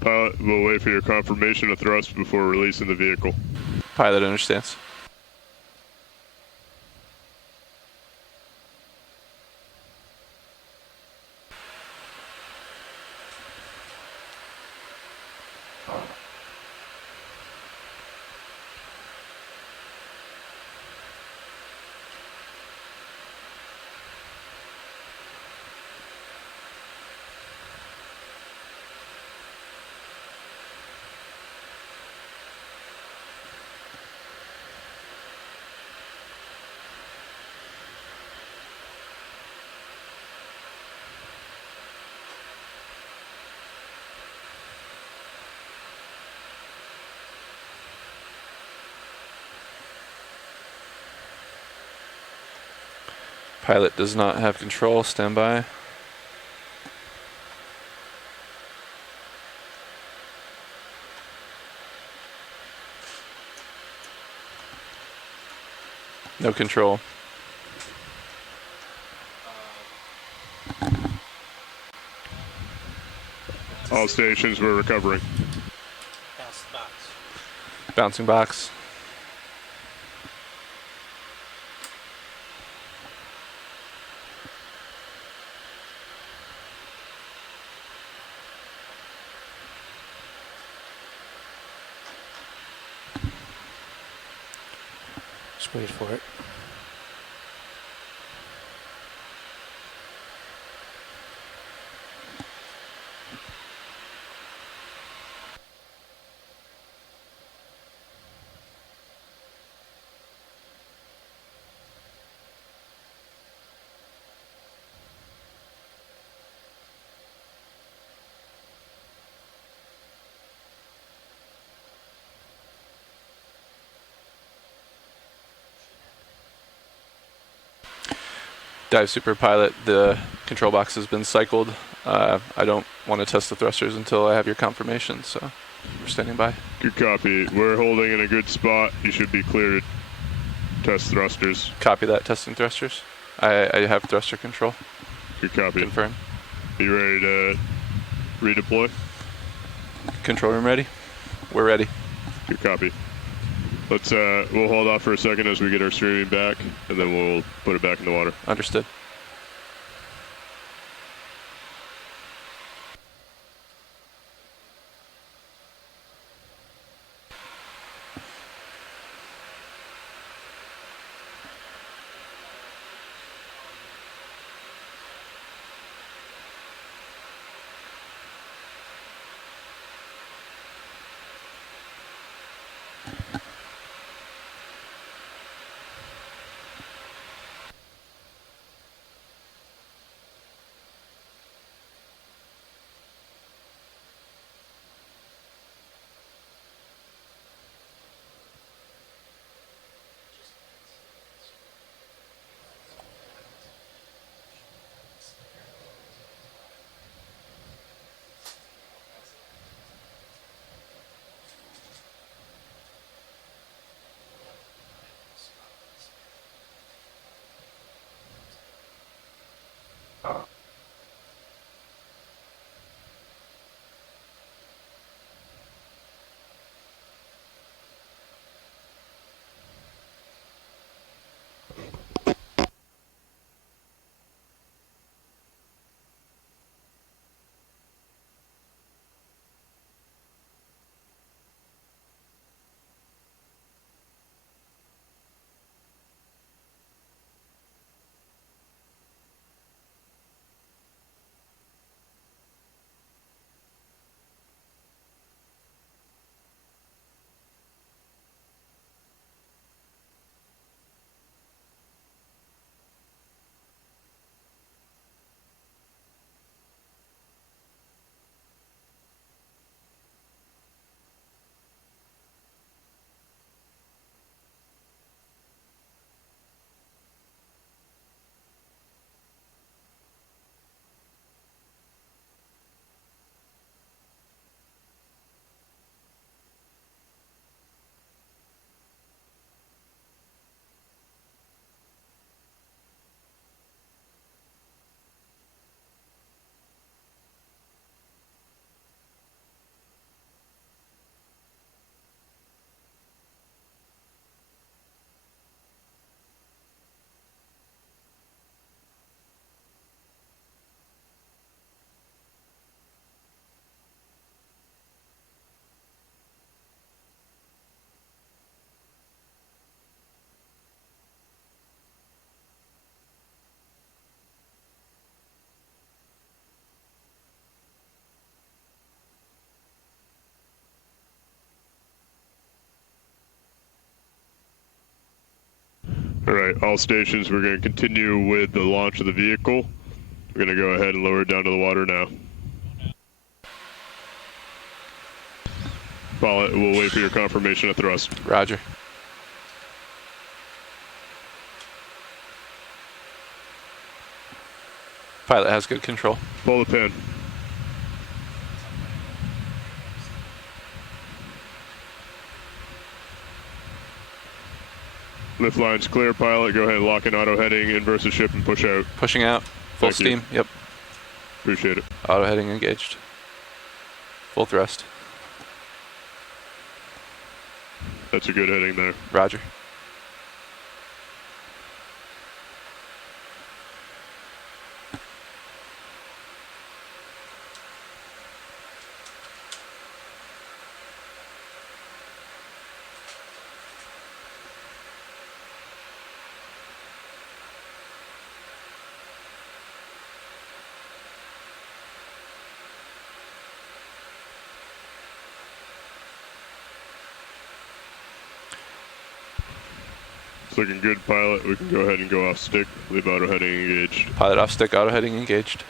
Pilot, we'll wait for your confirmation of thrust before releasing the vehicle. Pilot understands. Pilot does not have control. Stand by. No control. All stations, we're recovering. Bounce the box. Bouncing box. Just wait for it. Dive Super Pilot, the control box has been cycled. I don't want to test the thrusters until I have your confirmation, so we're standing by. Good copy. We're holding in a good spot. You should be clear to test thrusters. Copy that, testing thrusters. I have thruster control. Good copy. Confirm. You ready to redeploy? Control room ready? We're ready. Good copy. Let's, we'll hold off for a second as we get our streaming back, and then we'll put it back in the water. Understood. All right, all stations, we're going to continue with the launch of the vehicle. We're going to go ahead and lower it down to the water now. Pilot, we'll wait for your confirmation of thrust. Roger. Pilot has good control. Pull the pin. Lift line's clear, pilot. Go ahead and lock in auto heading, inverse the ship, and push out. Pushing out. Full Thank you. steam. Yep. Appreciate it. Auto heading engaged. Full thrust. That's a good heading there. Roger. It's looking good, pilot. We can go ahead and go off stick. Leave auto heading engaged. Pilot off stick. Auto heading engaged.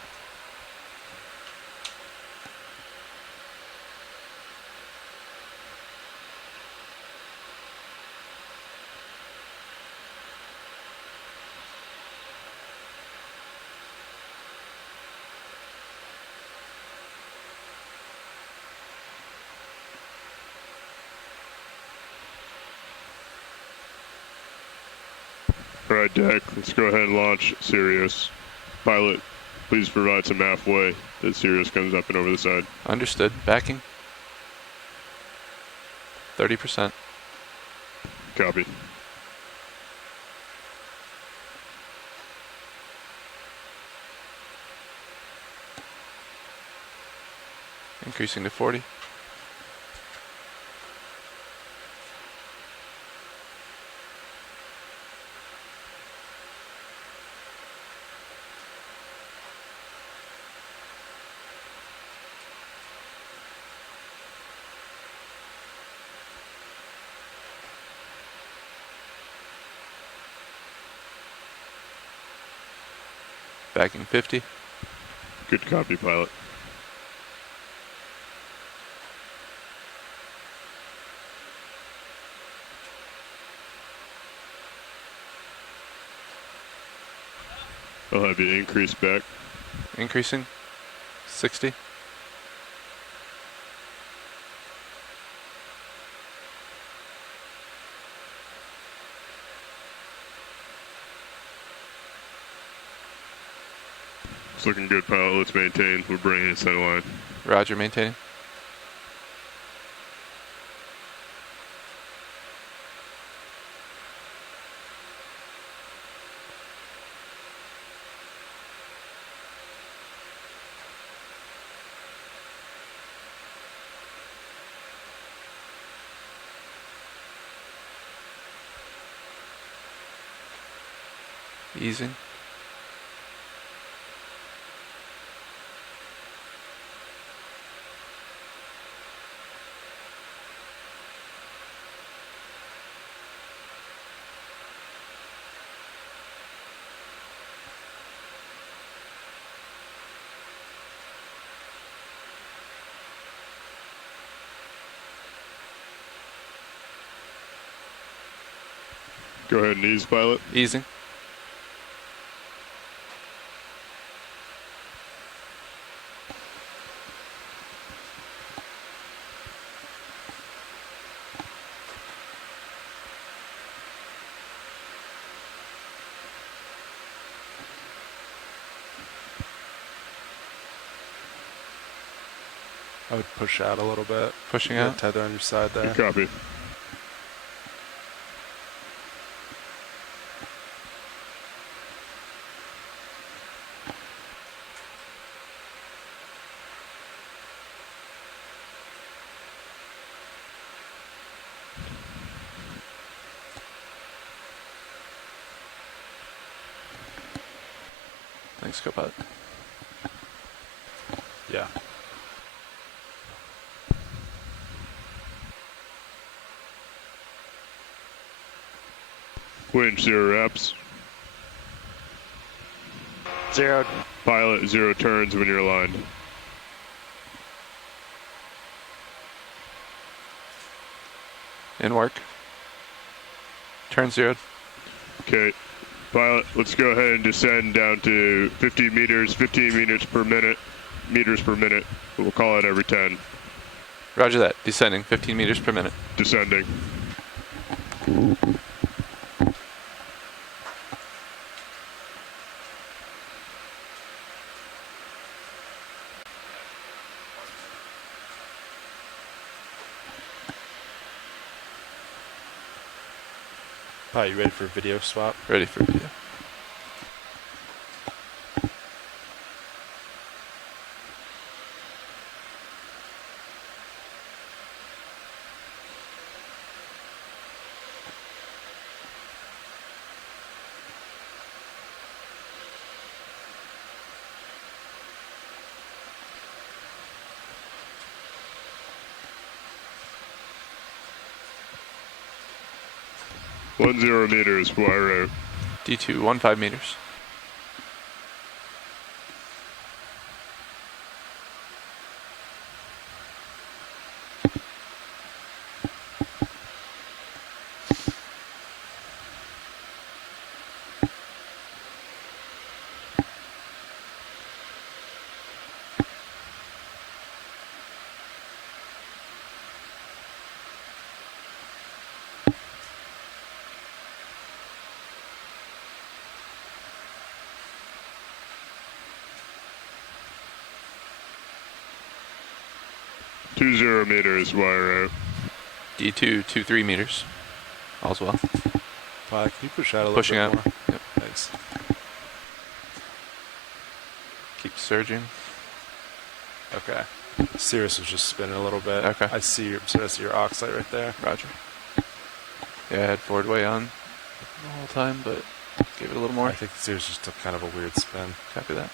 All right, deck. Let's go ahead and launch Sirius. Pilot, please provide some halfway as Sirius comes up and over the side. Understood. Backing. 30%. Copy. Increasing to 40. Backing 50. Good copy, pilot. I'll have you increase back. Increasing. 60. It's looking good, pilot. Let's maintain. We're bringing it center line. Roger. Maintaining. Easing. Go ahead and ease, pilot. Easing. I would push out a little bit. Pushing Get out. tether on your side there. Good copy. Thanks, co-pilot. Yeah. Winch 0 reps. Zeroed. Pilot 0 turns when you're aligned. In work. Turn 0. Okay. Pilot, let's go ahead and descend down to 15 meters per minute. We'll call it every 10. Roger that. Descending 15 meters per minute. Descending. You ready for a video swap? Ready for video. One 0 meters, wire out. D2, 15 meters. Two 0 meters, wire out. D2, 23 meters. All's well. Can you push out a little Pushing bit out. more? Yep. Thanks. Keep surging. Okay. Sirius was just spinning a little bit. Okay. I see your aux light right there. Roger. Yeah, I had forward way on the whole time, but gave it a little more. I think Sirius just took kind of a weird spin. Copy that.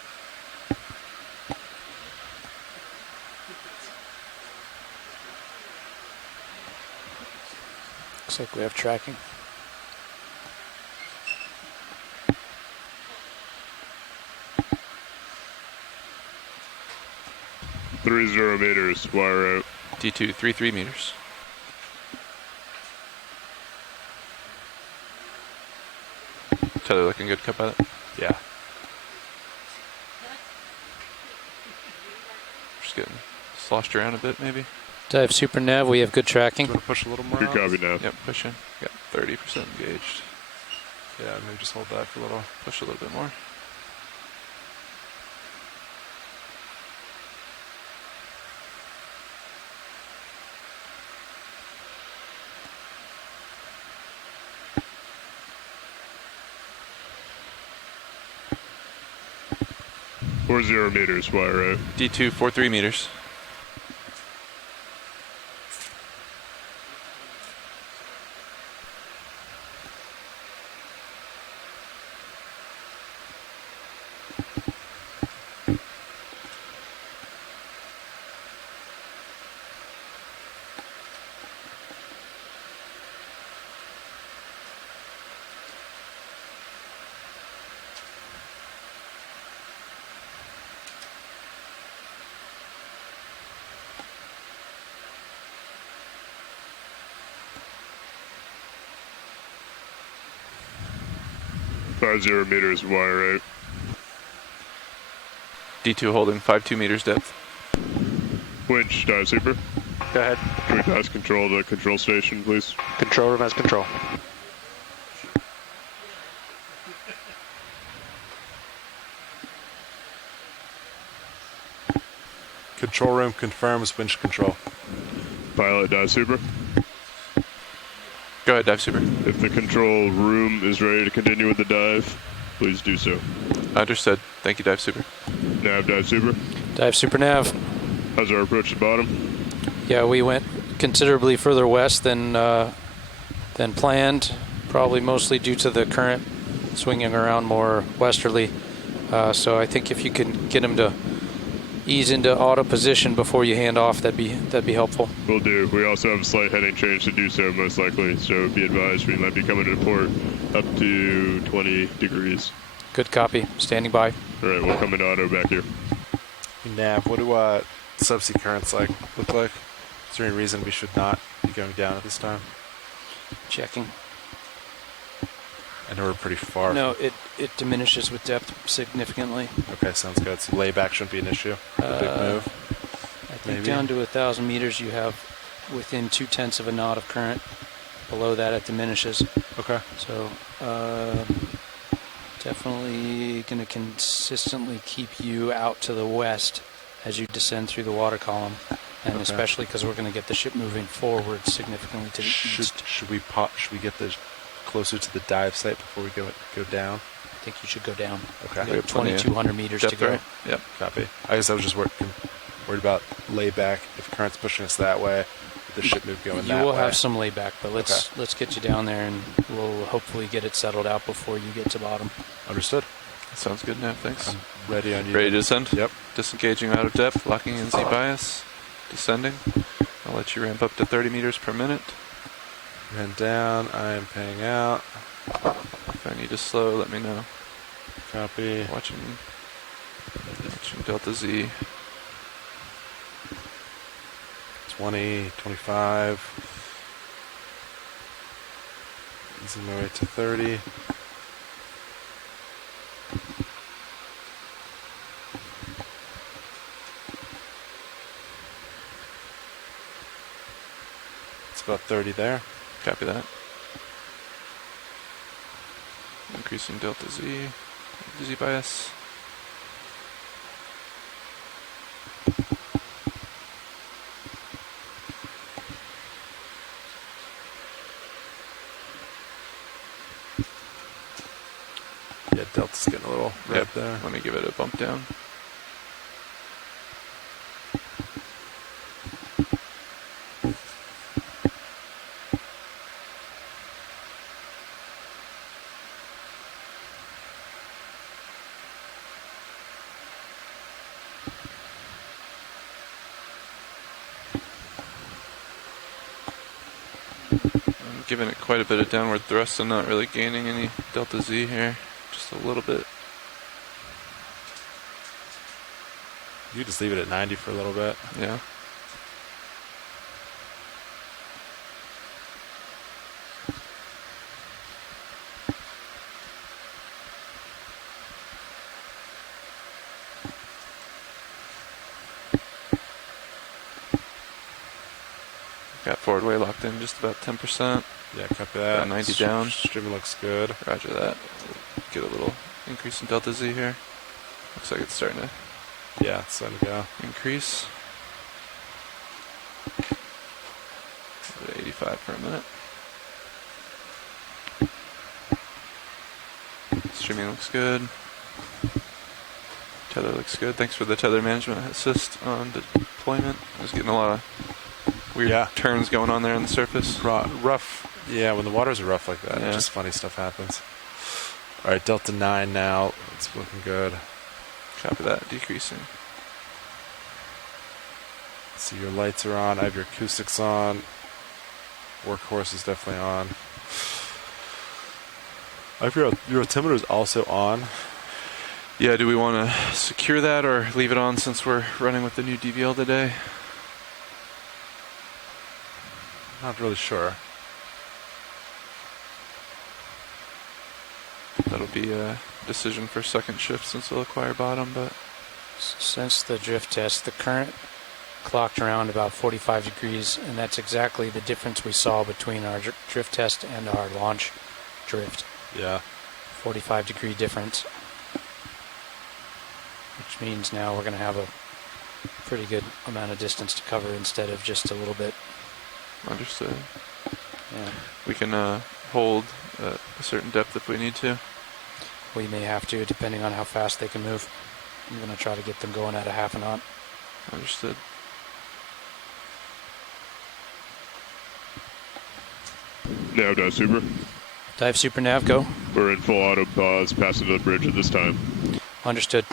Looks like we have tracking. Three 0 meters, wire out. D2, 33 meters. Tether looking good, cut pilot. Yeah. Just getting sloshed around a bit, maybe. Dive Super Nav, we have good tracking. Do you want to push a little more Good out? copy now. Yep, pushing. Got 30% engaged. Yeah, maybe just hold that for a little. Push a little bit more. Four 0 meters, wire out. D2, 43 meters. Five 0 meters, wire out. D2 holding 5.2 meters depth. Winch, dive super. Go ahead. Can we pass control to control station, please? Control room has control. Control room confirms winch control. Pilot, dive super. Go ahead, dive super. If the control room is ready to continue with the dive, please do so. Understood. Thank you, dive super. Nav, dive super. Dive Super Nav. How's our approach to bottom? Yeah, we went considerably further west than planned, probably mostly due to the current swinging around more westerly. So I think if you can get him to ease into auto position before you hand off, that'd be helpful. Will do. We also have a slight heading change to do so, most likely. So be advised, we might be coming to port up to 20 degrees. Good copy. Standing by. All right, we'll come into auto back here. Nav, what do subsea currents look like? Is there any reason we should not be going down at this time? Checking. I know we're pretty far. No, it diminishes with depth significantly. Okay, sounds good. So layback shouldn't be an issue. A big move. I think Maybe. down to 1,000 meters you have within 0.2 of a knot of current. Below that it diminishes. Okay. So definitely going to consistently keep you out to the west as you descend through the water column, and especially because we're going to get the ship moving forward significantly to the east. Should we get the closer to the dive site before we go down? I think you should go down. Okay. You have 2,200 meters to go. Right? Yep. Copy. I guess I was just worried about layback. If current's pushing us that way, the ship move going that way. You will have some layback, but let's get you down there, and we'll hopefully get it settled out before you get to bottom. Understood. Sounds good, Nav. Thanks. I'm ready on you. Ready to descend? Yep. Disengaging out of depth, locking in Z bias, descending. I'll let you ramp up to 30 meters per minute. Ran down. I am paying out. If I need to slow, let me know. Copy. Watching Delta Z. 20, 25. Easing my way to 30. It's about 30 there. Copy that. Increasing Delta Z. Z bias. Yeah, Delta's getting a little red there. Let me give it a bump down. I'm giving it quite a bit of downward thrust and not really gaining any Delta Z here. Just a little bit. You could just leave it at 90 for a little bit. Yeah. Got forward way locked in just about 10%. Yeah, copy that. About 90 down. Streaming looks good. Roger that. Get a little increase in Delta Z here. Looks like it's starting to Yeah, it's starting to go. increase. 85 for a minute. Streaming looks good. Tether looks good. Thanks for the tether management assist on deployment. I was getting a lot of weird turns going on there on the surface. Rough. Yeah, when the waters are rough like that, Yeah. just funny stuff happens. All right, Delta 9 now. It's looking good. Copy that. Decreasing. So your lights are on. I have your acoustics on. Workhorse is definitely on. I have your altimeter is also on. Yeah, do we want to secure that or leave it on since we're running with the new DVL today? Not really sure. That'll be a decision for second shift since we'll acquire bottom, but Since the drift test, the current clocked around about 45 degrees, and that's exactly the difference we saw between our drift test and our launch drift. Yeah. 45 degree difference, which means now we're going to have a pretty good amount of distance to cover instead of just a little bit. understood. Yeah. We can hold at a certain depth if we need to. We may have to, depending on how fast they can move. I'm going to try to get them going at a half a knot. Understood. Nav dive super. Dive super nav, go. We're in full auto pause, passing to the bridge at this time. Understood.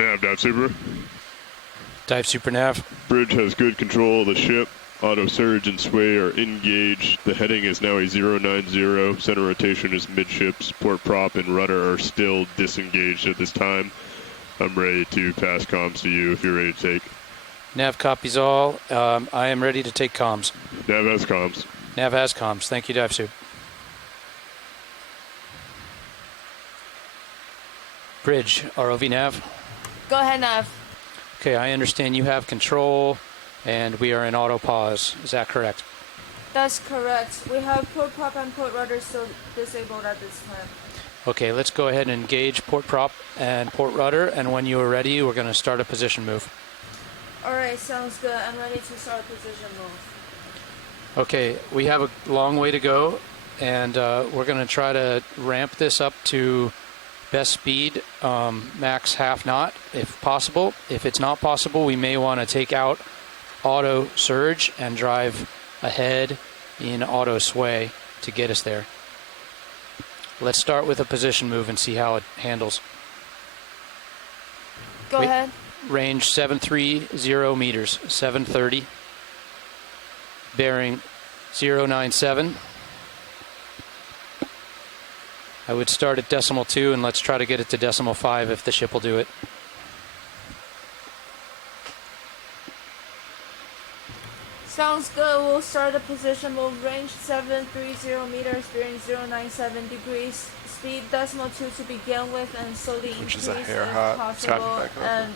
Nav, dive super. Dive super nav. Bridge has good control of the ship. Auto surge and sway are engaged. The heading is now a 090. Center rotation is midships. Port prop and rudder are still disengaged at this time. I'm ready to pass comms to you if you're ready to take. Nav copies all. I am ready to take comms. Nav has comms. Nav has comms. Thank you, dive suit. Bridge, ROV nav. Go ahead, Nav. Okay, I understand you have control, and we are in auto pause. Is that correct? That's correct. We have port prop and port rudder still disabled at this time. Okay, let's go ahead and engage port prop and port rudder, and when you are ready, we're going to start a position move. Alright, sounds good. I'm ready to start position move. Okay, we have a long way to go, and we're going to try to ramp this up to best speed, max half knot, if possible. If it's not possible, we may want to take out auto surge and drive ahead in auto sway to get us there. Let's start with a position move and see how it handles. Go Wait. ahead. Range 730 meters, 730. Bearing 097. I would start at decimal 2 and let's try to get it to decimal 5 if the ship will do it. Sounds good. We'll start the position move. Range 730 meters, bearing 097 degrees. Speed decimal 2 to begin with, and slowly Which increase is a hair if hot. possible. Copy back up. And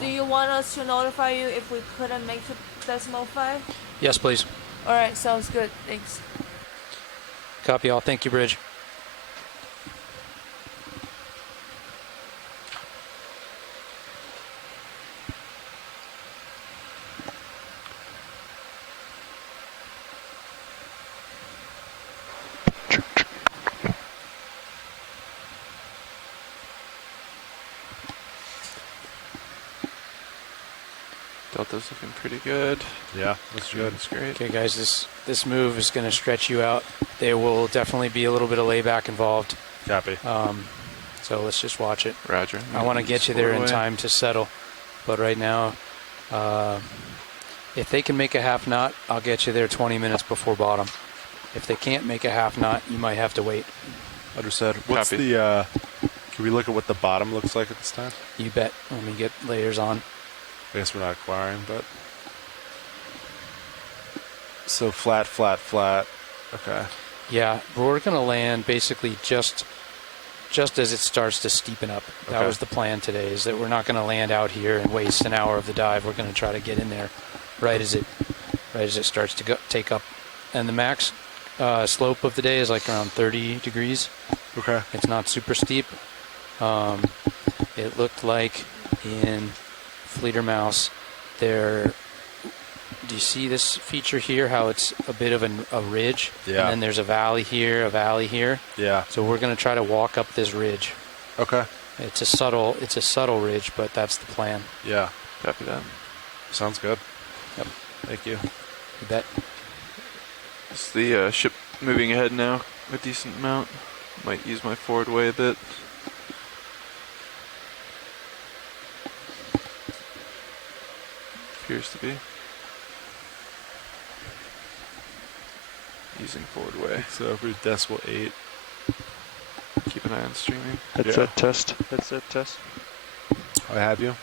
do you want us to notify you if we couldn't make to decimal 5? Yes, please. Alright, sounds good. Thanks. Copy all. Thank you, Bridge. Delta's looking pretty good. Yeah, that's good. That's great. Okay, guys, this move is going to stretch you out. There will definitely be a little bit of layback involved. Copy. So let's just watch it. Roger. I want to get you there in Away. time to settle. But right now, if they can make a half knot, I'll get you there 20 minutes before bottom. If they can't make a half knot, you might have to wait. Understood. What's Copy. the, can we look at what the bottom looks like at this time? You bet. Let me get layers on. I guess we're not acquiring, but. So flat, flat, flat. Okay. Yeah, we're going to land basically just as it starts to steepen up. That Okay. was the plan today, is that we're not going to land out here and waste an hour of the dive. We're going to try to get in there right as it starts to take up. And the max slope of the day is like around 30 degrees. Okay. It's not super steep. It looked like in Fleeter Mouse there. Do you see this feature here, how it's a bit of a ridge? Yeah. And then there's a valley here, a valley here. Yeah. So we're going to try to walk up this ridge. Okay. It's a subtle ridge, but that's the plan. Yeah. Copy that. Sounds good. Yep. Thank you. You bet. Is the ship moving ahead now a decent amount? Might use my forward way a bit. Appears to be. Using forward way. So we're decimal 8. Keep an eye on streaming. Headset test. Headset test. I have you.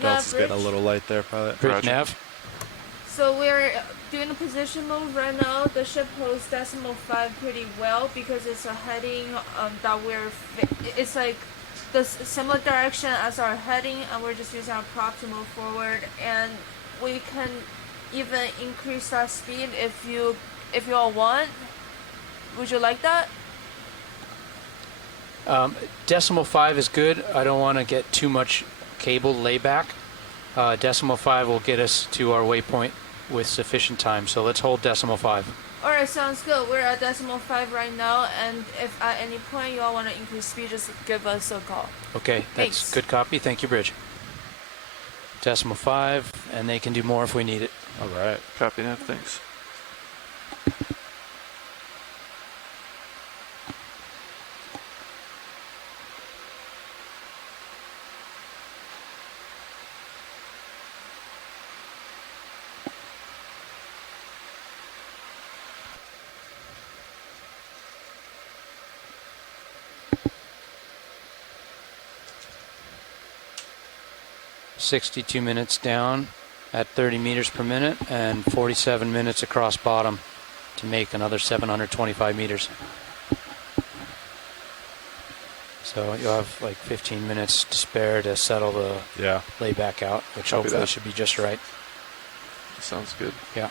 Delta's getting a little light there, pilot. Bridge Roger. nav. So we're doing a position move right now. The ship holds decimal 5 pretty well because it's a heading that it's like the similar direction as our heading, and we're just using our prop to move forward. And we can even increase that speed if you all want. Would you like that? Decimal 5 is good. I don't want to get too much cable layback. Decimal 5 will get us to our waypoint with sufficient time. So let's hold decimal 5. Alright, sounds good. We're at decimal 5 right now, and if at any point you all want to increase speed, just give us a call. Okay, that's Thanks. good copy. Thank you, Bridge. Decimal 5, and they can do more if we need it. All right. Copy, Nav. Thanks. "62 minutes down at 30 meters per minute and 47 minutes across bottom to make another 725 meters. So you'll have like 15 minutes to spare to settle the Yeah. layback out, which Copy hopefully that. should be just right. Sounds good. Yeah.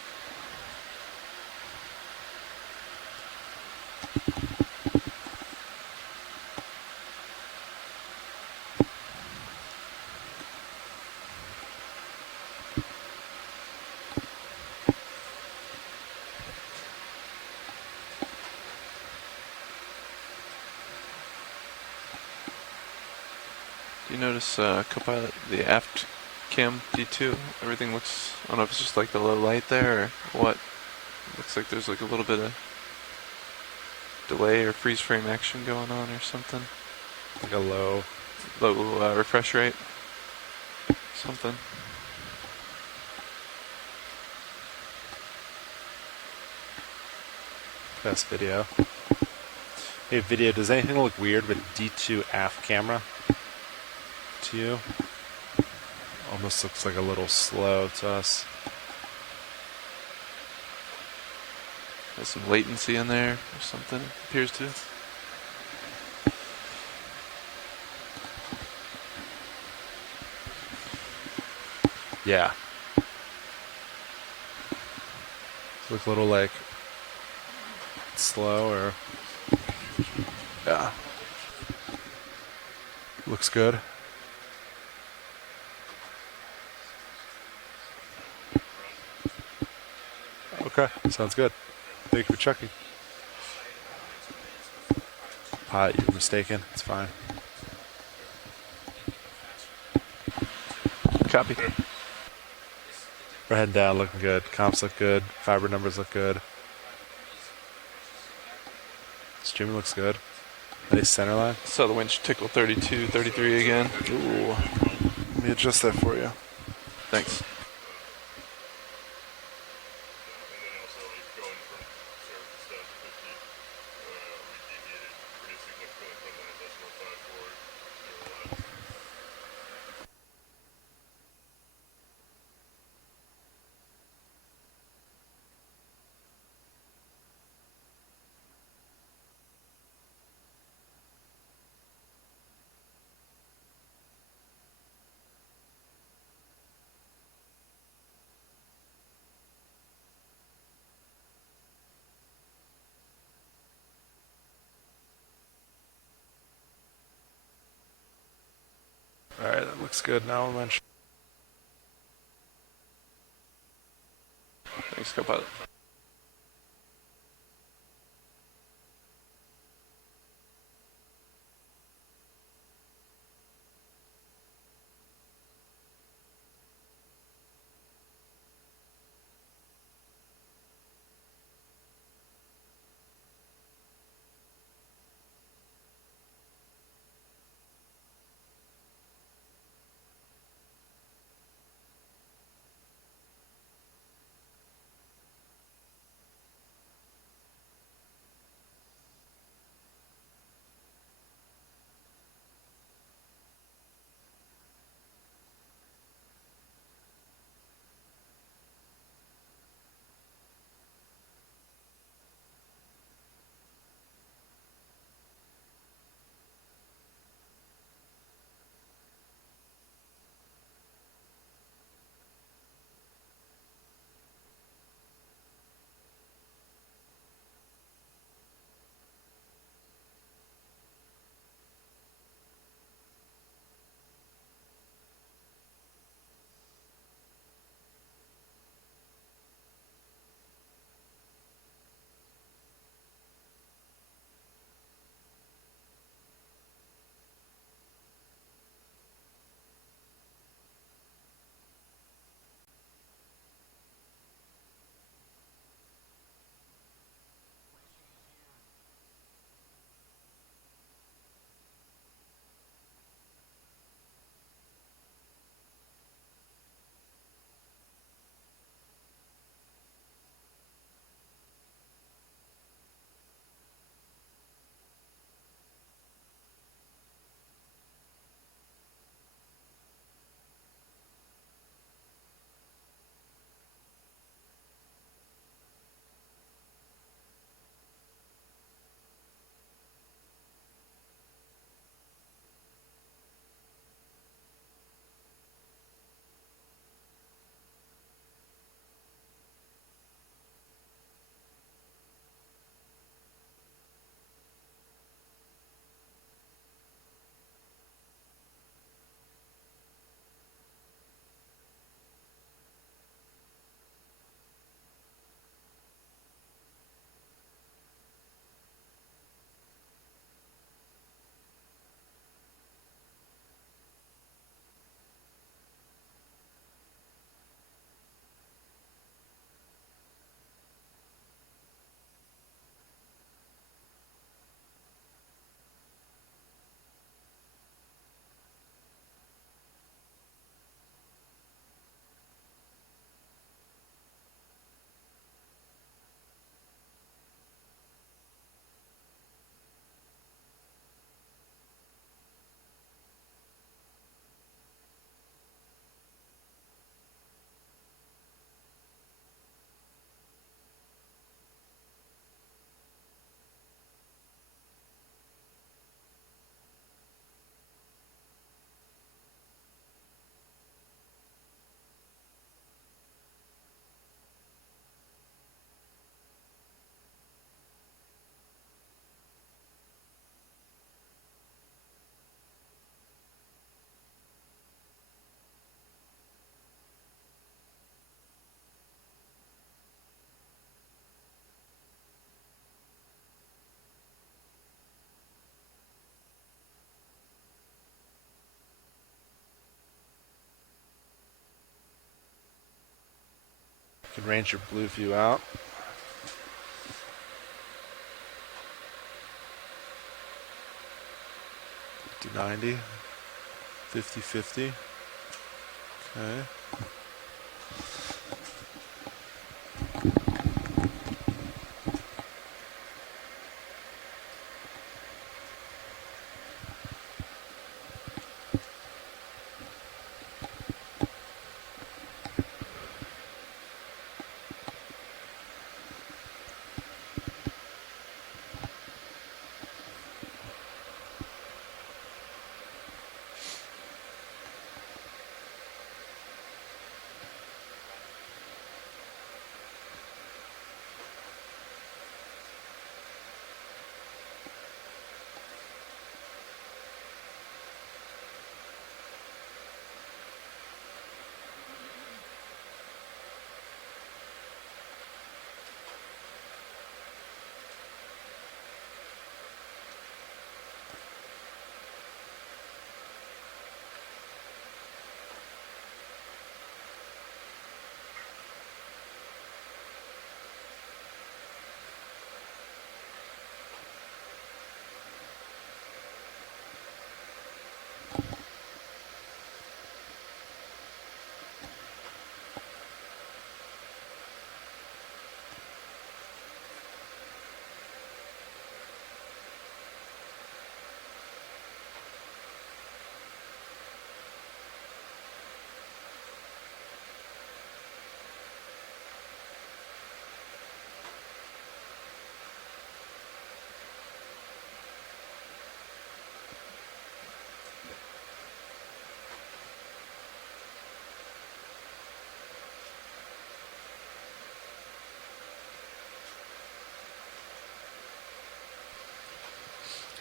Do you notice, Copilot, the aft cam D2? Everything looks, I don't know if it's just like the low light there or what. Looks like there's like a little bit of delay or freeze frame action going on or something. Like a low. Low refresh rate. Something. Best video. Hey, video, does anything look weird with D2 aft camera to you? Almost looks like a little slow to us. There's some latency in there or something, it appears to. Yeah. Look a little like slow or yeah. Looks good. Okay, sounds good. Thank you for checking. Pilot, you're mistaken. It's fine. Copy. We're heading down, looking good. Comps look good. Fiber numbers look good. Streaming looks good. Nice center line. Saw the winch tickle 32, 33 again. Ooh. Let me adjust that for you. Thanks. All right, that looks good. Now I'll mention. Thanks, Copilot. You can range your blue view out. 50-90, 50-50. Okay.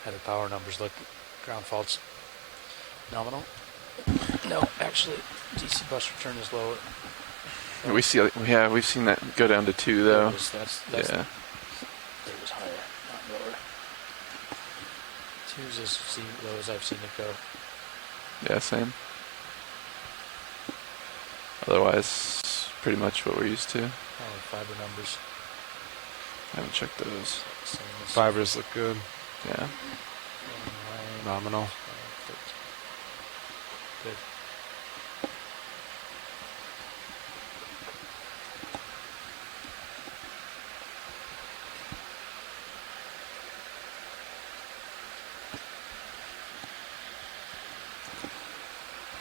How do power numbers look? Ground faults nominal? No, actually, DC bus return is lower. We've seen that go down to 2 though. That's Yeah. It was higher, not lower. 2's as low as I've seen it go. Yeah, same. Otherwise, pretty much what we're used to. Fiber numbers. I haven't checked those. Same as Fibers look good. Yeah. Nominal. Good.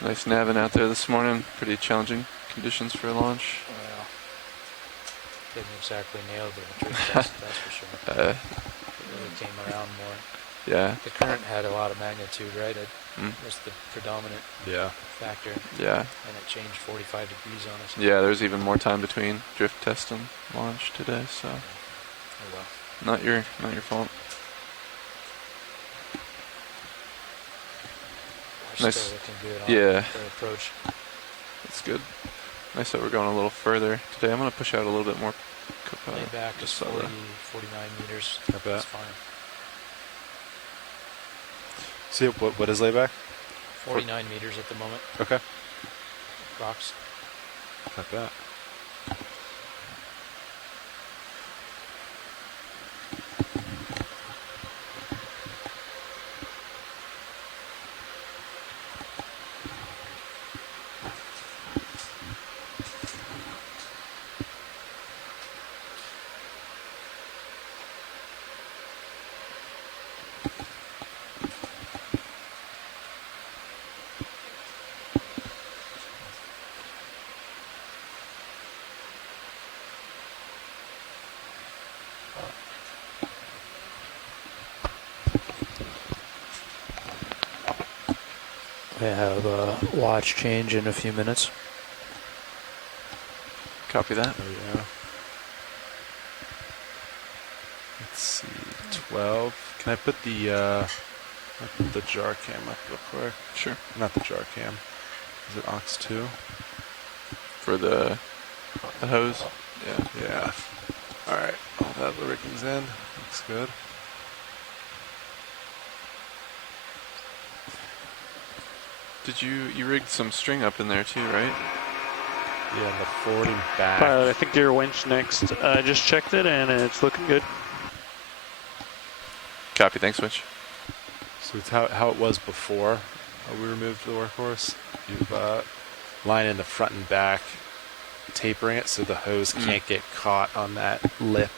Nice navin out there this morning. Pretty challenging conditions for a launch. Well, didn't exactly nail the drift test, that's for sure. It really came around more. Yeah. The current had a lot of magnitude, right? It was the predominant Yeah. factor, Yeah. and it changed 45 degrees on us. Yeah, there's even more time between drift test and launch today, so Oh well. not your fault. We're Nice. still looking good on Yeah. the approach. That's good. Nice that we're going a little further today. I'm going to push out a little bit more. Lay back is just so 49 meters. I bet. That's fine. See what is layback? 49 meters at the moment. Okay. Rocks. Not bad. We have a watch change in a few minutes. Copy that. Oh yeah. Let's see. 12. Can I put the jar cam up real quick? Sure. Not the jar cam. Is it aux 2? For the hose. Yeah. Yeah. All right. All that the rigging's in. Looks good. Did you rigged some string up in there too, right? Yeah, and the forwarding back. Pilot, I think your winch next. I just checked it and it's looking good. Copy. Thanks, Winch. So it's how it was before we removed the workhorse. You've line in the front and back, tapering it so the hose can't get caught on that lip.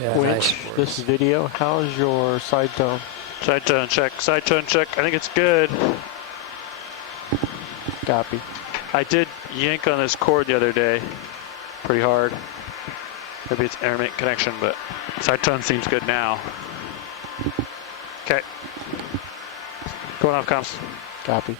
Yeah, Winch, nice. this video. How's your side tone? Side tone check. Side tone check. I think it's good. Copy. I did yank on this cord the other day, pretty hard. Maybe it's intermittent connection, but side tone seems good now. Okay. Going off comms. Copy.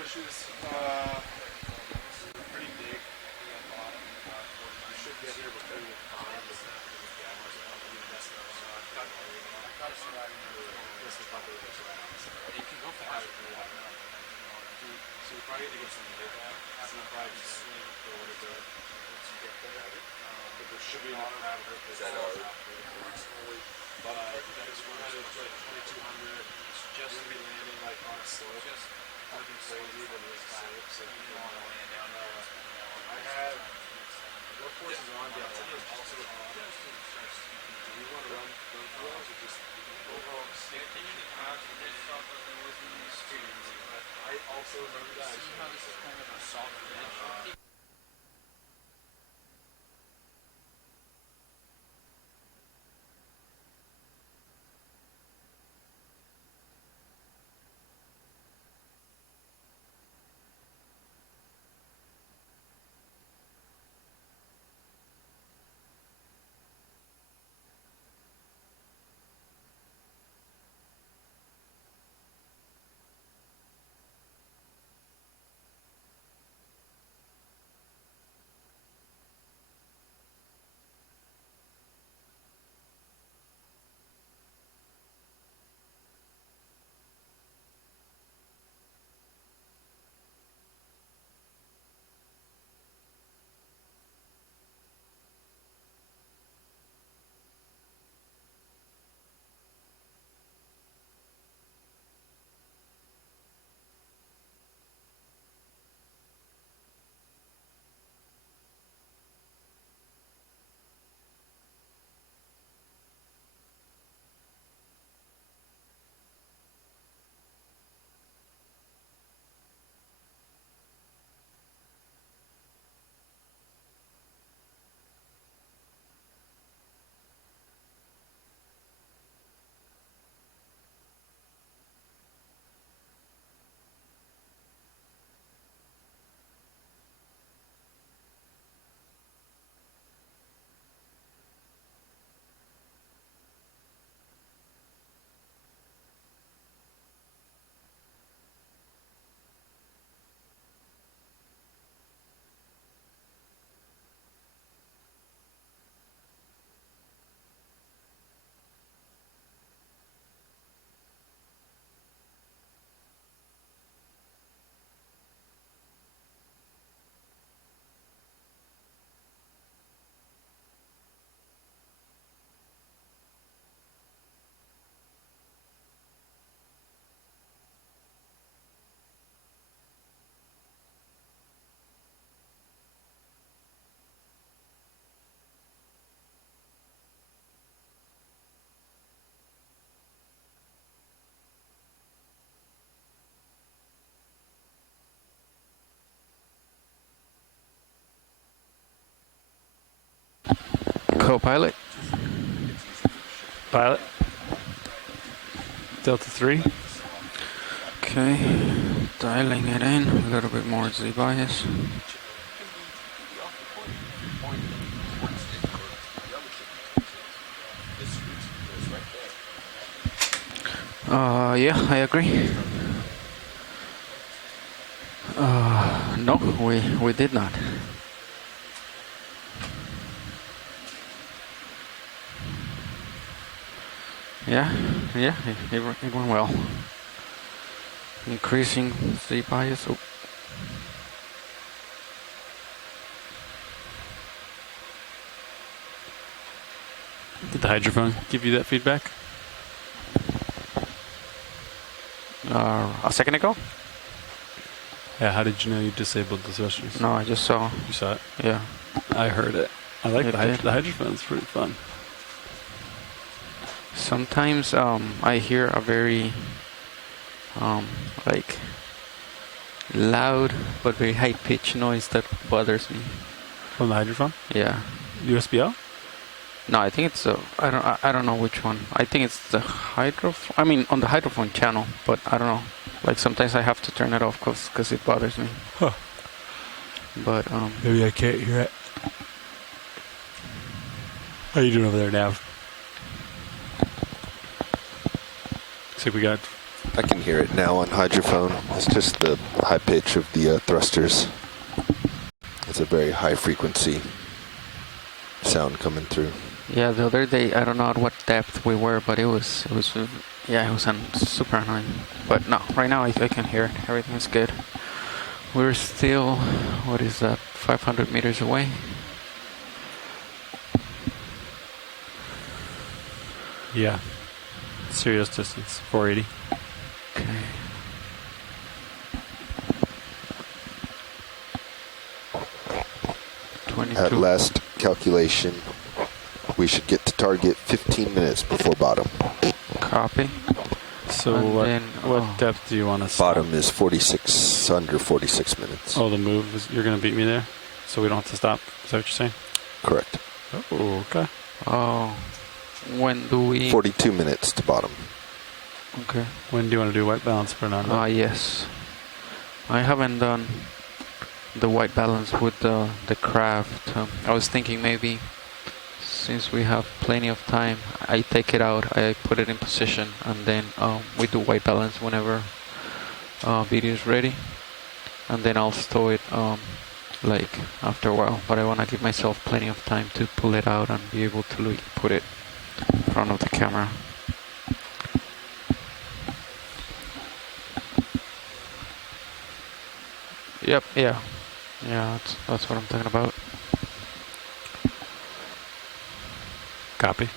Issues, pretty big. You should get here before you find this. You can go faster. So you probably need to get some big back. So you probably just swing for what it's worth once you get there. But there should be enough around her. Is that all? But this one is like 2200. It's just gonna be landing like on a slope. Nothing crazy, but it's safe. So if you want to land down there, I have workforce is on, but it's also on. Do you want to run through those or just overall? Continue to crash and then stop when there was in the streets. But I also remember that. See how this is kind of a soft edge. Co-pilot. Pilot. Delta 3. Okay, dialing it in, a little bit more Z bias. Yeah, I agree. No, we did not. Yeah, it went well. Increasing Z bias. Oh. Did the hydrophone give you that feedback? A second ago? Yeah, how did you know you disabled the thrusters? No, I just saw. You saw it? Yeah. I heard it. I like It the did. hydrophone's pretty fun. Sometimes I hear a very like loud but very high pitched noise that bothers me. From the hydrophone? Yeah. USB-L? No, I think it's I don't know which one. I think it's the hydrophone. I mean, on the hydrophone channel, but I don't know. Like sometimes I have to turn it off because it bothers me. Huh. But Maybe I can't hear it. How you doing over there, Nav? See if we got... I can hear it now on hydrophone. It's just the high pitch of the thrusters. It's a very high frequency sound coming through. yeah, the other day I don't know at what depth we were, but it was super annoying. But no, right now I can hear it. Everything is good. We're still, what is that, 500 meters away? Yeah. Serious distance, 480. Okay. At last calculation, we should get to target 15 minutes before bottom. Copy. So And what then, depth do you want to stop? Bottom is 46, under 46 minutes. Oh, the move, you're going to beat me there? So we don't have to stop? Is that what you're saying? Correct. Oh, okay. Oh, when do we? 42 minutes to bottom. Okay. When do you want to do white balance for non? Yes. I haven't done the white balance with the craft. I was thinking maybe since we have plenty of time, I take it out, I put it in position, and then we do white balance whenever video is ready, and then I'll stow it like after a while. But I want to give myself plenty of time to pull it out and be able to put it in front of the camera. Yep, yeah, that's what I'm talking about. Copy.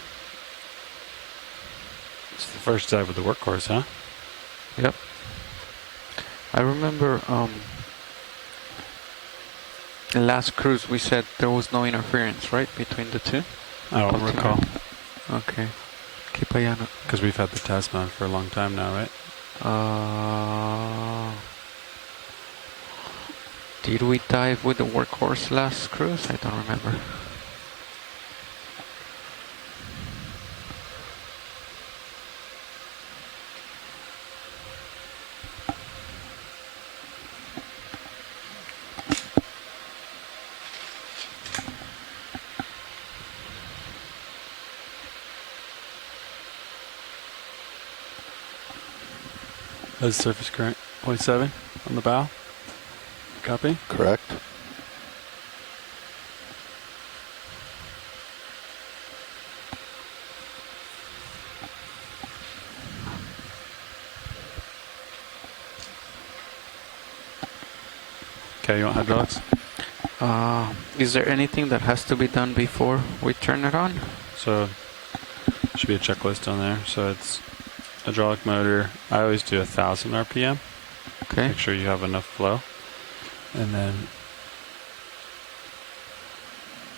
It's the first dive with the workhorse, huh? Yep. I remember the last cruise we said there was no interference, right, between the two? I don't recall. Okay. Keep eye on it. Because we've had the test man for a long time now, right? Did we dive with the workhorse last cruise? I don't remember. That's surface current, 0.7 on the bow. Copy. Correct. Okay, you want hydraulics? Is there anything that has to be done before we turn it on? So, should be a checklist on there. So it's hydraulic motor. I always do 1,000 RPM. Okay. Make sure you have enough flow. And then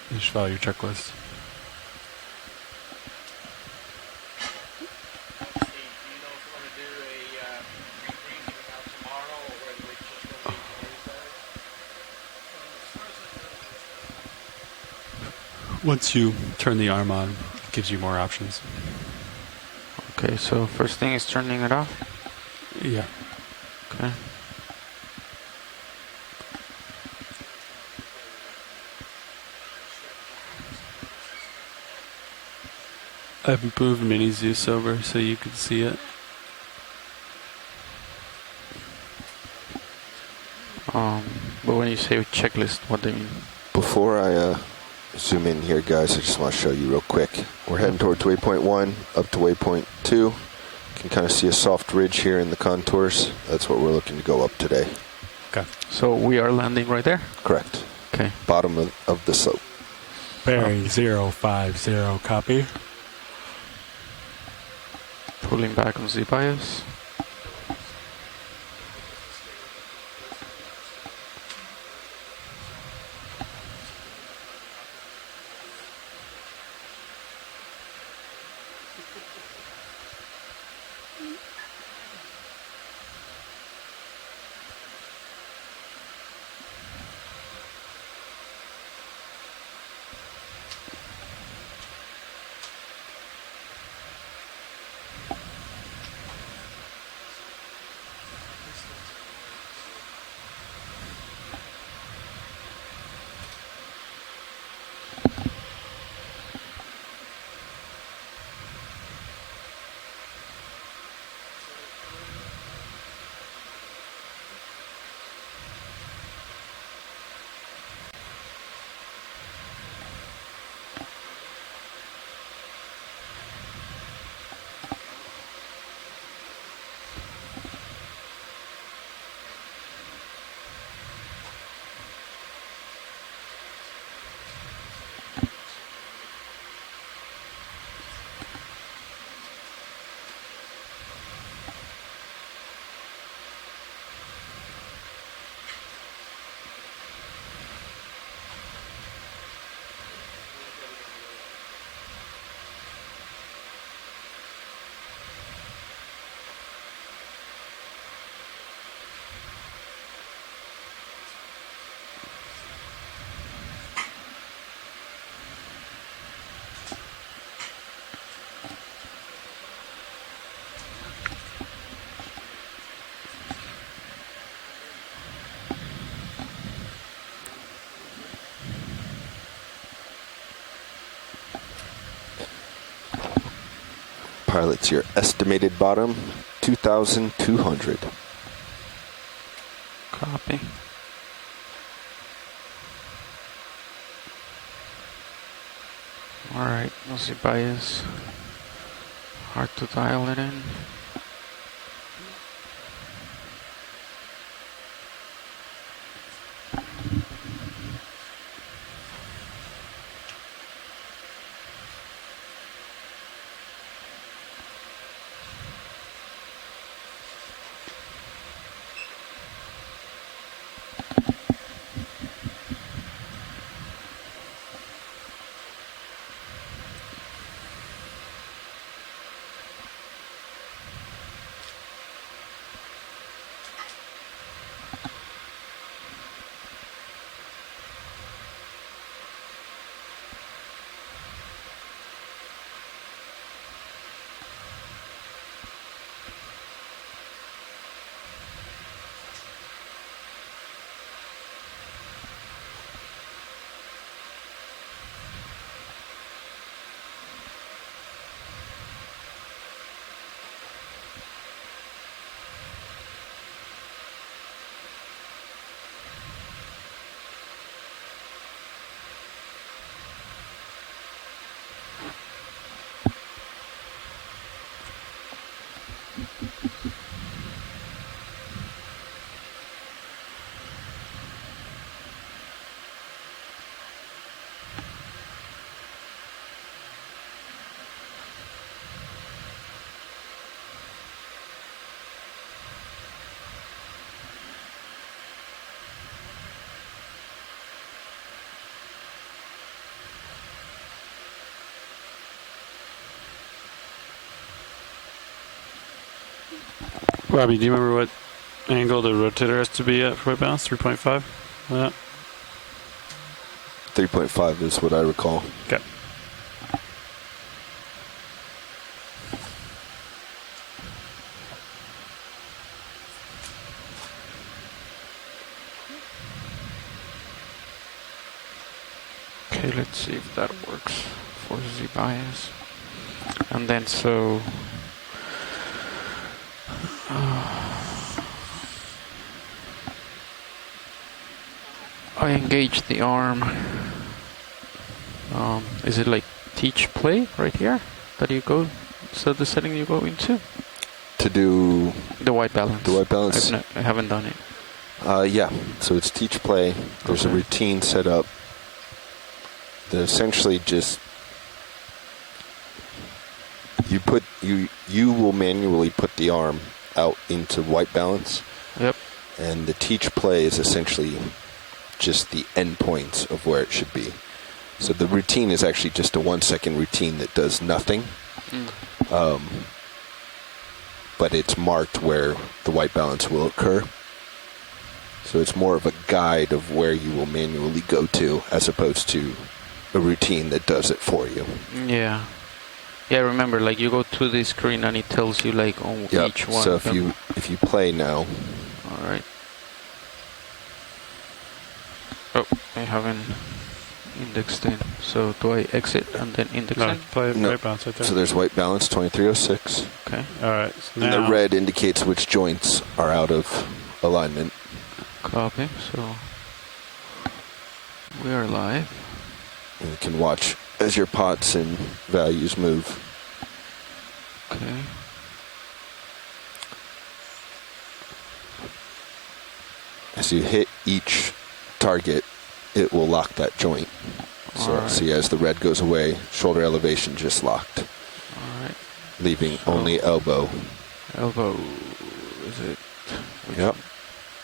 you just follow your checklist. Once you turn the arm on, it gives you more options. Okay, so first thing is turning it off. Yeah. Okay. I've moved Mini Zeus over so you can see it. But when you say checklist, what do you mean? Before I zoom in here, guys, I just want to show you real quick. We're heading towards waypoint 1 up to waypoint 2. You can kind of see a soft ridge here in the contours. That's what we're looking to go up today. Okay. So we are landing right there? Correct. Okay. Bottom of the slope. Bearing 050, copy. Pulling back on Z-bias. Pilots, your estimated bottom, 2,200. Copy. Alright, no Z-bias. Hard to dial it in. Robbie, do you remember what angle the rotator has to be at for white balance? 3.5? That? 3.5 is what I recall. Okay. Okay, let's see if that works for Z bias. And then so I engage the arm. Is it like teach play right here that you go? So the setting you go into? To do The white balance. the white balance? I haven't done it. Yeah, so it's teach play. There's a Okay. routine set up that essentially just you will manually put the arm out into white balance. Yep. And the teach play is essentially just the endpoints of where it should be. So the routine is actually just a 1 second routine that does nothing. But it's marked where the white balance will occur. So it's more of a guide of where you will manually go to, as opposed to a routine that does it for you. Yeah. Yeah, remember, like you go to the screen and it tells you like on Yep. each one. So of them. if you play now, All right. Oh, I haven't indexed in. So do I exit and then index No, in? play No. right bounce right there. so there's white balance 2306, Okay. All right. So and the now, red indicates which joints are out of alignment. Copy. So we are live. And you can watch as your pots and values move. Okay. As you hit each target, it will lock that joint. So Alright. see, as the red goes away, shoulder elevation just locked, All right. leaving So- only elbow. Elbow. Is it? Which Yep.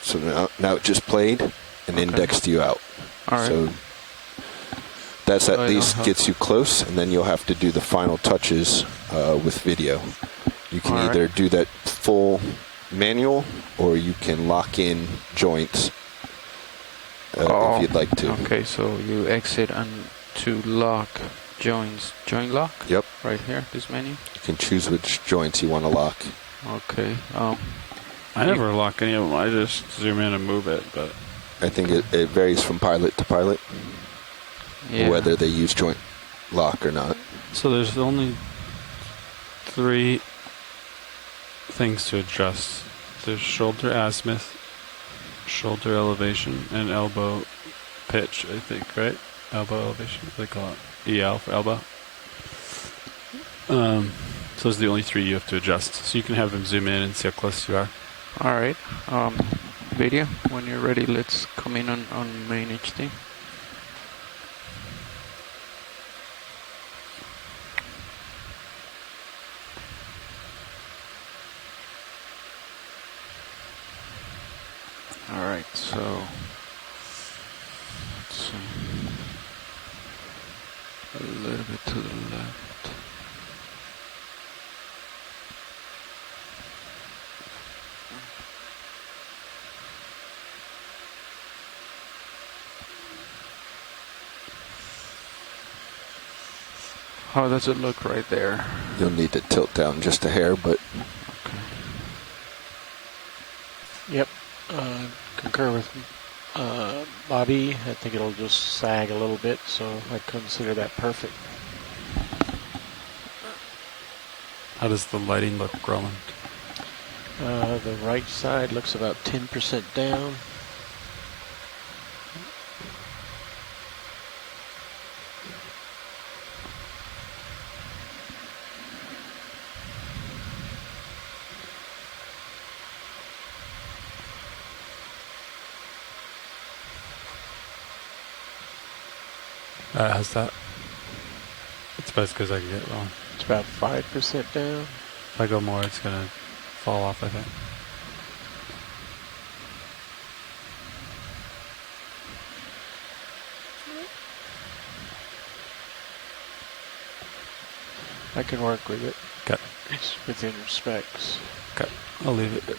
So now it just played and Okay. indexed you out. All right. So that's So at I least don't have- gets you close, and then you'll have to do the final touches with video. You can All right. either do that full manual, or you can lock in joints if you'd like to. Okay, so you exit and to lock joins. Join lock? Yep. Right here, this menu? You can choose which joints you want to lock. Okay. I never lock any of them. I just zoom in and move it. But I think it varies from pilot to pilot, Yeah. whether they use joint lock or not. so there's only 3 things to adjust. There's shoulder azimuth, shoulder elevation, and elbow pitch, I think, right? Elbow elevation, they call it EL for elbow. So those are the only 3 you have to adjust. So you can have them zoom in and see how close you are. All right. Video, when you're ready, let's come in on main HD. All right, so let's see. A little bit to the left. How does it look right there? You'll need to tilt down just a hair, but Okay. Yep. Concur with Bobby. I think it'll just sag a little bit, so I consider that perfect. How does the lighting look, Roland? The right side looks about 10% down. How's that? It's about as good as I can get, Roland. It's about 5% down. If I go more, it's going to fall off, I think. I can work with it. Okay. It's within specs. Okay. I'll leave it.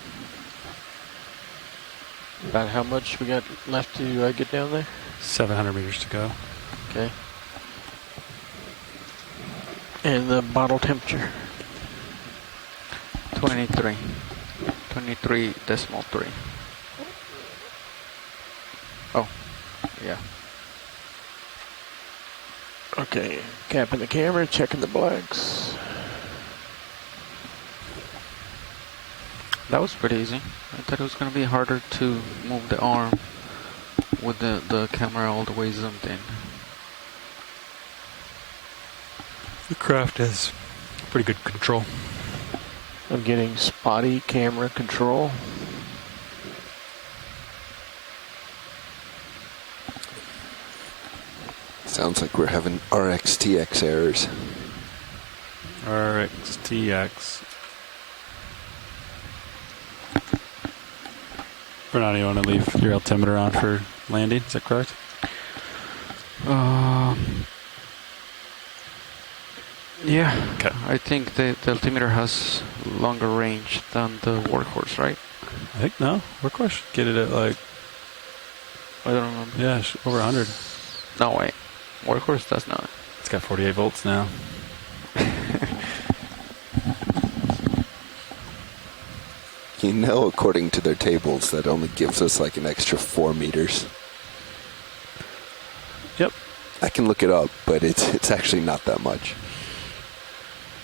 About how much we got left to get down there? 700 meters to go. Okay. And the bottle temperature. 23. 23.3. Oh, yeah. Okay. Capping the camera, checking the blacks. That was pretty easy. I thought it was going to be harder to move the arm with the camera all the way zoomed in. The craft has pretty good control. I'm getting spotty camera control. Sounds like we're having RXTX errors. RXTX. For now, you want to leave your altimeter on for landing, is that correct? Yeah. Okay. I think the altimeter has longer range than the workhorse, right? I think no. Workhorse should get it at like, I don't remember. yeah, over 100. No, wait. Workhorse does not. It's got 48 volts now. You know, according to their tables, that only gives us like an extra 4 meters. Yep. I can look it up, but it's actually not that much.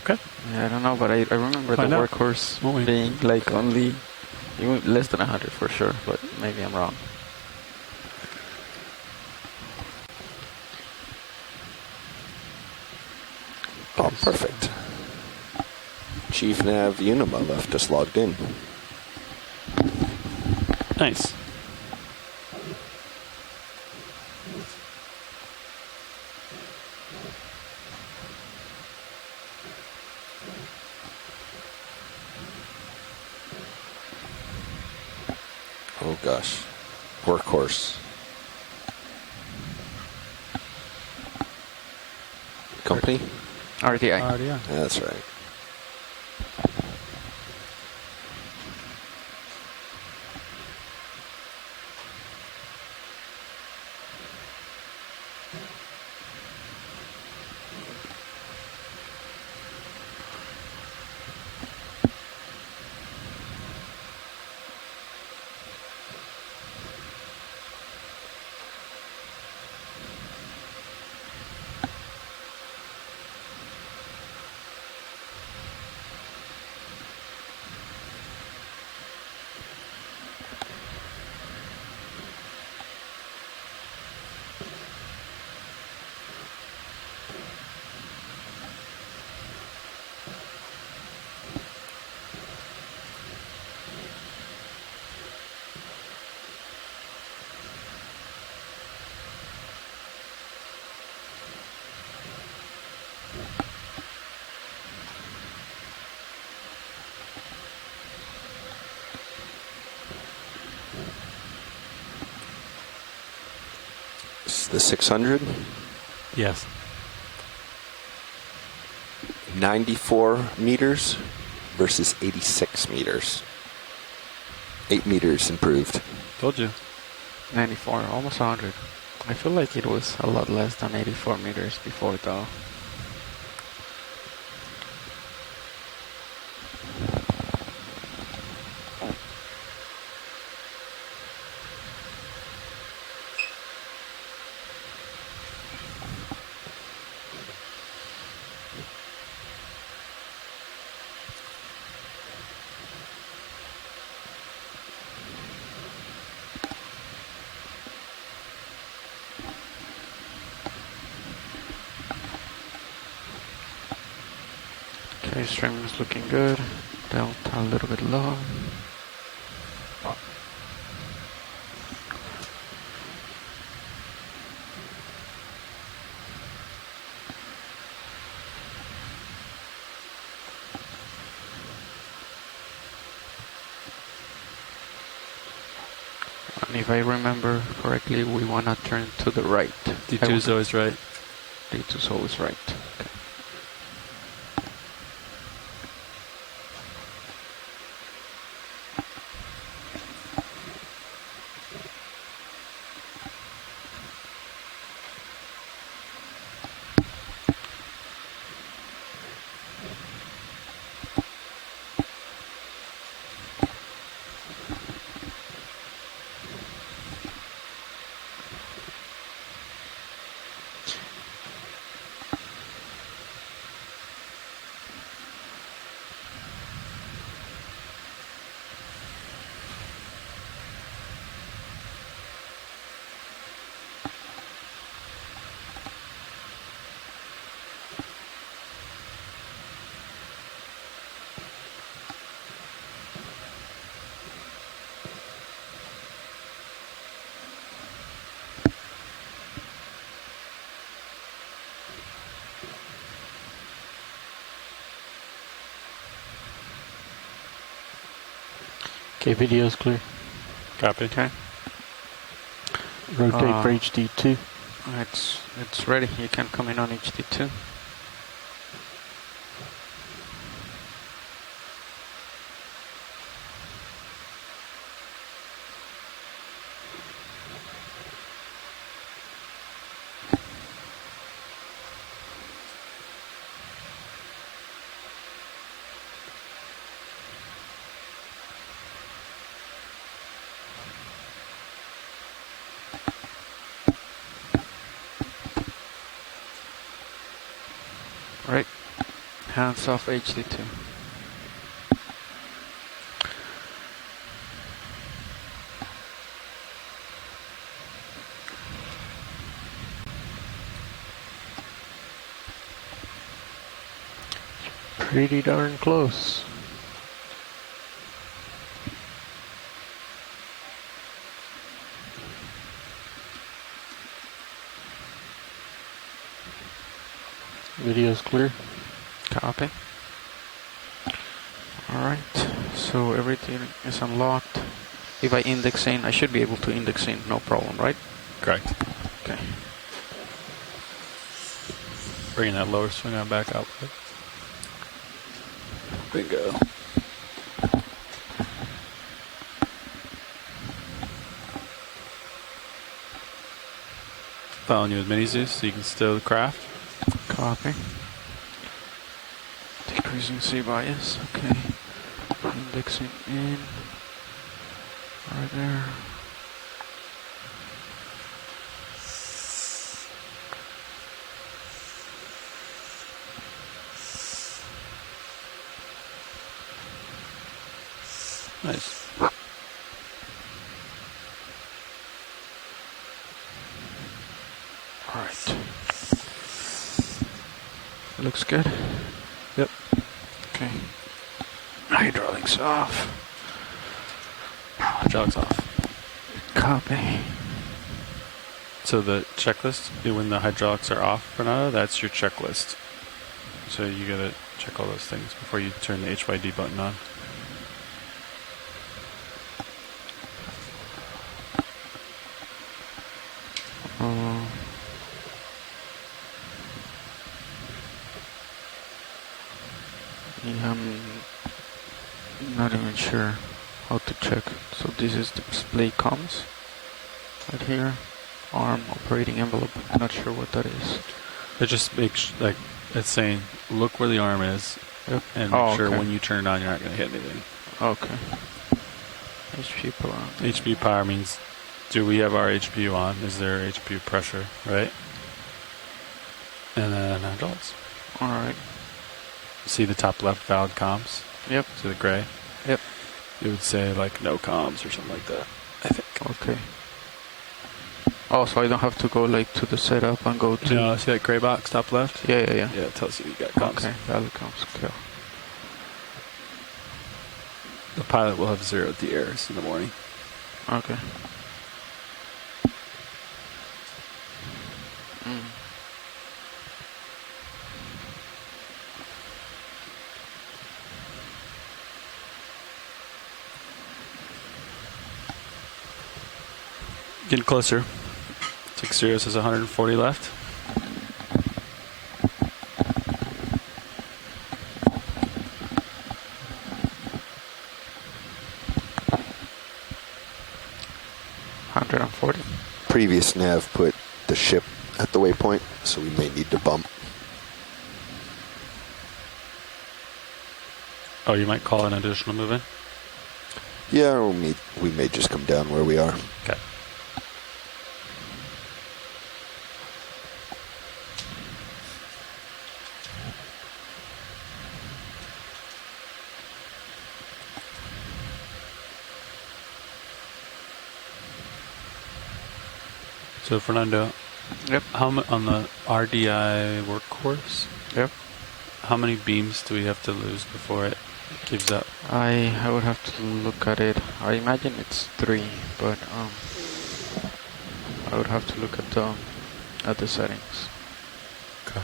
Okay. Yeah, I don't know, but I remember Find the out. workhorse Won't we? being like only even less than 100 for sure, but maybe I'm wrong. Oh, perfect. Chief Nav Unima left us logged in. Nice. Oh gosh. Workhorse. Company? RDI. RDI. Yeah, that's right. The 600, Yes. 94 meters versus 86 meters. 8 meters improved. Told you. 94, almost 100. I feel like it was a lot less than 84 meters before though. Okay, stream is looking good. Delta a little bit low. And if I remember correctly, we want to turn to the right. D2 is always right. D2 is always right. Okay. Okay, video's clear. Copy. Okay. Rotate for HD2. It's ready. You can come in on HD2. Right. Hands off HD2. Pretty darn close. Video's clear. Copy. Alright, so everything is unlocked. If I index in, I should be able to index in, no problem, right? Correct. Okay. Bringing that lower swing arm back up. Bingo. Following you with Mini Zeus so you can stow the craft. Copy. Decreasing C bias, okay. Indexing in. Right there. Nice. Alright. Looks good. Yep. Okay. Hydraulics off. Hydraulics off. Copy. So the checklist, when the hydraulics are off, Fernando, that's your checklist. So you gotta check all those things before you turn the HYD button on. Yeah, I'm not even sure how to check. So this is the display comms right here. Arm operating envelope. Not sure what that is. It just makes like it's saying, look where the arm is, Yep. and make sure okay. when you turn it on, you're not gonna hit anything. Okay. HP power. HP power means, do we have our HPU on? Is there HPU pressure, right? And then hydraulics. All right. See the top left valid comms? Yep. See the gray? Yep. It would say like no comms or something like that, I think. Okay. Oh, so I don't have to go like to the setup and go to. No, see that gray box top left? Yeah, yeah, yeah. Yeah, it tells you you got comms. Okay, valid comms. Okay. The pilot will have zeroed the errors in the morning. Okay. Mm. Getting closer. 60 says 140 left. Previous nav put the ship at the waypoint, so we may need to bump. Oh, you might call an additional move in? Yeah, or we may just come down where we are. Okay. So Fernando, Yep. on the RDI workhorse? Yep. How many beams do we have to lose before it gives up? I would have to look at it. I imagine it's 3, but I would have to look at the settings. Okay.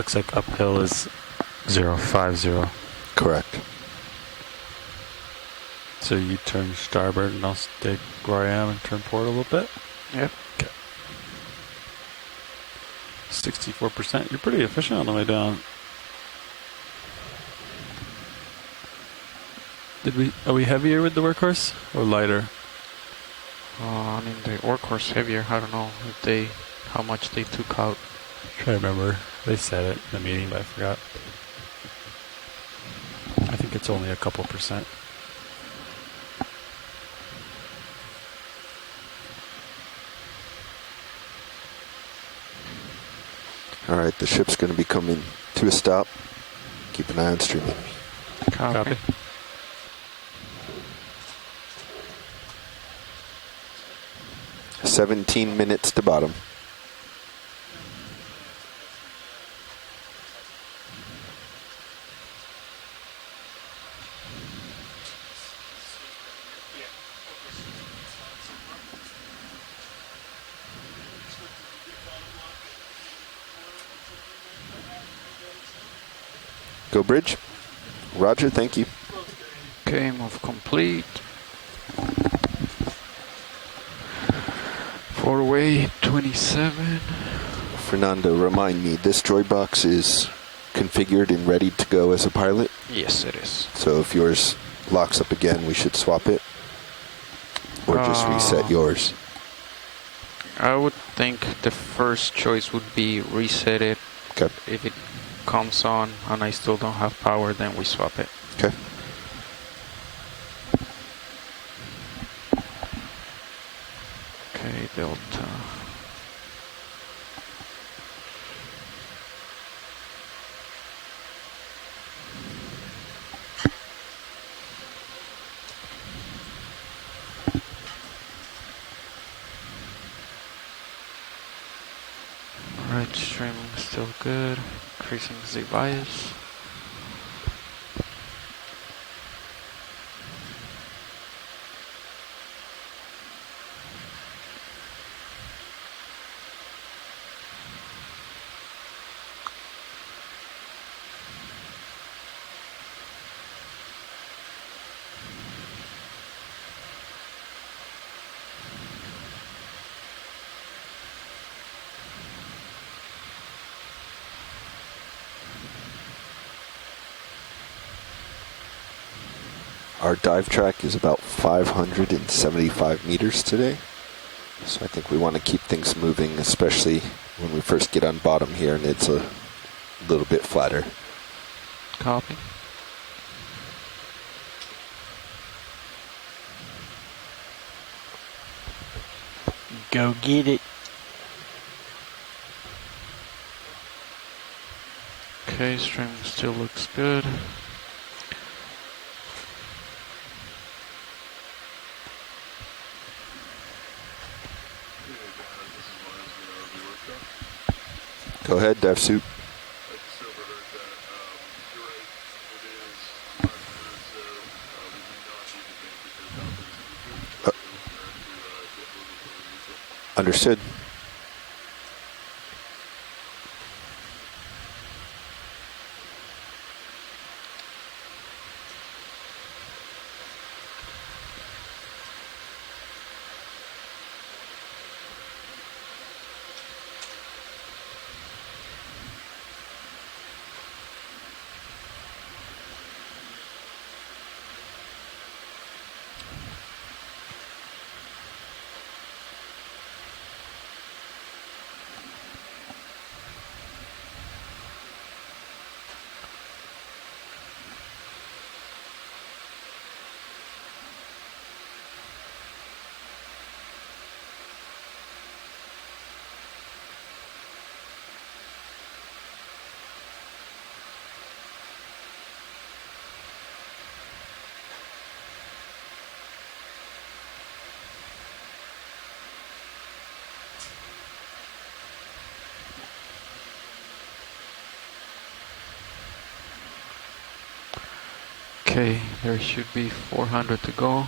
Looks like uphill is 050. Correct. So you turn starboard and I'll stay where I am and turn port a little bit? Yep. 64%. You're pretty efficient on the way down. Are we heavier with the workhorse or lighter? I mean, the workhorse heavier. I don't know how much they took out. I can't remember. They said it in the meeting, but I forgot. I think it's only a couple percent. All right, the ship's going to be coming to a stop. Keep an eye on streaming. Copy. 17 minutes to bottom. Go bridge. Roger, thank you. Okay, move complete. 4-way 27. Fernando, remind me, this joy box is configured and ready to go as a pilot? Yes, it is. So if yours locks up again, we should swap it? Or just reset yours? I would think the first choice would be reset it. Okay. If it comes on and I still don't have power, then we swap it. Okay. Okay, Delta. Alright, streaming still good. Increasing the bias. Our dive track is about 575 meters today. So I think we want to keep things moving, especially when we first get on bottom here and it's a little bit flatter. Copy. Go get it. Okay, streaming still looks good. Go ahead, dive suit. Understood. Okay, there should be 400 to go.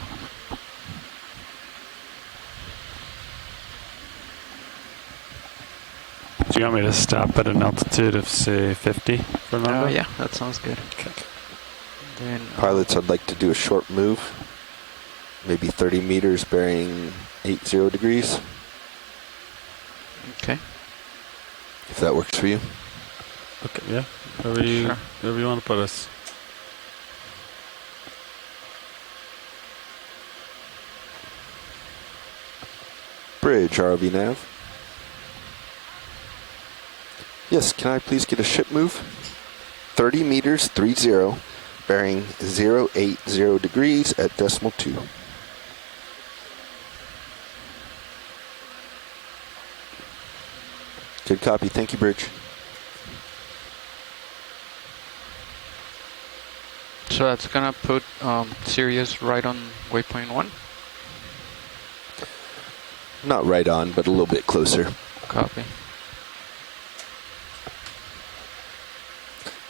So You want me to stop at an altitude of, say, 50 for London? Yeah, that sounds good. Okay. Then, Pilots, I'd like to do a short move. Maybe 30 meters bearing 80 degrees, okay. if that works for you. Okay, yeah. Wherever you want to put us. Bridge, ROV nav. Yes, can I please get a ship move? 30 meters, 30, bearing 080 degrees at decimal 2. Good copy. Thank you, Bridge. So that's gonna put Sirius right on waypoint 1. Not right on, but a little bit closer. Copy.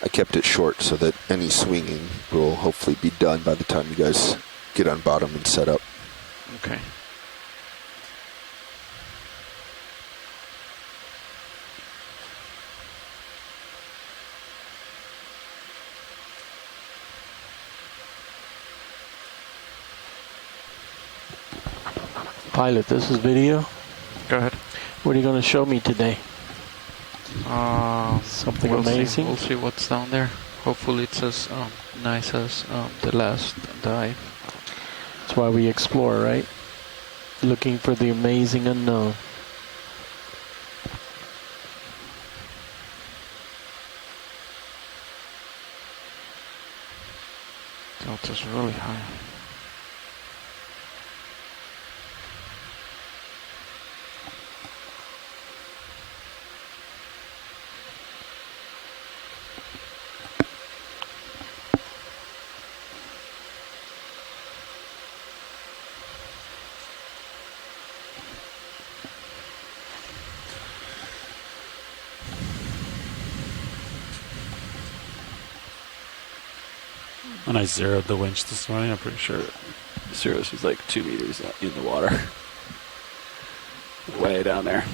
I kept it short so that any swinging will hopefully be done by the time you guys get on bottom and set up. Okay. Pilot, this is video. Go ahead. What are you going to show me today? Something We'll amazing? We'll see what's down there. Hopefully it's as nice as the last dive. That's why we explore, right? Looking for the amazing unknown. Delta's really high. When I zeroed the winch this morning, I'm pretty sure Sirius was like 2 meters in the water. Way down there.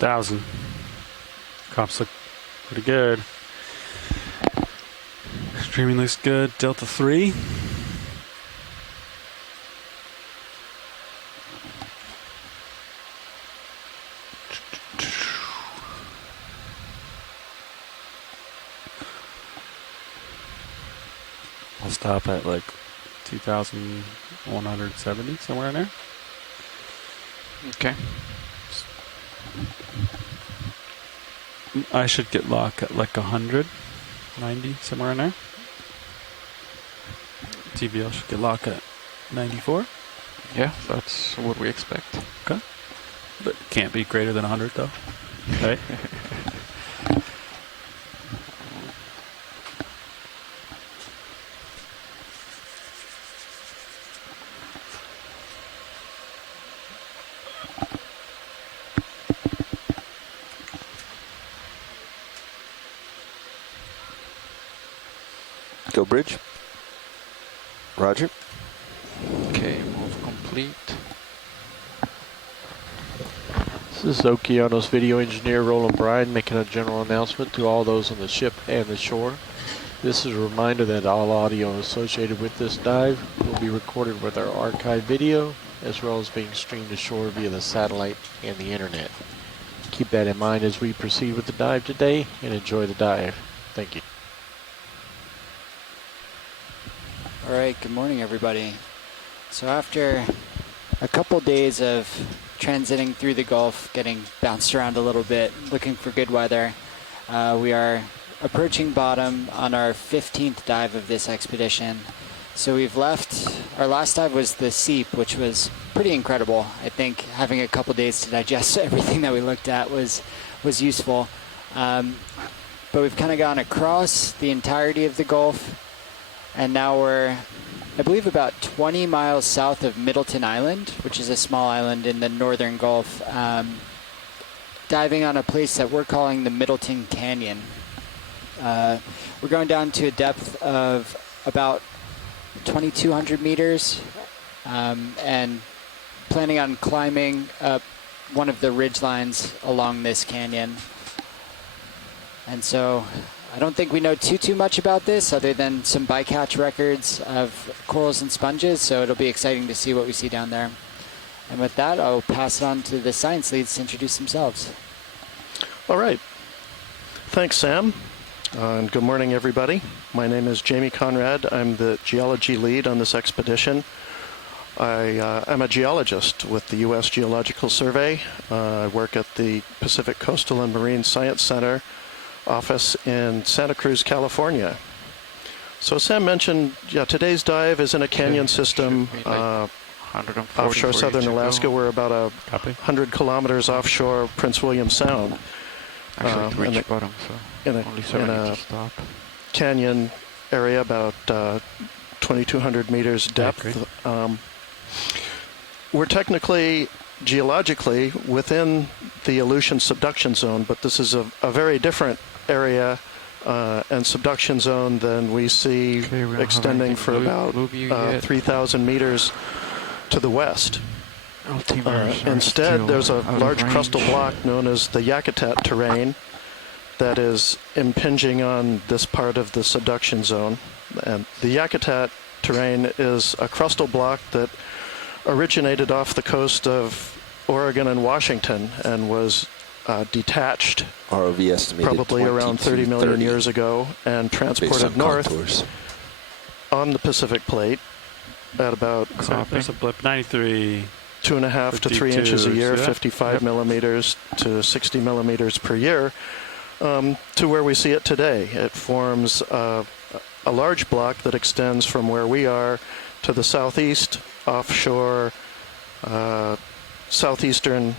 1,000. Comps look pretty good. Streaming looks good. Delta 3. I'll stop at like 2,170, somewhere in there. Okay. I should get lock at like 190, somewhere in there. TBL should get lock at 94. Yeah, that's what we expect. Okay. But can't be greater than 100 though. Right? Go bridge. Roger. Okay, move complete. This is Okeanos video engineer Roland Bryan making a general announcement to all those on the ship and the shore. This is a reminder that all audio associated with this dive will be recorded with our archive video, as well as being streamed ashore via the satellite and the internet. Keep that in mind as we proceed with the dive today, and enjoy the dive. Thank you. All right, good morning, everybody. So after a couple days of transiting through the Gulf, getting bounced around a little bit, looking for good weather, we are approaching bottom on our 15th dive of this expedition. So we've left, our last dive was the Seep, which was pretty incredible. I think having a couple days to digest everything that we looked at was useful. But we've kind of gone across the entirety of the Gulf, and now we're, I believe, about 20 miles south of Middleton Island, which is a small island in the northern Gulf, diving on a place that we're calling the Middleton Canyon. We're going down to a depth of about 2,200 meters and planning on climbing up one of the ridge lines along this canyon. And so I don't think we know too much about this other than some bycatch records of corals and sponges, so it'll be exciting to see what we see down there. And with that, I'll pass it on to the science leads to introduce themselves. All right. Thanks, Sam. And good morning, everybody. My name is Jamie Conrad. I'm the geology lead on this expedition. I'm a geologist with the U.S. Geological Survey. I work at the Pacific Coastal and Marine Science Center office in Santa Cruz, California. So Sam mentioned, today's dive is in a canyon system offshore southern Alaska. We're about 100 kilometers offshore Prince William Sound. Actually, reach bottom, so in a canyon area about 2,200 meters depth. We're technically, geologically, within the Aleutian subduction zone, but this is a very different area and subduction zone than we see extending for about 3,000 meters to the west. Instead, there's a large crustal block known as the Yakutat terrain that is impinging on this part of the subduction zone. And the Yakutat terrain is a crustal block that originated off the coast of Oregon and Washington and was detached ROV estimated probably around 30 million years ago and transported north on the Pacific Plate at about 93. 2.5 to 3 inches a year, 55 millimeters to 60 millimeters per year, to where we see it today. It forms a large block that extends from where we are to the southeast, offshore, southeastern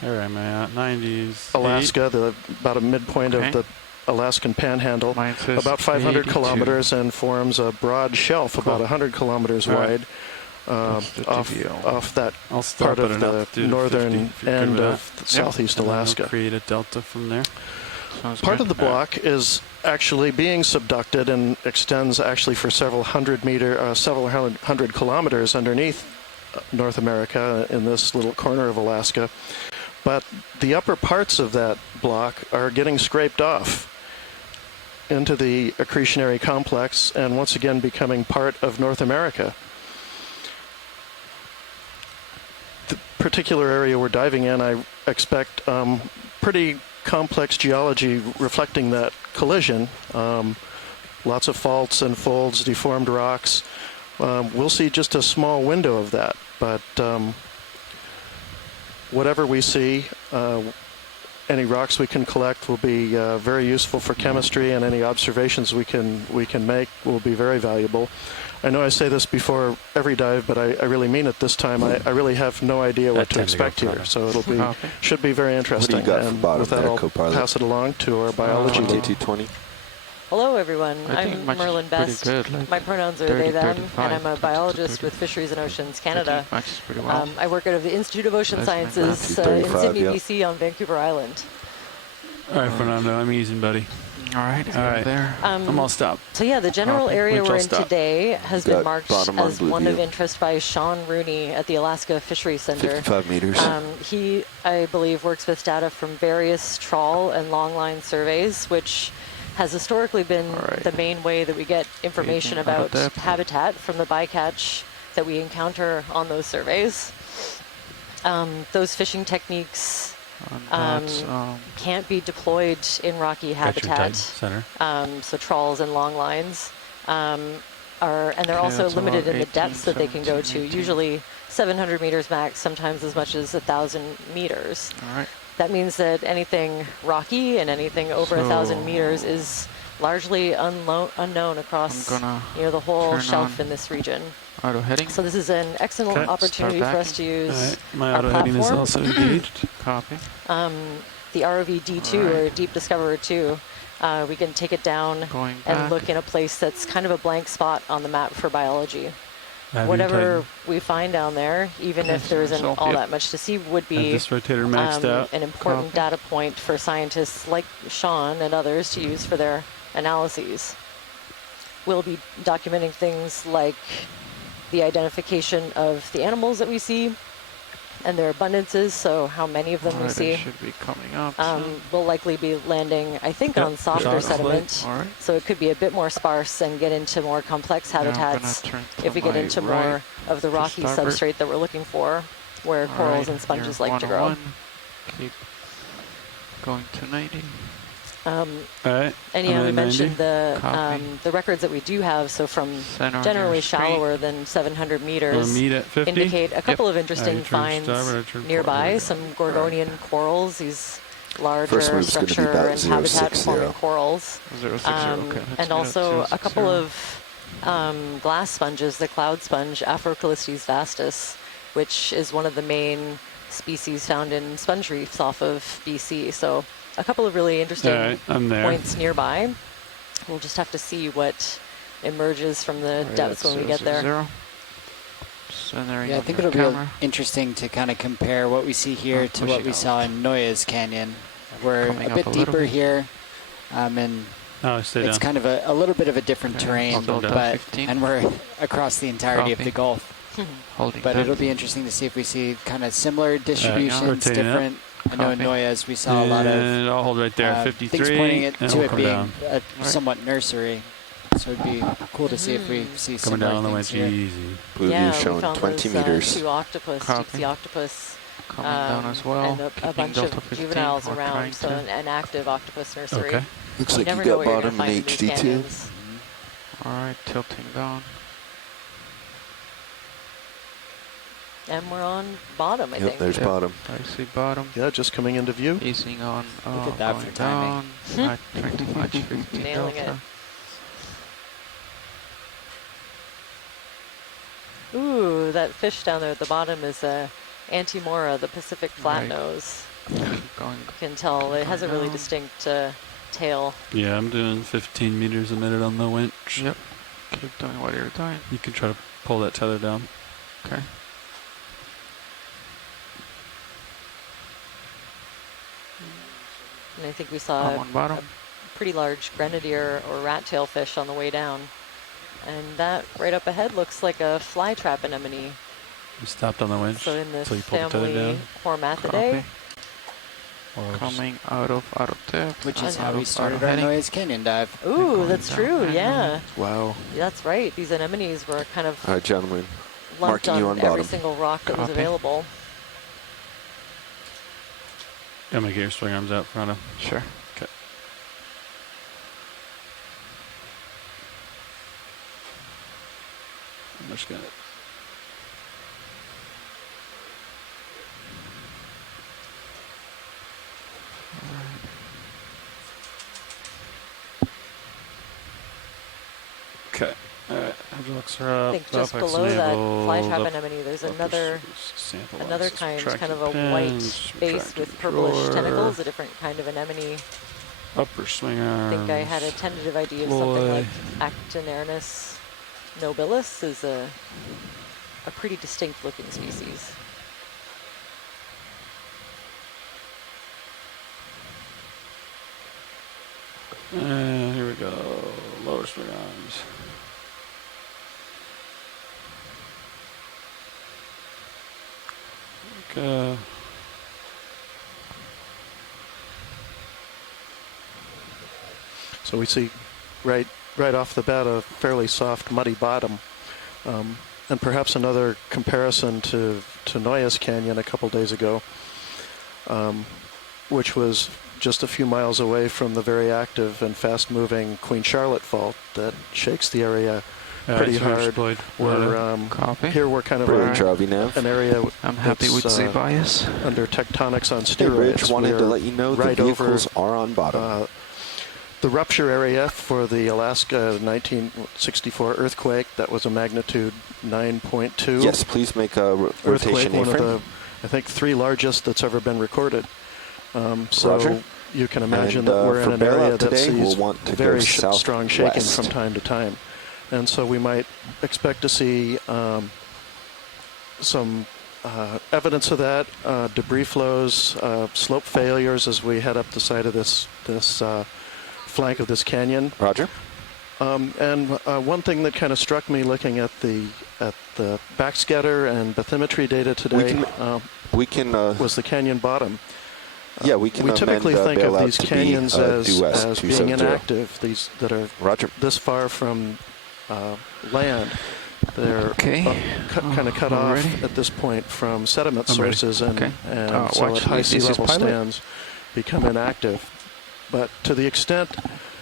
Alaska, about a midpoint of the Alaskan Panhandle, about 500 kilometers, and forms a broad shelf about 100 kilometers wide. Off that part of the northern end of southeast Alaska. Create a delta from there. Part of the block is actually being subducted and extends actually for several hundred kilometers underneath North America in this little corner of Alaska. but the upper parts of that block are getting scraped off into the accretionary complex and once again becoming part of North America. The particular area we're diving in, I expect pretty complex geology reflecting that collision. Lots of faults and folds, deformed rocks. We'll see just a small window of that, but whatever we see, any rocks we can collect will be very useful for chemistry, and any observations we can make will be very valuable. I know I say this before every dive, but I really mean it this time. I really have no idea what to expect here, so it'll be should be very interesting. What do you got for bottom with that, there, I'll co-pilot? pass it along to our biology team. 2220. Hello, everyone. I'm Merlin Best. Good, like My pronouns are 30, they, them, 35, and I'm a 20 to biologist 30. with Fisheries and Oceans Canada. Matches pretty well. I work out of the Institute of Ocean That's Sciences my in 35, Sydney, yeah. BC on Vancouver Island. All right, Fernando, I'm easing, buddy. All right, All right. there. I'm all stopped. So yeah, the general Copy. area Winch, we're I'll in stop. today has Got been marked bottom on as blue one of view. interest by Sean Rooney at the Alaska Fisheries Center. 55 meters. He, I believe, works with data from various trawl and longline surveys, which has historically been the main way that we get information Anything out of about depth? habitat from the bycatch that we encounter on those surveys. Those fishing techniques That's, can't be deployed in rocky Got your habitat. type center. So trawls and long lines and they're also that's limited about in the 18, depths that they can go to, 17, 18. usually 700 meters max, sometimes as much as 1,000 meters. all right. That means that anything rocky and anything over 1,000 meters is largely unknown across I'm gonna the whole turn shelf on in this region. auto heading. So this is an excellent Okay. opportunity Start for us to All use right, my our auto heading is platform. also engaged. Copy. The ROV D2 Alright. or Deep Discoverer 2. We can take it down Going and back. look in a place that's kind of a blank spot on the map for biology. I have your Whatever Titan. we find down there, even Okay, if there isn't so, all yep. that much to see, would Have be this rotator maxed out. an important Copy. data point for scientists like Sean and others to use for their analyses. We'll be documenting things like the identification of the animals that we see and their abundances, so how many of them we Alright, they see. should be coming up. soon. We'll likely be landing, I think, Yep, on softer chocolate. sediment, All right. so it could be a bit more sparse and get into more complex Now I'm gonna habitats turn if we to get my into right more of the to rocky starboard. substrate that we're looking for, where All corals right, and sponges you're like to grow. 101. Keep going to 90. All right. And I'm yeah, we at 90. mentioned Copy. the records that we do have, so from Center on generally your screen. shallower than 700 We'll meters, meet at 50. indicate a couple of interesting I turned finds starboard, I turned nearby, forward. some Gorgonian corals, these larger First move's gonna be structure about and habitat 060. forming corals. 060, okay. let's And meet at also a couple 060. of glass sponges, the cloud sponge, Afrocalistes vastus, which is one of the main species found in sponge reefs off of BC. So a couple of really interesting All right, I'm there. points nearby. We'll just have to see what emerges from the Alright, depths when we get there. 060. Centering Yeah, I on think your it'll be camera. interesting to kind of compare what we see here to what pushing we out. saw in Noyes Canyon. We're Coming a up bit a little deeper bit. here, and No, stay it's down. kind of a little bit of a different Okay, terrain, I'll go down but 15. and we're across the entirety of Copy. the Gulf. Holding But that. it'll be interesting to see if we see kind of similar distributions, rotating up. different. I know in Copy. Noyes we saw a lot of And I'll hold right there, things 53, pointing it and to we'll it come being down. somewhat nursery. So it'd be cool to see if we see Coming similar down on the things winch, here. easy. Blue Yeah, view we showing found 20 those, meters. two octopus, Copy. deep sea octopus, Coming down as well. and a keeping bunch Delta of 15 juveniles or around, trying so to. an active octopus nursery. Okay. Looks You like never you know got what you're gonna bottom in find in these HD2. canyons. All right, tilting down. And we're on bottom, I Yep, think. there's Yep. bottom. I see bottom. Yeah, just coming into view. Easing on. Look at that going for timing. down. Not trying to match 50 Nailing Delta. Ooh, that fish down there at the bottom is a Antimora, the Pacific Right. flatnose. Keep going. You can tell it has a really down. distinct tail. Yeah, I'm doing 15 meters a minute on the winch. Yep. Keep doing what you're doing. You can try to pull that tether down. Okay. And I think we I'm saw on bottom. a pretty large grenadier or rat tail fish on the way down. And that right up ahead looks like a fly trap anemone. You stopped on the winch, So in the so you pulled the tether family down. Hormathidae. Copy. coming out of depth. Which is out how we of started our heading. Noyes Canyon dive. Ooh, going that's down true. angle. Yeah, Wow. that's right. These anemones were kind of All right, gentlemen. lumped Marking you on on every bottom. single rock that was Copy. available. I'm gonna get your swing arms out, Fernando. Sure. Okay. I'm just gonna. Okay. All right. Hydraulics are I up. think just Apex below that enabled, fly trap up- anemone, there's upper another sample another axis, kind, retracted kind of a pins, white base retracted with purplish drawer, tentacles, a different kind of anemone. upper swing I arms. think I had a tentative idea of something like Actinernus nobilis is a pretty distinct looking species. And here we go. Lower swing arms. Okay. So we see right off the bat a fairly soft, muddy bottom. And perhaps another comparison to Noyes Canyon a couple days ago, which was just a few miles away from the very active and fast-moving Queen Charlotte Fault that shakes the area pretty hard. Here we're kind of an area. I'm happy with Z bias. Under tectonics on Hey, Rich, steroids. wanted to let you know the right vehicles over, are on bottom. the rupture area for the Alaska 1964 earthquake, that was a magnitude 9.2. Yes, please make a rotation Earthquake, one of A-frame. the, I think, 3 largest that's ever been recorded. So Roger. you can imagine And, that we're in for an area bailout that today, sees we'll want to very go strong shaking southwest. from time to time. And so we might expect to see some evidence of that, debris flows, slope failures as we head up the side of this flank of this canyon. Roger. And one thing that kind of struck me looking at the backscatter and bathymetry data today was the canyon bottom. Yeah, we can We typically amend, think of bailout these to be, canyons due west, as being 270. inactive, these that are this far from land. They're kind of cut off at this point from sediment sources, and so at high sea level stands become inactive. But to the extent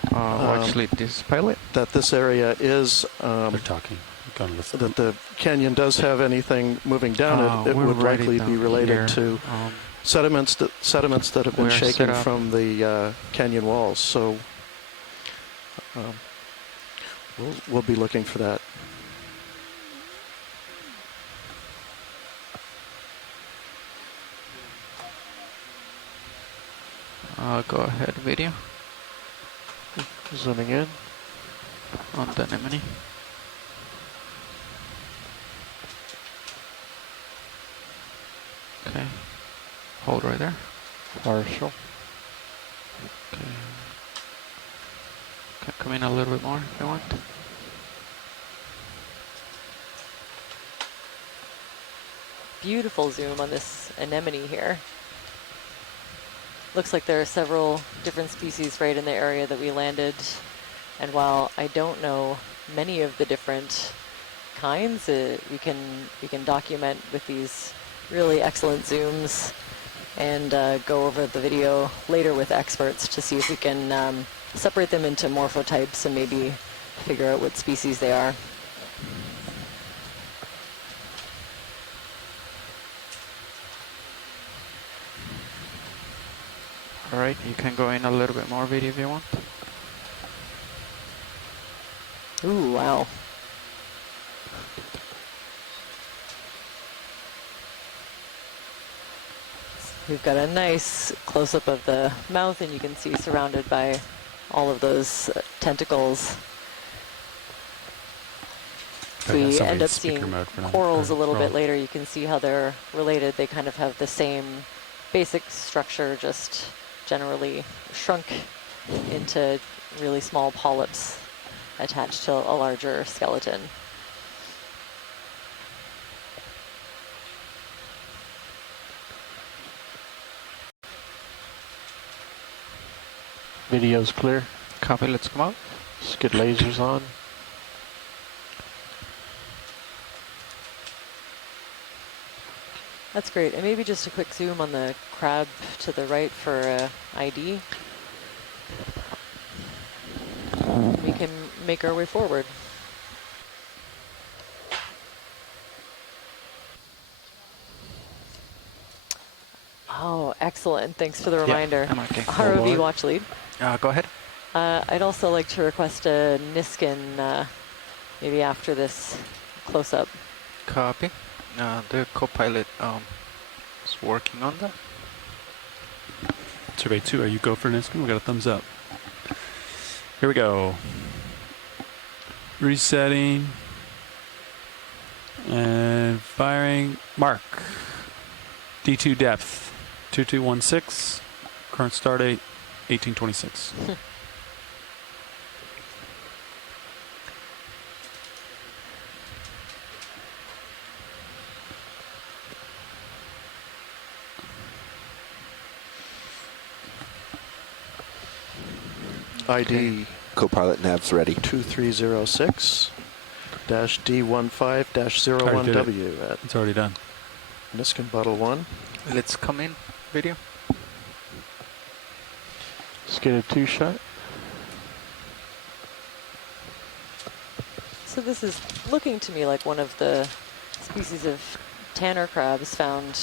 that this area is that the canyon does have anything moving down it would likely be related to sediments that have been shaken from the canyon walls. So we'll be looking for that. Go ahead, video. Zooming in on the anemone. Okay. Hold right there. Partial. Okay. Okay, come in a little bit more if you want. Beautiful zoom on this anemone here. Looks like there are several different species right in the area that we landed. And while I don't know many of the different kinds, we can document with these really excellent zooms and go over the video later with experts to see if we can separate them into morphotypes and maybe figure out what species they are. All right, you can go in a little bit more video if you want. Ooh, wow. We've got a nice close-up of the mouth, and you can see surrounded by all of those tentacles. If we end up seeing corals a little bit later, you can see how they're related. They kind of have the same basic structure, just generally shrunk into really small polyps attached to a larger skeleton. Video's clear. Copy, let's come out. Just get lasers on. That's great. And maybe just a quick zoom on the crab to the right for ID. We can make our way forward. Oh, excellent. Thanks for the reminder. I'm okay. ROV watch lead. Go ahead. I'd also like to request a Niskin maybe after this close-up. Copy. The co-pilot is working on that. Survey 2, are you go for Niskin? We got a thumbs up. Here we go. Resetting. And firing. Mark. D2 depth. 2216. Current start date 1826. ID Co-pilot nav's ready. 2306-D15-01W at It's already done. Niskin Bottle 1. Let's come in. Video. Let's get a 2-shot. So this is looking to me like one of the species of tanner crabs found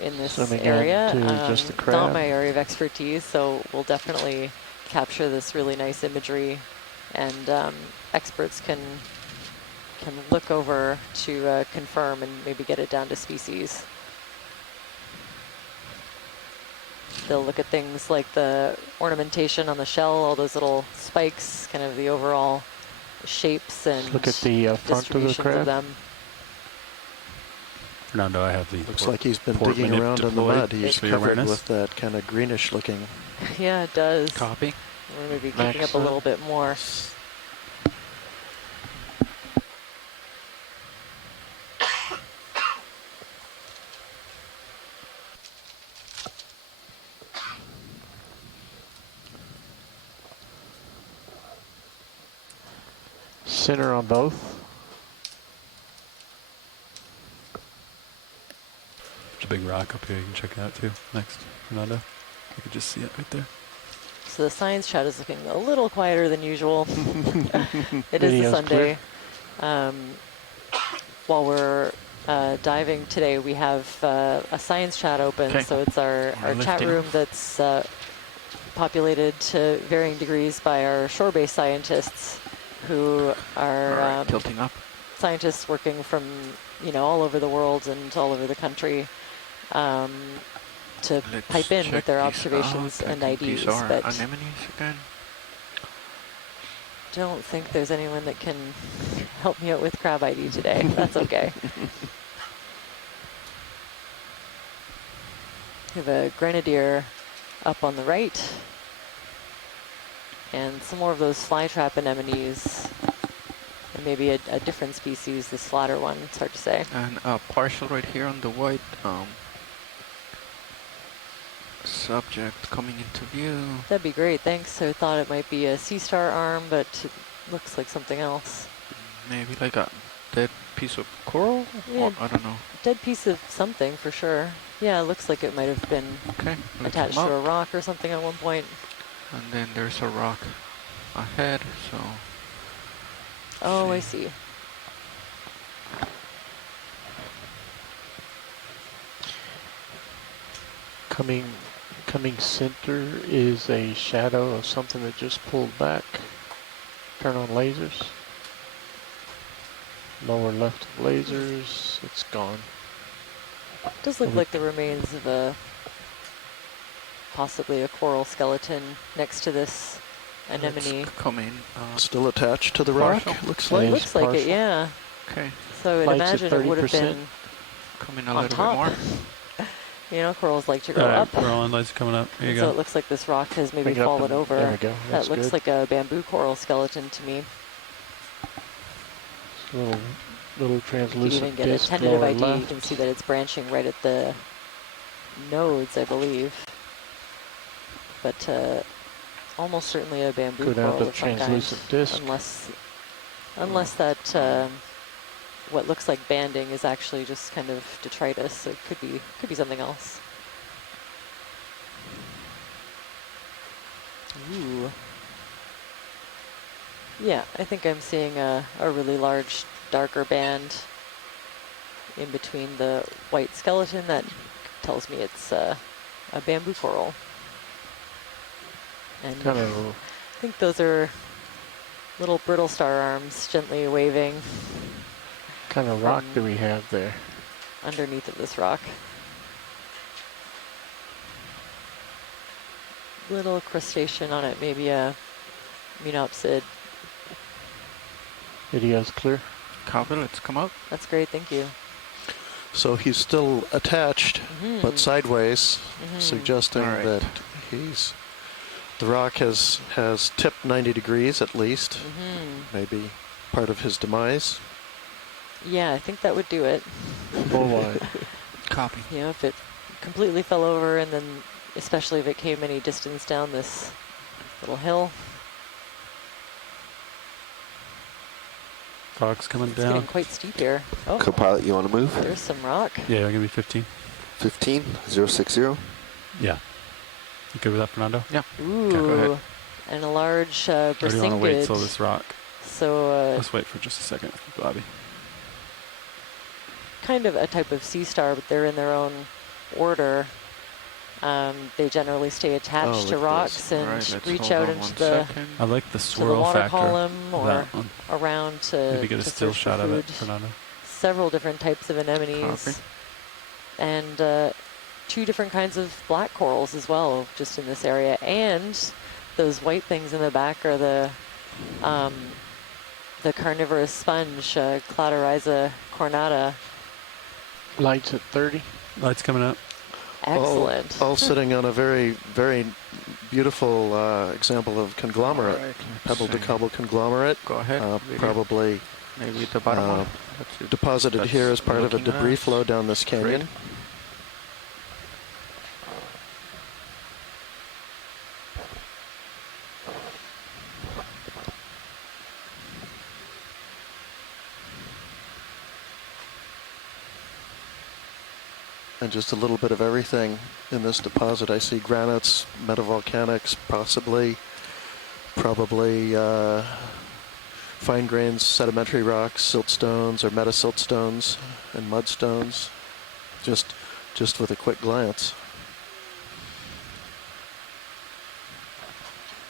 in this Swimming area. into just the Not crab. my area of expertise, so we'll definitely capture this really nice imagery, and experts can look over to confirm and maybe get it down to species. They'll look at things like the ornamentation on the shell, all those little spikes, kind of the overall shapes and Look at the front of the distributions crab. of them. Fernando, I have the Looks like he's been port digging minute around in the deployed mud. He's for your covered awareness. with that kind of greenish looking. Yeah, it does. Copy. We're maybe kicking up a little bit more. Center on both. There's a big rock up here. You can check it out too. Next, Fernando. You can just see it right there. So the science chat is looking a little quieter than usual. It is a Video's Sunday. While we're diving today, we have a science chat open. Okay. So it's our chat lifting. room that's populated to varying degrees by our shore-based scientists who are Tilting up. scientists working from all over the world and all over the country to Let's pipe in check with their these observations out. I and think IDs. These are But anemones again. don't think there's anyone that can help me out with crab ID today. That's okay. We have a grenadier up on the right. And some more of those flytrap anemones. And maybe a different species, this flatter one. It's hard to say. And a partial right here on the white subject coming into view. That'd be great, thanks. I thought it might be a sea star arm, but it looks like something else. Maybe like a dead piece of coral? Yeah. Or, I don't know. Dead piece of something for sure. Yeah, it looks like it might have been Okay. let's attached come to a out. rock or something at one point. And then there's a rock ahead, so Oh, I see. Coming center is a shadow of something that just pulled back. Turn on lasers. Lower left of lasers. It's gone. Does look like the remains of possibly a coral skeleton next to this anemone. it's coming. Still attached to the rock, partial. looks It like. is Looks like it, partial. yeah. Okay, So I'd Lights at imagine it would have 30%. been, coming a on little top. bit more. corals like to go All right, up. Coral lights coming up. Here you So go. it looks like this rock has maybe Bring it up fallen and- over. There we go. That That's looks good. like a bamboo coral skeleton to me. Little You can translucent even get a disc tentative lower ID. left. You can see that it's branching right at the nodes, I believe. But almost certainly a bamboo Go down coral to of some kind, translucent disc. unless that what looks like banding is actually just kind of detritus. So it could be something else. Ooh. Yeah, I think I'm seeing a really large, darker band in between the white skeleton that tells me it's a bamboo coral. And Kind I of think those are little brittle star arms gently waving kind of rock do we have there? underneath of this rock. Little crustacean on it, maybe a Menopsid. Video's clear. Copy, let's come up. That's great, thank you. So he's still attached, but sideways, suggesting All right. that the rock has tipped 90 degrees at least. Maybe part of his demise. Yeah, I think that would do it. Full wide. Copy. You know, if it completely fell over, and then especially if it came any distance down this little hill. Fog's coming It's down. getting quite steep here. Oh, Co-pilot, you want to move? there's some rock. Yeah, I'm gonna be 15. 15, 060. Yeah. You good with that, Fernando? Yeah. Ooh, go ahead. and a large Or do you want to wait till Brisingid. this rock? So Let's wait for just a second, Bobby. kind of a type of sea star, but they're in their own order. They generally stay attached to rocks and reach out into the I like the to the swirl water factor. column or That one. around to Maybe get a to still search for shot of it, food. Fernando. Several different types of anemones. Copy. And 2 different kinds of black corals as well, just in this area. And those white things in the back are the carnivorous sponge, Cladorhiza cornata. Lights at 30. Lights coming up. Excellent. All sitting on a very, very beautiful example of conglomerate, pebble to cobble conglomerate. Go ahead. Probably Maybe at the bottom one. That's it. deposited That's here as part of a looking debris nice. flow down this canyon. Great. And just a little bit of everything in this deposit. I see granites, metavolcanics, probably fine grains, sedimentary rocks, siltstones or metasiltstones and mudstones. Just with a quick glance.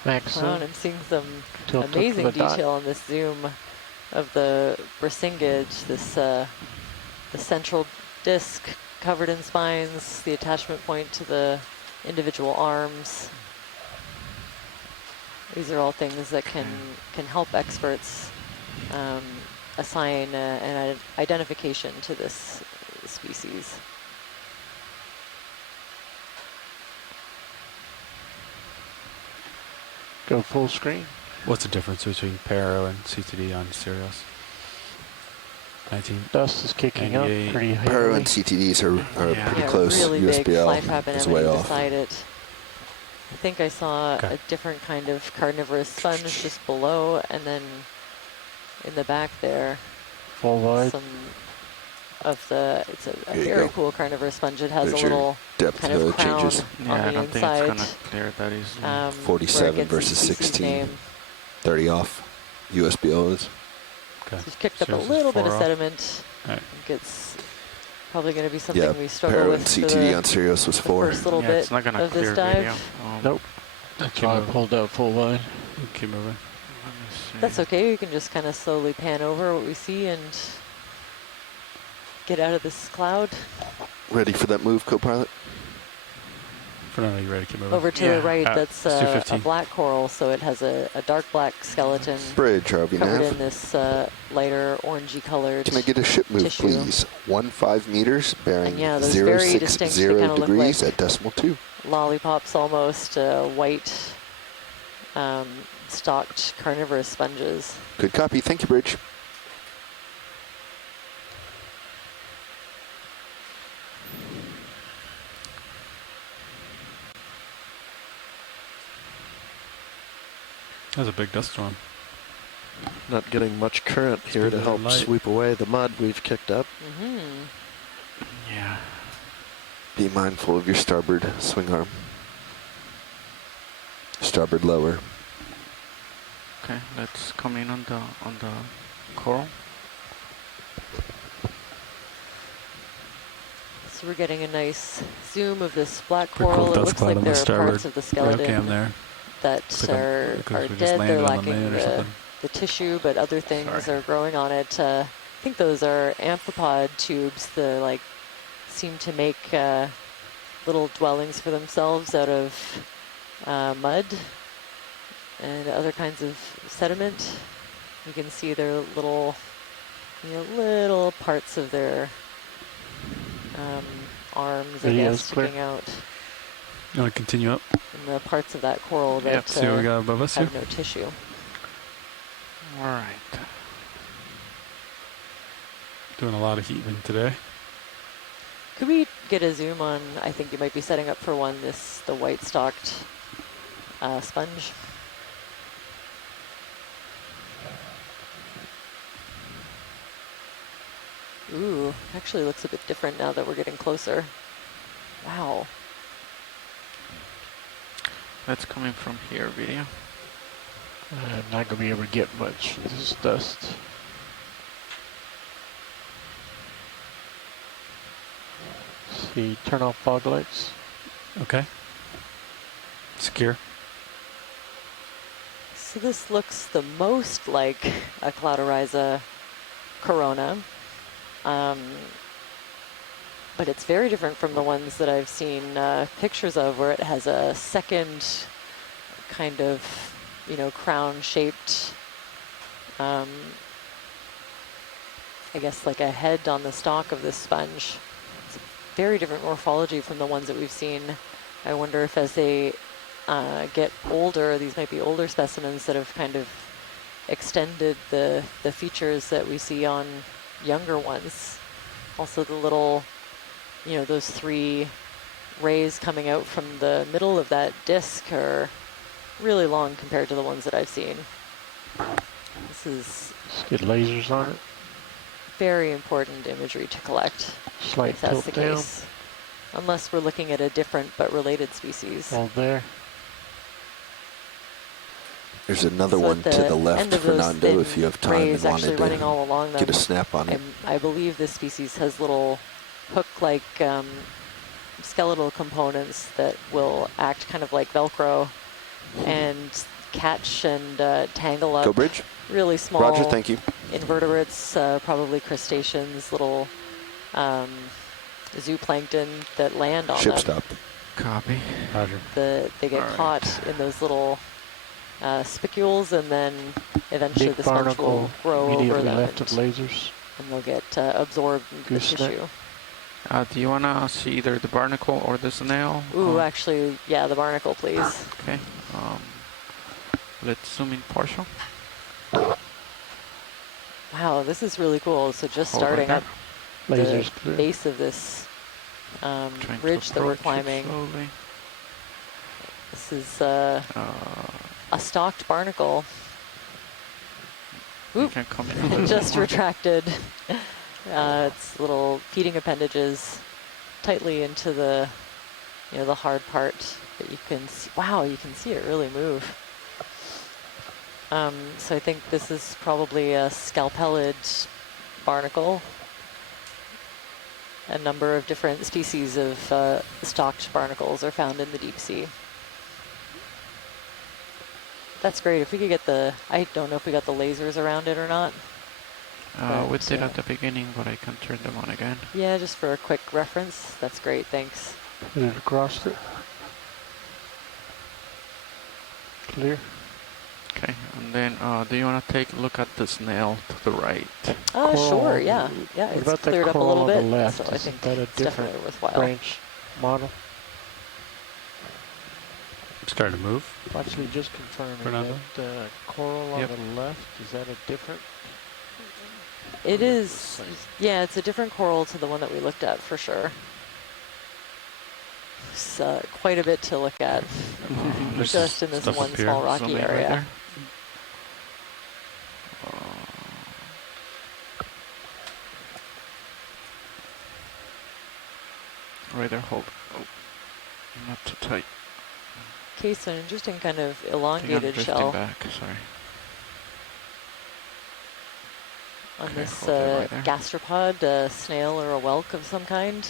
Max, Wow, and I'm seeing some tilt up to amazing the dot. detail on this zoom of the Brisingid, this the central disc covered in spines, the attachment point to the individual arms. These are all things that can help experts assign an identification to this species. Go full screen. What's the difference between Paro and CTD on Sirius? 19. Dust is kicking up 98. pretty Paro heavily. and CTDs are Yeah. pretty Yeah, close. really big USBL flytrap is way anemone off. beside it. I think I saw Okay. a different kind of carnivorous sponge just below, and then in the back there, Full wide. some of the, it's a Here you very go. cool carnivorous sponge. It has There's a your little depth kind of crown changes. Yeah, on I the don't think it's inside. gonna clear that easily. Where it 47 gets the versus species 16. name. 30 off. USBL is. Okay. So we've kicked up a Sirius is little bit 4 of off. sediment. All right. I think it's probably going to be something Yeah, we struggle Paro with and for CTD the, on Sirius was the 4. first little Yeah, bit it's not gonna of clear this dive. video. Nope. That's why I pulled out full wide. Keep moving. Let me see. That's okay. We can just kind of slowly pan over what we see and get out of this cloud. Ready for that move, co-pilot? Fernando, you ready to keep moving? Over to Yeah. the right, that's let's do a 15. black coral, so it has a dark black skeleton Bridge, RV covered nav. in this lighter orangey colored. Can I get a ship move, tissue. please? 15 meters, bearing And yeah, those very distinct, they 060 kinda look degrees like at decimal 2. lollipops almost, white stalked carnivorous sponges. Good copy. Thank you, Bridge. That's a big dust storm. Not getting much current here to help sweep away the mud we've kicked up. Yeah. Be mindful of your starboard swing arm. Starboard lower. Okay, let's come in on the coral. So we're getting a nice zoom of this black Pretty coral. cool It dust looks cloud like on the there are starboard parts of the rail skeleton cam there. that Looks like are we just dead. They're landed on the lacking main or something. the tissue, but other things are growing on it. I think those are amphipod tubes. The like seem to make little dwellings for themselves out of mud and other kinds of sediment. You can see their little, little parts of their arms, I guess, sticking out. You want to continue up? And the parts of that coral that See what we got above us have here? no tissue. All right. Doing a lot of heaving today. Could we get a zoom on, I think you might be setting up for one, the white-stalked sponge? Ooh, actually looks a bit different now that we're getting closer. Wow. That's coming from here, video. I'm not going to be able to get much. This is dust. See, turn off fog lights. Okay. Secure. So this looks the most like a Cloudorhiza corona. But it's very different from the ones that I've seen pictures of, where it has a second kind of, crown-shaped, I guess like a head on the stalk of this sponge. It's a very different morphology from the ones that we've seen. I wonder if as they get older, these might be older specimens that have kind of extended the features that we see on younger ones. Also the little, those three rays coming out from the middle of that disc are really long compared to the ones that I've seen. This is Let's get lasers on it. very important imagery to collect, Slight if that's the tilt down. case. Unless we're looking at a different but related species. All there. There's another So one at to the left, end of those Fernando, thin if you have time and rays actually wanted running to all along them. get a snap on it. And I believe this species has little hook-like skeletal components that will act kind of like Velcro and catch and tangle up Go bridge. really small Roger, thank you. invertebrates, probably crustaceans, little zooplankton that land on Ship them. stop. Copy. Roger. They get caught in those little spicules, and then eventually Big the sponge will barnacle grow over immediately them, left of lasers. and they'll get absorbed into the Gooseneck. tissue. Do you want to see either the barnacle or the snail? Ooh, actually, yeah, the barnacle, please. Okay. Let's zoom in partial. Wow, this is really cool. So just Hold on starting there. up Lasers the clear. base of this Trying to ridge that we're approach it climbing. slowly. This is a stalked barnacle. You Oop, can come in a it little just more. retracted. Its little feeding appendages tightly into the, the hard part. But you can see, wow, you can see it really move. So I think this is probably a scalpellid barnacle. A number of different species of stalked barnacles are found in the deep sea. That's great. If we could get I don't know if we got the lasers around it or not. We did at the beginning, but I can turn them on again. Yeah, just for a quick reference. That's great, thanks. Put it across it. Clear. Okay, and then do you want to take a look at the snail to the right? Sure, yeah. Yeah, What it's about that cleared up a coral little on bit, the left? so I Isn't think that a it's different definitely worthwhile. branch model? Starting to move. Actually, just confirming Fernando? that coral on Yep. the left, is that a different? It is, yeah, it's a different coral to the one that we looked at for sure. It's quite a bit to look at, There's just in this stuff one up here. small rocky Zoom in right area. there. Right there, hold. Oh, not too tight. Okay, so an interesting kind of I think I'm elongated drifting shell back, sorry. on Okay, this hold it right there. gastropod, a snail or a whelk of some kind.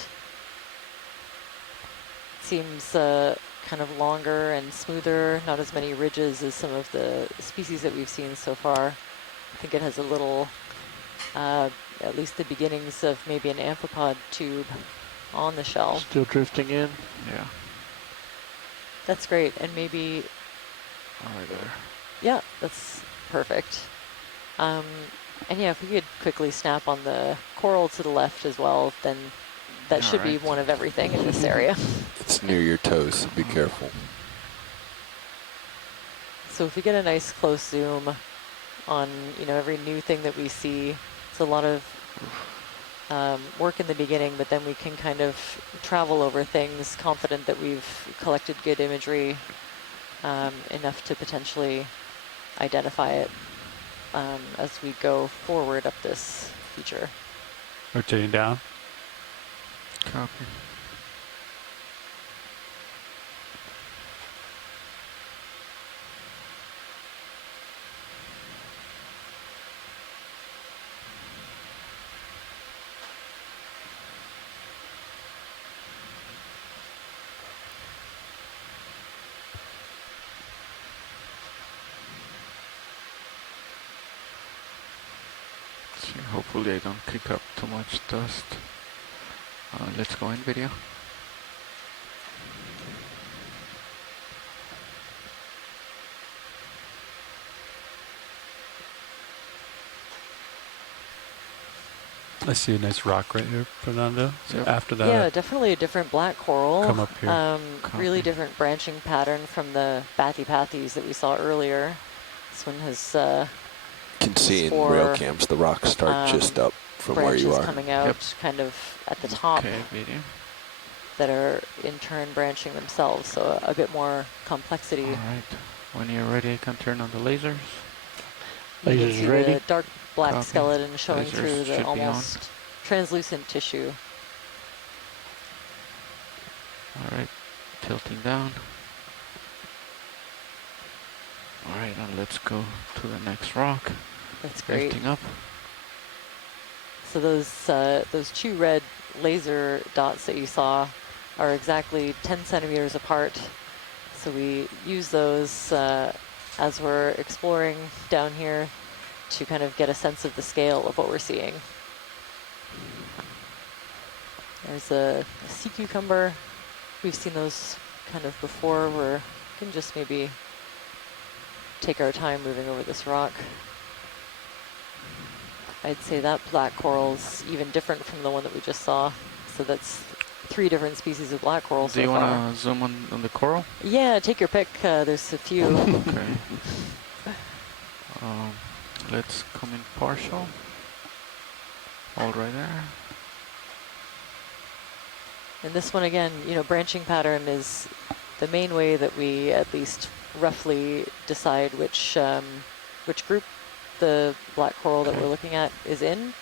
Seems kind of longer and smoother, not as many ridges as some of the species that we've seen so far. I think it has a little, at least the beginnings of maybe an amphipod tube on the shell. Still drifting in. Yeah. That's great, and maybe, Right there. yeah, that's perfect. And yeah, if we could quickly snap on the coral to the left as well, then that should be one of everything in this area. It's near your toes. Be careful. So if we get a nice close zoom on, you know, every new thing that we see, it's a lot of work in the beginning, but then we can kind of travel over things confident that we've collected good imagery enough to potentially identify it as we go forward up this feature. Rotating down. Copy. See, hopefully I don't kick up too much dust. Let's go in video. I see a nice rock right here, Fernando. So Yep. after that, Yeah, definitely a different black coral. Come up here. Really different branching pattern from the bathypathes that we saw earlier. This one has You can see in four, rail cams the rocks start just up from where you branches are. coming out kind of at the top Okay, video. that are in turn branching themselves, so a bit more complexity. All right. When you're ready, I can turn on the lasers. You can Lasers see ready? the dark black Copy. skeleton showing Lasers through should the be on. almost translucent tissue. All right, tilting down. All right, now let's go to the next rock. That's great. Lifting up. So those two red laser dots that you saw are exactly 10 centimeters apart. So we use those as we're exploring down here to kind of get a sense of the scale of what we're seeing. There's a sea cucumber. We've seen those kind of before. We can just maybe take our time moving over this rock. I'd say that black coral's even different from the one that we just saw. So that's 3 different species of black coral so Do you far. want to zoom on the coral? Yeah, take your pick. There's a few. Okay. Let's come in partial. Hold right there. And this one again, you know, branching pattern is the main way that we at least roughly decide which group the black coral that we're looking at is in.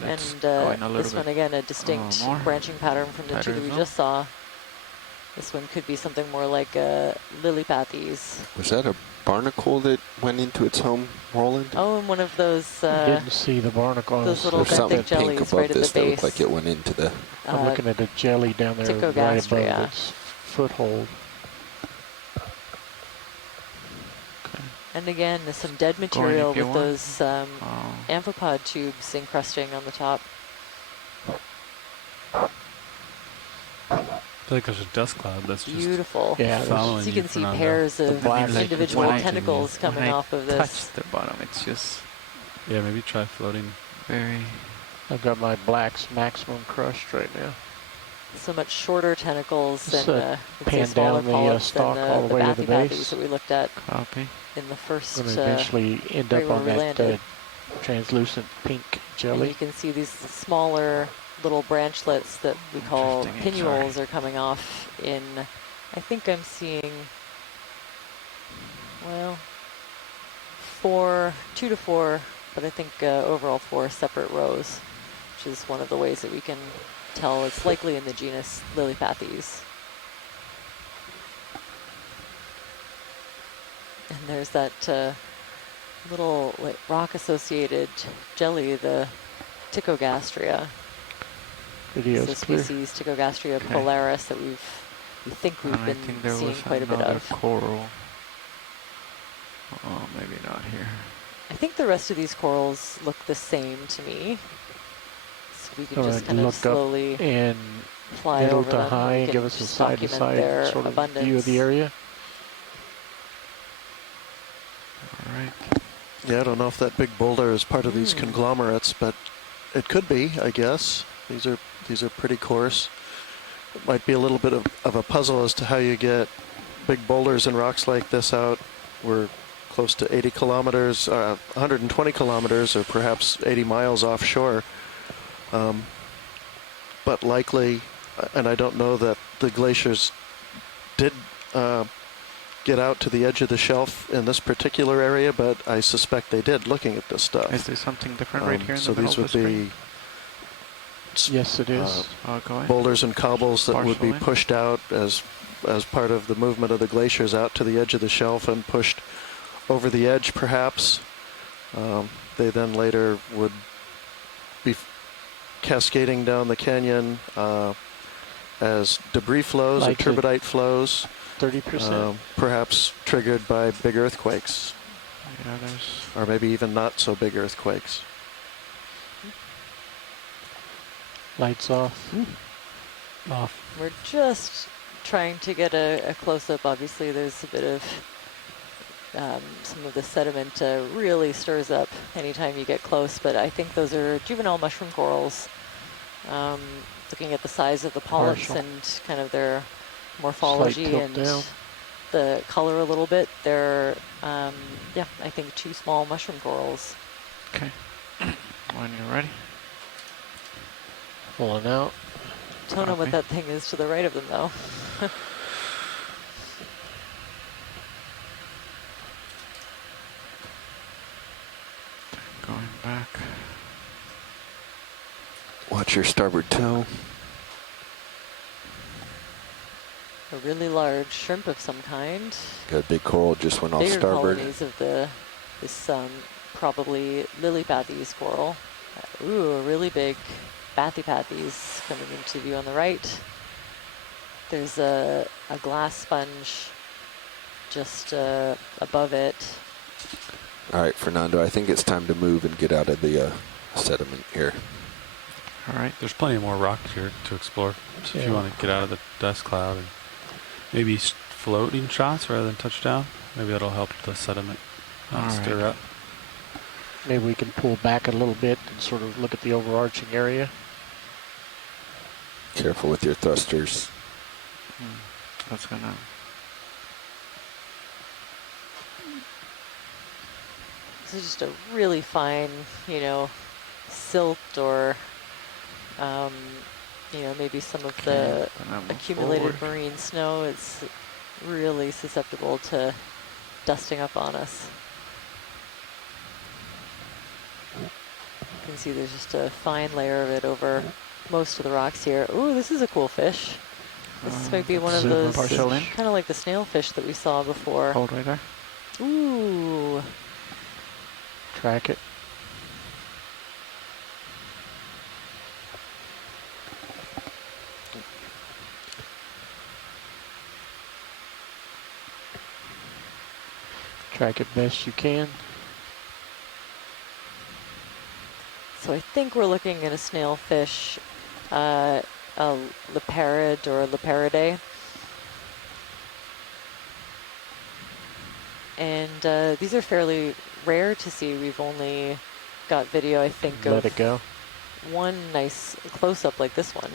Let's and go in a little this one bit, again, a distinct more. branching pattern from the 2 that we Pattern just saw. This one could be something more like lilipathes. Was that a barnacle that went into its home, Roland? Oh, and one of those Didn't see the barnacles. those little There's something benthic pink jellies above right at this the that base. looked like it went into the... I'm looking at a jelly down there right above Ticogastria. its foothold. And again, there's some dead material if you with want. those amphipod tubes encrusting on the top. I feel like there's a dust cloud that's just Beautiful. Yeah, following So you can see Fernando. pairs of black individual white tentacles coming when I off of touch this. the bottom, it's just Yeah, maybe try floating. very... I've got my blacks maximum crushed right now. So much shorter tentacles Just, than pan say smaller down the, polyps stalk than all the way to the bathypathes base. that we looked at Copy. in the first. I'm going to eventually end right up where on we that landed. translucent pink And jelly. you can see these smaller little branchlets that we call Interesting, pinnules are coming off in, I think I'm seeing, well, 2 to 4, but I think overall 4 separate rows, which is one of the ways that we can tell it's likely in the genus Lilipathes. And there's that little like rock-associated jelly, the Ticogastria. Video's It's the clear. species Ticogastria Okay. polaris that we think we've And I been think there seeing was quite a bit another of. coral. Oh, maybe not here. I think the rest of these corals look the same to me. So we can Go just ahead, kind of look slowly up and fly middle over to them. high We and can give us a just side-to-side document their sort of abundance. view of the area. All right. Yeah, I don't know if that big boulder is part of these conglomerates, but it could be, I guess. These are pretty coarse. It might be a little bit of a puzzle as to how you get big boulders and rocks like this out. We're close to 80 kilometers, 120 kilometers, or perhaps 80 miles offshore. But likely, and I don't know that the glaciers did get out to the edge of the shelf in this particular area, but I suspect they did, looking at this stuff. Is there something different right here in So the middle these of would the screen? be Yes, it is. Go ahead. boulders and cobbles that would be Partially. pushed out as part of the movement of the glaciers out to the edge of the shelf and pushed over the edge, perhaps. They then later would be cascading down the canyon as debris flows or Like the turbidite flows, 30%. perhaps triggered by big earthquakes, Yeah, there's. or maybe even not so big earthquakes. Lights off. Off. We're just trying to get a close-up. Obviously, there's a bit of some of the sediment really stirs up anytime you get close, but I think those are juvenile mushroom corals. Looking at the size of the polyps Partial. and kind of their morphology tilt and down. the color a little bit, they're, yeah, I think 2 small mushroom corals. Okay. When you're ready. Pulling out. Don't know what Copy. that thing is to the right of them, though. Going back. Watch your starboard toe. A really large shrimp of some kind. Got a big coral just went off Bigger starboard. colonies of this probably Lilipathes coral. Ooh, a really big Bathypathes coming into view on the right. There's a glass sponge just above it. All right, Fernando, I think it's time to move and get out of the sediment here. All right. There's plenty more rock here to explore. So if you Yeah. want to get out of the dust cloud and maybe floating shots rather than touchdown, maybe that'll help the sediment not All stir right. up. Maybe we can pull back a little bit and sort of look at the overarching area. Careful with your thrusters. That's gonna. This is just a really fine, you know, silt or, you know, maybe some of the Gonna move accumulated forward. marine snow. It's really susceptible to dusting up on us. You can see there's just a fine layer of it over most of the rocks here. Ooh, this is a cool fish. This might be one of zoom those, partial in. kind of like the snailfish that we saw before. Hold right there. Ooh, Track it. Track it best you can. so I think we're looking at a snailfish, a leparid or leparidae. And these are fairly rare to see. We've only got video, I think, Let of it go. one nice close-up like this one.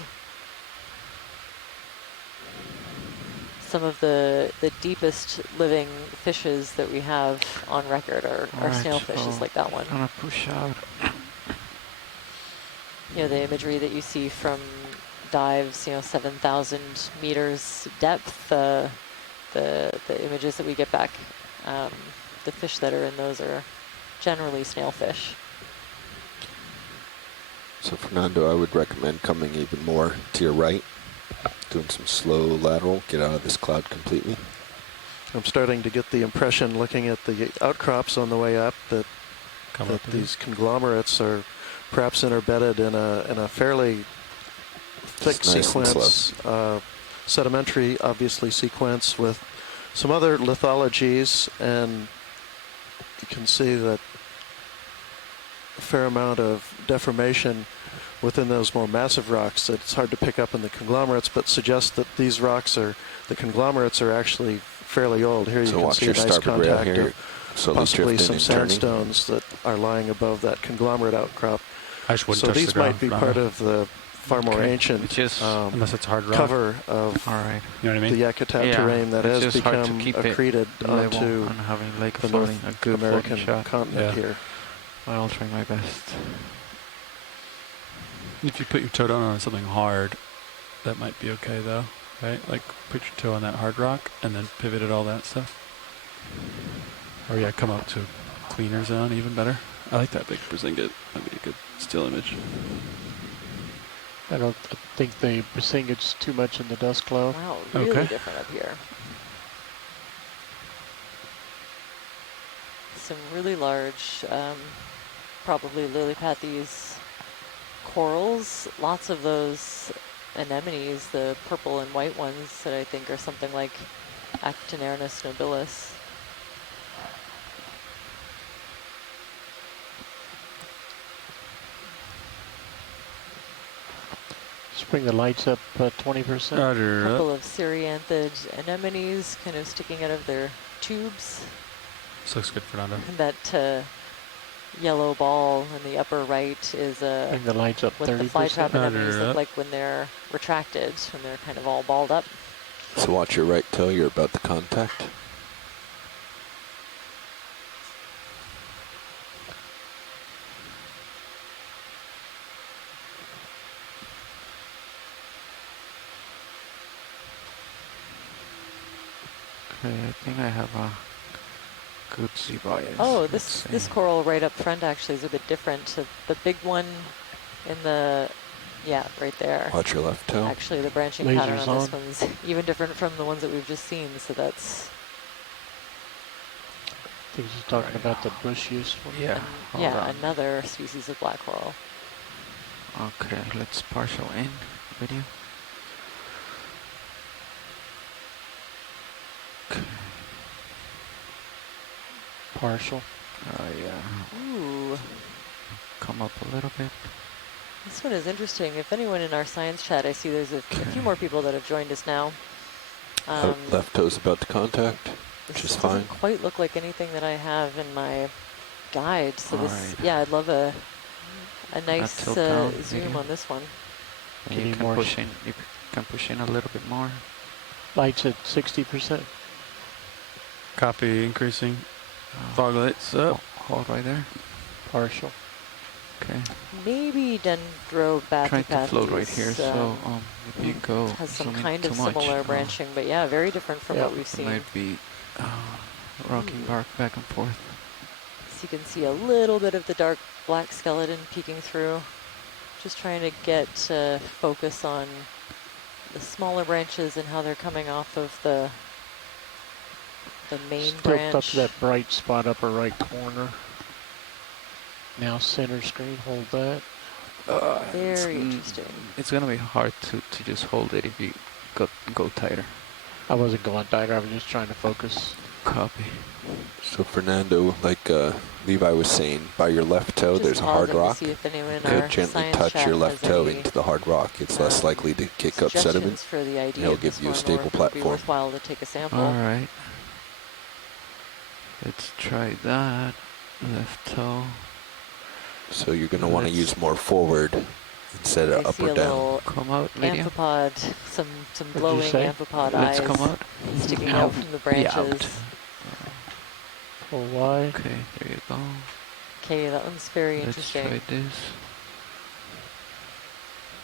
Some of the deepest living fishes that we have on record are Alright, snailfish, so just like that one. Gonna push out. You know, the imagery that you see from dives, you know, 7,000 meters depth, the images that we get back, the fish that are in those are generally snailfish. So Fernando, I would recommend coming even more to your right, doing some slow lateral, get out of this cloud completely. I'm starting to get the impression, looking at the outcrops on the way up, that these conglomerates are perhaps interbedded in a fairly thick Nice sequence, sedimentary, obviously, sequence with some other lithologies, and you can see that a fair amount of deformation within those more massive rocks that it's hard to pick up in the conglomerates, but suggests that these rocks the conglomerates are actually fairly old. Here you can see a nice contact of possibly some sandstones that are lying above that conglomerate outcrop. So these might be part of the far more ancient unless it's hard rock. cover of you know what I mean? the Yakutat terrain that has become accreted onto the North American continent here. I'll try my best. If you put your toe down on something hard, that might be okay though, right? Like put your toe on that hard rock and then pivot at all that stuff. Or yeah, come out to a cleaner zone, even better. I like that big Brazingit. That'd be a good still image. I don't think the Brazingit's too much in the dust cloud. Wow, really different up here. Some really large, probably lilipathes corals. Lots of those anemones, the purple and white ones that I think are something like Actinernus nobilis. Just bring the lights up 20%. A couple of Cereanthid anemones kind of sticking out of their tubes. This looks good, Fernando. And that yellow ball in the upper right is bring the lights up what 30%. the flytrap anemones look like when they're retracted, when they're kind of all balled up. So watch your right toe, you're about to contact. Okay, I think I have a good Z bias. Oh, this coral right up front actually is a bit different. The big one in the, right there. Watch your left toe. Actually, the branching Lasers pattern on this on. one's even different from the ones that we've just seen. So that's. I think he's talking about the bush use one. Yeah. Another species of black coral. Okay, let's partial in video. Okay. Partial. Yeah. Ooh. Come up a little bit. This one is interesting. If anyone in our science chat, I see there's a few more people that have joined us now. Left toe's about to contact, which is fine. Doesn't quite look like anything that I have in my guide. So I'd love a nice zoom on this one. And you can push in. You can push in a little bit more. Lights at 60%. Copy increasing. Fog lights up. Hold right there. Partial. Okay. Maybe Dendrobathypathes. Trying to float right here, so if you go has some zoom in kind of too much, similar branching, but very different from what we've seen. Might be rocking bark back and forth. So you can see a little bit of the dark black skeleton peeking through. Just trying to get focus on the smaller branches and how they're coming off of the main branch. Up to that bright spot upper right corner. Now center screen, hold that. Very interesting. It's gonna be hard to just hold it if you go tighter. I wasn't going tighter, I was just trying to focus. Copy. So Fernando, like Levi was saying, by your left toe Just there's a hard rock. See if anyone in You our gently science touch chat your left has toe any, into the hard rock. It's less likely to kick up sediment. for the idea It'll of give this you a one, stable or if it would platform. be worthwhile to take a sample. All right. Let's try that. Left toe. So you're going to want to use more forward instead of I up see or a down. little Come out, video. amphipod, some glowing amphipod Let's eyes come out. sticking out from the branches. Pull wide. Okay, there you go. Okay, that one's very Let's interesting. try this.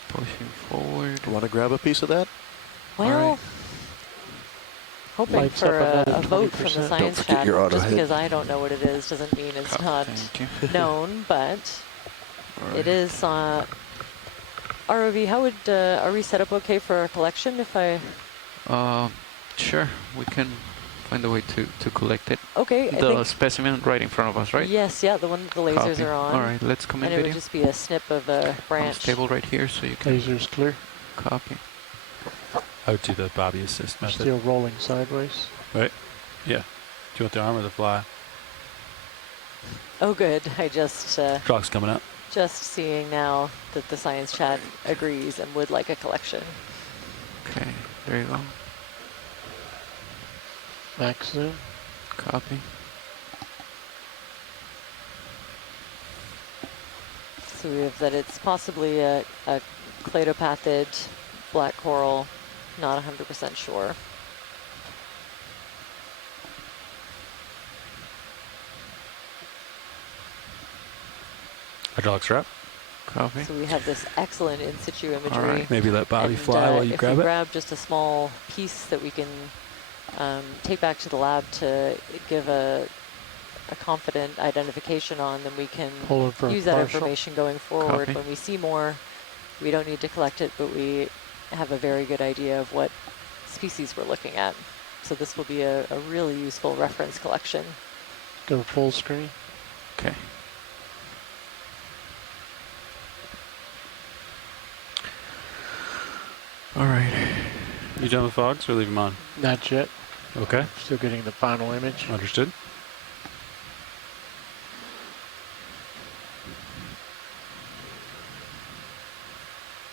Pushing forward. Want to grab a piece of that? Well, hoping Lights for up a another vote from the 20%. science forget chat. your auto Just hit. because I don't know what it is doesn't mean it's not Thank you. known, but All it right. is ROV, how would, are we set up okay for a collection if I... Sure, we can find a way to collect it. Okay, I the think specimen right in front of us, right? Yes, yeah, the one that the lasers Copy. are on. All right, let's come in And it video. would just be a snip of a branch. Stable right here, so you can Lasers clear. copy. I would do the Bobby assist method. Still rolling sideways. Right? Yeah. Do you want the arm or the fly? Oh, good. I just Clock's coming up. just seeing now that the science chat agrees and would like a collection. Okay, there you go. Max zoom. Copy. So we have that it's possibly a cladopathid black coral, not 100% sure. Hydraulics are up. Copy. So we have this excellent in situ imagery. All right. Maybe let Bobby And, fly while you if grab we it. grab just a small piece that we can take back to the lab to give a confident identification on, then we can Pull it for use that partial. information going forward. Copy. When we see more, we don't need to collect it, but we have a very good idea of what species we're looking at. So this will be a really useful reference collection. Go full screen. Okay. All right. You done with fogs or leave them on? Not yet. Okay. Still getting the final image. Understood.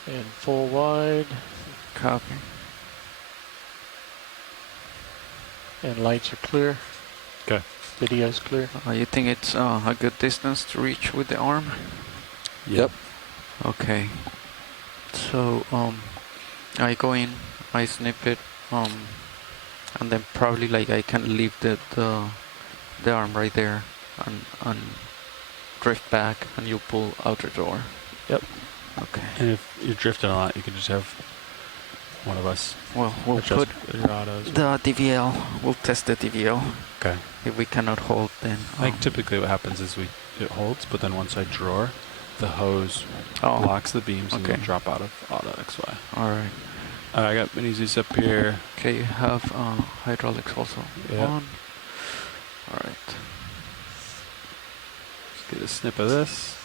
And full wide. Copy. And lights are clear. Okay. Video's clear. You think it's a good distance to reach with the arm? Yep. Okay. So I go in, I snip it, and then probably like I can leave the arm right there and drift back, and you pull out the door. Yep. Okay. And if you're drifting a lot, you can just have one of us Well, we'll adjust put your autos. the DVL. We'll test the DVL. Okay. If we cannot hold, then Like typically what happens is it holds, but then once I drawer, the hose oh, locks the beams and okay. they'll drop out of auto XY. all right. I got minis up here. Okay, you have hydraulics also Yeah. on. All right. Let's get a snip of this.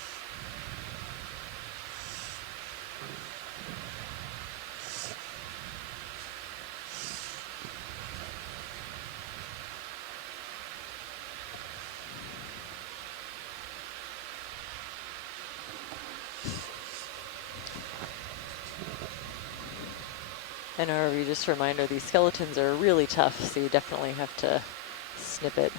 And however, just a reminder, these skeletons are really tough, so you definitely have to snip it.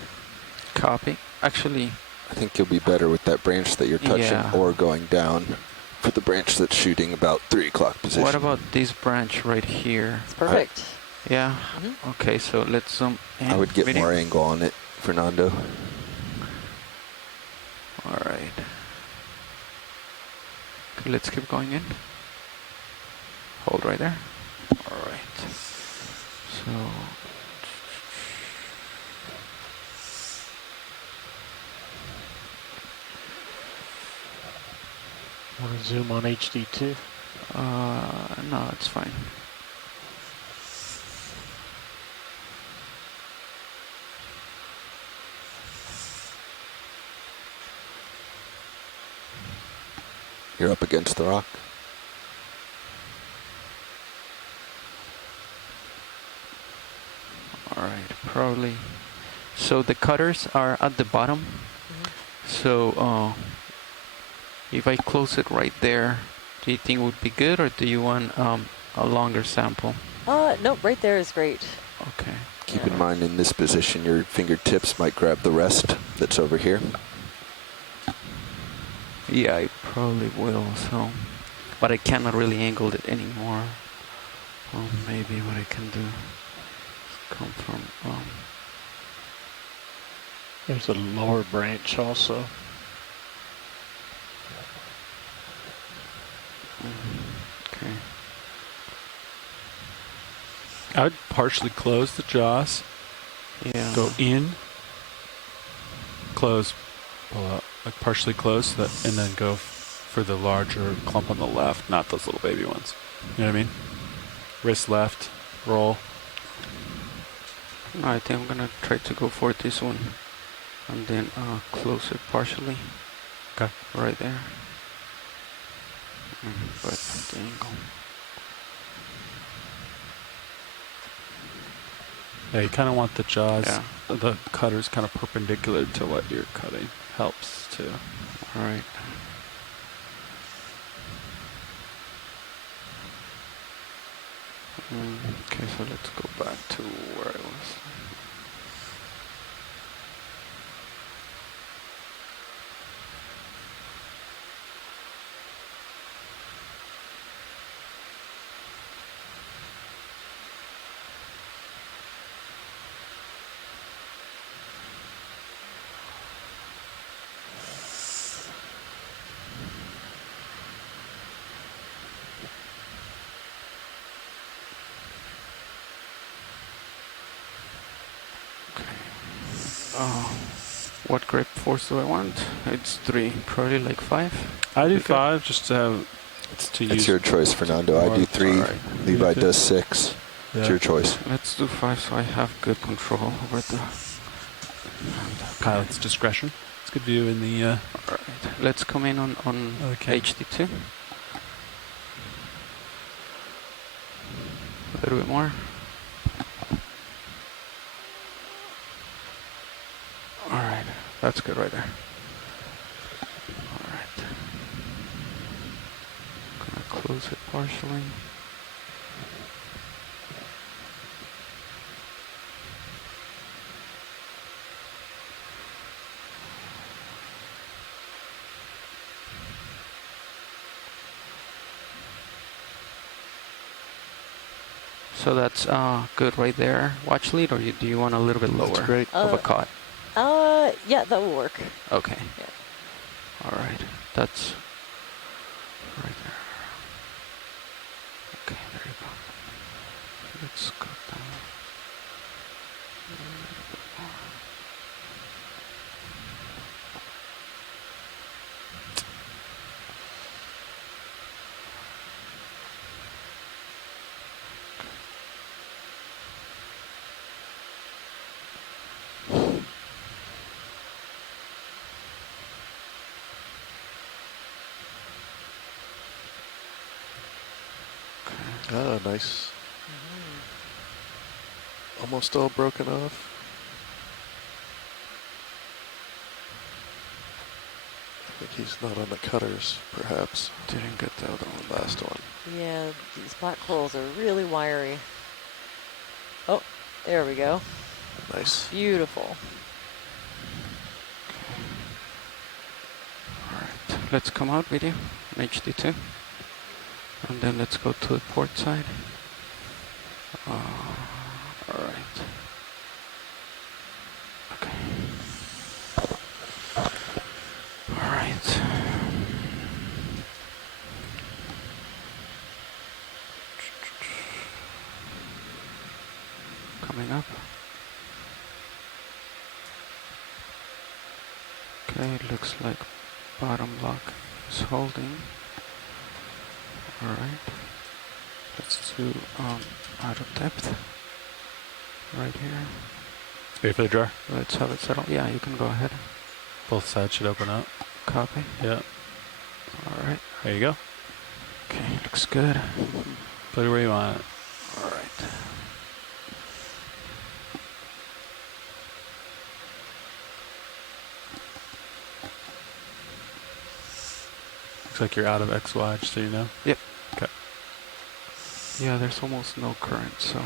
Copy. Actually, I think you'll be better with that branch that you're touching Yeah. or going down for the branch that's shooting about 3 o'clock position. what about this branch right here? It's perfect. Yeah. Mhm. Okay, so let's zoom in. I would get video. more angle on it, Fernando. All right. Okay, let's keep going in. Hold right there. All right. So. Want to zoom on HD2? No, it's fine. You're up against the rock. All right, probably. So the cutters are at the bottom. So if I close it right there, do you think it would be good, or do you want a longer sample? Nope, right there is great. Okay. Keep in mind, in this position, your fingertips might grab the rest that's over here. Yeah, I probably will. So, but I cannot really angle it anymore. Maybe what I can do is come from. There's a lower branch also. Okay. I would partially close the jaws. Yeah. Go in, close, pull out, like partially close, so that, and then go for the larger clump on the left, not those little baby ones. You know what I mean? Wrist left, roll. No, I think I'm gonna try to go for this one, and then close it partially. Okay. Right there. But at the angle. Yeah, you kind of want the jaws, Yeah. the cutters kind of perpendicular to what you're cutting. Helps too. All right. Okay, so let's go back to where I was. What grip force do I want? It's 3, probably like 5. I do 5 just to have. It's use your choice, Fernando. I do 3. Right. Levi does 6. Yeah. It's your choice. Let's do 5 so I have good control over the... Pilot's discretion. It's a good view in the. Alright, let's come in on Okay. HD2. A little bit more. Alright, that's good right there. Alright. Gonna close it partially. So that's good right there. Watch lead, or do you want a little bit lower That's great. of a cut? Yeah, that will work. Okay. Yeah. All right. That's right there. Okay, there you go. Let's go down. A little bit more. Ah, nice. Almost all broken off. I think he's not on the cutters, perhaps. Didn't get the other one. Last one. Yeah, these black corals are really wiry. Oh, there we go. Nice. Beautiful. All right. Let's come out with you on HD2. And then let's go to the port side. All right. Okay. All right. Coming up. Okay, it looks like bottom lock is holding. All right. Let's do out of depth. Right here. Wait for the drawer. Let's have it settle. Yeah, you can go ahead. Both sides should open up. Copy. Yeah. All right. There you go. Okay, looks good. Put it where you want it. All right. Looks like you're out of XY, just so you know. Yep. Okay. Yeah, there's almost no current, so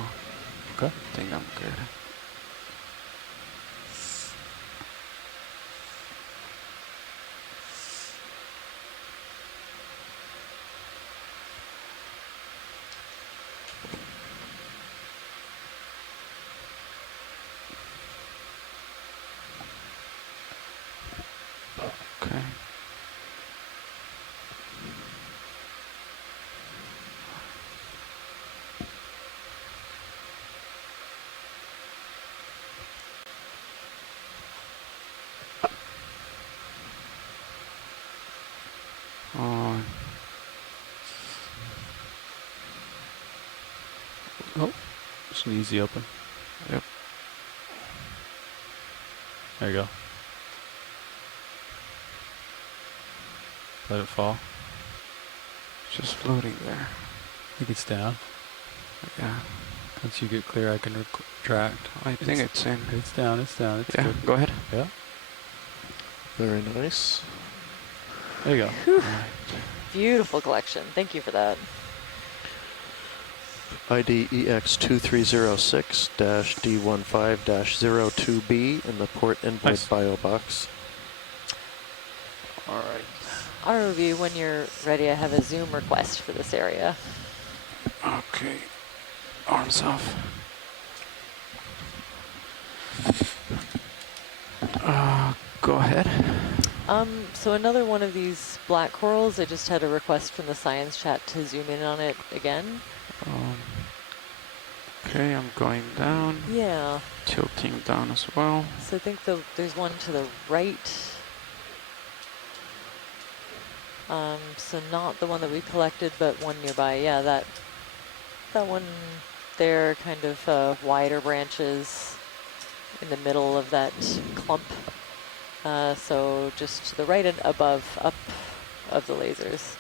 Okay. I think I'm good. Okay. Oh, it's an easy open. Yep. There you go. Let it fall. Just floating there. I think it's down. Yeah. Once you get clear, I can retract. I think it's in. It's down. It's down. It's Yeah. good. Go ahead. Yeah. Very nice. There you go. Whew. Beautiful collection. Thank you for that. ID EX2306-D15-02B in the port invoid Nice. bio box. All right. ROV, when you're ready, I have a zoom request for this area. Okay. Arms off. Go ahead. So another one of these black corals, I just had a request from the science chat to zoom in on it again. Okay, I'm going down. Yeah. Tilting down as well. So I think there's one to the right. So not the one that we collected, but one nearby. Yeah, that one there, kind of wider branches in the middle of that clump. So just to the right and above, up of the lasers.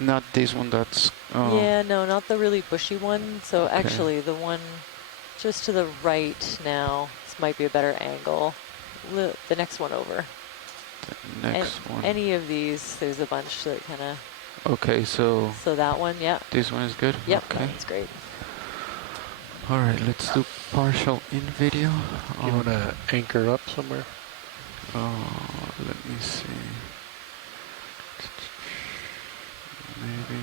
Not this one that's... Yeah, no, not the really bushy one. So Okay. actually the one just to the right now, this might be a better angle. The next one over. The next one. Any of these, there's a bunch that kind of... Okay, so... So that one, yeah. This one is good? Yep, Okay. that's great. All right, let's do partial in video. You want to anchor up somewhere? Let me see. Maybe.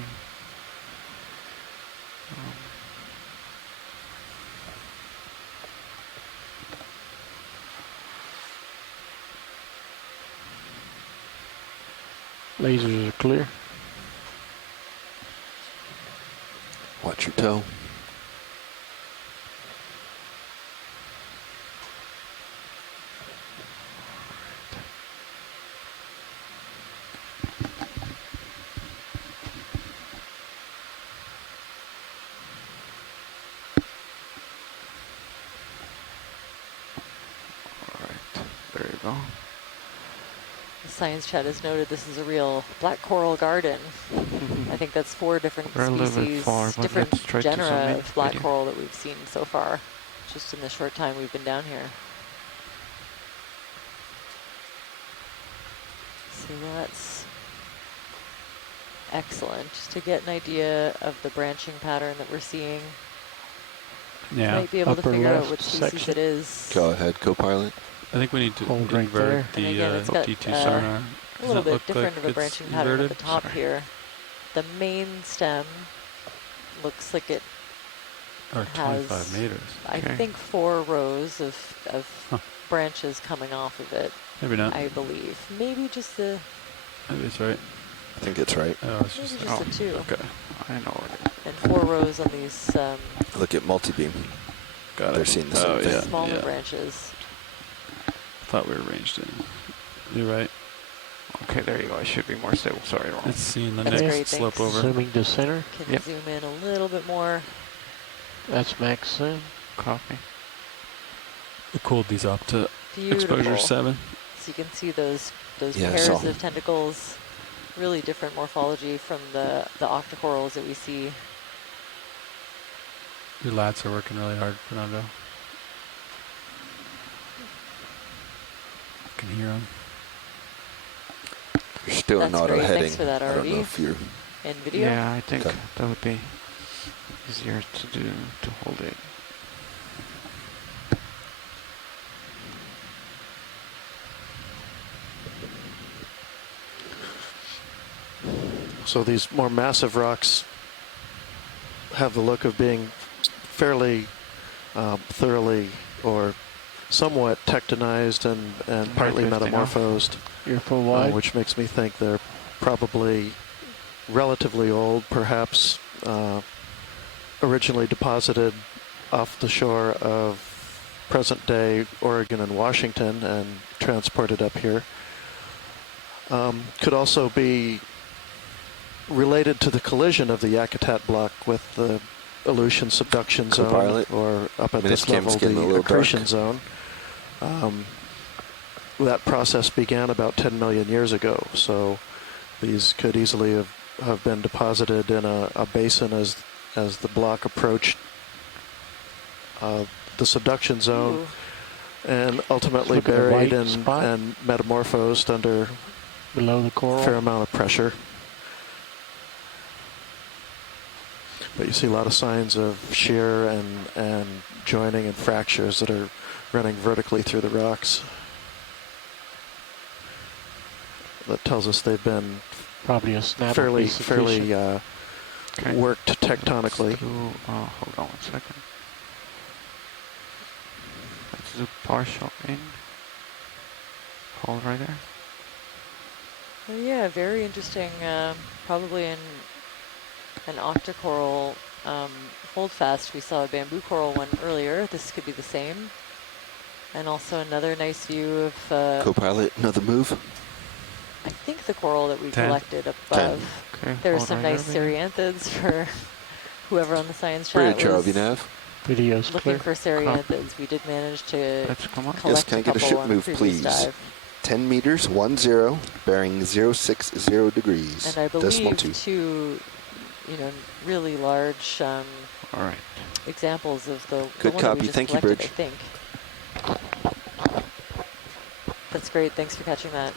Lasers are clear. Watch your toe. There you go. The science chat has noted this is a real black coral garden. I think that's 4 different We're a little bit species, far, but different let's try to zoom genera in of black video. coral that we've seen so far, just in the short time we've been down here. So that's excellent, just to get an idea of the branching pattern that we're seeing. Yeah. Might be able to Upper figure out left which species section. it is. Go ahead, co-pilot. I think we need to Hold right invert there. the And again, it's got, D2 sonar. A little Does that bit look different like of a it's branching pattern at inverted? the top Sorry. here. The main stem looks like it Or has, 25 meters. I Okay. think 4 rows of branches coming off of it, Maybe not. I believe. Maybe just the, Maybe it's right. I think it's right. Oh, it's maybe just just the 2. okay. I know it. And 4 rows on these Look at multi-beam. Got They're it. seeing the same thing. smaller branches. Thought we were arranged in. You're right. Okay, there you go. I should be more stable. Sorry, wrong. It's seeing the That's next great, slope thanks. over. Zooming to center. Can Yep. zoom in a little bit more. That's max zoom. Copy. We cooled these up to Beautiful. exposure 7. So you can see those Yeah, I pairs saw. of tentacles. Really different morphology from the octocorals that we see. Your lats are working really hard, Fernando. I can hear them. You're still in That's auto great. heading. Thanks for that, I don't know RV. if you're... In video. Yeah, I think Okay. that would be easier to do, to hold it. So these more massive rocks have the look of being fairly thoroughly or somewhat tectonized and partly lifting off. metamorphosed, You're full wide. which makes me think they're probably relatively old, perhaps originally deposited off the shore of present-day Oregon and Washington and transported up here. Could also be related to the collision of the Yakutat block with the Aleutian subduction zone, Co-pilot. or up at this Minutecam's level, getting a the little accretion dark. zone. That process began about 10 million years ago, so these could easily have been deposited in a basin as the block approached the subduction zone. Ooh. And ultimately Look at the buried white spot and metamorphosed under below the a coral. fair amount of pressure. But you see a lot of signs of shear and joining and fractures that are running vertically through the rocks. That tells us they've been Probably a snap fairly Okay. worked tectonically. Let's do, hold on 1 second. Let's do partial in. Hold right there. Well, yeah, very interesting. Probably in an octocoral holdfast. We saw a bamboo coral one earlier. This could be the same. And also another nice view of Co-pilot, another move. I think the coral that we 10. collected above. Okay. There's hold some right nice there. Cereanthids for whoever on the science Bridge, chat was Charlie Nav. Video's looking clear. for Cereanthids. We did manage to Let's come on. collect can I a get a couple ship on move, a previous please? dive. 10 meters, 10, bearing 060 degrees. And I Decimal believe 2. two, really large All right. examples of the Good one that we copy. just Thank you, collected, Bridge. I think. That's great. Thanks for catching that.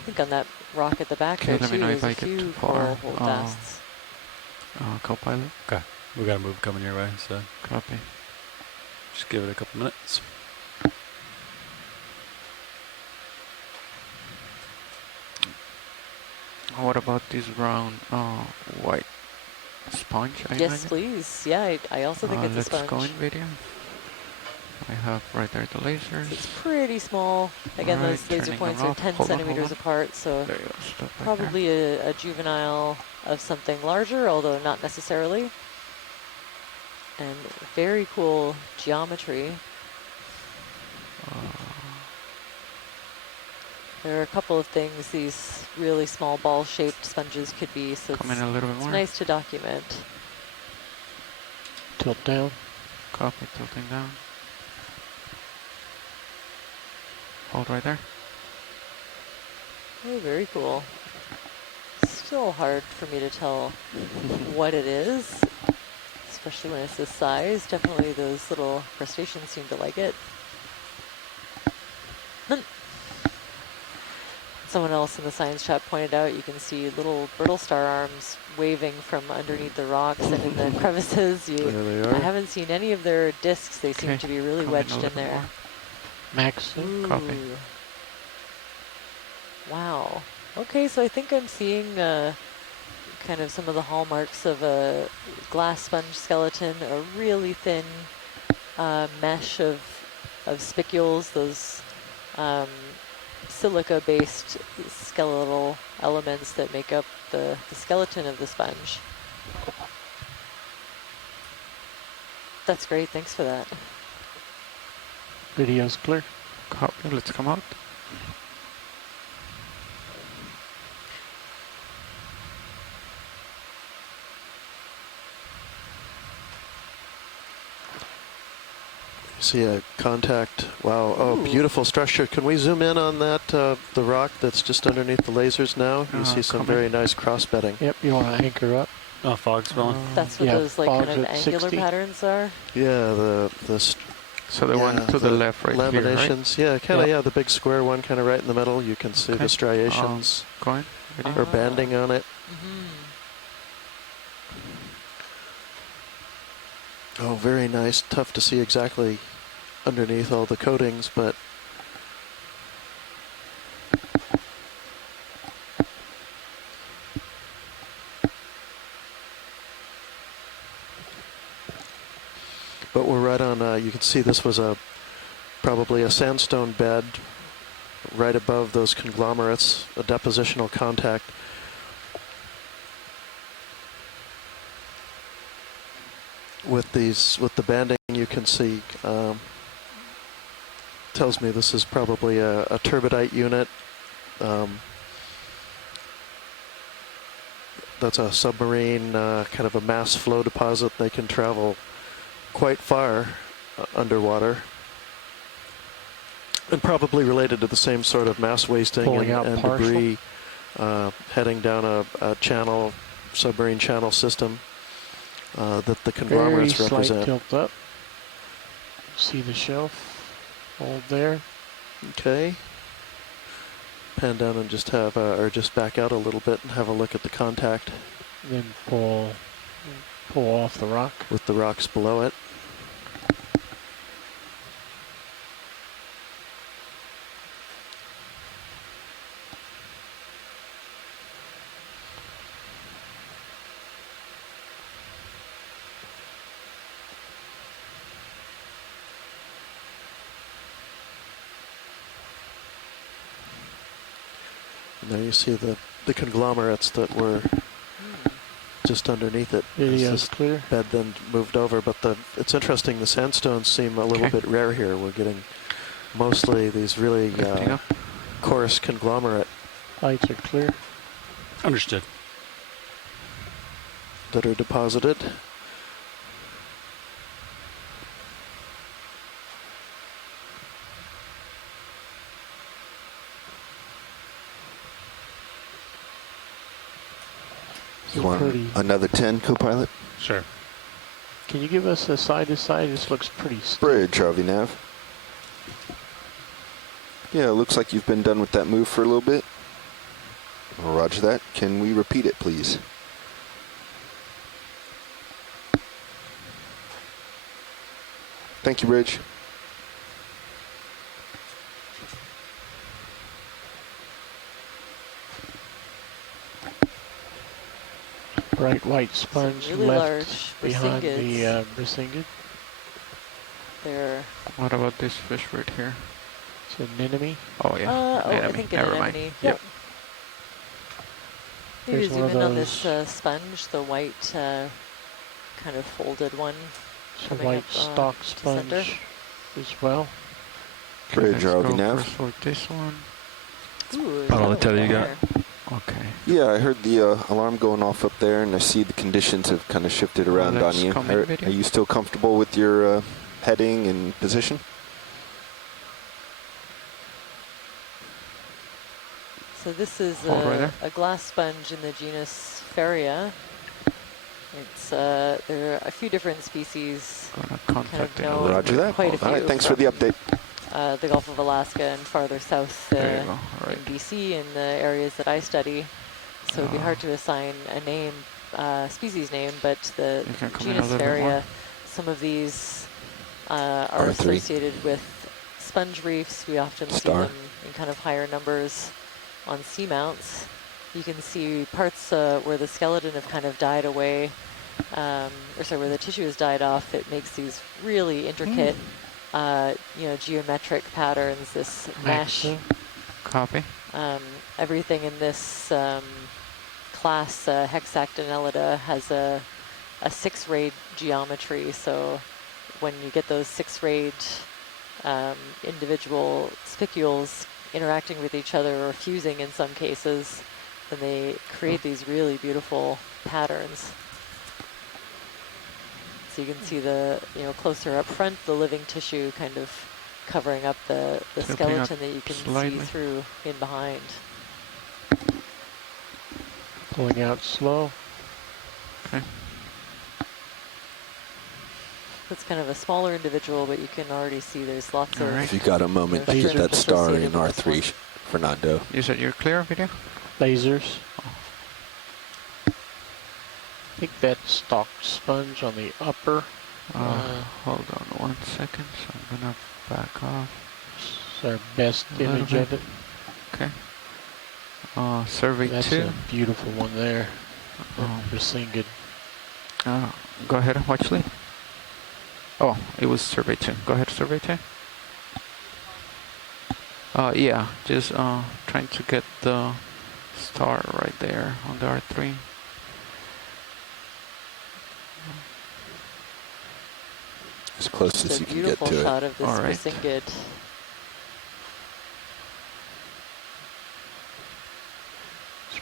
I think on that rock at the back Okay, there let me too, know there's if a I get few too coral far. holdfasts. Co-pilot. Okay, we got a move coming your way, so Copy. just give it a couple minutes. What about this brown, white sponge? I Yes, imagine? please. Yeah, I also think it's a Let's sponge. go in video. I have right there the lasers. It's pretty small. Again, Alright, those laser turning points them are off. 10 Hold on, centimeters hold on. apart, so There you go. Stop right there. probably a juvenile of something larger, although not necessarily. And very cool geometry. There are a couple of things these really small ball-shaped sponges could be, so Come in a little bit it's more. nice to document. Tilt down. Copy, tilting down. Hold right there. Oh, very cool. Still hard for me to tell what it is, especially when it's this size. Definitely those little crustaceans seem to like it. Someone else in the science chat pointed out you can see little brittle star arms waving from underneath the rocks and in the crevices. There they I are. haven't seen any of their discs. They seem Okay, to be really come wedged a in little bit there. more. Max. Copy. Ooh. Wow. Okay, so I think I'm seeing kind of some of the hallmarks of a glass sponge skeleton, a really thin mesh of spicules, those silica-based skeletal elements that make up the skeleton of the sponge. That's great, thanks for that. Video's clear. Copy, let's come out. See a contact. Wow. Oh, Ooh. beautiful structure. Can we zoom in on that, the rock that's just underneath the lasers now? You see some come in. very nice cross bedding. Yep, you want to anchor up. Oh, fog's falling. That's what Yeah, those like kind fogs of at angular 60. patterns are. Yeah, So the one to the left right here, right? laminations. Yeah, kind of. Yep. Yeah, the big square one, kind of right in the middle. You can see Okay. the striations Going. Ready? or banding on it. Oh, very nice. Tough to see exactly underneath all the coatings, but we're right on. You can see this was probably a sandstone bed right above those conglomerates, a depositional contact. With the banding, you can see, tells me this is probably a turbidite unit That's a submarine, kind of a mass flow deposit. They can travel quite far underwater. And probably related to the same sort of mass wasting and debris heading down a channel, submarine channel system that the conglomerates Very represent. Slight tilt up. See the shelf. Hold there. Okay. Pan down and just have, or just back out a little bit and have a look at the contact. Then pull off the rock. With the rocks below it. Now you see the conglomerates that were just underneath it. Video's clear. Bed then moved over, but it's interesting. The sandstones seem a little bit rare here. We're getting mostly these really coarse conglomerate. Lights are clear. Understood. That are deposited. You want another 10, co-pilot? Sure. Can you give us a side to side? This looks pretty steep. Bridge, RV Nav. Yeah, it looks like you've been done with that move for a little bit. Roger that. Can we repeat it, please? Thank you, Bridge. Bright white sponge really left large behind the brisingid. brisingid. They're. What about this fish right here? It's an anemone. Oh yeah, I think an anemone. Yep. Maybe Here's zoom one in of on this those- sponge, the white kind of folded one. It's a coming white up, stock to center. sponge as well. Bridge, Let's RV go Nav. first for this one. Ooh, I'll another tell you one got. there. Okay. Yeah, I heard the alarm going off up there, and I see the conditions have kind of shifted around on let's you. come in Are video. you still comfortable with your heading and position? So this is Hold right there. a glass sponge in the genus Faria. It's there are a few different species. Gonna Kind contact of it. known Roger that. quite a few. All right, thanks for the update. The Gulf of Alaska and farther south There you go. All in right. BC in the areas that I study. So it'd be hard to assign a name, species name, but the You can come in a genus little bit more. Faria, some of these are R3. associated with sponge reefs. We often see Star. them in kind of higher numbers on seamounts. You can see parts where the skeleton have kind of died away, where the tissue has died off. It makes these really intricate, geometric patterns. This mesh. Copy. Everything in this class, Hexactinellida, has a 6-rayed geometry. So when you get those 6-rayed individual spicules interacting with each other or fusing in some cases, then they create these really beautiful patterns. So you can see the, closer up front, the living tissue kind of covering up the Tilting skeleton up that you can slightly. see through in behind. Pulling out slow. Okay. It's kind of a smaller individual, but you can already see there's lots All of. right. If you got a moment to Yeah, get sure. that star in Associated with this R3, one. Fernando. You said you're clear, video? Lasers. I think that stock sponge on the upper. Hold on 1 second. So I'm gonna back off. It's our best A little image bit. of it. Okay. Survey That's 2. a beautiful one there. Oh. Brisingid. Go ahead, watch lead. Oh, it was survey 2. Go ahead, survey 2. Yeah, just trying to get the star right there on the R3. As close Just as a you can get beautiful to shot it. of this All right. brisingid.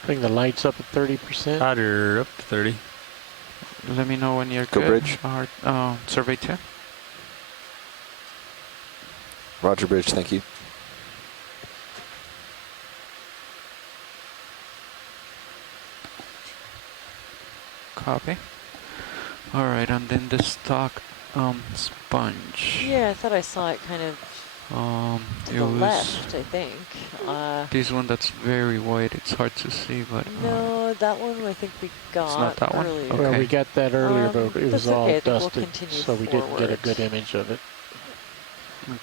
Bring the lights up at 30%. Roger, up to 30. Let me know when you're Go good. bridge. Survey 2. Roger, bridge. Thank you. Copy. All right, and then the stock sponge. Yeah, I thought I saw it kind of to it the was left, I think. this one that's very wide. It's hard to see, but No, that one I think we got not that one? earlier. Okay. Well, we got that earlier, but it was that's all okay. I think we'll dusted, continue so we didn't get a forward. good image of it.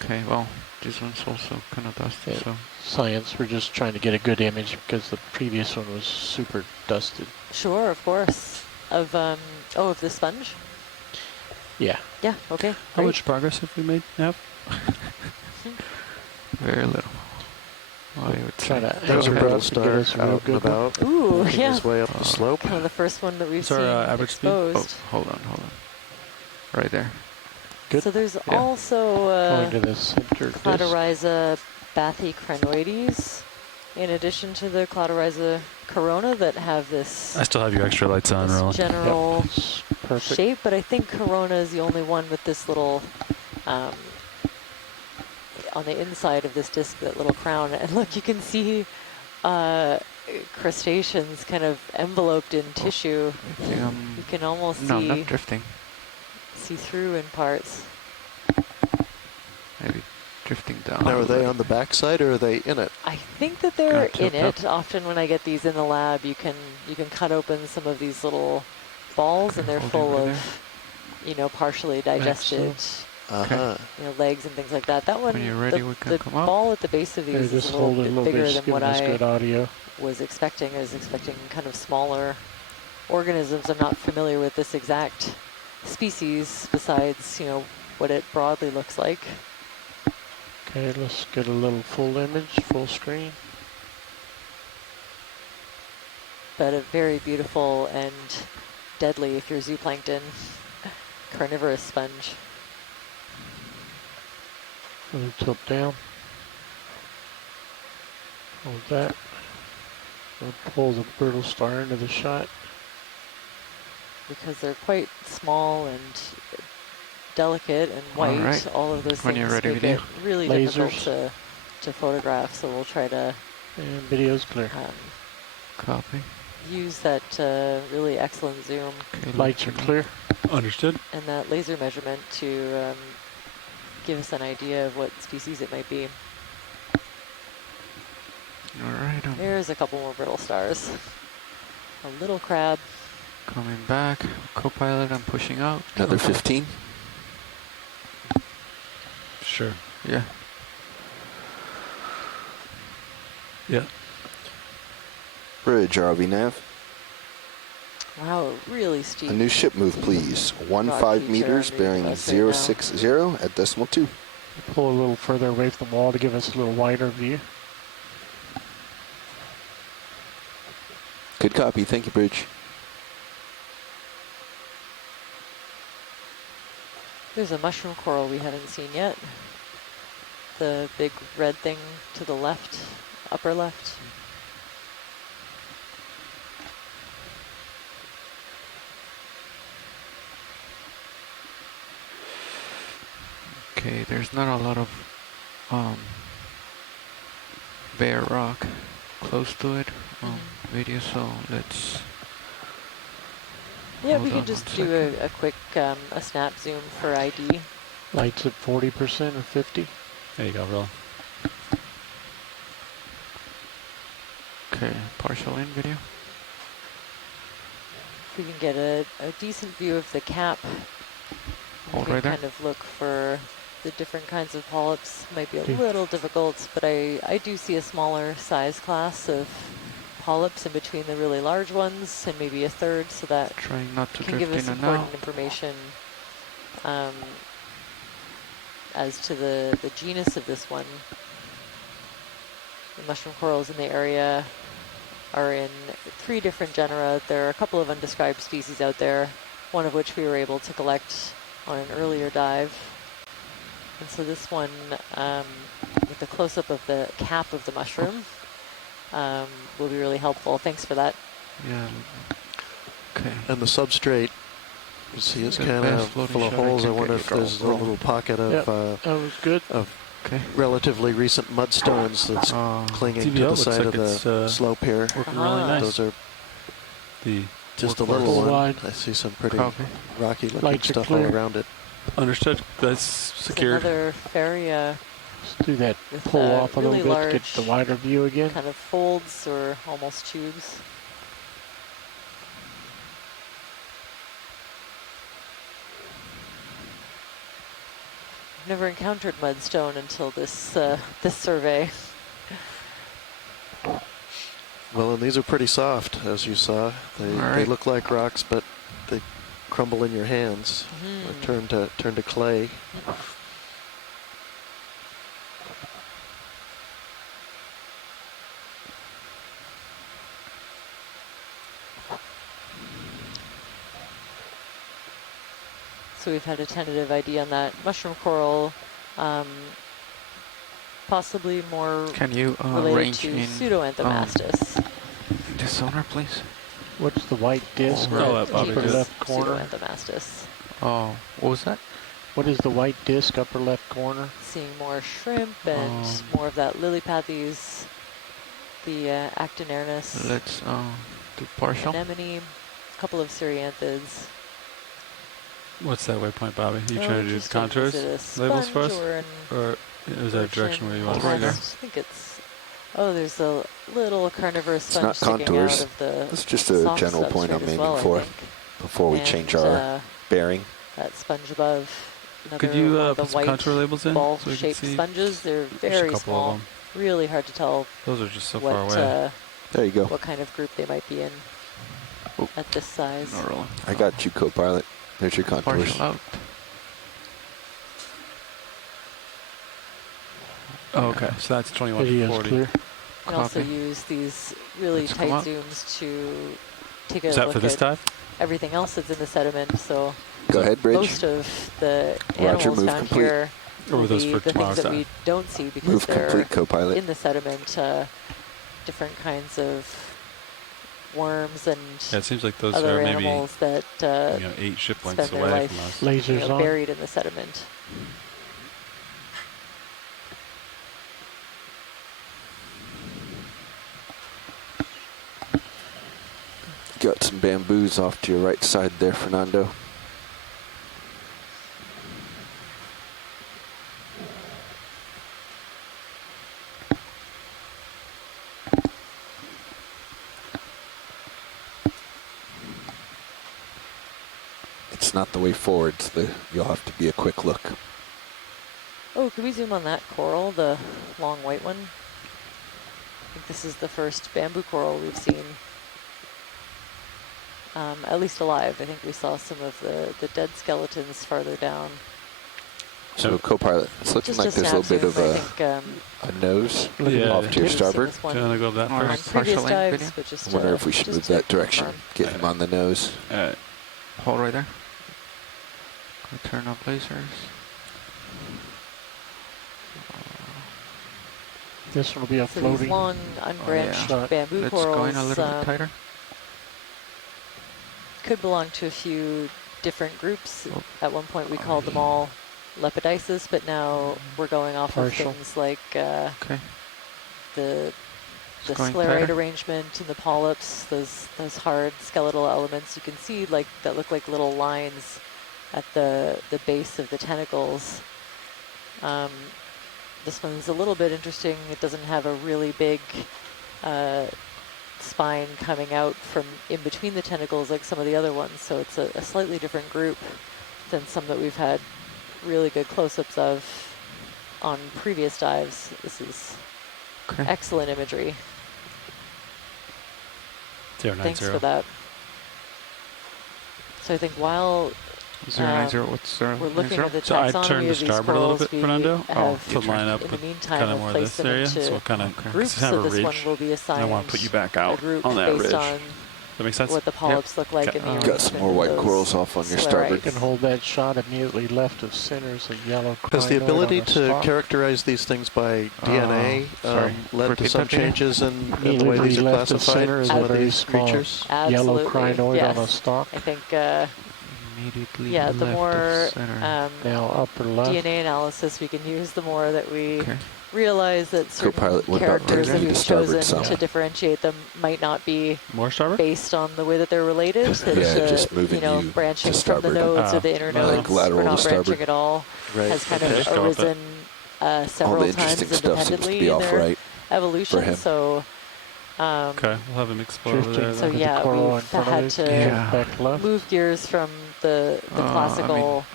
okay. Well, this one's also kind of dusty, Yeah. so Science, we're just trying to get a good image because the previous one was super dusted. Sure, of course. Of of the sponge. Yeah. Yeah. Okay. How great. much progress have we made now? very little. I would Try say. to There's a Okay. brittle Give star us a real out and good one. about. Ooh, Making yeah. his way up the slope. Kind of the first one that we've What's our, seen average speed? exposed. Oh, hold on. Right there. Good. So there's Yeah. also Going to the center disc. Cladorhiza bathycranoides, in addition to the Cladorhiza corona that have this, I still have your extra lights on, this Roland. general Yep, it's perfect. shape, but I think corona is the only one with this little, on the inside of this disc, that little crown. And look, you can see crustaceans kind of enveloped in tissue. I think You can almost no, I'm not drifting. see through in parts. Maybe drifting down. Now, a are they little. on the backside or are they in it? I think that they're Gotta in tilt it. Often when I get these in the lab, you can cut open some of these little balls, and they're hold it full right of, partially digested, Uh-huh. legs and things like that. That one, When you're ready, we can the come up. ball at the base of Here, these is just a little hold it a bit little bigger bit, than just giving what us I good audio. was expecting. I was expecting kind of smaller organisms. I'm not familiar with this exact species besides, what it broadly looks like. Okay, let's get a little full image, full screen. But a very beautiful and deadly, if you're zooplankton, carnivorous sponge. A little tilt down. Hold that. We'll pull the brittle star into the shot. Because they're quite small and delicate and white, right. all of those When things you're ready, make video. it really Lasers. difficult to photograph. So we'll try to And video's clear. Copy. use that really excellent zoom Okay, Lights are clear. Understood. and that laser measurement to give us an idea of what species it might be. All right, I'm There's a couple more brittle stars. A little crab. coming back. Copilot, I'm pushing out. Another 15. Sure. Yeah. Yeah. Bridge, ROV nav. Wow, really steep. A new ship move, please. 15 feature meters, underneath bearing us right now. 060 at decimal 2. Pull a little further away from the wall to give us a little wider view. Good copy. Thank you, Bridge. There's a mushroom coral we haven't seen yet. The big red thing to the left, upper left. Okay, there's not a lot of bare rock close to it. Video, so let's. Yeah, Hold we on could just one do a quick a snap zoom for ID. Lights at 40% or 50. There you go, Roland. Okay, partial in video. If we can get a decent view of the cap, we Hold can right there. kind of look for the different kinds of polyps. Might be a Okay. little difficult, but I do see a smaller size class of polyps in between the really large ones, and maybe a third, so that Trying not to can give drift us in and out. important information as to the genus of this one. The mushroom corals in the area are in 3 different genera. There are a couple of undescribed species out there, one of which we were able to collect on an earlier dive. And so this one, with the close-up of the cap of the mushroom, will be really helpful. Thanks for that. Yeah. Okay. And the substrate, you see, it's The kind best of floating full of shot I holes. I can wonder get if you there's a roll. little pocket of Yep, that was good. Okay. relatively recent mudstones that's clinging to TVL the looks side like of it's, the slope here. Working really nice. Those are The just a workhorse. little one. Wide. I see some pretty Copy. rocky looking Lights are stuff all clear. around it. Understood. That's It's secured. another area Let's do that. with Pull off a really little bit to get large the wider view again. kind of folds or almost tubes. Never encountered mudstone until this this survey. Well, and these are pretty soft, as you saw. They right. look like rocks, but they crumble in your hands or turn to clay. So we've had a tentative ID on that mushroom coral, possibly more Can you related range to in pseudoanthomastus. the sonar, please? What's the white disc Oh, in that the probably upper is. left corner? Pseudoanthomastus. Oh, what was that? What is the white disc upper left corner? Seeing more shrimp and more of that lilipathes, the actinernus, Let's do partial. anemone, a couple of cereanthids. What's that waypoint, Bobby? You Oh, trying to do the just contours is it a labels for sponge us? or an Or is there a direction where you want Right to there. I go? think it's, oh, there's a little carnivorous sponge not sticking contours. out of the That's just a soft general point I'm substrate as aiming well, I for think. before we And, change our bearing. that sponge above. Could Another you one of the put some white contour labels in so we can ball-shaped see? sponges? They're There's a very couple small. of them. Really hard to tell Those are just so what far away. There you go. what kind of group they might be in at this size. Not rolling. I got you, co-pilot. There's your contours. Partial out. Oh, okay, so that's Video is 2140. clear. You can also Copy. use these really Let's tight come up. zooms to take a Is that look for this at dive? everything else that's in the sediment. So Go ahead, Bridge. most of the Roger, animals move found complete. here Or were will those be for the things tomorrow's that we dive? don't see because Move they're complete, co-pilot. in the sediment. Different kinds of worms and Yeah, it seems like those other are maybe animals that 8 ship spend lengths their away life from us. Lasers on. buried in the sediment. Got some bamboos off to your right side there, Fernando. It's not the way forward, so you'll have to be a quick look. Oh, could we zoom on that coral, the long white one? I think this is the first bamboo coral we've seen. At least alive. I think we saw some of the dead skeletons farther down. So, co-pilot, it's looking like Just there's a little bit of I think, a nose Yeah. off to your didn't see starboard. this one Do you want to go that Alright. on first? previous Partial dives, video? but just I wonder if we should just move to that direction, confirm. get him on the nose. Alright. Hold right there. Go turn up lasers. This will be a So these floating. long, unbranched yeah. bamboo Let's go corals in a little bit tighter. could belong to a few different groups. Oh. At one point we called them all Lepidopsis, but now we're going off Partial. of things like Okay. the It's going sclerate tighter. arrangement and the polyps, those hard skeletal elements you can see like that look like little lines at the base of the tentacles. This one's a little bit interesting. It doesn't have a really big spine coming out from in between the tentacles like some of the other ones, so it's a slightly different group than some that we've had really good close-ups of on previous dives. This is Okay. excellent imagery. 090. Thanks for that. So I think while 090. What's we're looking at the So I taxonomy turned to of these starboard a little corals, bit, we Fernando, have to line up in the with meantime kind of more of placed this them area. into So we'll kind of groups, kind so of a this one ridge. will be And assigned I want to put you back a out group on that based ridge. on That makes sense. what the polyps look like Okay. in the Got some more white corals off on your starboard. You can hold that shot immediately left of centers of yellow. Has the crinoid ability on a to stalk. characterize these things by DNA led to Repeat some that, Peter? changes in the way Immediately these are left of classified center is a with very these small creatures? yellow Absolutely, crinoid yes. on a stalk. I think, Immediately yeah, the left more of center. Now upper left. DNA analysis we can use, the more that we Okay. realize that certain Co-pilot, what about characters that turning to we've starboard chosen some? to differentiate them might not be More starboard? based on the way that they're related. That Yeah, just moving you know, you branching to from the starboard. nodes or the Ah, inner like nodes, lateral or to not starboard. branching at all, Right. has kind Okay. of Just go up it. arisen All several the times interesting stuff seems to independently be in off their right. evolution. him. So, Okay, we'll have him explore over Drifting. there. so then. Look at the yeah, coral in we've front of had it. to Yeah. Back left. move gears from the classical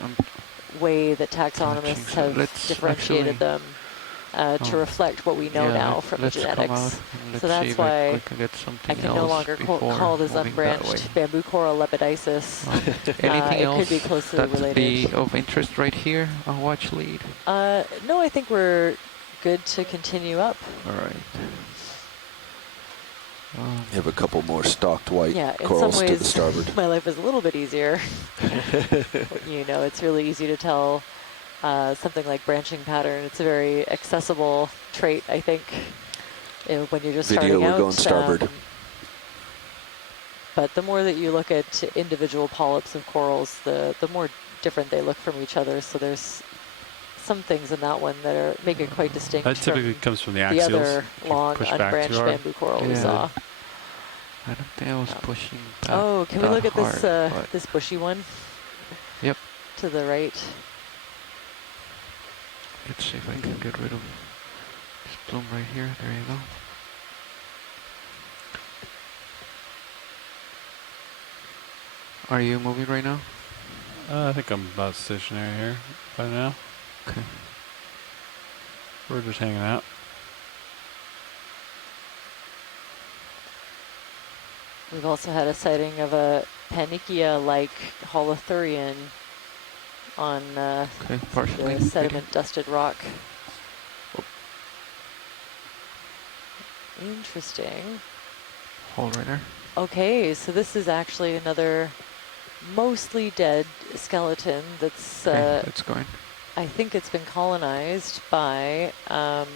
way that taxonomists have Let's differentiated actually- them to reflect what we know now from the let's come out genetics. and let's So see that's if why we can get something I can no else longer before call this moving that way. unbranched bamboo coral lepidisis. Anything it else could be closely that would related. be of interest right here on watch lead? No, I think we're good to continue up. All right. You have a couple more stalked white Yeah, in corals some to ways, the starboard. my life is a little bit easier. You know, it's really easy to tell something like branching pattern. It's a very accessible trait, I think, when you're just Video, starting we're out. going starboard. But the more that you look at individual polyps of corals, the more different they look from each other. So there's some things in that one that make it quite distinct That typically from comes from the the axials. other If you long push back too unbranched hard. bamboo coral we Yeah. saw. I don't think I was pushing that Oh, can we that look at this hard, but- this bushy one? Yep. To the right. Let's see if I can get rid of this plume right here. There you go. Are you moving right now? I think I'm about stationary here by now. Okay. We're just hanging out. We've also had a sighting of a Panikia-like holothurian on Okay, partially. the sediment-dusted rock. Interesting. Hold right there. Okay, so this is actually another mostly dead skeleton that's, Okay, it's going. I think it's been colonized by, well,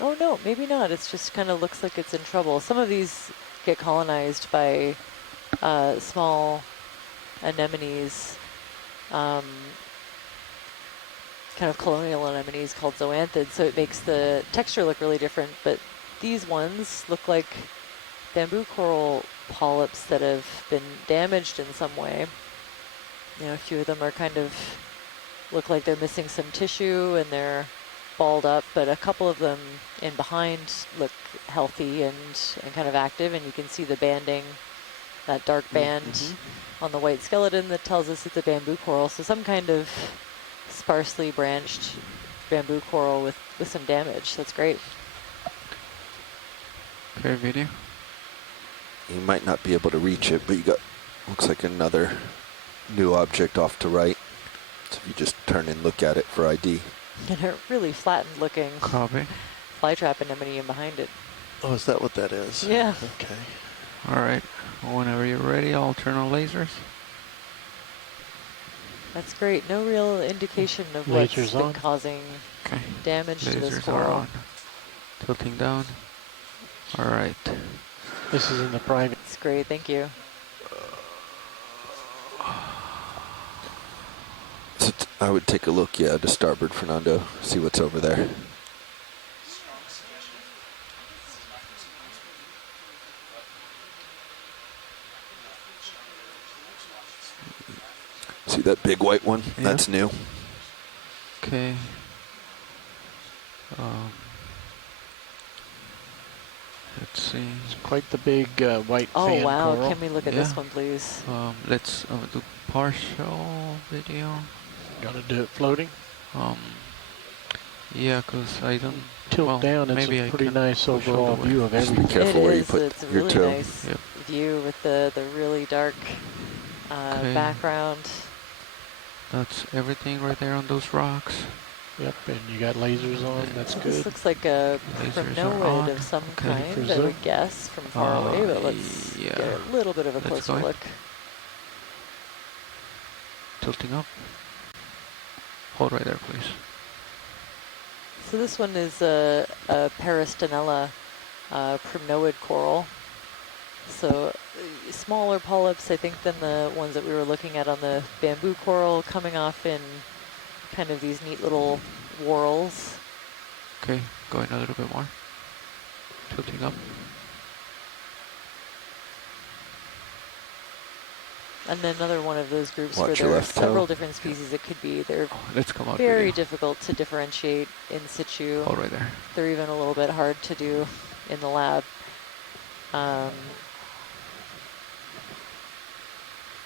oh no, maybe not. It's just kind of looks like it's in trouble. Some of these get colonized by small anemones, kind of colonial anemones called zoanthids, so it makes the texture look really different. But these ones look like bamboo coral polyps that have been damaged in some way. You know, a few of them are kind of look like they're missing some tissue and they're balled up, but a couple of them in behind look healthy and kind of active, and you can see the banding, that dark band on the white skeleton that tells us it's a bamboo coral. So some kind of sparsely branched bamboo coral with some damage. That's great. Okay, video. You might not be able to reach it, but you got, looks like another new object off to right. So if you just turn and look at it for ID. And a really flattened looking Copy. flytrap anemone in behind it. Oh, is that what that is? Yeah. Okay. All right. Whenever you're ready, I'll turn on lasers. That's great. No real indication of Lasers what's been on. causing Okay. damage to this Lasers are coral. on. Tilting down. All right. This is in the private. It's great. Thank you. So I would take a look, yeah, to starboard, Fernando, see what's over there. See that big white one? Yeah. That's new. Okay. Let's see. It's quite the big white Oh, fan wow. coral. Can we look at this one, please? Let's do partial video. Gotta do it floating. Yeah, because I don't. Tilt well, down, it's maybe a I pretty can nice push all overall the way. view of Just be everything. careful It where you is. put It's a your really toe. nice Yep. view with the really dark Okay. background. That's everything right there on those rocks. Yep, and you got lasers on. That's This good. looks like a Lasers are promnoid on. of some Okay. kind, For I zoom. would guess, from far away, but let's yeah. get a little bit of a Let's closer go in. look. Tilting up. Hold right there, please. So this one is a Peristanella promnoid coral. So smaller polyps, I think, than the ones that we were looking at on the bamboo coral, coming off in kind of these neat little whorls. Okay, going a little bit more. Tilting up. And then another one of those groups Watch where your there are left toe. several different species it could be. They're Let's come out. very video. difficult to differentiate in situ. Hold right there. They're even a little bit hard to do in the lab.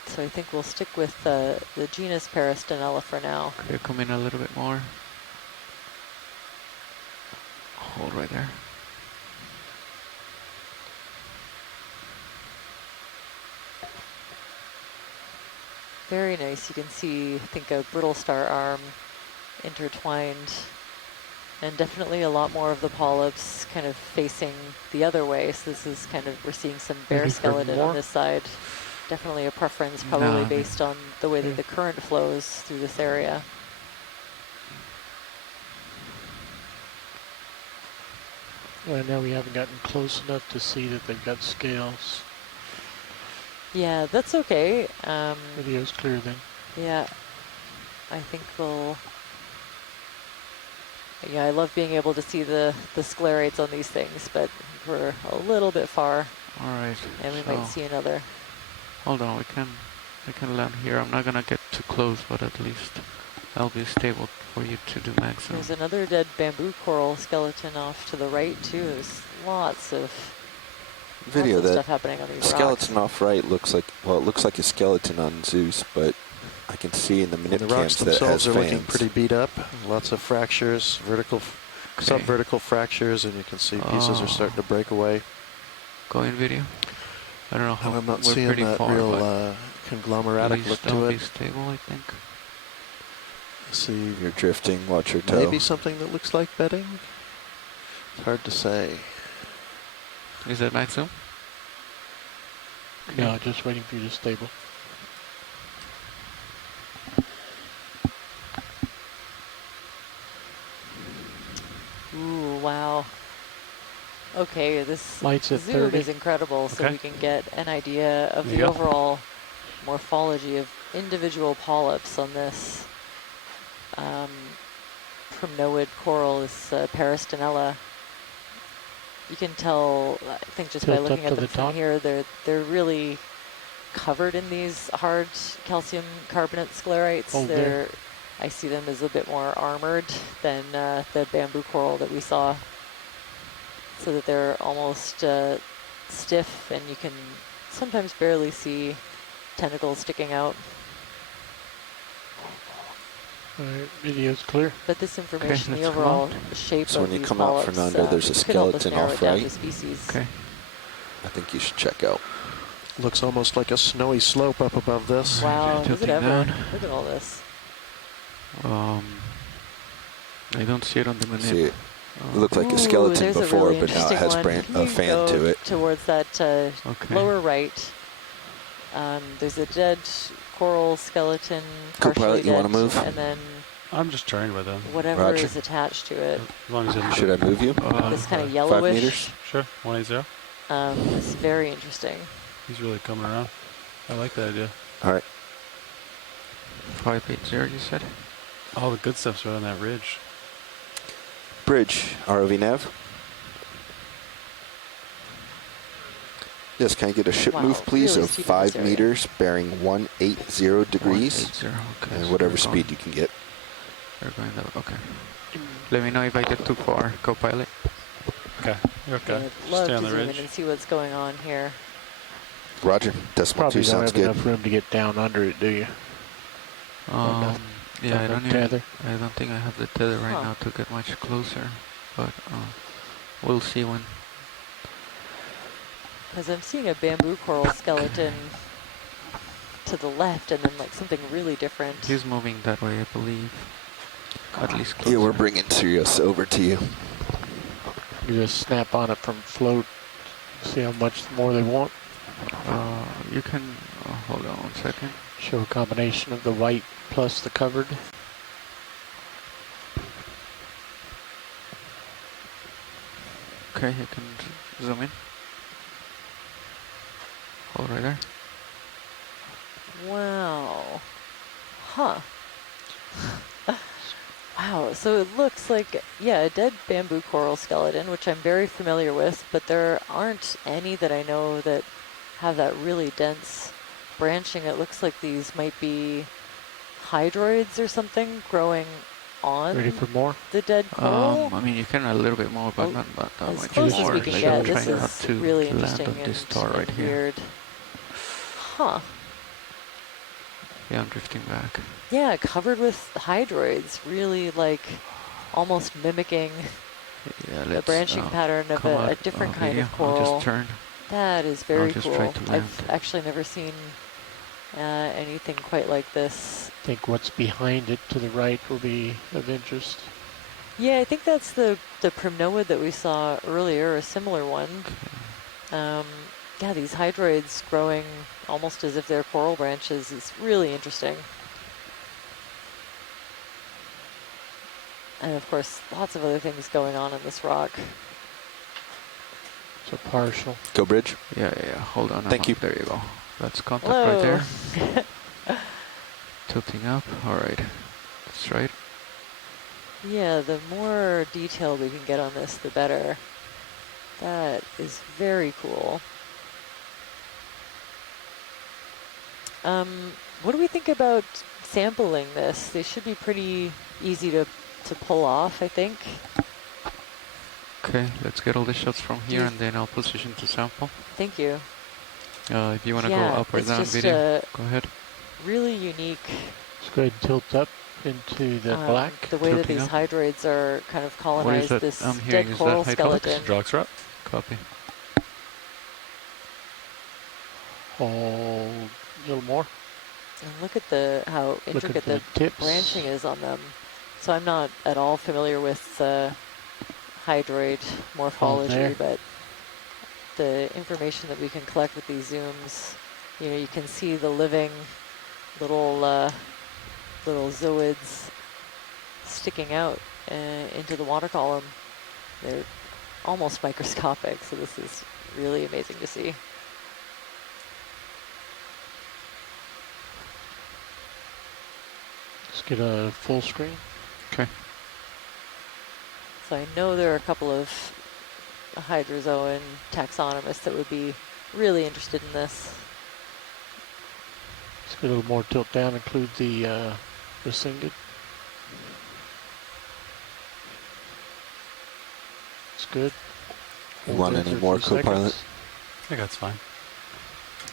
So I think we'll stick with the genus Peristanella for now. Okay, come in a little bit more. Hold right there. Very nice. You can see, I think, a brittle star arm intertwined, and definitely a lot more of the polyps kind of facing the other way. So this is kind of, we're seeing some bare Ready for skeleton more? on this side. Definitely a preference, probably No. based on the way that the current flows through this area. Right now we haven't gotten close enough to see that they've got scales. Yeah, that's okay. Video's clear then. Yeah, I think we'll. Yeah, I love being able to see the sclerates on these things, but we're a little bit far, All right. and we so might see another. Hold on, we can land here. I'm not gonna get too close, but at least I'll be stable for you to do maximum. There's another dead bamboo coral skeleton off to the right too. There's lots of Video lots of that stuff happening on these skeleton rocks. off right looks like, well, it looks like a skeleton on Zeus, but I can see in the And minute the rocks cams that it themselves has are looking fans. pretty beat up. Lots of fractures, vertical, subvertical fractures, and you can see pieces are starting to break away. Going video. I don't know how. And I'm not we're seeing pretty that far, real but conglomeratic please look don't to be it. stable, I think. See, You're drifting, watch your toe. maybe something that looks like bedding. It's hard to say. Is that maximum? No, just waiting for you to stable. Ooh, wow. Okay, this Lights at zoom 30. is incredible, so Okay. we can get an idea of There the you go. overall morphology of individual polyps on this promnoid coral, this Peristanella. You can tell, I think, just by Tilt up looking to at them the from top. here, they're really covered in these hard calcium carbonate sclerites. Oh, there. I see them as a bit more armored than the bamboo coral that we saw, so that they're almost stiff, and you can sometimes barely see tentacles sticking out. All right, video's clear. But this information, the let's come overall shape So of when you these come out, polyps, Fernando, there's a could help us skeleton narrow off it down to right. species. Okay. I think you should check out. Looks almost like a snowy slope up above this. Wow, does it Tilting ever? down. Look at all this. I don't see it on the minute. See it? It looked like Ooh, a skeleton there's before, really but now it interesting has one. Can a you fan go to it. towards that Okay. lower right. There's a dead coral skeleton, Co-pilot, partially you wanna dead, move? and then I'm just trying with them. whatever Roger. is attached to it. As long as it Should I move you? This kind of 5 yellowish. meters? Sure, 180. It's very interesting. He's really coming around. I like that idea. All right. 580, you said? All the good stuff's right on that ridge. Bridge, ROV nav. Yes, can I get a ship Wow, move, please, really of steep in this 5 area. meters, bearing 180 degrees, 180, okay. and so whatever we're speed going- you can get. We're going that, okay. Let me know if I get too far, co-pilot. Okay, you're okay. I'd Just love stay to on the zoom in ridge. and see what's going on here. Roger, decimal Probably 2 don't sounds have good. enough room to get down under it, do you? Yeah, I Got don't no even, tether? I don't think I have the tether right Huh. now to get much closer, but we'll see when. Because I'm seeing a bamboo coral skeleton to the left, and then like something really different. He's moving that way, I believe. At least Yeah, we're closer. bringing Sirius over to you. You just snap on it from float. See how much more they want. You can hold on 1 second. Show a combination of the white plus the covered. Okay, you can zoom in. Hold right there. Wow. Huh. Wow, so it looks like, yeah, a dead bamboo coral skeleton, which I'm very familiar with, but there aren't any that I know that have that really dense branching. It looks like these might be hydroids or something growing on Ready for more? the dead coral. I mean, you can a little bit more, but not that As much close more. as we can Like, get. I'm This trying not is to really land interesting on this star and right here. weird. Huh. Yeah, I'm drifting back. Yeah, covered with hydroids, really like almost mimicking Yeah, the let's branching pattern of come a out different of kind video. of coral. I'll just turn. That is very just cool. try to land. I've actually never seen anything quite like this. I think what's behind it to the right will be of interest. Yeah, I think that's the primnoid that we saw earlier, a similar one. Yeah, these hydroids growing almost as if they're coral branches is really interesting. And of course, lots of other things going on in this rock. So partial. Go bridge. Yeah. Hold on. Thank you. There you go. That's contact Hello. right there. Tilting up. All right. That's right. Yeah, the more detail we can get on this, the better. That is very cool. What do we think about sampling this? They should be pretty easy to pull off, I think. Okay, let's get all the shots from here, and then I'll position to sample. Thank you. If you want to Yeah, go up or it's down just video, go ahead. Really unique. Let's go ahead and tilt up into the black. The way that Tilting these up. hydroids are kind of colonized that this I'm hearing? dead Is coral that hydraulics? skeleton. Hydraulics are up. Copy. Hold a little more. And look at how Looking intricate for the tips. branching is on them. So I'm not at all familiar with hydroid morphology, there. but the information that we can collect with these zooms, you can see the living little zooids sticking out into the water column. They're almost microscopic, so this is really amazing to see. Let's get a full screen. Okay. So I know there are a couple of hydrozoan taxonomists that would be really interested in this. Let's get a little more tilt down, include the rescinded. It's good. You want there any for a more, few co-pilot? seconds. I think that's fine.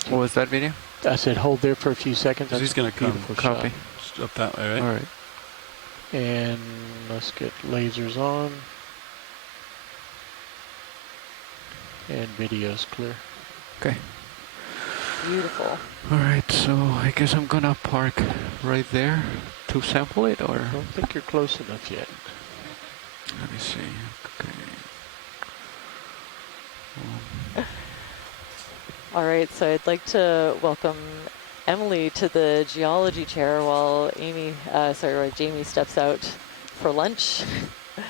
What was that video? I said hold there for a few seconds. Because he's That's going to come beautiful copy. shot. just up that way, right? All right. And let's get lasers on. And video's clear. Okay. Beautiful. All right, so I guess I'm gonna park right there to sample it, or? I don't think you're close enough yet. Let me see. Okay. All right, so I'd like to welcome Emily to the geology chair while Jamie steps out for lunch.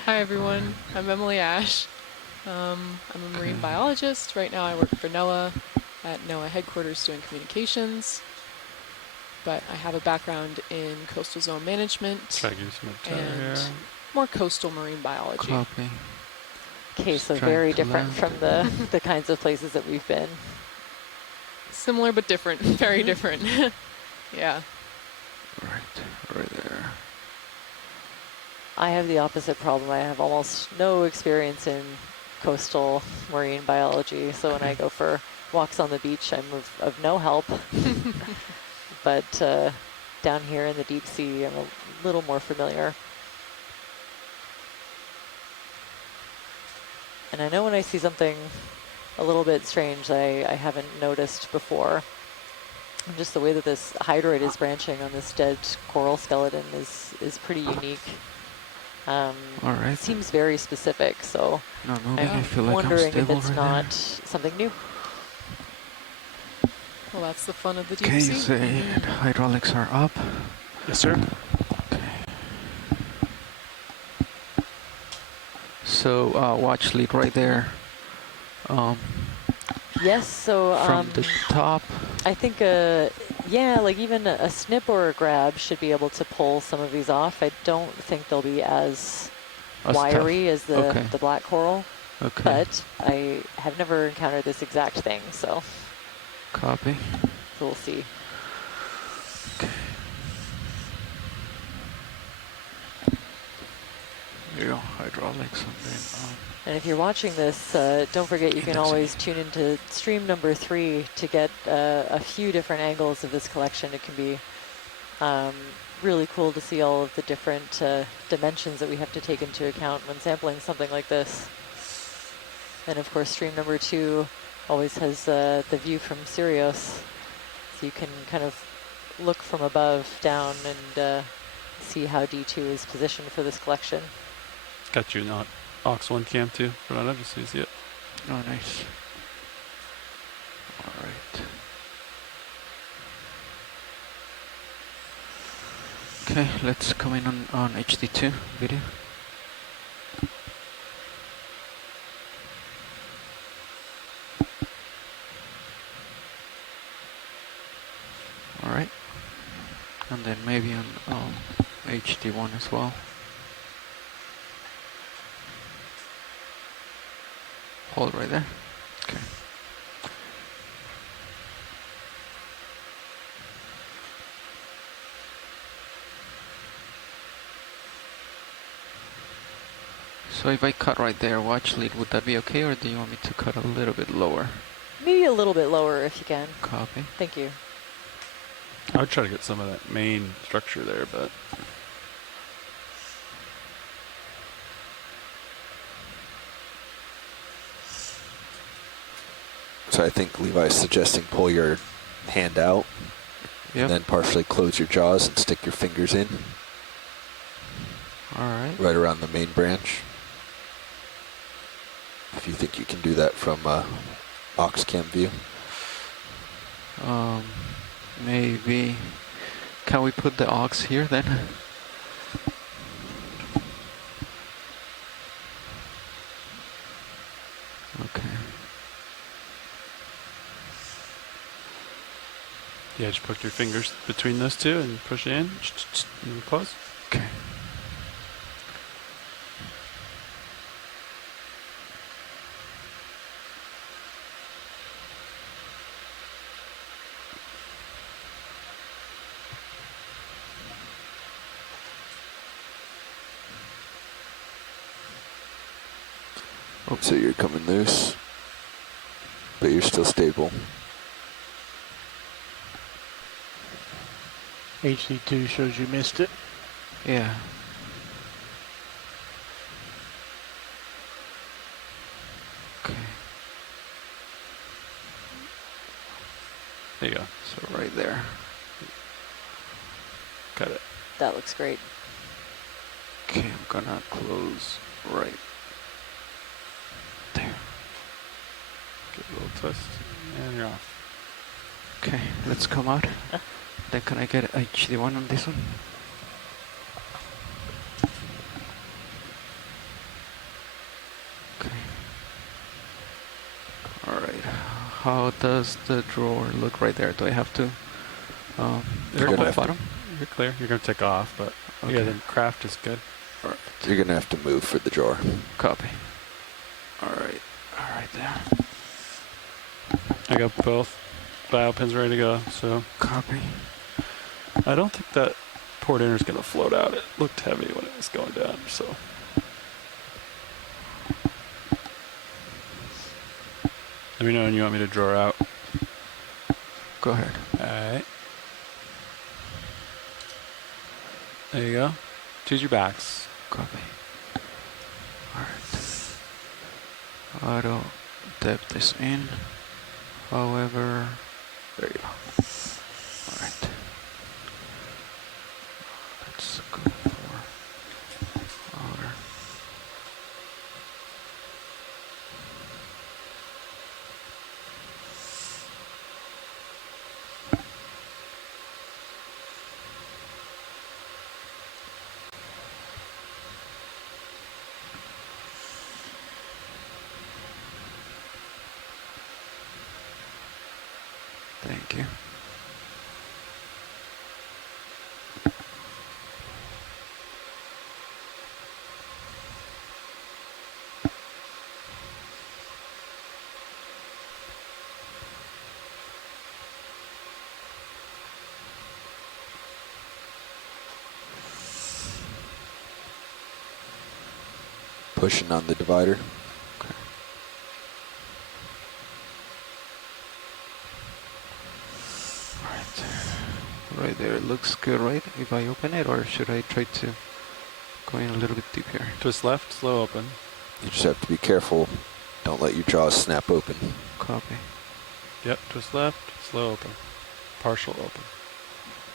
Hi everyone, I'm Emily Ash. I'm a marine biologist. Right now I work for NOAA at NOAA headquarters doing communications. But I have a background in coastal zone management Try to give you some and material. more coastal marine biology. Copy. Okay, so Trying very to different from the kinds of places that we've been. Similar but different, very different. Yeah. Right there. I have the opposite problem. I have almost no experience in coastal marine biology, so when I go for walks on the beach, I'm of no help. But down here in the deep sea, I'm a little more familiar. And I know when I see something a little bit strange that I haven't noticed before. And just the way that this hydroid is branching on this dead coral skeleton is pretty unique. All right. Seems very specific, so Not moving. I I'm feel like I'm wondering if stable it's right not something new. Well, that's the fun of the deep Okay, sea. you say hydraulics are up. Yes, sir. So watch lead right there. Yes, so From the top. I think yeah, like even a snip or a grab should be able to pull some of these off. I don't think they'll be as wiry as the black coral. Okay. But I have never encountered this exact thing, so. Copy. So we'll see. Okay. There you go, hydraulics and then And if you're watching this, don't forget you can always tune into stream number 3 to get a few different angles of this collection. It can be really cool to see all of the different dimensions that we have to take into account when sampling something like this. And of course, stream number 2 always has the view from Sirius. So you can kind of look from above down and see how D2 is positioned for this collection. Got you not Aux 1 cam too, but I never see it. oh, nice. All right. Okay, let's come in on HD2 video. All right, and then maybe on HD1 as well. Hold right there. Okay. So if I cut right there, watch lead, would that be okay, or do you want me to cut a little bit lower? Maybe a little bit lower if you can. Copy. Thank you. I would try to get some of that main structure there, but So I think Levi's suggesting pull your hand out and then partially close your jaws and stick your fingers in. All right. Right around the main branch. If you think you can do that from aux cam view. Maybe. Can we put the aux here then? Okay. yeah, just put your fingers between those two and push it in and close. Okay. So you're coming loose, but you're still stable. HD2 shows you missed it. Yeah. Okay. There you go. So right there. Cut it. That looks great. Okay, I'm gonna close right there. Give it a little twist, and you're off. Okay, let's come out. Then can I get HD1 on this one? Okay. Alright. How does the drawer look right there? Do I have to You're top bottom? You're clear. You're gonna take off, but yeah, the craft is good. Alright. You're gonna have to move for the drawer. Copy. Alright. Alright there. I got both dial pins ready to go, so. Copy. I don't think that port inner is gonna float out. It looked heavy when it was going down, so. Let me know when you want me to draw out. Go ahead. Alright. There you go. Choose your backs. Copy. Alright. Auto dip this in. However, there you go. Alright. Let's go for Thank you. Pushing on the divider. Right there, it looks good, right? If I open it, or should I try to go in a little bit deep here? Twist left, slow open. You just have to be careful. Don't let your jaws snap open. Copy. Yep, twist left, slow open. Partial open.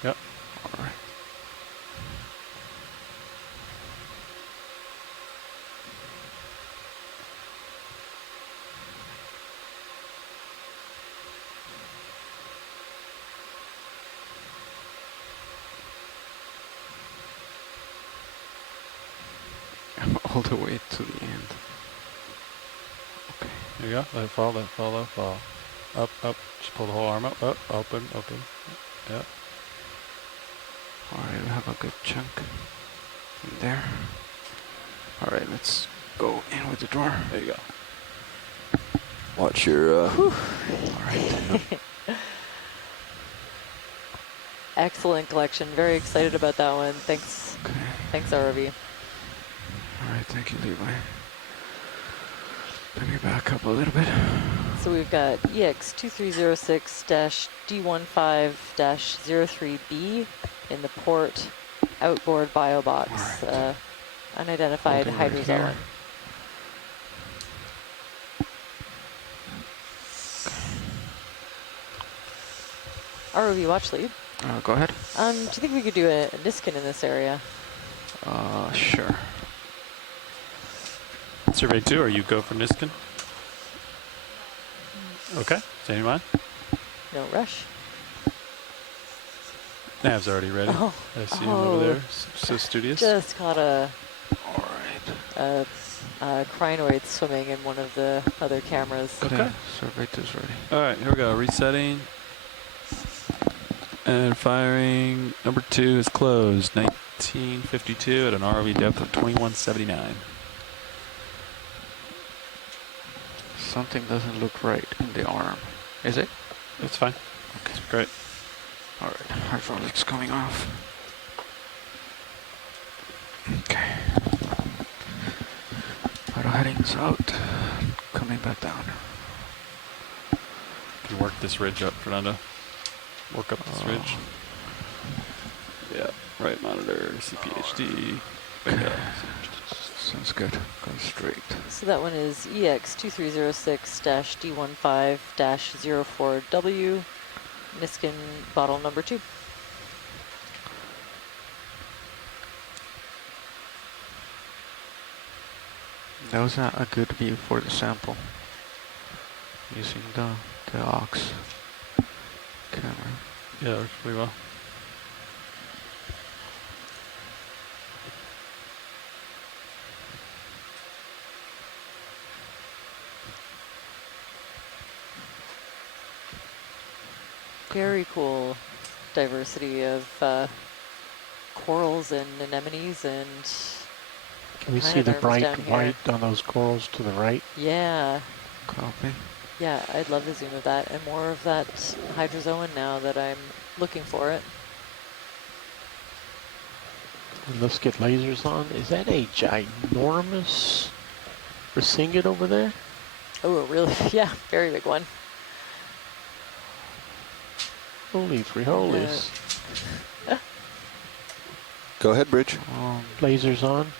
Yep. All right. I'm all the way to the end. Okay. There you go. Let it fall, let it fall, let it fall. Up, up. Just pull the whole arm up. Up, open, open. Yep. All right, we have a good chunk in there. All right, let's go in with the door. There you go. Watch your. All right. Excellent collection. Very excited about that one. Thanks. Okay. Thanks, RV. All right, thank you, Levi. Let me back up a little bit. So we've got EX2306-D15-03B in the port outboard bio box. Right. Unidentified Holding right hydrozoan. here. ROV watch lead. Go ahead. Do you think we could do a Niskin in this area? Sure. Survey 2, or you go for Niskin? Okay, change your mind. No rush. Nav's already ready. Oh. I see him over there. So studious. Just caught a All crinoid swimming in one of the other cameras. Okay. Survey 2's ready. All right, here we go. Resetting. And firing. Number 2 is closed. 1952 at an ROV depth of 2179. Something doesn't look right in the arm. Is it? It's fine. Okay. It's great. All right, hydraulics coming off. Okay. Auto headings out. Coming back down. Can work this ridge up, Fernando. Work up this ridge. Yeah. Right monitor. CPHD. Okay. Sounds good. Go straight. So that one is EX2306-D15-04W, Niskin bottle number 2. That was a good view for the sample. Using the aux camera. Yeah, it works pretty well. Very cool diversity of corals and anemones and Can we see the echinoderms bright down here. white on those corals to the right? Yeah, Copy. yeah, I'd love to zoom of that and more of that hydrozoan now that I'm looking for it. And let's get lasers on. Is that a ginormous Resingate over there? Oh, really? Yeah, very big one. Holy frijoles. Go ahead, Bridge. Lasers on.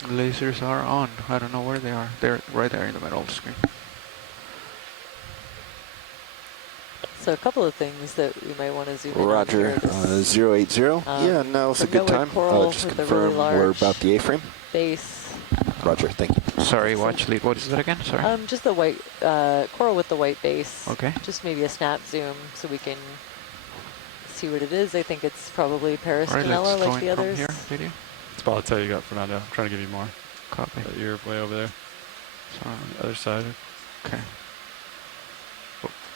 Lasers are on. I don't know where they are. They're right there in the middle of the screen. So a couple of things that we might want to zoom in on Roger. here. 080. Yeah, now's a the good Noah time. coral Just with a confirm really large we're about the A-frame. base. Roger, thank you. Sorry, watch lead. What is that again? Sorry. Just the white coral with the white base. Okay. Just maybe a snap zoom so we can see what it is. I think it's probably Paris All right, Canella let's go like in the from others. here, video. That's all I'll tell you got, Fernando. I'm trying to give you more. Copy. You're way over there. So On the other side. Okay.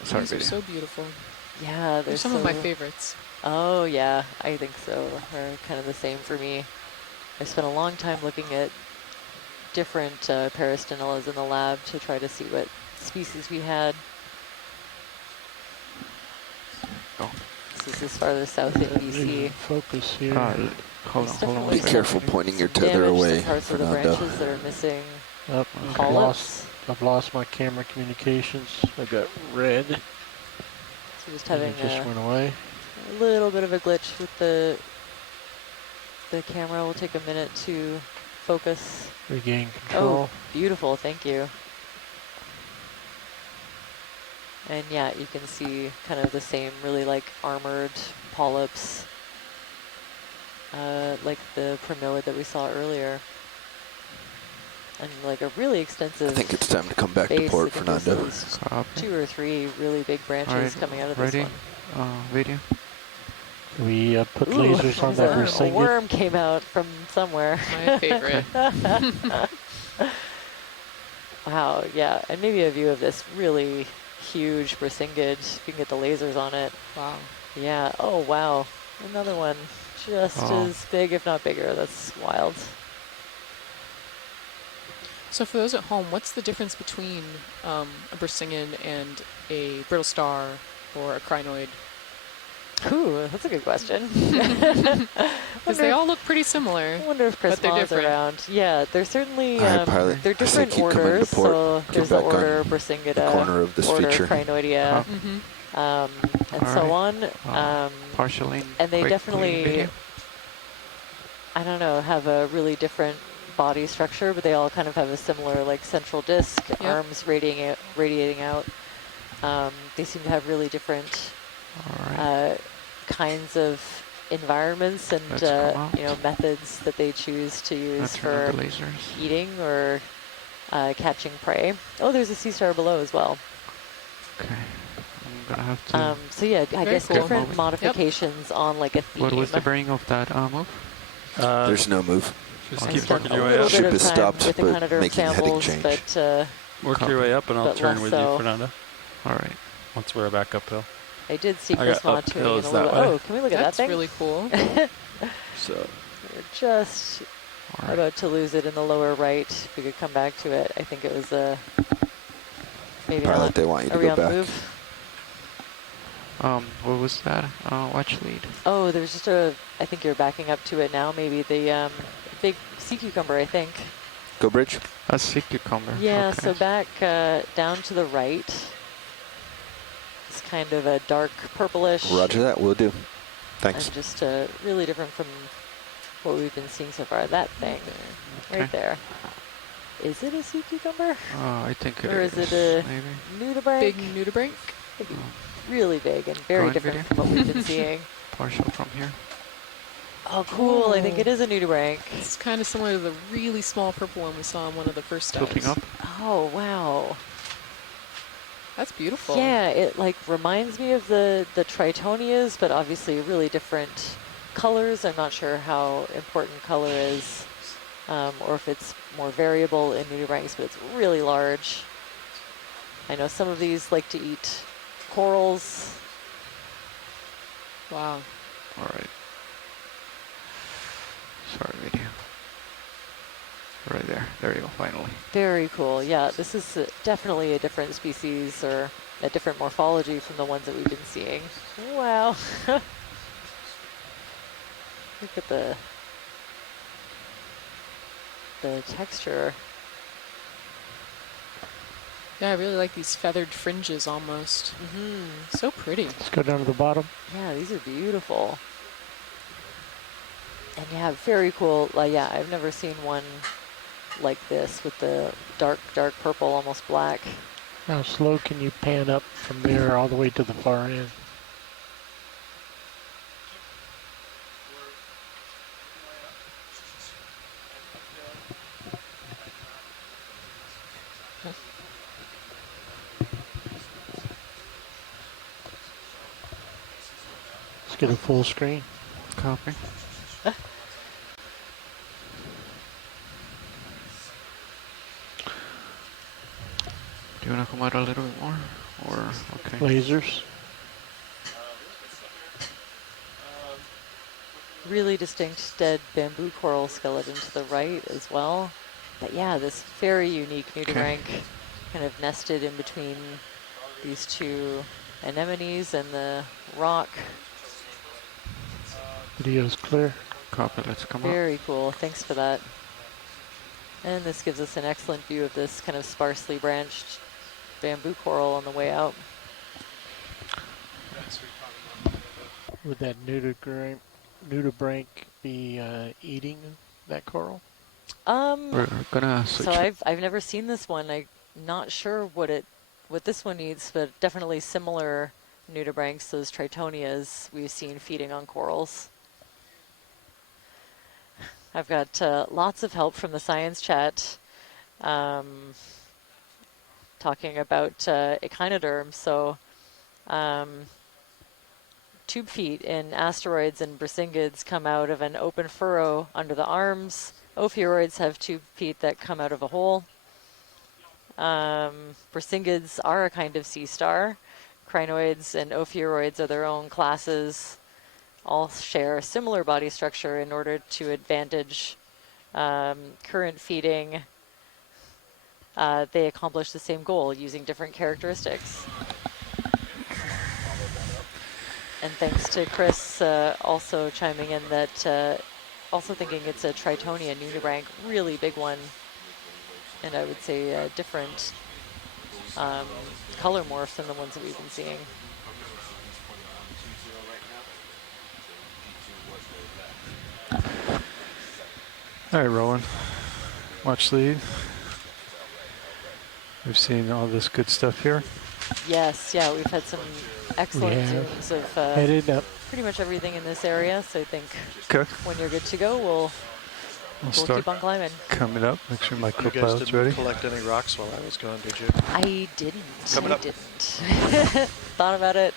Sorry, These are video. so beautiful. Yeah, They're some of my favorites. Oh yeah, I think so. They're kind of the same for me. I spent a long time looking at different peristenellas in the lab to try to see what species we had. Oh. This is as farther south in BC. Focus here. Hold on, hold on. Be careful pointing your tether Damage away, to parts of the Fernando. branches that are missing Oh, polyps. I've lost my camera communications. I got red. So just And having it just went away. a little bit of a glitch with the camera. Will take a minute to focus. Regain control. Oh, beautiful, thank you. And yeah, you can see kind of the same really like armored polyps, like the primnoid that we saw earlier. And like a really extensive I think it's time to come back to base. port, I think Fernando. there's at least 2 or 3 really big branches coming out of this one. Video. We put Ooh, lasers on that a Brisingid. worm came out from somewhere. My favorite. Wow, yeah, and maybe a view of this really huge Brisingid. You can get the lasers on it. Wow. Yeah, oh wow, another one just as big, if not bigger. That's wild. So for those at home, what's the difference between a Brisingid and a brittle star or a crinoid? Ooh, that's a good question. Because they all look pretty similar. I wonder if Chris but they're Ma's different. around. Yeah, they're certainly All right, pilot. they're I say different keep coming to orders. port. So Get there's the back on order Brisingida, the corner of this order feature. Crinoidea, and so on. Partially. And they definitely, I don't know, have a really different body structure, but they all kind of have a similar like central disc, arms radiating out. They seem to have really different kinds of environments and methods that they choose to use for eating or catching prey. Oh, there's a sea star below as well. Okay, I'm gonna have to. So yeah, I guess cool. different modifications on like a theme. What was the bearing of that move? There's no move. Just I keep spent working a your way little up. bit Ship of is time stopped, with the but Canada making heading samples, change. but Work your way up and I'll but turn less with so. you, Fernando. All right. Once we're back uphill. I did see I Chris got Ma up tuning in a hills little bit. that way. Oh, can we look at that That's thing? really cool. So We're just about to lose it in the lower right. If we could come back to it, I think it was a maybe Pilot, not. they want you Are to we go on the back. move? What was that? Watch lead. Oh, there's just a. I think you're backing up to it now. Maybe the big sea cucumber. I think. Go bridge. A sea cucumber. Yeah. Okay. So back down to the right. It's kind of a dark purplish. Roger that. We'll do. Thanks. And just really different from what we've been seeing so far. That thing right there. Is it a sea cucumber? I think it or is it a maybe. nudibranch? Big nudibranch. Maybe really big and very Drawing different video. from what we've been seeing. Partial from here. Oh, cool. I think it is a nudibranch. It's kind of similar to the really small purple one we saw in one of the first dives. Tilting up. Oh, wow. That's beautiful. Yeah, it like reminds me of the Tritonias, but obviously really different colors. I'm not sure how important color is, or if it's more variable in nudibranchs, but it's really large. I know some of these like to eat corals. Wow. All right. Sorry, video. Right there. There you go, finally. Very cool. Yeah, this is definitely a different species or a different morphology from the ones that we've been seeing. Wow. Look at the texture. Yeah, I really like these feathered fringes almost. So pretty. Let's go down to the bottom. Yeah, these are beautiful. And yeah, very cool. Yeah, I've never seen one like this with the dark purple, almost black. How slow can you pan up from there all the way to the far end? Let's get a full screen. Copy. Do you want to come out a little bit more? Or okay. Lasers. Really distinct dead bamboo coral skeleton to the right as well. But yeah, this very unique nudibranch kind of nested in between these two anemones and the rock. Video's clear. Copy, let's come up. Very cool, thanks for that. And this gives us an excellent view of this kind of sparsely branched bamboo coral on the way out. Would that nudibranch be eating that coral? We're gonna switch. So I've never seen this one. I'm not sure what this one eats, but definitely similar nudibranchs, those tritonias we've seen feeding on corals. I've got lots of help from the science chat talking about echinoderms. So tube feet in asteroids and brachyngeids come out of an open furrow under the arms. Ophiuroids have tube feet that come out of a hole. Brachyngeids are a kind of sea star. Crinoids and ophiuroids are their own classes. All share a similar body structure in order to advantage current feeding. They accomplish the same goal using different characteristics. And thanks to Chris also chiming in that, also thinking it's a Tritonia nudibranch, really big one. And I would say different color morphs than the ones that we've been seeing. All right, Rowan. Watch lead. We've seen all this good stuff here. Yes, yeah, we've had some excellent zooms of headed up. pretty much everything in this area. So I think when you're good to go, we'll start keep on climbing. Coming up. Make sure my You guys co-pilot's didn't ready. collect any rocks while I was gone, did you? I didn't. Coming I up. didn't. Thought about it.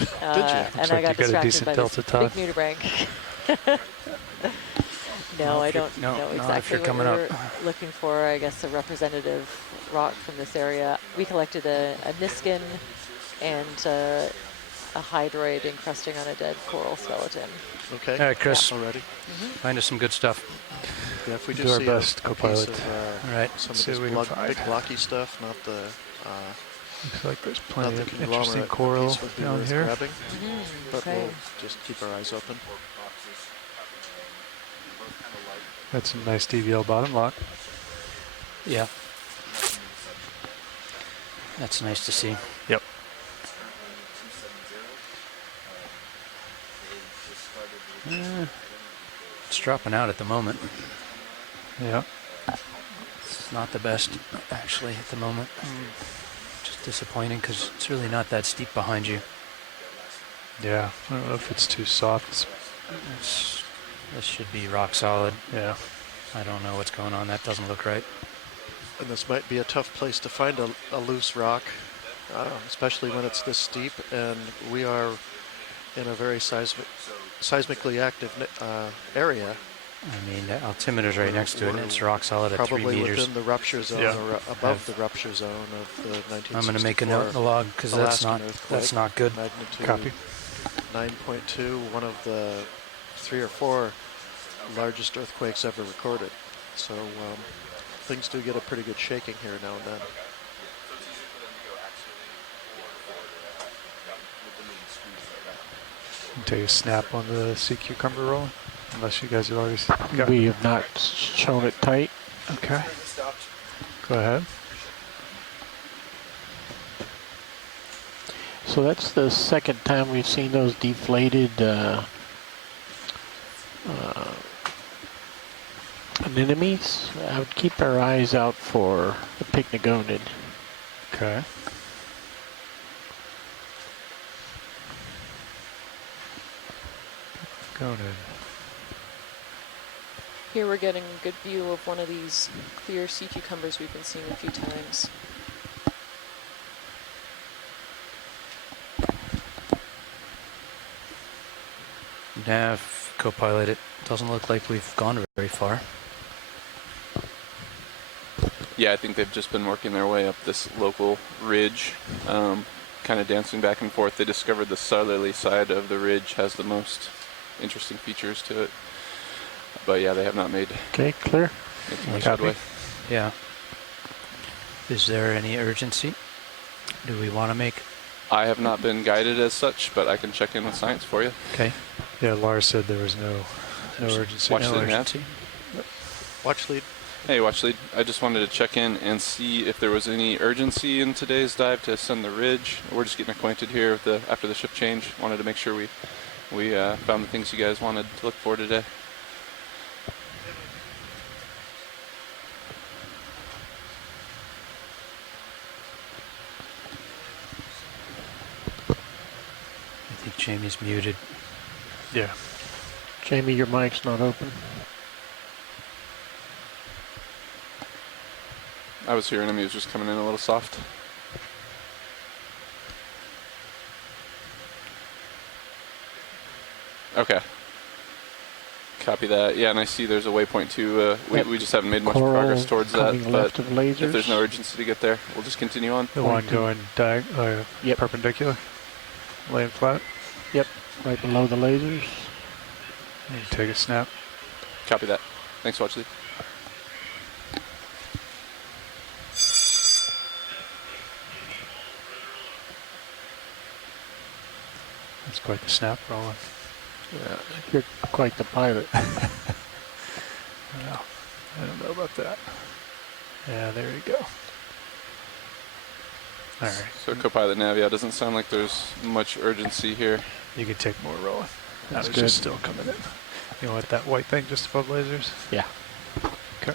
Did you? And Looks I like got you got a distracted decent by delta this time. big nudibranch. No, I don't know exactly what we're looking for. I guess a representative rock from this area. We collected a Niskin and a hydroid encrusting on a dead coral skeleton. Okay. All right, Chris. Already. Find us some good stuff. Yeah, if we Do do our see best, a co-pilot. piece of, All right. some of See this what we can find. big blocky stuff, not the Looks like there's not plenty the of interesting conglomerate coral piece would be down worth here. grabbing, but okay. we'll just keep our eyes open. That's some nice DVL bottom lock. Yeah. That's nice to see. Yep. It's dropping out at the moment. Yeah. It's not the best, actually, at the moment. Just disappointing because it's really not that steep behind you. Yeah. I don't know if it's too soft. This should be rock solid. Yeah. I don't know what's going on. That doesn't look right. And this might be a tough place to find a loose rock, especially when it's this steep, and we are in a very seismically active area. I mean, the altimeter's right next to it, and it's rock solid at 3 Probably meters. within the rupture zone or above the rupture zone of the 1964 I'm going to make a note in the log because that's not good. Magnitude Copy. 9.2, one of the 3 or 4 largest earthquakes ever recorded. So things do get a pretty good shaking here now and then. Take a snap on the sea cucumber roll, unless you guys have already got We have not shown it tight. Okay. Go ahead. So that's the second time we've seen those deflated anemones. I would keep our eyes out for the pycnogonid. Okay. Go ahead. Here we're getting a good view of one of these clear sea cucumbers we've been seeing a few times. Nav, co-pilot, it doesn't look like we've gone very far. Yeah, I think they've just been working their way up this local ridge. kind of dancing back and forth. They discovered the southerly side of the ridge has the most interesting features to it. But yeah, they have not made Okay, clear. much headway. Yeah. Is there any urgency? Do we want to make? I have not been guided as such, but I can check in with science for you. Okay. Yeah, Lars said there was no urgency. Watch No lead, nav. urgency. Watch lead. Hey, watch lead. I just wanted to check in and see if there was any urgency in today's dive to ascend the ridge. We're just getting acquainted here with after the ship change. Wanted to make sure we found the things you guys wanted to look for today. I think Jamie's muted. Yeah. Jamie, your mic's not open. I was hearing him. He was just coming in a little soft. Okay. Copy that. Yeah, and I see there's a waypoint too. We just haven't made much Coral progress towards that. coming But left of lasers. if there's no urgency to get there, we'll just continue on. The one going perpendicular, laying flat. Yep, right below the lasers. You can take a snap. Copy that. Thanks, watch lead. That's quite the snap rolling. Yeah, you're quite the pilot. Well, I don't know about that. Yeah, there you go. All right. So Copilot Nav, yeah, doesn't sound like there's much urgency here. You can take more rolling. That's It's good. just still coming in. You want that white thing just above lasers? Yeah. Okay.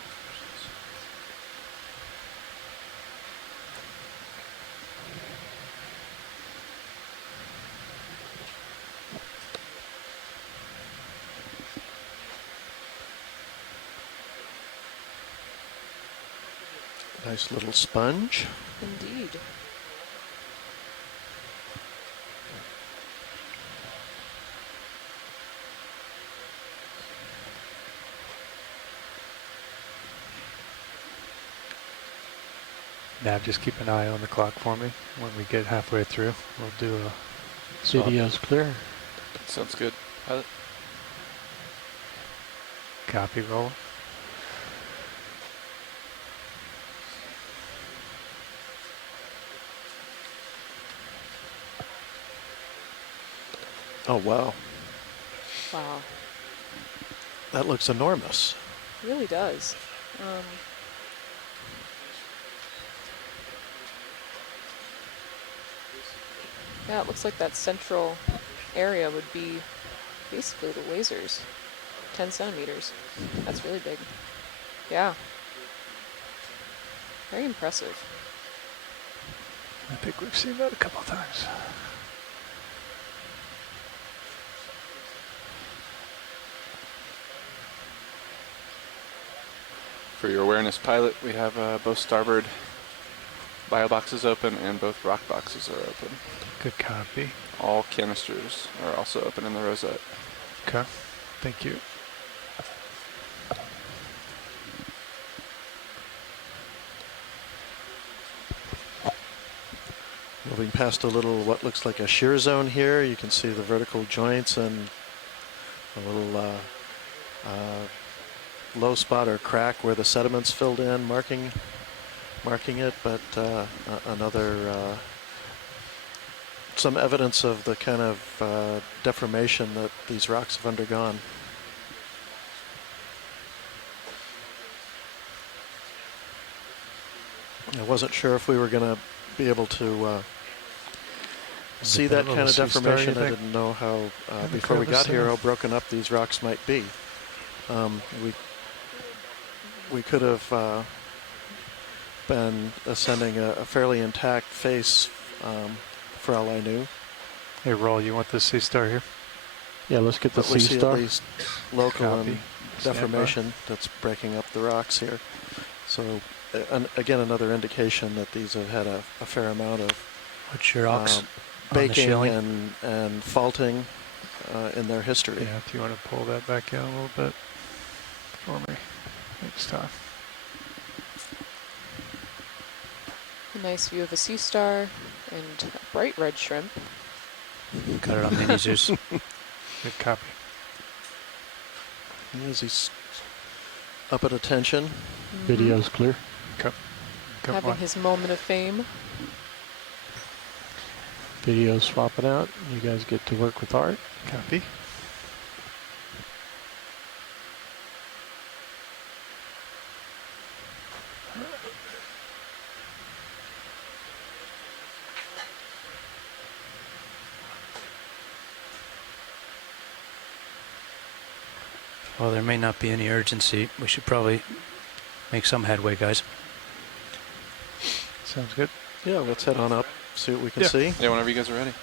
Nice little sponge. Indeed. Now just keep an eye on the clock for me. When we get halfway through, we'll do a swap. Video's clear. Sounds good. Pilot. Copy roll. Oh, wow. Wow. That looks enormous. It really does. Yeah, it looks like that central area would be basically the lasers. 10 centimeters. That's really big. Yeah. Very impressive. I think we've seen that a couple times. For your awareness, pilot, we have both starboard bio boxes open and both rock boxes are open. Good copy. All canisters are also open in the rosette. Okay. Thank you. Moving past a little, what looks like a shear zone here, you can see the vertical joints and a little low spot or crack where the sediment's filled in, marking it, but another some evidence of the kind of deformation that these rocks have undergone. I wasn't sure if we were going to be able to see that kind of deformation. I didn't know how, before we got here, how broken up these rocks might be. We could have been ascending a fairly intact face, for all I knew. Hey, Roll, you want this sea star here? Yeah, let's get the But we sea see star. at least local Copy. and deformation that's breaking up the rocks here. So, again, another indication that these have had a fair amount of What's your ox on the baking shilling? and faulting in their history. Yeah, if you want to pull that back in a little bit for me next time. A nice view of a sea star and a bright red shrimp. Got it on mini Zeus. Good copy. As he's up at attention. Video's clear. Having his moment of fame. Video's swapping out. You guys get to work with Art. Copy. Well, there may not be any urgency. We should probably make some headway, guys. Sounds good. Yeah, let's head on up, see what we can see. Yeah, whenever you guys are ready.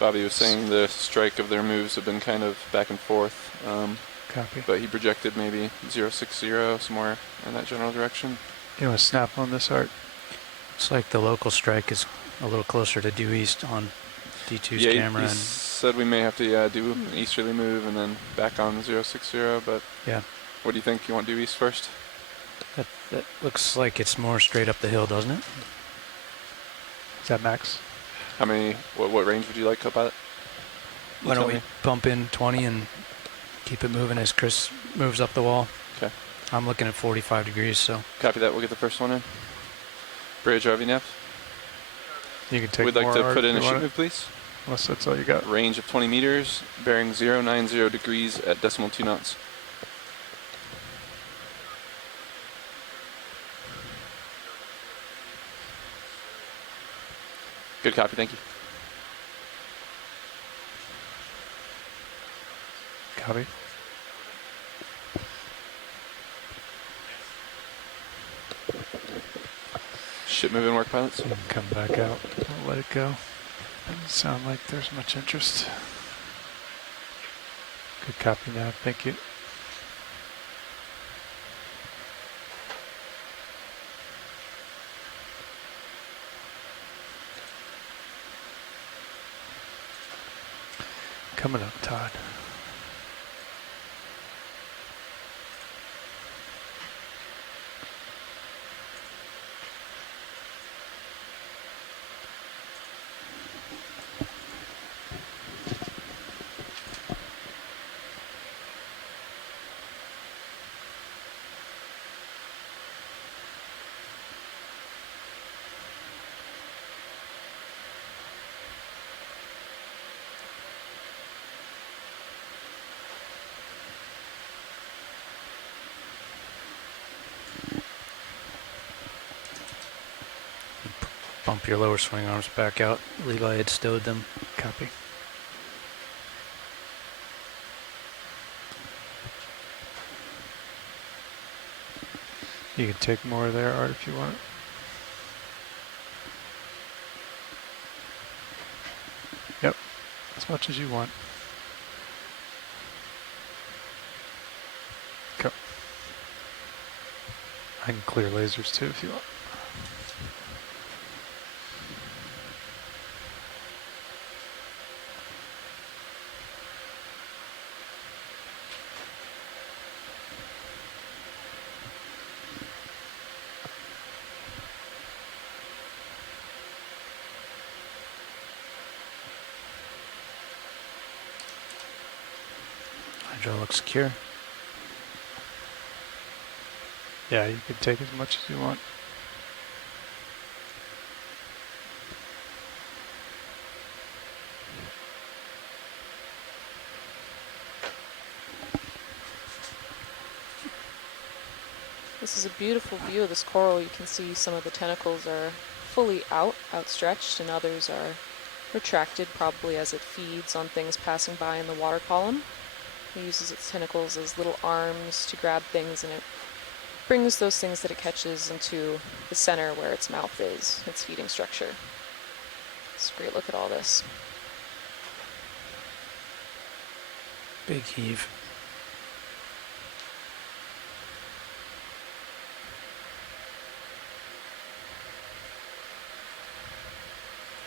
Bobby was saying the strike of their moves have been kind of back and forth. Copy. But he projected maybe 060, somewhere in that general direction. You want to snap on this, Art? Looks like the local strike is a little closer to due east on D2's yeah, camera. He and said we may have to do an easterly move and then back on 060, but yeah. What do you think? You want to do east first? That looks like it's more straight up the hill, doesn't it? Is that max? How many, what range would you like, Co-Pilot? Why don't we bump in 20 and keep it moving as Chris moves up the wall? Okay. I'm looking at 45 degrees, so. Copy that. We'll get the first one in. Bridge, RV nav. You can take We'd like more, to Art, put in a if you shoot want move, please. Unless that's all you got. Range of 20 meters, bearing 090 degrees at decimal 2 knots. Good copy, thank you. Copy. Ship moving work, pilots. You can come back out. I'll let it go. Doesn't sound like there's much interest. Good copy now, thank you. Coming up, Todd. Bump your lower swing arms back out. Levi had stowed them. Copy. You can take more there, Art, if you want. Yep, as much as you want. Go. I can clear lasers too if you want. Hydraulic secure. Yeah, you can take as much as you want. This is a beautiful view of this coral. You can see some of the tentacles are fully outstretched, and others are retracted, probably as it feeds on things passing by in the water column. It uses its tentacles as little arms to grab things, and it brings those things that it catches into the center where its mouth is, its feeding structure. It's a great look at all this. Big heave.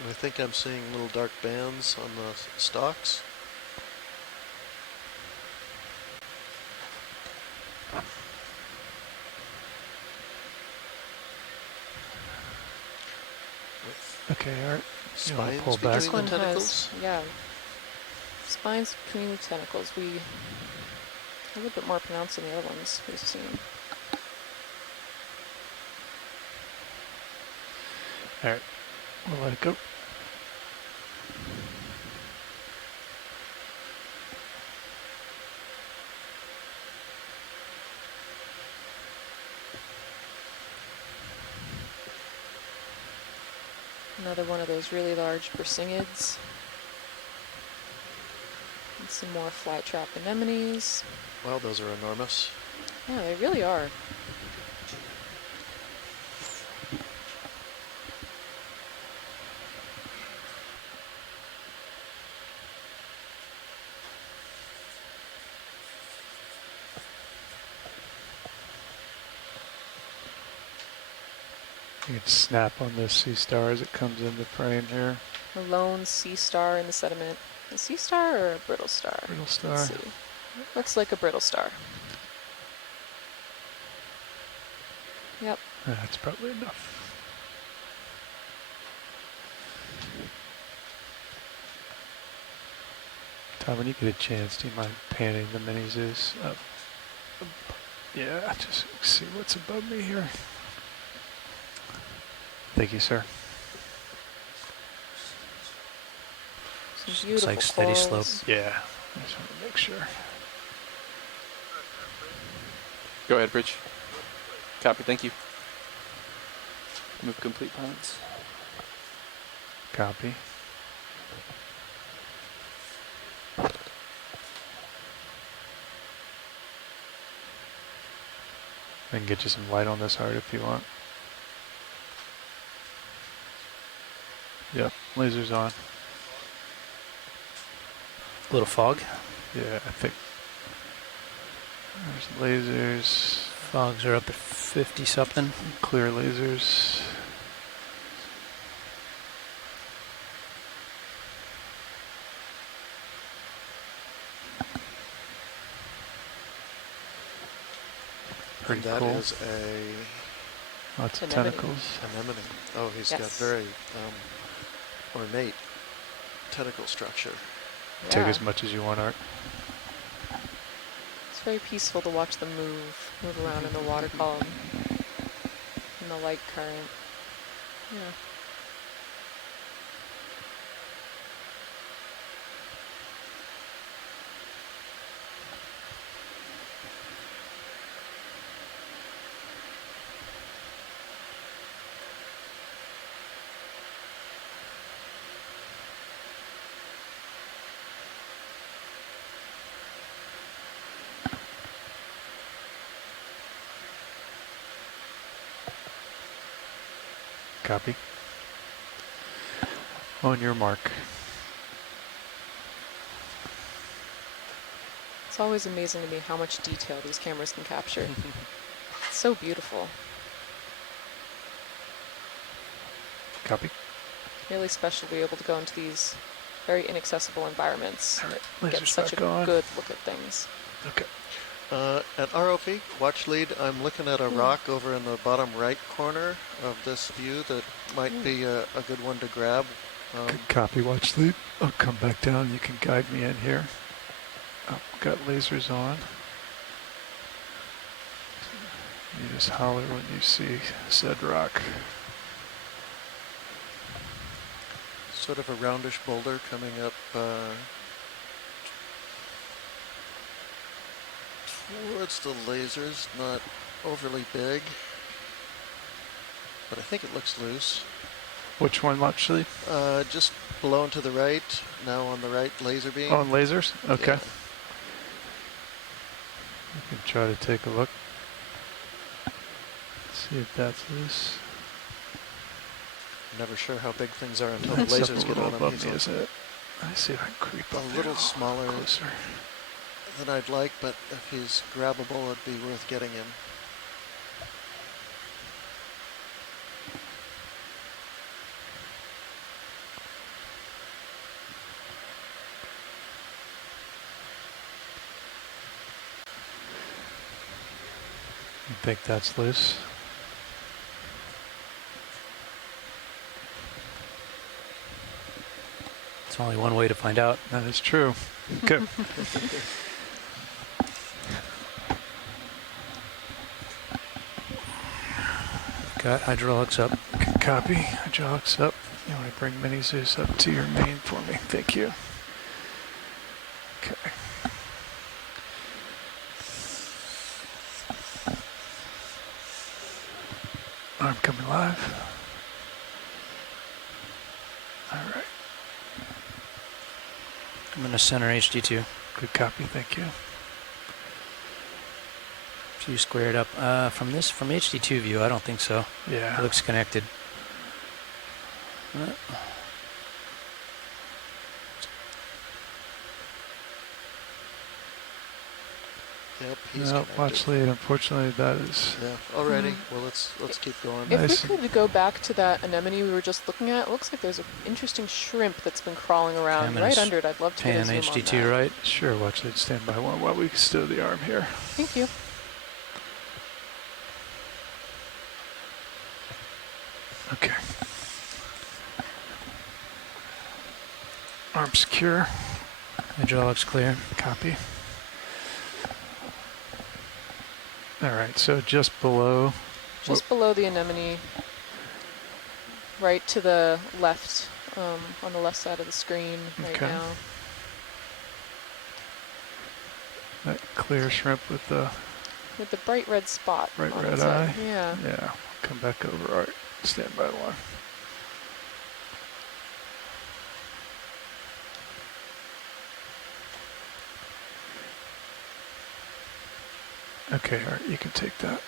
I think I'm seeing little dark bands on the stalks. Okay, Art. You want to Spines pull back? This between one the tentacles? has, yeah, spines between the tentacles. We a little bit more pronounced than the other ones we've seen. All right, we'll let it go. Another one of those really large persinghids. And some more flytrap anemones. Wow, those are enormous. Yeah, they really are. You can snap on this sea star as it comes into frame here. A lone sea star in the sediment. A sea star or a brittle star? Brittle star. Let's see. Looks like a brittle star. Yep. That's probably enough. Tom, when you get a chance, do you mind panning the mini zoos up? Yeah, just see what's above me here. Thank you, sir. Some Looks beautiful like steady corals. slope. Yeah, I just want to make sure. Go ahead, Bridge. Copy, thank you. Move complete pilots. Copy. I can get you some light on this heart if you want. Yep, laser's on. Little fog. Yeah, I think there's lasers. Fogs are up at 50 something. Clear lasers. And that cool. is a Lots of Anemone. tentacles. anemone. Oh, he's got Yes. very ornate tentacle structure. Take Yeah. as much as you want, Art. It's very peaceful to watch them move around in the water column, in the light current. Yeah. Copy. On your mark. It's always amazing to me how much detail these cameras can capture. It's so beautiful. Copy. Really special to be able to go into these very inaccessible environments and get Laser's such a back on. good look at things. Okay. At ROV, watch lead, I'm looking at a Hmm. rock over in the bottom right corner of this view that might be a good one to grab. Good copy, watch lead. I'll come back down. You can guide me in here. I've got lasers on. You just holler when you see said rock. Sort of a roundish boulder coming up towards the lasers, not overly big, but I think it looks loose. Which one, watch lead? Just below and to the right, now on the right laser beam. On lasers? Okay. Yeah. You can try to take a look. See if that's loose. Never sure how big things are until the That's up lasers a get little on them. above He's me, a is it? I see if I can creep up little there. smaller Closer. than I'd like, but if he's grabbable, it'd be worth getting him. You think that's loose? There's only one way to find out. That is true. Okay. Got hydraulics up. Copy. Hydraulics up. You want to bring Mini Zeus up to your main for me? Thank you. Okay. Arm coming live. All right. I'm going to center HD2. Good copy. Thank you. Few squared up. From HD2 view, I don't think so. Yeah. It looks connected. Yep, he's No, connected. watch lead. Unfortunately, that is. Yeah, alrighty. Well, let's keep going. If Nice. we could go back to that anemone we were just looking at, it looks like there's an interesting shrimp that's been crawling around Pan right under it. I'd love to get a Pan zoom on HD2 that. right. Sure, watch lead. Stand by one while we stow the arm here. Thank you. Okay. Arm secure. Hydraulics clear. Copy. All right, so just below. Just below the anemone, right to the left, on the left side of the screen right Okay. now. That clear shrimp with the With the bright red spot. bright on red its eye. eye. Yeah. Yeah. Come back over. All right. Stand by one. Okay, all right, you can take that.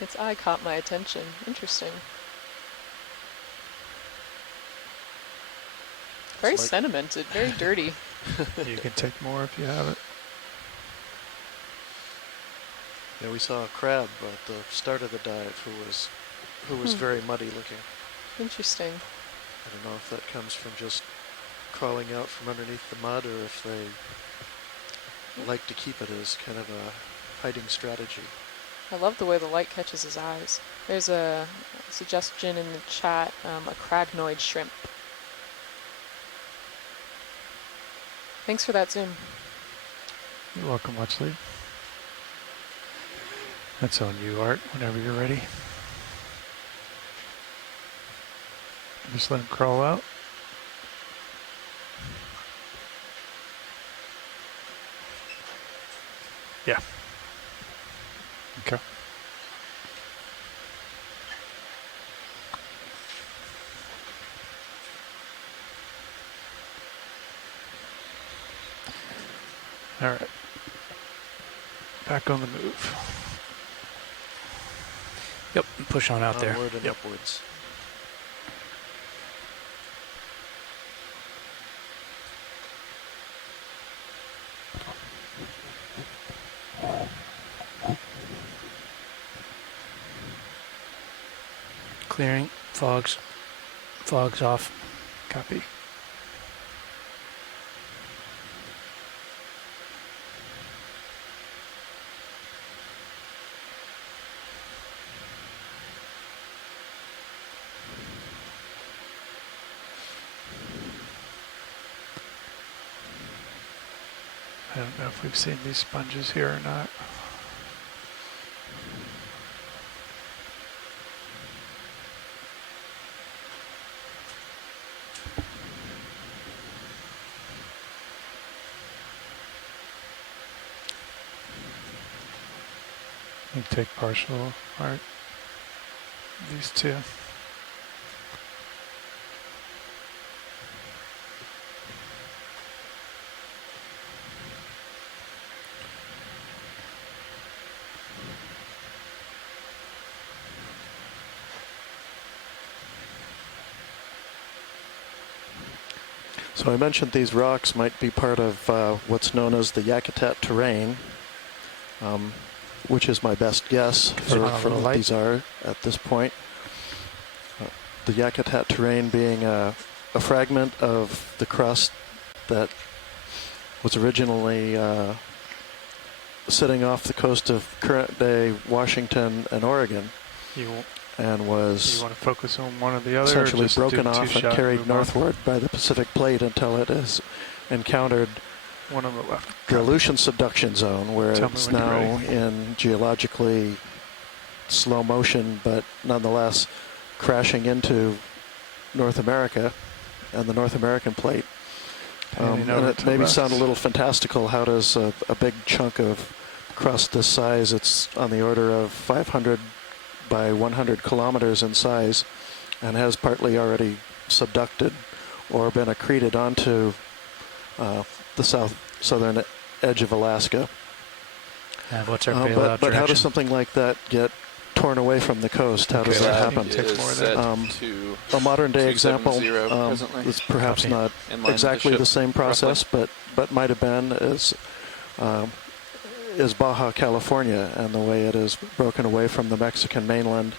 Its eye caught my attention. Interesting. Very like- sedimented, very dirty. You can take more if you have it. Yeah, we saw a crab at the start of the dive who was very muddy looking. Interesting. I don't know if that comes from just crawling out from underneath the mud or if they like to keep it as kind of a hiding strategy. I love the way the light catches his eyes. There's a suggestion in the chat, a cragnoid shrimp. Thanks for that zoom. You're welcome, watch lead. That's on you, Art, whenever you're ready. Just let him crawl out. Yeah. Okay. All right. Back on the move. Yep, push on out there. Onward and Yep. upwards. Clearing. Fogs. Fogs off. Copy. I don't know if we've seen these sponges here or not. You take partial art. These two. So I mentioned these rocks might be part of what's known as the Yakutat terrain, which is my best guess for what these are at this point. The Yakutat terrain being a fragment of the crust that was originally sitting off the coast of current-day Washington and Oregon. and was You want to focus on one or the other? essentially or just broken do off and two-shot carried move on? northward by the Pacific Plate until it has encountered One on the left. the Aleutian subduction zone, where Tell me it's when you're now ready. in geologically slow motion, but nonetheless crashing into North America and the North American plate. Panning And over it to maybe left. sound a little fantastical. How does a big chunk of crust this size, it's on the order of 500 by 100 kilometers in size, and has partly already subducted or been accreted onto the southern edge of Alaska. What's our bailout but how does direction? something like that get torn away from the coast? How does that happen? A modern day example is perhaps not exactly the same process, but might have been is Baja California, and the way it is broken away from the Mexican mainland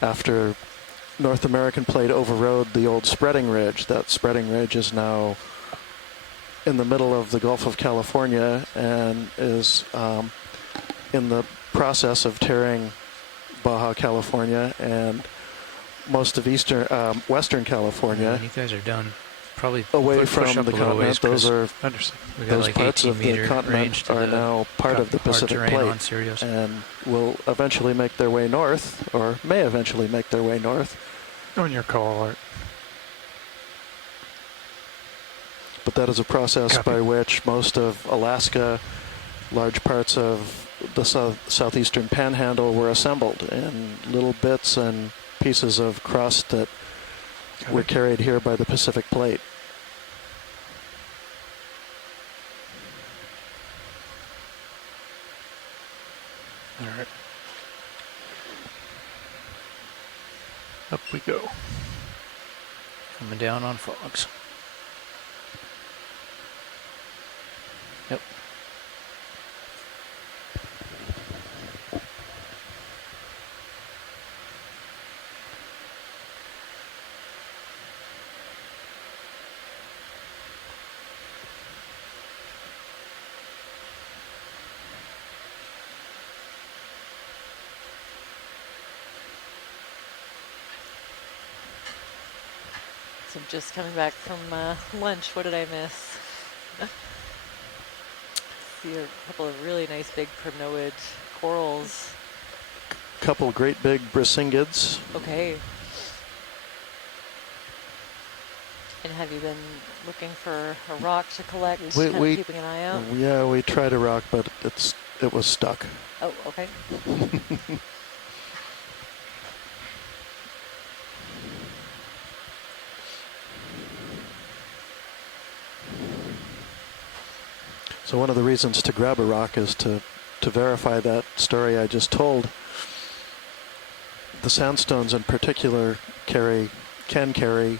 after North American plate overrode the old spreading ridge. That spreading ridge is now in the middle of the Gulf of California and is in the process of tearing Baja California and most of Western California You guys are done. Probably away push from up the a little continent. ways, Those are we got those like parts 18 of the meter range continent to are the now part of the hard Pacific terrain Plate on Sirius. and will eventually make their way north, or may eventually make their way north. On your call, Art. But that is a process by which most of Alaska, large parts of the southeastern panhandle were assembled in little bits and pieces of crust that were carried here by the Pacific Plate. All right. Up we go. Coming down on fogs. Yep. So I'm just coming back from lunch. What did I miss? See a couple of really nice big primnoid corals. Couple great big brisingids. Okay. And have you been looking for a rock to collect, kind of keeping an eye out? Yeah, we tried a rock, but it was stuck. Oh, okay. So one of the reasons to grab a rock is to verify that story I just told. The sandstones in particular can carry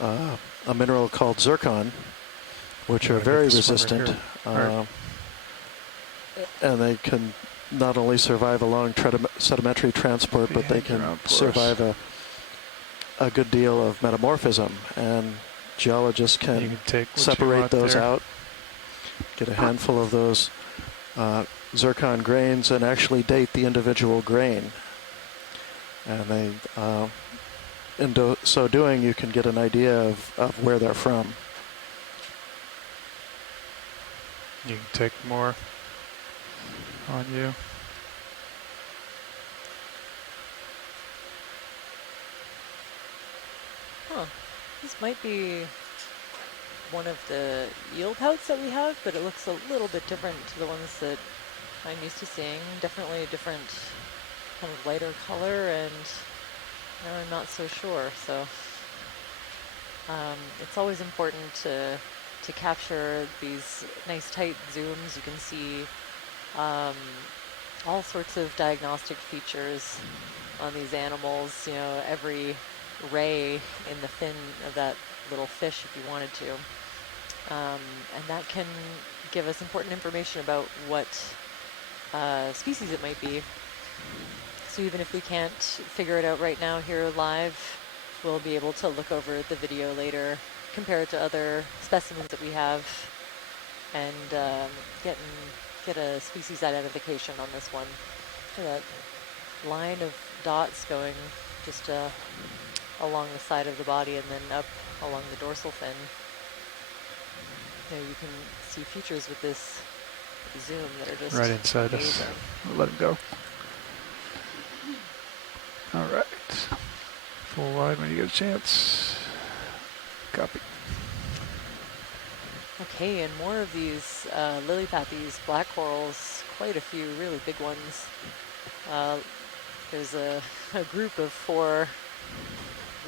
a mineral called zircon, which are very resistant, and they can not only survive a long sedimentary transport, but they can survive a good deal of metamorphism, and geologists can separate those out, get a handful of those zircon grains, and actually date the individual grain. And they, in so doing, you can get an idea of where they're from. You can take more on you. Huh. This might be one of the eel pouts that we have, but it looks a little bit different to the ones that I'm used to seeing. Definitely a different kind of lighter color, and I'm not so sure. So it's always important to capture these nice tight zooms. You can see all sorts of diagnostic features on these animals. You know, every ray in the fin of that little fish if you wanted to. And that can give us important information about what species it might be. So even if we can't figure it out right now here live, we'll be able to look over the video later, compare it to other specimens that we have, and get a species identification on this one. Look at that line of dots going just along the side of the body and then up along the dorsal fin. You can see features with this zoom that are just right inside amazing. us. We'll let him go. All right. Full wide when you get a chance. Copy. Okay, and more of these lily pathies, black corals, quite a few really big ones. There's a group of 4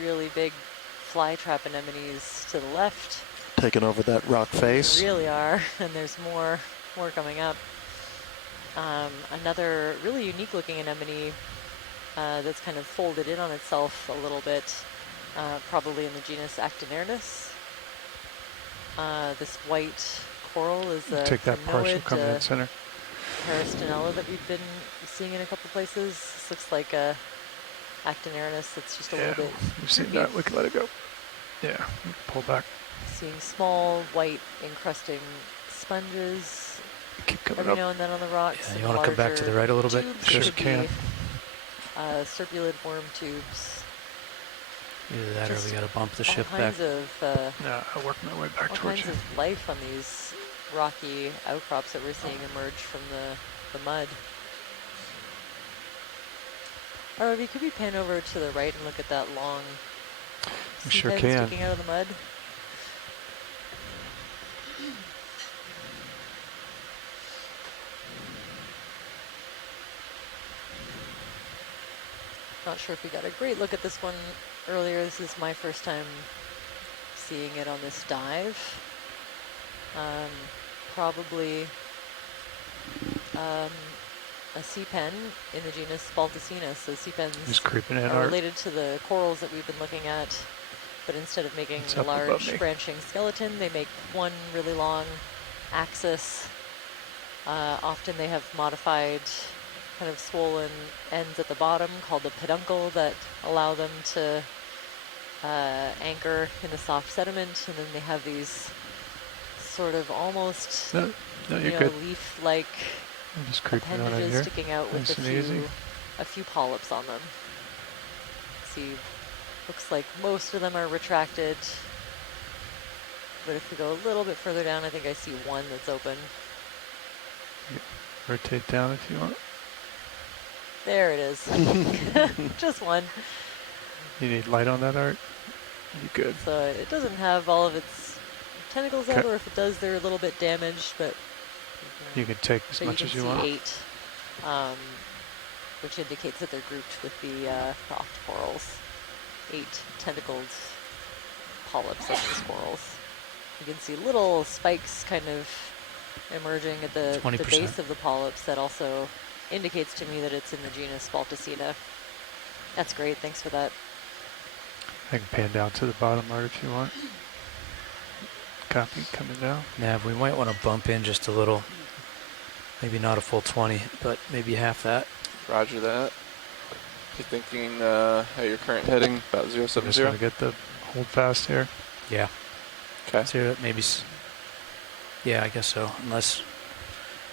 really big flytrap anemones to the left. Taking over that rock face. They really are, and there's more coming up. Another really unique looking anemone that's kind of folded in on itself a little bit, probably in the genus Actinernus. This white coral is a Take that partial coming in center. Peristanella that we've been seeing in a couple places. This looks like a Actinernus that's just a little bit. We've seen that. We can let it go. Yeah, pull back. Seeing small white encrusting sponges. Keep coming every up. now and then on the rocks. Yeah, you want to come back to the right a little bit? Sure can. Serpulid worm tubes. Either that or we got to bump the ship all back. kinds of, Yeah, I'll work my way back all towards kinds you. of life on these rocky outcrops that we're seeing emerge from the mud. ROV, could we pan over to the right and look at that long We sure sea can. head sticking out of the mud? Not sure if we got a great look at this one earlier. This is my first time seeing it on this dive. Probably a sea pen in the genus Spaltacina. So sea pens Just creeping in, are Art. related to the corals that we've been looking at, but instead of making It's a up above me. large branching skeleton, they make one really long axis. Often they have modified kind of swollen ends at the bottom called the peduncle that allow them to anchor in the soft sediment, and then they have these sort of almost No, you're good. leaf-like I'm just creeping on out appendages here. sticking out with Nice and easy. a few polyps on them. See, looks like most of them are retracted, but if we go a little bit further down, I think I see one that's open. Rotate down if you want. There it is. Just one. You need light on that, Art? You good? So it doesn't have all of its tentacles out, Okay. or if it does, they're a little bit damaged, but You can take as but much you as can you see want. 8, which indicates that they're grouped with the octocorals. 8 tentacled polyps on these corals. You can see little spikes kind of emerging at the 20%. base of the polyps. That also indicates to me that it's in the genus Spaltacina. That's great. Thanks for that. I can pan down to the bottom, Art, if you want. Copy, coming down. Nav, we might want to bump in just a little. Maybe not a full 20, but maybe half that. Roger that. You thinking how your current heading about I'm just 070? going to get the hold fast here. Yeah. Okay. So maybe. Yeah, I guess so. Unless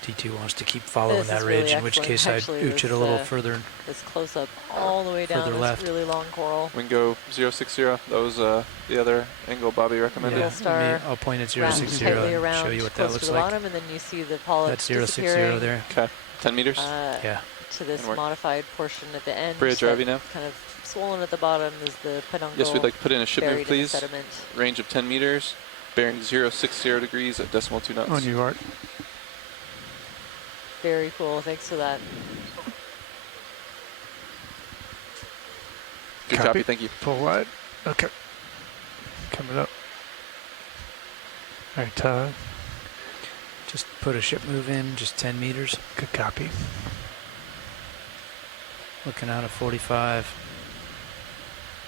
T2 wants to keep following This that is really ridge, in which excellent. case I'd Actually, ooch it a this, little further. This close up all the way down Further this left. really long coral. We can go 060. That was the other angle Bobby recommended. Little star I'll point at wrapped 060 tightly and around show you what that close looks to the like. bottom, and then you see the polyps That's 060 disappearing, there. Okay. 10 meters? Yeah. to this And work. modified portion at the end. Bridge that RV now. Kind of swollen at the bottom is the peduncle. Yes, we'd like to put in a ship move, buried in the please. sediment. Range of 10 meters. Bearing 060 degrees at decimal 2 knots. On you, Art. Very cool. Thanks for that. Good Copy. copy, thank you. Pull wide. Okay. Coming up. All right, Todd. Just put a ship move in, just 10 meters. Good copy. Looking out at 45.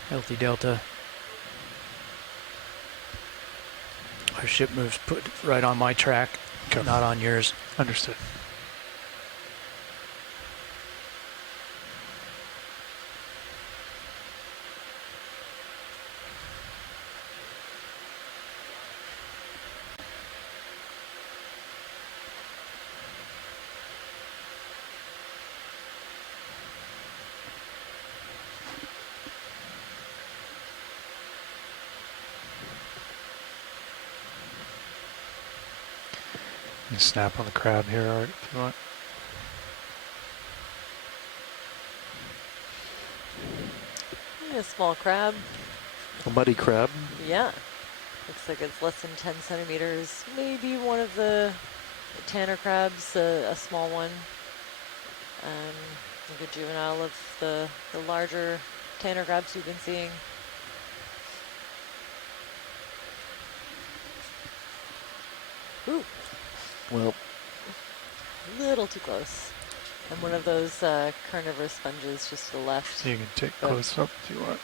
Healthy delta. Our ship moves put right on my track, Okay. not on yours. Understood. can snap on the crab here, Art, if you want. A small crab. A muddy crab. Yeah. Looks like it's less than 10 centimeters. Maybe one of the tanner crabs, a small one. A good juvenile of the larger tanner crabs you've been seeing. Ooh. Well, A little too close. And one of those carnivorous sponges just to the left. You can take close up if you want.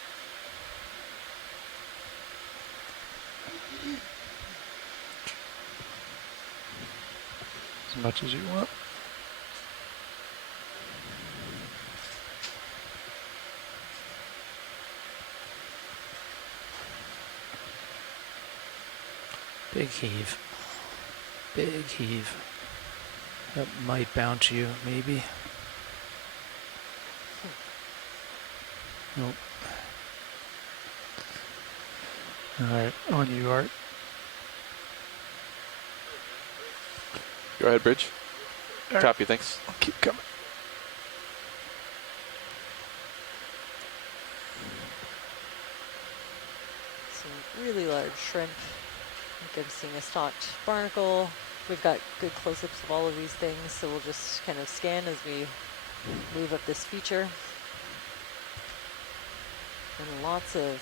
As much as you want. Big heave. Big heave. That might bounce you, maybe. Nope. All right, on you, Art. Go ahead, Bridge. All right. Copy, thanks. I'll keep coming. Some really large shrimp. I think I'm seeing a stocked barnacle. We've got good close-ups of all of these things, so we'll just kind of scan as we move up this feature. And lots of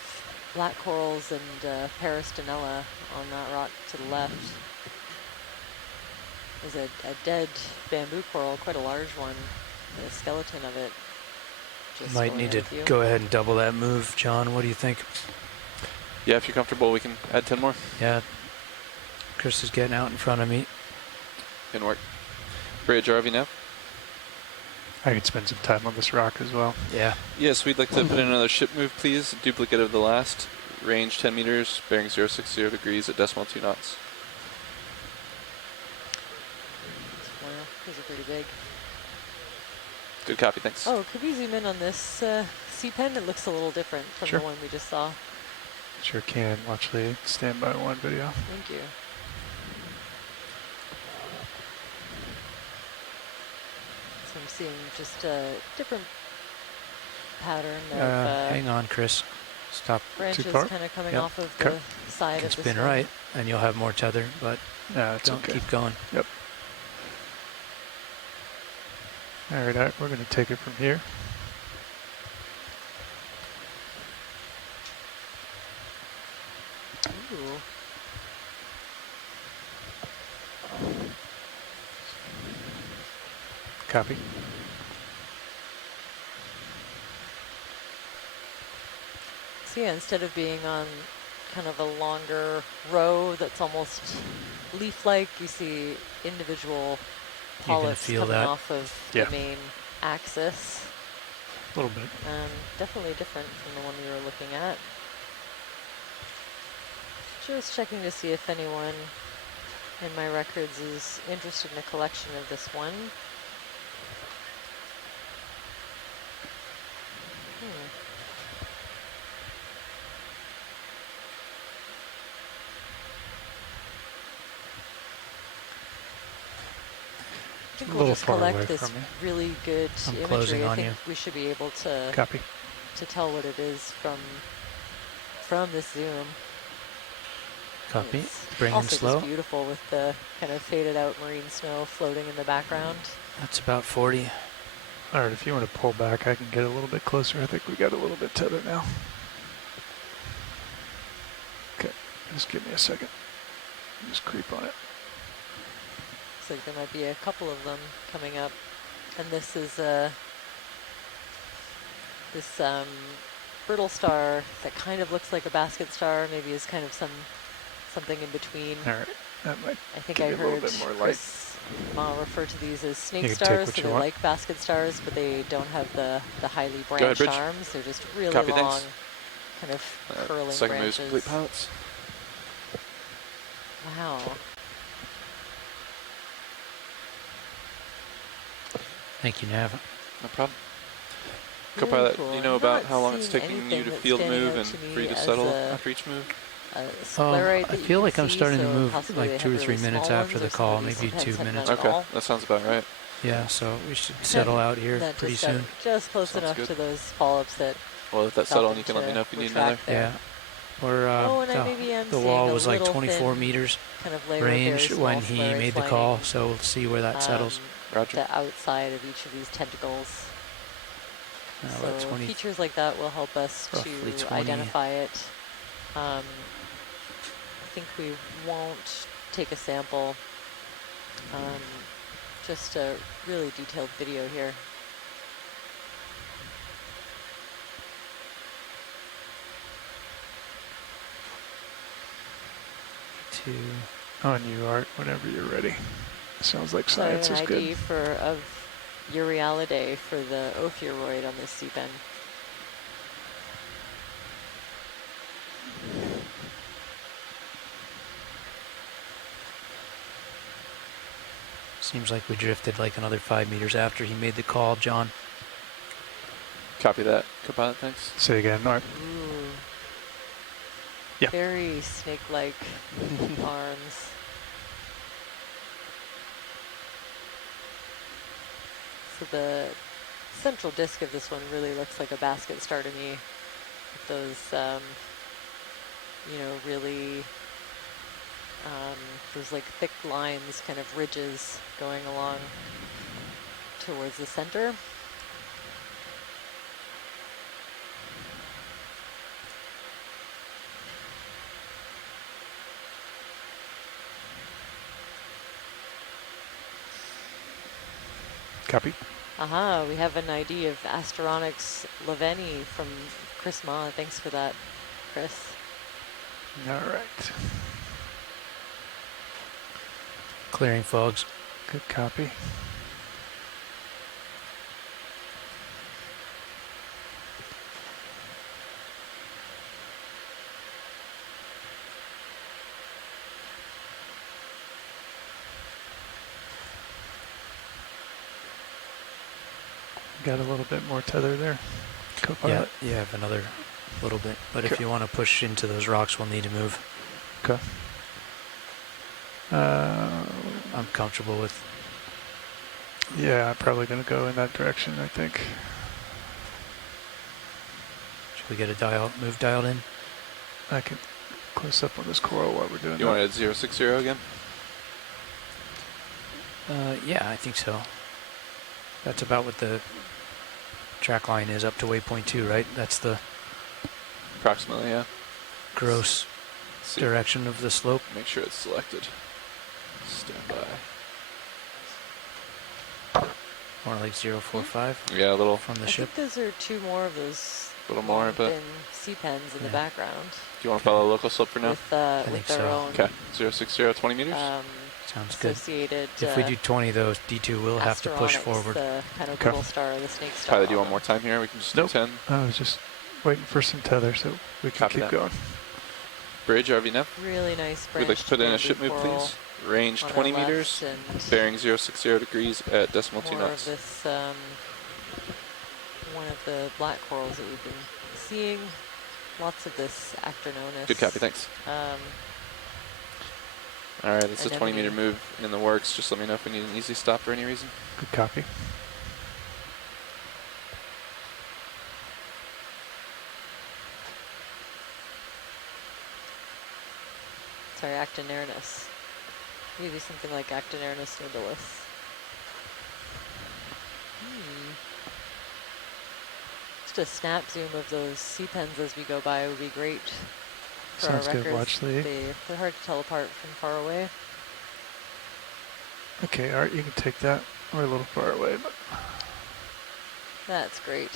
black corals and Peristanella on that rock to the left. There's a dead bamboo coral, quite a large one, the skeleton of it. Just Might going need to with you. go ahead and double that move, John. What do you think? Yeah, if you're comfortable, we can add 10 more. Yeah. Chris is getting out in front of me. Can work. Bridge, RV now? I could spend some time on this rock as well. Yeah. Yes, we'd like to put in another ship move, please. Duplicate of the last. Range 10 meters, bearing 060 degrees at decimal 2 knots. Wow, these are pretty big. Good copy, thanks. Oh, could we zoom in on this sea pen? It looks a little different from Sure. the one we just saw. Sure can. Watch the standby one video. Thank you. So I'm seeing just a different pattern of Hang on, Chris. Stop. branches too far? kind of coming Yep. off of Okay. the side You of can this spin one. right, and you'll have more tether, but Yeah, it's don't okay. keep going. Yep. All right, Art, we're going to take it from here. Ooh. Copy. So yeah, instead of being on kind of a longer row that's almost leaf-like, you see individual You're gonna polyps feel coming that. off of Yeah. the main axis. A little bit. Definitely different from the one we were looking at. Just checking to see if anyone in my records is interested in a collection of this one. I think A we'll little just far away collect this from you. really good I'm imagery. closing I on think you. we should be able to Copy. tell what it is from this zoom. Copy. It's Bring in also slow. just beautiful with the kind of faded out marine snow floating in the background. That's about 40. All right, if you want to pull back, I can get a little bit closer. I think we got a little bit tether now. Okay, just give me a second. Just creep on it. Looks like there might be a couple of them coming up. And this is this brittle star that kind of looks like a basket star, maybe is kind of something in between. All right, that might I think give I you a little heard bit more light. Chris Ma refer to these as snake You can take stars, what so you they're want. like basket stars, but they don't have the highly ahead, branched Bridge. arms. They're just really Copy, long, thanks. kind of curling Second move's branches. complete pilots. Wow. Thank you, Nav. No problem. Really Co-pilot, cool. do you know I'm about not how long it's seeing taking you anything to that's field standing move out and to me for you to as settle a after each move? sclerite I that you feel can like I'm see, starting to so move possibly like they 2 or have 3 really minutes small after ones, the or some of call, these maybe 2 sometimes haven't minutes. none at Okay, all. that sounds about right. Yeah, so we should settle out here That pretty just soon. just close Sounds enough good. to those polyps that Well, let that help settle, and them you can let me to know if you need retract another. there. Yeah. Or Oh, and I maybe am the seeing wall a was like little 24 thin meters kind of layer of very range small when he sclerites made the lining call, so we'll see where that settles. Roger. the outside of each of these tentacles. About So 20, features like that will help us roughly to 20. identify it. I think we won't take a sample. Just a really detailed video here. On you, Art, whenever you're ready. Sounds like So I have science an is good. ID of Urealidae for the ophiuroid on this C-pen. Seems like we drifted like another 5 meters after he made the call, John. Copy that. Copilot, thanks. Say again, Art. Ooh. Yeah. Very snake-like arms. So the central disc of this one really looks like a basket star to me. With those, you know, really, those like thick lines, kind of ridges going along towards the center. Copy. Aha, we have an ID of Asteronix leveni from Chris Ma. Thanks for that, Chris. All right. Clearing fogs. Good copy. Got a little bit more tether there. Copilot. Yeah, you have another little bit. But if you want to push into those rocks, we'll need to move. Okay. I'm comfortable with. Yeah, I'm probably going to go in that direction, I think. Should we get a move dialed in? I can close up on this coral while we're doing You that. want it at 060 again? Yeah, I think so. That's about what the track line is up to waypoint 2, right? That's the Approximately, yeah. gross direction of the slope. Make sure it's selected. Stand by. More like 045. Yeah, a little. From the I ship. think those are two more of those little more, but thin C-pens in the background. Do you want to follow local slope for now? With their own. Okay, 060, 20 meters. Sounds good. Associated. If we do 20, though, D2 will have to push forward. The kind of little star, the snake star. Tyler, do you want more time here? We can just do 10. I was just waiting for some tether so we can Copy keep that. going. Bridge, RV nav. Really nice branch. We'd like to put in a ship move, please. Range 20 meters, bearing 060 degrees at decimal 2 more knots. Of this, one of the black corals that we've been seeing. Lots of this Actinonus. Good copy, thanks. All right, it's a 20-meter move in the works. Just let me know if we need an easy stop for any reason. Good copy. Sorry, Actinernus. Maybe something like Actinernus nobilis. Just a snap zoom of those C-pens as we go by would be great for Sounds our good. records. Watch the. They're hard to tell apart from far away. Okay, Art, you can take that. We're a little far away, but. That's great.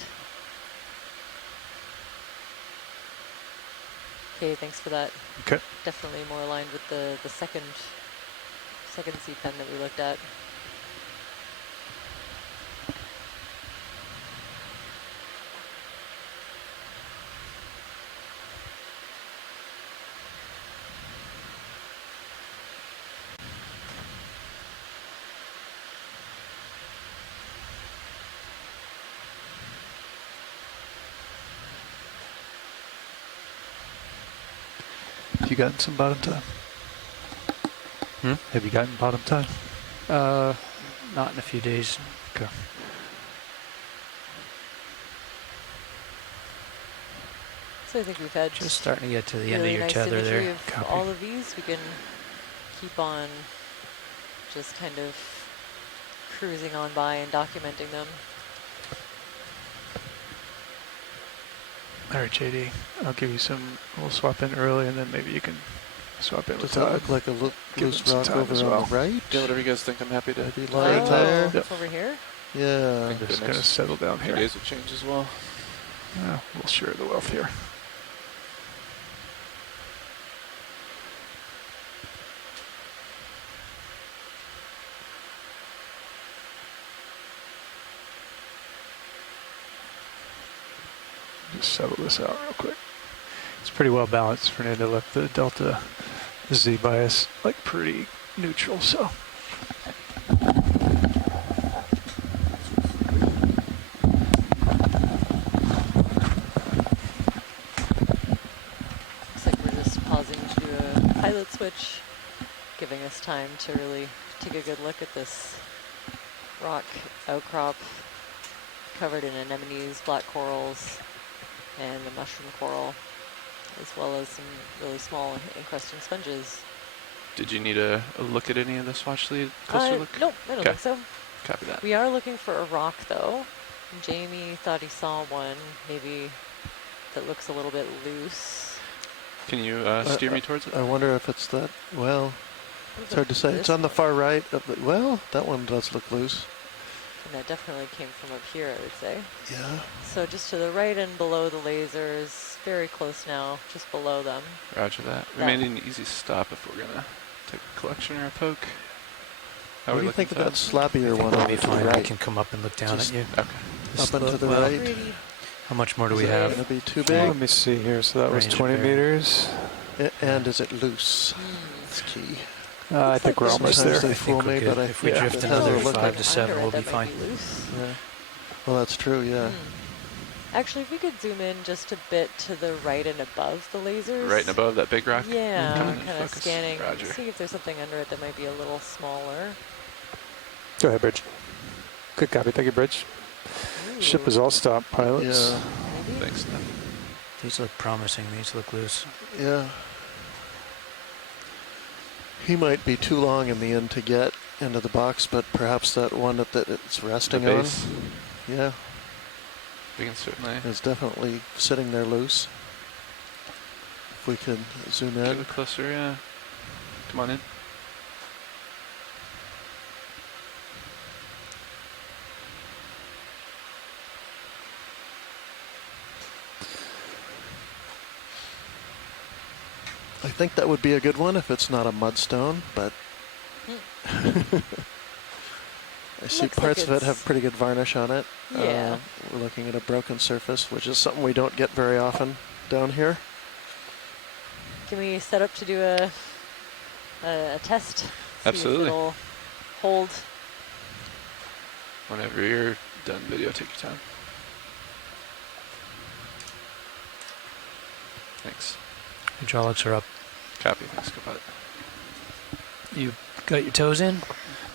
Okay, thanks for that. Okay. Definitely more aligned with the second C-pen that we looked at. Have you gotten some bottom time? Have you gotten bottom time? Not in a few days. Okay. So I think we've had Just starting to get to the end really of your nice tether imagery there. of Copy. all of these. We can keep on just kind of cruising on by and documenting them. All right, JD. I'll give you some. We'll swap in early, and then maybe you can swap in Does with that Todd. look like a Give loose them some rock time over as on well. the right? Yeah, whatever you guys think. I'm happy to. Maybe Right line there? Yep. Over here? Yeah. The Just gonna next settle down few here. days will change as well. Yeah, we'll share the wealth here. Just settle this out real quick. It's pretty well balanced, Fernando. Left the delta Z bias like pretty neutral, so. Looks like we're just pausing to do a pilot switch, giving us time to really take a good look at this rock outcrop covered in anemones, black corals, and the mushroom coral, as well as some really small encrusting sponges. Did you need a look at any of this watch lead? Closer look? Nope, I don't Okay. think so. Copy that. We are looking for a rock though. Jamie thought he saw one, maybe that looks a little bit loose. Can you steer me towards it? I wonder if it's that, well, What it's hard to say. It's on the far right of the, well, that one does look loose. And that definitely came from up here, I would say. Yeah. So just to the right and below the lasers, very close now, just below them. Roger that. We That- may need an easy stop if we're gonna take a collection or a poke. How What are do we you think of looking, that Todd? sloppier one That'll over be to the fine. I right? can come up and look down Just at you. Okay. Up and to the Well, right. Pretty How much more do Is we it have? gonna be too Let big? me see here. So that was Range 20 bearing. meters. And is it loose? That's key. I think we're almost there. Sometimes they I fool think we're me, good. but I If we yeah, drift how they're another looking. 5 to 7, under we'll it, be that might fine. be loose. Yeah. Well, that's true, yeah. Actually, if we could zoom in just a bit to the right and above the lasers. Right and above that big rock? Yeah, Coming in kind of focus. scanning, Roger. see if there's something under it that might be a little smaller. Go ahead, Bridge. Good copy. Thank you, Bridge. Ship is all stopped, pilots. Yeah. Maybe? Thanks, Ned. These look promising. These look loose. Yeah. He might be too long in the end to get into the box, but perhaps that one that it's resting The on, base. yeah, We can certainly is definitely sitting there loose. If we could zoom get a in. bit closer, yeah. Come on in. I think that would be a good one if it's not a mudstone, but I see Looks like parts of it it's- have pretty good varnish on it. Yeah. We're looking at a broken surface, which is something we don't get very often down here. Can we set up to do a test? See Absolutely. if it'll hold. Whenever you're done video, take your time. Thanks. Hydraulics are up. Copy. Thanks, Copilot. You got your toes in?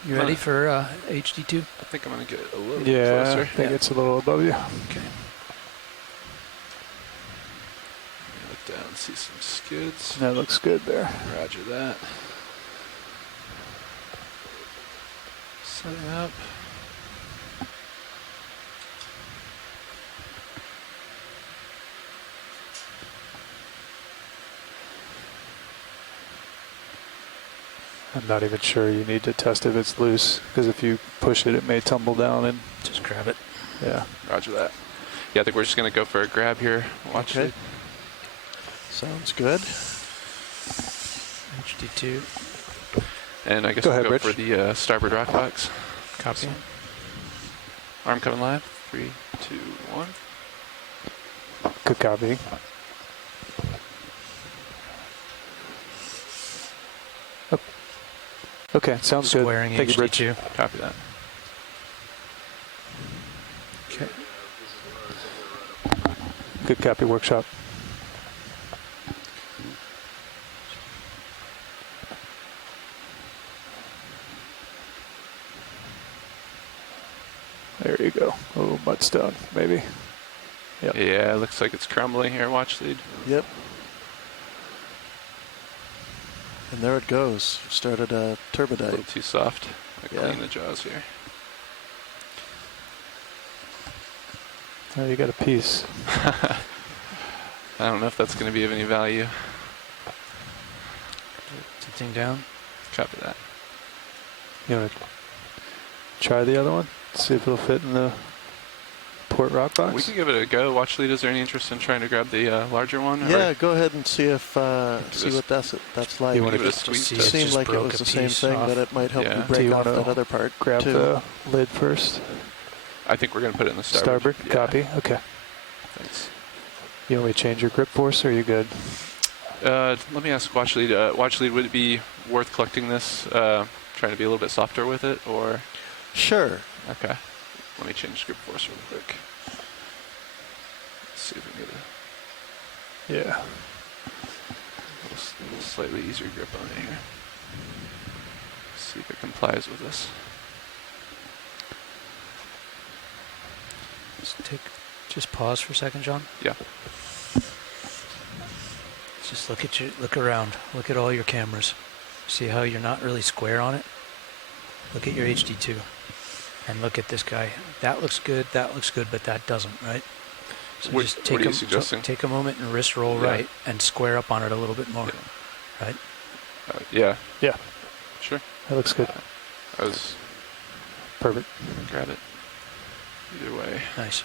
You ready for HD2? I think I'm going to get a little Yeah, closer. I think it's a little above you. Okay. Look down, see some skids. That looks good there. Roger that. Setting up. I'm not even sure you need to test if it's loose, because if you push it, it may tumble down and just grab it. Yeah. Roger that. Yeah, I think we're just going to go for a grab here. Watch Okay. it. Sounds good. HD2. And I guess Go we'll ahead, go Rich. for the starboard rock box. Copy. Arm coming live. 3, 2, 1. Good copy. Okay, sounds Squaring good. Thank you, Bridge. HD2. Copy that. Okay. Good copy, workshop. There you go. A little mudstone, maybe. Yep. Yeah, it looks like it's crumbling here. Watch lead. Yep. And there it goes. Started a A little turbidite. too soft. I Yeah. clean the jaws here. Oh, you got a piece. I don't know if that's going to be of any value. Tilting down. Copy that. You want to try the other one? See if it'll fit in the port rock box? We could give it a go. Watch lead. Is there any interest in trying to grab the larger one? Yeah, or go ahead and see if see what that's like. You wanna give it a See squeeze if It test? seemed just like it broke was a the same piece thing, off. but it might help Yeah. you Do break you off wanna that other part Grab too. the lid first. I think we're going to put it in the starboard. Starboard, Yeah. copy. Okay. Thanks. You want me to change your grip force, or are you good? Let me ask Watch lead. Watch lead, would it be worth collecting this? Trying to be a little bit softer with it, or? Sure. Okay. Let me change grip force real quick. Let's see if we can get Yeah. a little slightly easier grip on it here. See if it complies with this. Just pause for a second, John. Yeah. Just look around. Look at all your cameras. See how you're not really square on it? Look at your HD2. And look at this guy. That looks good, but that doesn't, right? So What just are you suggesting? take a moment and wrist roll Yeah. right and square up on it a little bit more, right? Yeah. Yeah. Sure. That looks good. I was Perfect. grab it. Either way. Nice.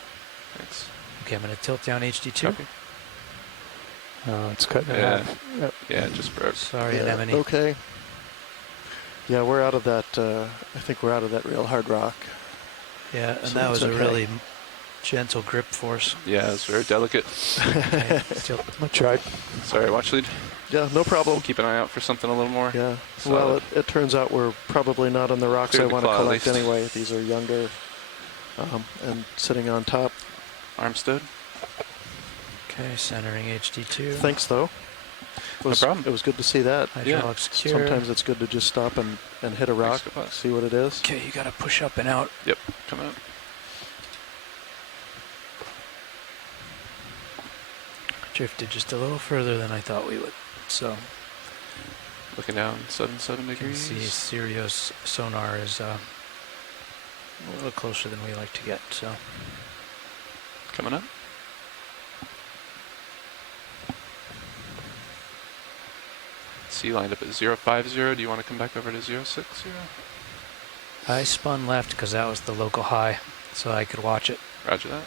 Thanks. Okay, I'm going to tilt down HD2. Copy. It's cut in Yeah. half. Yep. Yeah, it just broke. Sorry, Yeah, Anemone. okay. Yeah, we're out of that. I think we're out of that real hard rock. Yeah, and So that it's was a okay. really gentle grip force. Yeah, it's very delicate. Okay, tilt. I tried. Sorry, Watch lead. Yeah, no problem. Keep an eye out for something a little more. Yeah. solid. Well, it turns out we're probably not on the rocks Clear I the want to claw at collect least. anyway. These are younger and sitting on top. Arm stood. Okay, centering HD2. Thanks, though. No problem. It was good to see that. Hydraulic secure. Sometimes it's good to just stop and hit a rock, Thanks, Scott. see what it is. Okay, you got to push up and out. Yep, coming up. Drifted just a little further than I thought we would. So, Looking down 7 you can degrees. see Sirius sonar is a little closer than we like to get. So, Coming up. C lined up at 050. Do you want to come back over to 060? I spun left because that was the local high, so I could watch it. Roger that.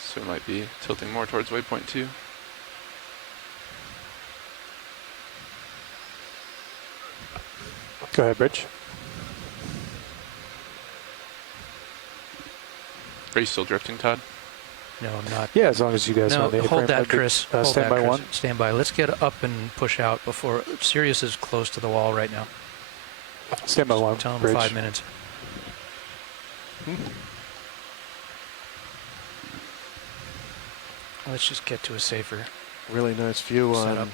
So it might be tilting more towards waypoint 2. Go ahead, Bridge. Are you still drifting, Todd? No, I'm not. Yeah, as long as you guys No, want me to hold frame that, my big- Chris. Hold stand that, by Chris. one. Stand by. Let's get up and push out before Sirius is close to the wall right now. Stand by one. Tell him Bridge. 5 minutes. Let's just get to a safer Really nice view on setup.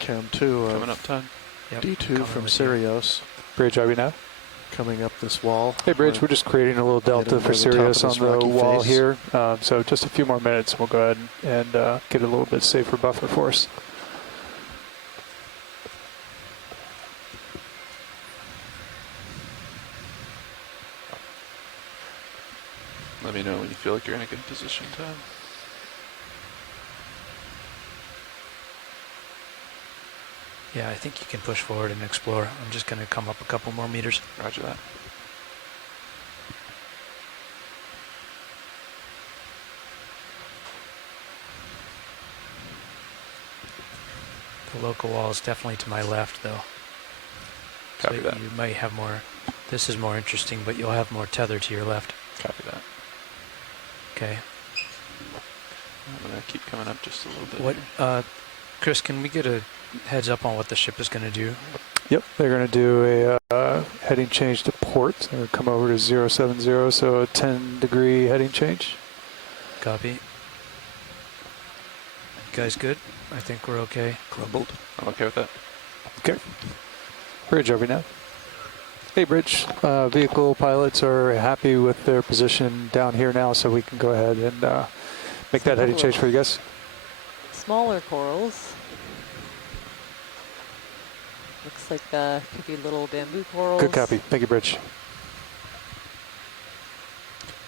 Cam 2 Coming of up, Todd. Yep, D2 coming from with you. Sirius Bridge, are we now? coming up this wall. Hey, Bridge, we're just creating a little delta Right for over the top Sirius of on this the rocky wall face. here. So just a few more minutes, we'll go ahead and get a little bit safer buffer for us. Let me know when you feel like you're in a good position, Todd. Yeah, I think you can push forward and explore. I'm just going to come up a couple more meters. Roger that. The local wall is definitely to my left, though. Copy So that. you might have more. This is more interesting, but you'll have more tether to your left. Copy that. Okay. I'm going to keep coming up just a little bit. What, here. Chris? Can we get a heads up on what the ship is going to do? Yep, they're going to do a heading change to port. They're going to come over to 070, so a 10-degree heading change. Copy. You guys good? I think we're okay. Crumbled. I'm okay with that. Okay. Bridge, over now. Hey, Rich. Vehicle pilots are happy with their position down here now, so we can go ahead and make that heading change for you guys. Smaller corals. Looks like could be little bamboo corals. Good copy. Thank you, Rich.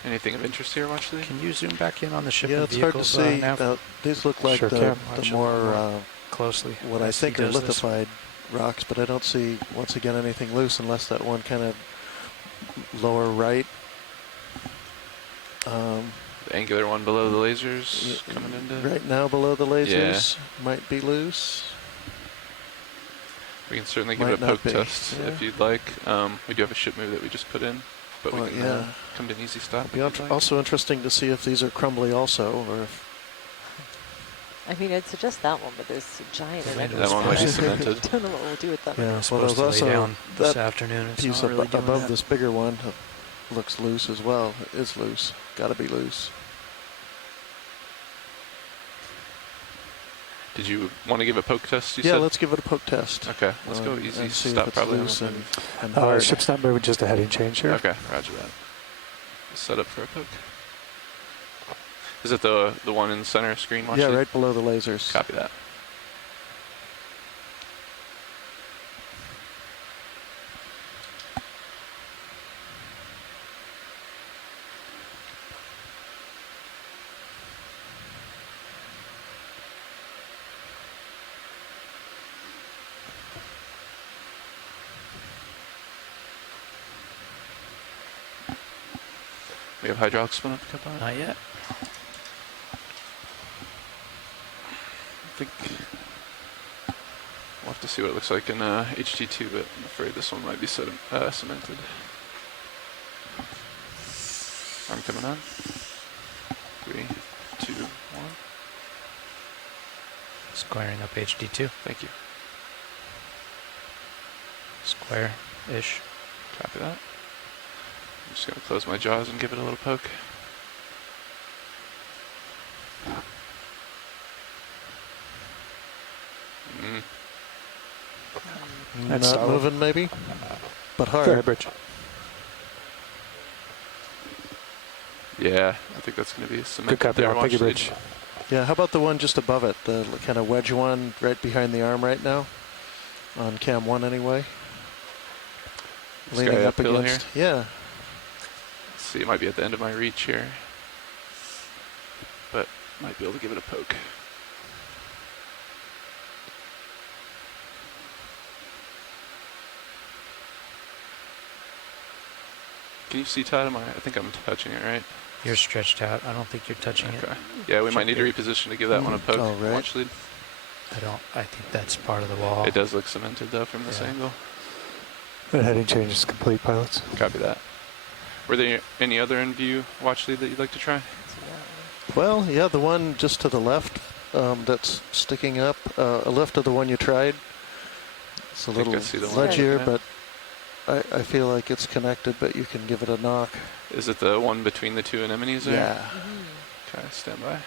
Anything of interest here, Watchley? Can you zoom back in on the ship Yeah, and it's hard to vehicles, see. These look like Sure the can. more closely what I as he think are does this. lithified rocks, but I don't see, once again, anything loose unless that one kind of lower right. The angular one below the lasers coming into... Right now below the lasers might be loose. We can certainly give Might it a not poke be, test yeah. if you'd like. We do have a ship move that we just put in, but Well, we can yeah. come to an easy stop. It'd be if you'd like. also interesting to see if these are crumbly also, or if I mean, I'd suggest that one, but there's a giant. That one might be cemented. Don't know what we'll do with them. yeah. It's Well, there's supposed to lay also down this that afternoon. It's piece not really doing above that. this bigger one looks loose as well. It is loose. Got to be loose. Did you want to give a poke test, you Yeah, said? let's give it a poke test. Okay, let's go easy. And see Stop if it's probably. loose and hard. Ship's not moving, just a heading change here. Okay, roger that. Set up for a poke. Is it the one in the center screen, Watch Yeah, it? right below the lasers. Copy that. We have hydraulic spin up to come on? Not yet. I think we'll have to see what it looks like in HT2, but I'm afraid this one might be cemented. Arm coming on. 3, 2, 1. Squaring up HD2. Thank you. Square-ish. Copy that. I'm just going to close my jaws and give it a little poke. That's Not solid. moving maybe, but hard. Fair, Rich. Yeah, I think that's going to be cemented Good copy. there. Thank you, Watch Rich. Yeah, how about the one just above it, the kind of wedge one right behind the arm right now? On cam 1 anyway. This Leaning guy up uphill against. Yeah. Let's see, it might be at the end of my reach here. But might be able to give it a poke. Can you see, Todd? I think I'm touching it, right? You're stretched out. I don't think you're touching Okay. it. Yeah, we might need to reposition to give that one a poke. Oh, right. Watch lead. I think that's part of the wall. It does look cemented though from this Yeah. angle. The heading change is complete, pilots. Copy that. Were there any other in view watch lead that you'd like to try? Well, yeah, the one just to the left that's sticking up, left of the one you tried. It's a I think little I see the one ledgier, there. but I feel like it's connected, but you can give it a knock. Is it the one between the two anemones there? Yeah. Okay, stand by.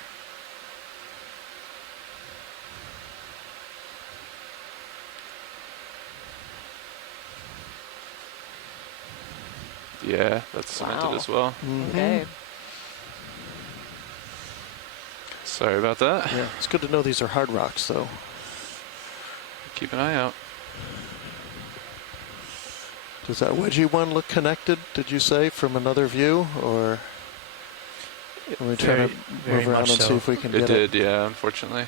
Yeah, that's cemented Wow. as well. Okay. Sorry about that. Yeah, it's good to know these are hard rocks, though. Keep an eye out. Does that wedgie one look connected, did you say, from another view? Or are we trying to very move around much and so. see if we can It get did, yeah, unfortunately.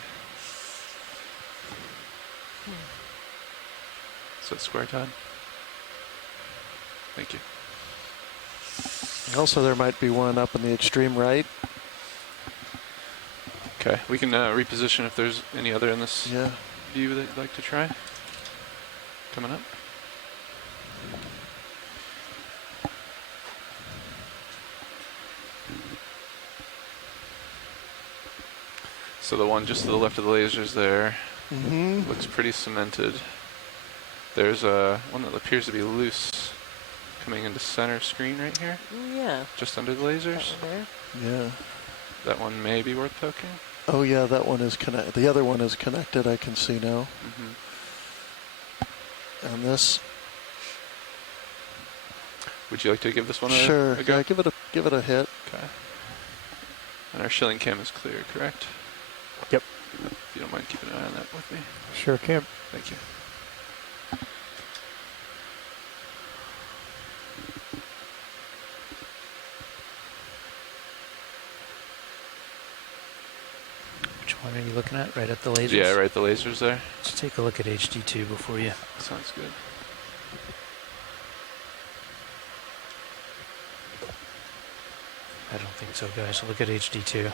Is that square, Todd? Thank you. Also, there might be one up in the extreme right. Okay, we can reposition if there's any other in this Yeah. view that you'd like to try. Coming up. So the one just to the left of the lasers there Mm-hmm. looks pretty cemented. There's one that appears to be loose coming into center screen right here, Yeah. just under the lasers. That one Yeah. That one may be worth poking. Oh, yeah, that one is connected. The other one is connected, I can see now. Mm-hmm. And this, Would you like to give this one a Sure. a go? Yeah, give it a hit. Okay. And our shilling cam is clear, correct? Yep. If you don't mind keeping an eye on that with me. Sure can. Thank you. Which one are you looking at? Right at the lasers? Yeah, right, the lasers there. Let's take a look at HD2 before you. Sounds good. I don't think so, guys. Look at HD2.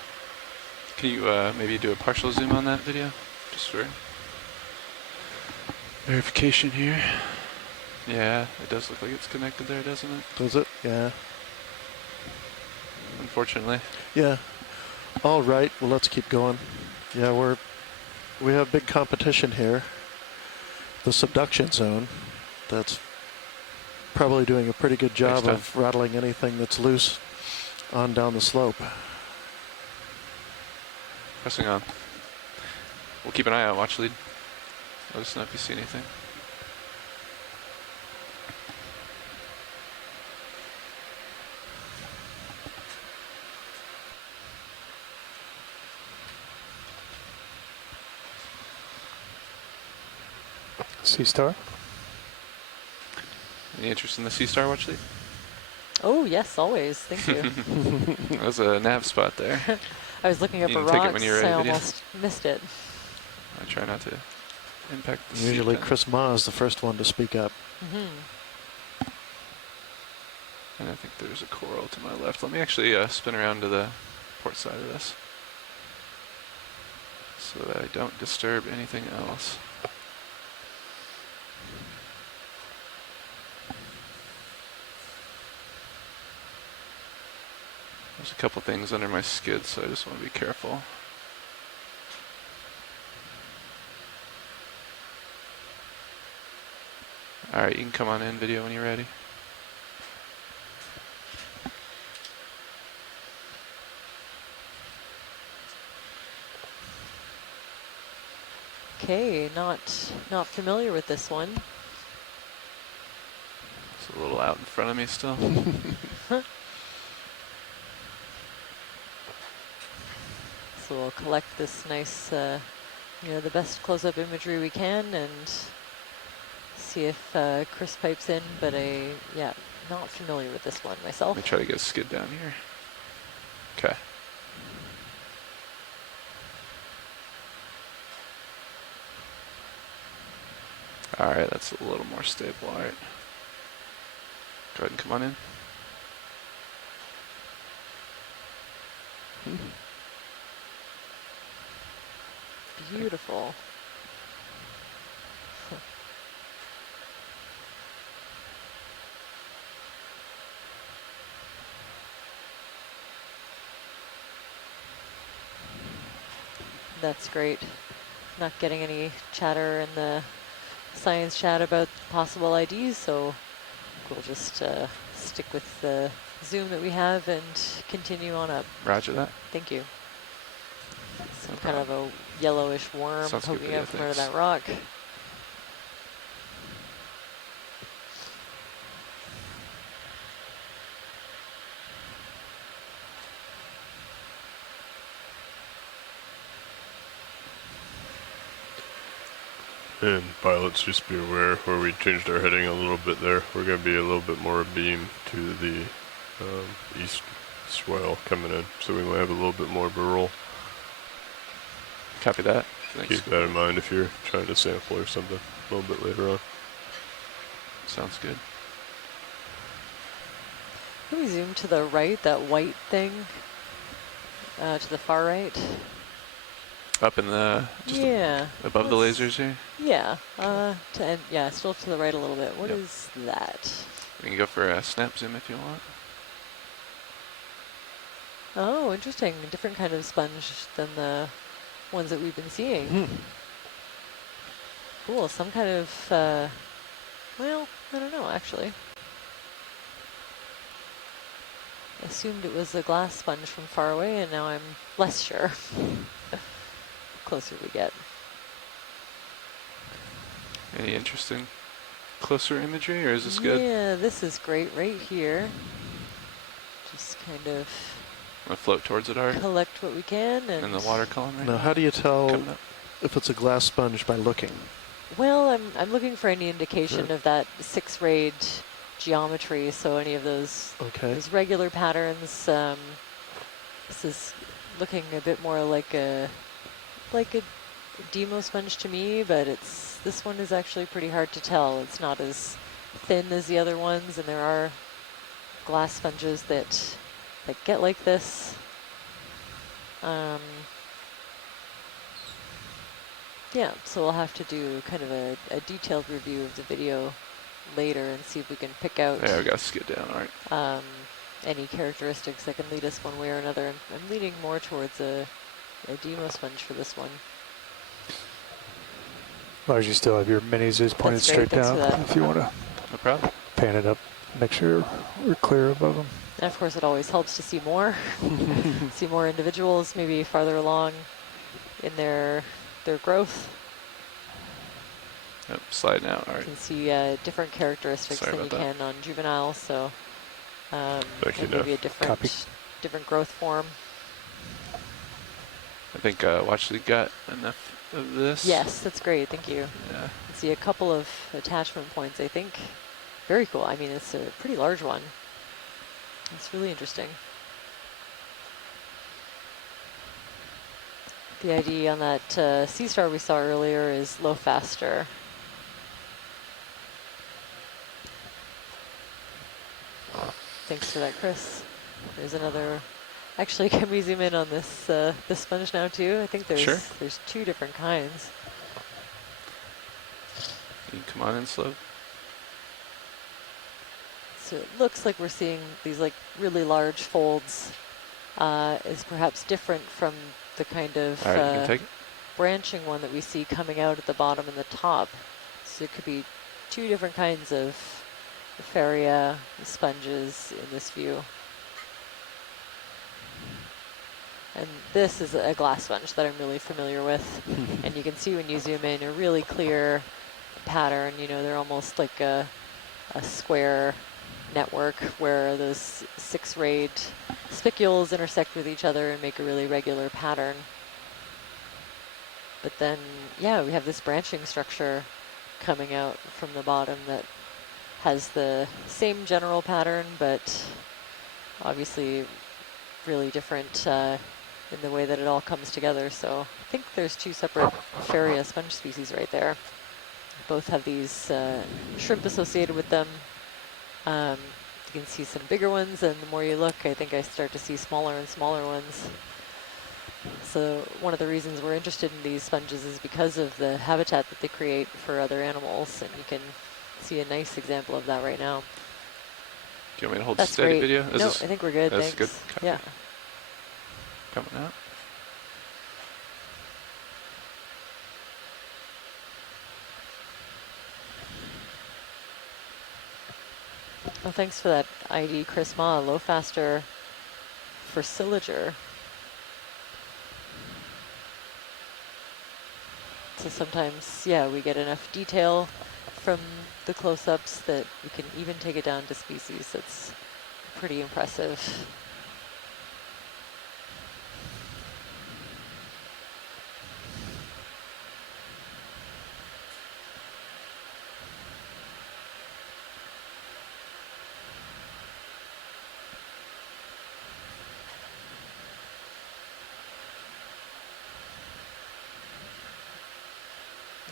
Can you maybe do a partial zoom on that video? Just for verification here. Yeah, it does look like it's connected there, doesn't it? Does it? Yeah. Unfortunately. Yeah. All right. Well, let's keep going. Yeah, we have big competition here. The subduction zone. That's probably doing a pretty good job of rattling anything that's loose on down the slope. Pressing on. We'll keep an eye out. Watch lead. Let us know if you see anything. C-Star? Any interest in the C-Star watch lead? Oh, yes, always. Thank you. That was a nav spot there. I was looking up You a can take it rock, when you're so ready, I video. almost missed it. I try not to impact the Usually seat. Chris Ma is the first one to speak up. And I think there's a coral to my left. Let me actually spin around to the port side of this so that I don't disturb anything else. There's a couple things under my skid, so I just want to be careful. Alright, you can come on in video when you're ready. Okay, not familiar with this one. It's a little out in front of me still. So we'll collect this nice, the best close-up imagery we can and see if Chris pipes in, but not familiar with this one myself. Let me try to get a skid down here. Okay. Alright, that's a little more stable, alright. Go ahead and come on in. Beautiful. That's great. Not getting any chatter in the science chat about possible IDs, so we'll just stick with the zoom that we have and continue on up. Roger that. Thank you. Some kind of a yellowish worm Sounds good poking video, out from under thanks. that rock. And pilots, just be aware where we changed our heading a little bit there. We're going to be a little bit more abeam to the east swell coming in, so we might have a little bit more of a roll. Copy that. Thanks. Keep that in mind if you're trying to sample or something a little bit later on. Sounds good. Can we zoom to the right, that white thing? To the far right? Up in the, just above the lasers here? Yeah, still to the right a little bit. What is that? We can go for a snap zoom if you want. Oh, interesting. A different kind of sponge than the ones that we've been seeing. Cool, some kind of, well, I don't know, actually. Assumed it was a glass sponge from far away, and now I'm less sure. Closer we get. Any interesting closer imagery, or is this good? Yeah, this is great right here. Just kind of Want to float towards it, Art? collect what we can. And In the water column right Now, how do you tell if it's a glass sponge by looking? Well, I'm looking for any indication of that 6-rayed geometry, so any of those, those regular patterns. This is looking a bit more like a demo sponge to me, but this one is actually pretty hard to tell. It's not as thin as the other ones, and there are glass sponges that get like this. Yeah, so we'll have to do kind of a detailed review of the video later and see if we can pick out we got to skid down, all right. any characteristics that can lead us one way or another. I'm leaning more towards a demo sponge for this one. Lars, you still have your minis just pointed That's great. straight Thanks down. for that. If you want to no problem. pan it up, make sure we're clear above them. And of course, it always helps to see more, see more individuals, maybe farther along in their growth. Yep, sliding out, all right. You can see different characteristics than you can on juveniles, so maybe a different growth form. I think Watchley got enough of this. Yes, that's great, thank you. Yeah. You can see a couple of attachment points, I think. Very cool. I mean, it's a pretty large one. It's really interesting. The ID on that sea star we saw earlier is low faster. Thanks for that, Chris. There's another. Actually, can we zoom in on this this sponge now too? I think there's 2 different kinds. You can come on in slow. So it looks like we're seeing these like really large folds. Is perhaps different from the kind of all right, you can take it. branching one that we see coming out at the bottom and the top. So it could be 2 different kinds of Faria sponges in this view. And this is a glass sponge that I'm really familiar with. And you can see when you zoom in a really clear pattern. You know, they're almost like a square network where those 6-rayed spicules intersect with each other and make a really regular pattern. But then, yeah, we have this branching structure coming out from the bottom that has the same general pattern, but obviously really different in the way that it all comes together. So I think there's 2 separate Faria sponge species right there. Both have these shrimp associated with them. You can see some bigger ones, and the more you look, I think I start to see smaller and smaller ones. So one of the reasons we're interested in these sponges is because of the habitat that they create for other animals, and you can see a nice example of that right now. Do you want me to hold That's steady great. video? No, I think we're good, thanks. Good. Yeah. Coming out. Well, thanks for that ID, Chris Ma. Low faster for Silager. So sometimes, yeah, we get enough detail from the close-ups that we can even take it down to species. That's pretty impressive.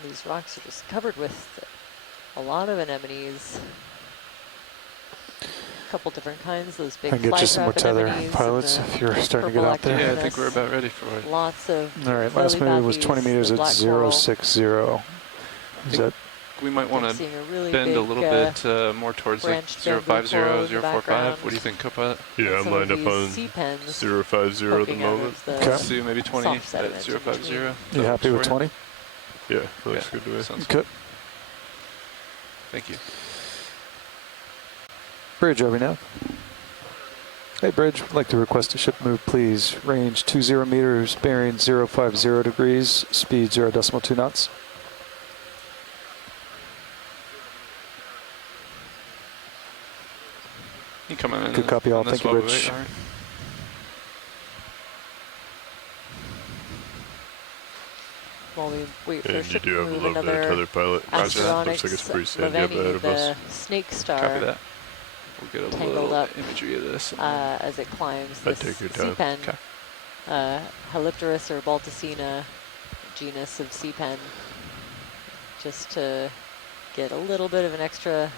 These rocks are just covered with a lot of anemones. A couple different kinds, those big I can get you some more tether anemones pilots if you're starting to get out there. Yeah, I think we're about ready for it. Lots of all right, last move was 20 meters at 060. Is that? We might want to really bend a little bit more towards like 050, 045. What do you think, co-pilot? Yeah, I'm lined up on 050 at the moment. Let's do maybe 20 at 050. You happy with 20? Yeah, looks good to me. Sounds good. Thank you. Bridge, over now. Hey, Bridge, I'd like to request a ship move, please. Range 20 meters, bearing 050 degrees, speed 0.2 knots. coming in. Good copy all. on this Thank you, wobble Rich. rate, all right. While we wait for And you ship do to have a move little bit of another tether pilot. Looks like it's Astronix pretty sandy up ahead Leveni, of us. the snake star, Copy that. We'll get a tangled little up imagery of this. as it climbs I'd this take your sea time. pen, Halictorus or Balticina genus of sea pen, just to get a little bit of an extra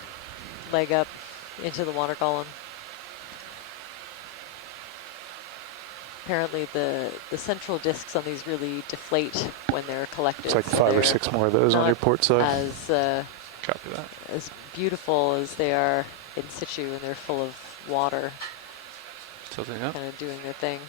leg up into the water column. Apparently the central discs on these really deflate when they're collected. It's like so 5 or they're 6 more of those on not your port side. Copy that. As beautiful as they are in situ, and they're full of water. Tilting up. Kind of doing their thing.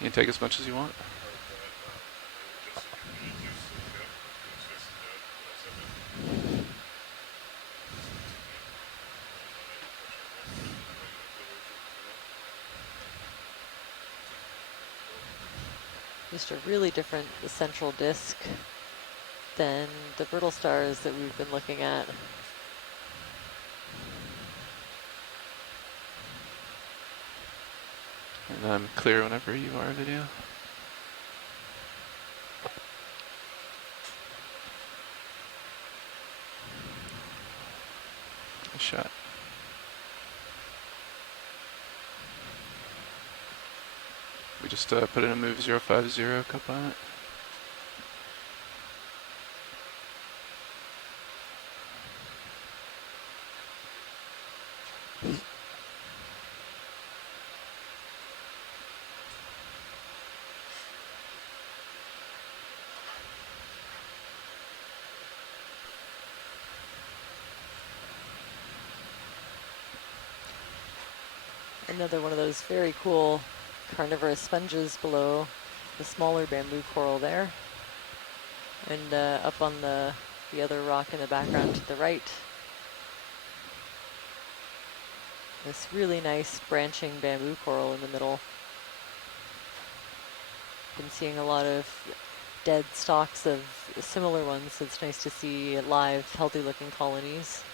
You can take as much as you want. Just a really different central disk than the brittle stars that we've been looking at. And I'm clear whenever you are, video. Nice shot. We just put in a move 050 cup on it. Another one of those very cool carnivorous sponges below the smaller bamboo coral there. And up on the other rock in the background to the right, this really nice branching bamboo coral in the middle. Been seeing a lot of dead stalks of similar ones, so it's nice to see live, healthy looking colonies.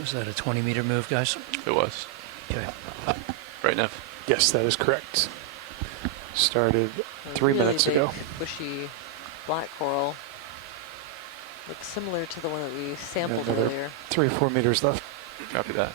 Was that a 20-meter move, guys? It was. Okay. Right now. Yes, that is correct. Started A 3 really minutes big, ago. bushy black coral. Looks similar to the one that we sampled Another earlier. 3 or 4 meters left. Copy that.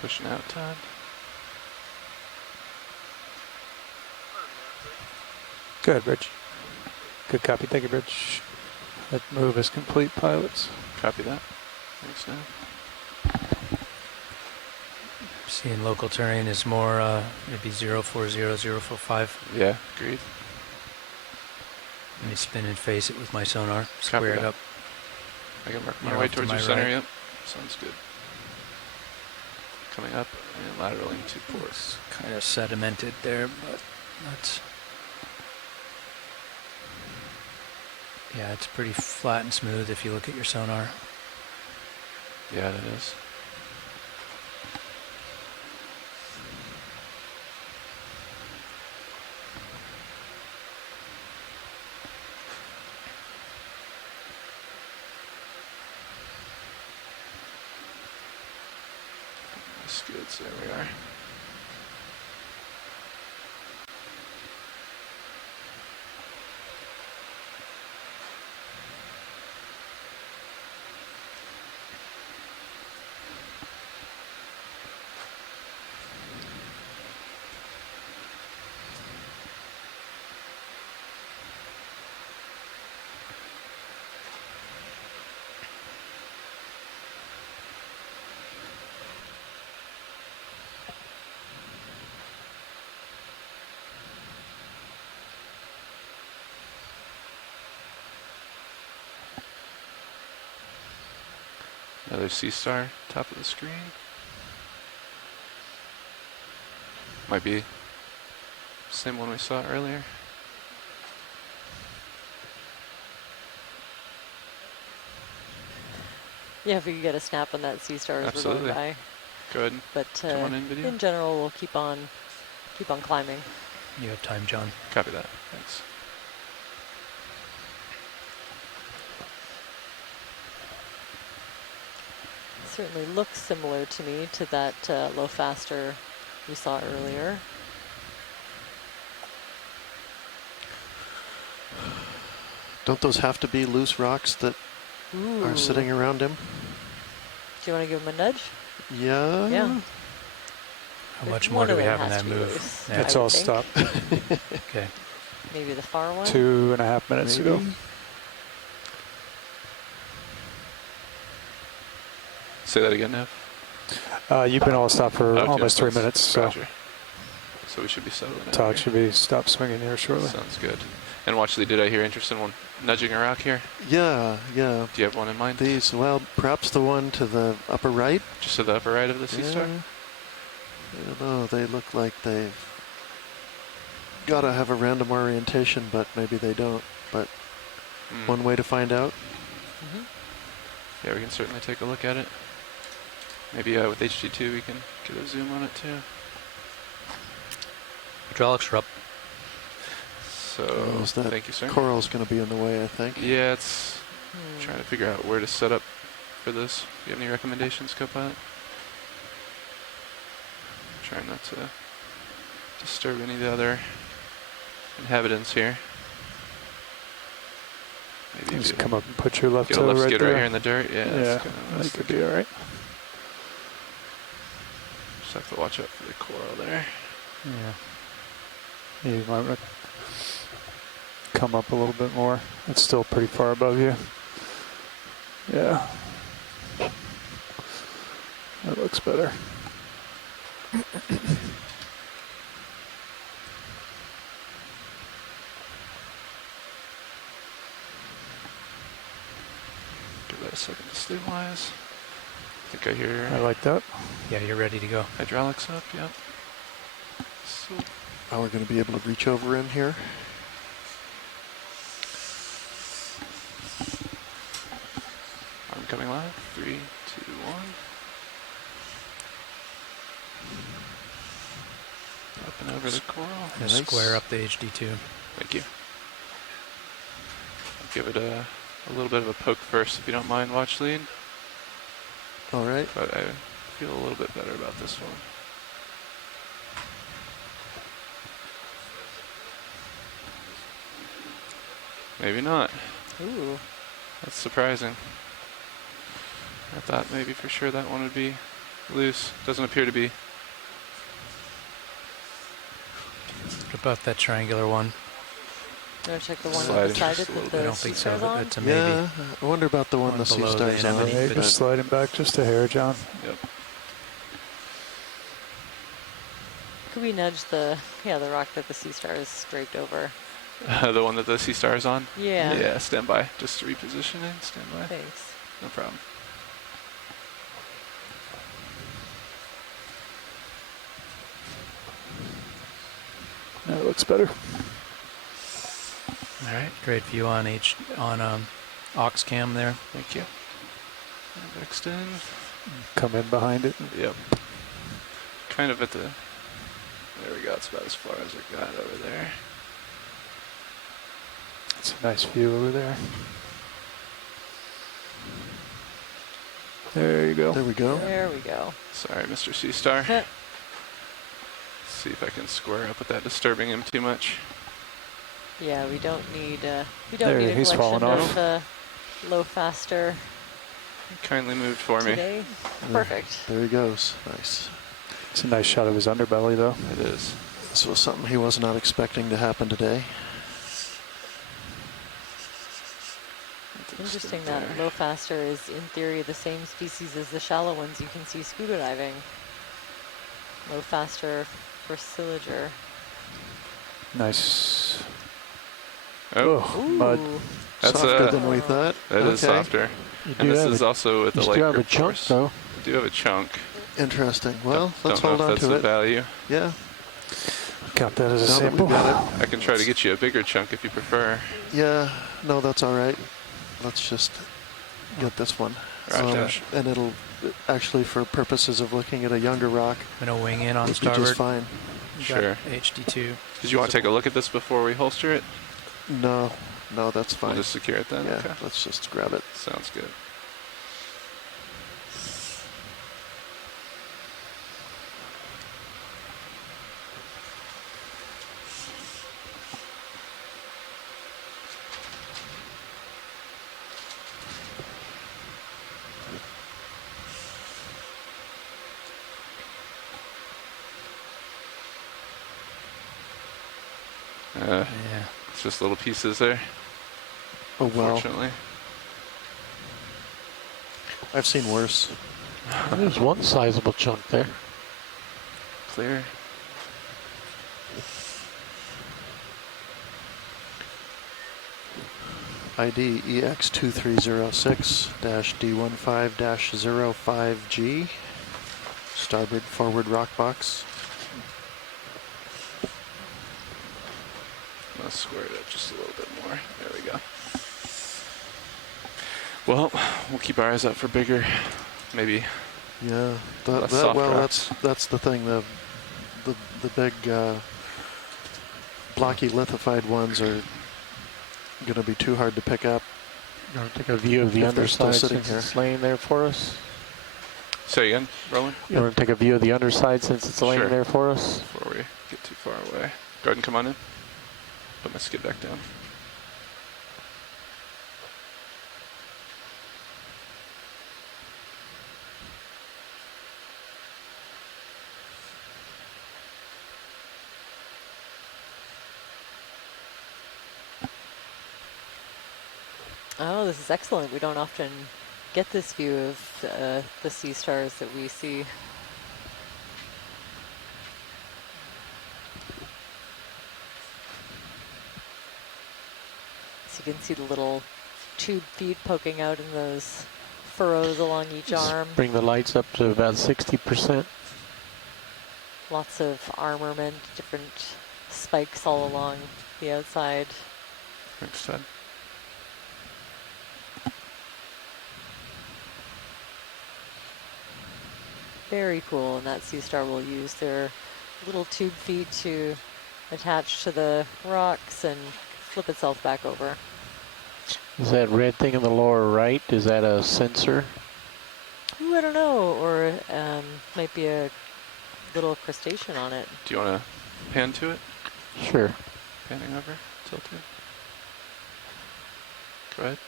Pushing out, Todd. Good, Rich. Good copy. Thank you, Rich. That move is complete, pilots. Copy that. Thanks, now. Seeing local terrain is more maybe 040, 045. Yeah, agreed. Let me spin and face it with my sonar. Copy Square it that. up. I can work my You're way off to towards my your center, right. yep. Sounds good. Coming up and lateraling to ports. Kind of sedimented there, but that's... Yeah, it's pretty flat and smooth if you look at your sonar. Yeah, it is. That's good, so there we are. Another sea star, top of the screen. Might be same one we saw earlier. Yeah, if we could get a snap on that sea star as Absolutely. we're going by. Go ahead. But come on in, video. in general, we'll keep on climbing. You have time, John. Copy that. Thanks. Certainly looks similar to me to that low faster we saw earlier. Don't those have to be loose rocks that Ooh. are sitting around him? Do you want to give him a nudge? Yeah. Yeah. How much more do we have in that move? Yeah, it's all stopped. Okay. Maybe the far one? 2.5 minutes ago. Say that again, Nev. You've been all stopped for Oh, almost 3 minutes, so Gotcha. So we should be settling in. Todd should be stopped swinging here shortly. Sounds good. And Watchley, did I hear interest in one nudging a rock here? Yeah, yeah. Do you have one in mind? These, well, perhaps the one to the upper right. Just to the upper right of the sea star? I don't know, they look like they've gotta have a random orientation, but maybe they don't. But one way to find out. Yeah, we can certainly take a look at it. Maybe with HD2 we can get a zoom on it too. Hydraulics are up. So, that thank you, sir. coral's going to be in the way, I think. Yeah, it's trying to figure out where to set up for this. Do you have any recommendations, co-pilot? Trying not to disturb any of the other inhabitants here. Maybe Just come up and put your left get a toe left right skid there. right here in the dirt. Yeah, Yeah, I think it'd be all right. Just have to watch out for the coral there. Yeah. You might want to come up a little bit more. It's still pretty far above you. Yeah. That looks better. Give that a second to stabilize. I think I hear. I like that. Yeah, you're ready to go. Hydraulics up, yep. So Now we're going to be able to reach over in here. arm coming live. 3, 2, 1. Up and over the coral. Just square up the HD2. Thank you. I'll give it a little bit of a poke first, if you don't mind, watch lead. All right. But I feel a little bit better about this one. Maybe not. Ooh. That's surprising. I thought maybe for sure that one would be loose. Doesn't appear to be. What about that triangular one? You want to check the one Sliding on the side just a that little the bit. I don't think sea so. star's on? That's a maybe. Yeah, I wonder about the one the sea below the star's on. anemone. Maybe just slide him back just a hair, John. Yep. Could we nudge the rock that the sea star is scraped over? The one that the sea star is on? Yeah. Yeah, stand by. Just repositioning, stand by. Thanks. No problem. That looks better. All right, great view on aux cam there. Thank you. And next in. Come in behind it. Yep. Kind of at the. There we go. It's about as far as I got over there. It's a nice view over there. There you go. There we go. There we go. Sorry, Mr. Sea Star. See if I can square up without disturbing him too much. Yeah, we don't need a He's falling collection off. of low faster Kindly moved for me. today. Perfect. There he goes. Nice. It's a nice shot of his underbelly, though. It is. This was something he was not expecting to happen today. Interesting that low faster is in theory the same species as the shallow ones you can see scuba diving. Low faster for silager. Nice. Oh. Mud. Ooh. That's softer than we thought. That is softer. And this is also with the light have a grip chunk, force. though. We do have a chunk. Interesting. Well, let's don't hold know if on that's to the it. value. Yeah. Count that as a Now that sample. we've got it. I can try to get you a bigger chunk if you prefer. Yeah. No, that's all right. Let's just get this one. Roger. And it'll actually, for purposes of looking at a younger rock, I'm going to wing in on it'll be starboard. just fine. Sure. HD2. Did you want to take a look at this before we holster it? No, that's fine. We'll just secure it then? Yeah, Okay. let's just grab it. Sounds good. Yeah. It's just little pieces there. Oh well. Unfortunately. I've seen worse. There's one sizable chunk there. Clear. ID EX2306-D15-05G. Starboard forward rock box. Let's square it up just a little bit more. There we go. Well, we'll keep our eyes out for bigger, maybe. Yeah, less soft rocks. that's the thing. The big blocky lithified ones are going to be too hard to pick up. You want to take a view of the If they're still underside sitting since it's laying there for us? Say again, Roland? You want to take a view of the underside since it's laying Sure. there for us? Before we get too far away. Garden, come on in. Put my skid back down. Oh, this is excellent. We don't often get this view of the sea stars that we see. So you can see the little tube feet poking out in those furrows along each arm. Bring the lights up to about 60%. Lots of armament, different spikes all along the outside. Thanks, Ted. Very cool, and that sea star will use their little tube feet to attach to the rocks and flip itself back over. Is that red thing in the lower right, is that a sensor? Ooh, I don't know, or might be a little crustacean on it. Do you want to pan to it? Sure. Panning over, tilted. Go ahead.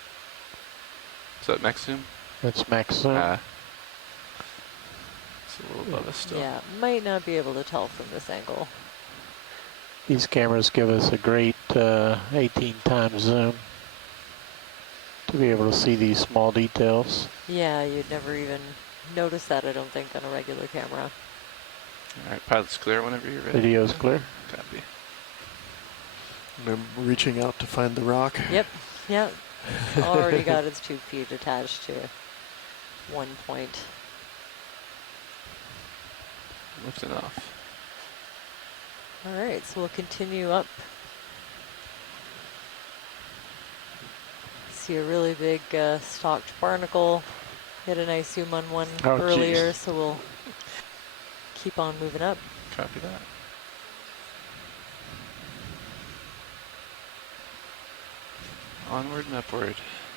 Is that max zoom? That's max zoom. It's a little above us still. Yeah, might not be able to tell from this angle. These cameras give us a great 18 times zoom to be able to see these small details. Yeah, you'd never even notice that, I don't think, on a regular camera. All right, pilot's clear whenever you're ready. Video's clear. Copy. And I'm reaching out to find the rock. Yep, yep. Already got its tube feet attached to one point. Lifting off. All right, so we'll continue up. See a really big stalked barnacle. Hit a nice zoom on one earlier, geez. so we'll keep on moving up. Copy that. Onward and upward.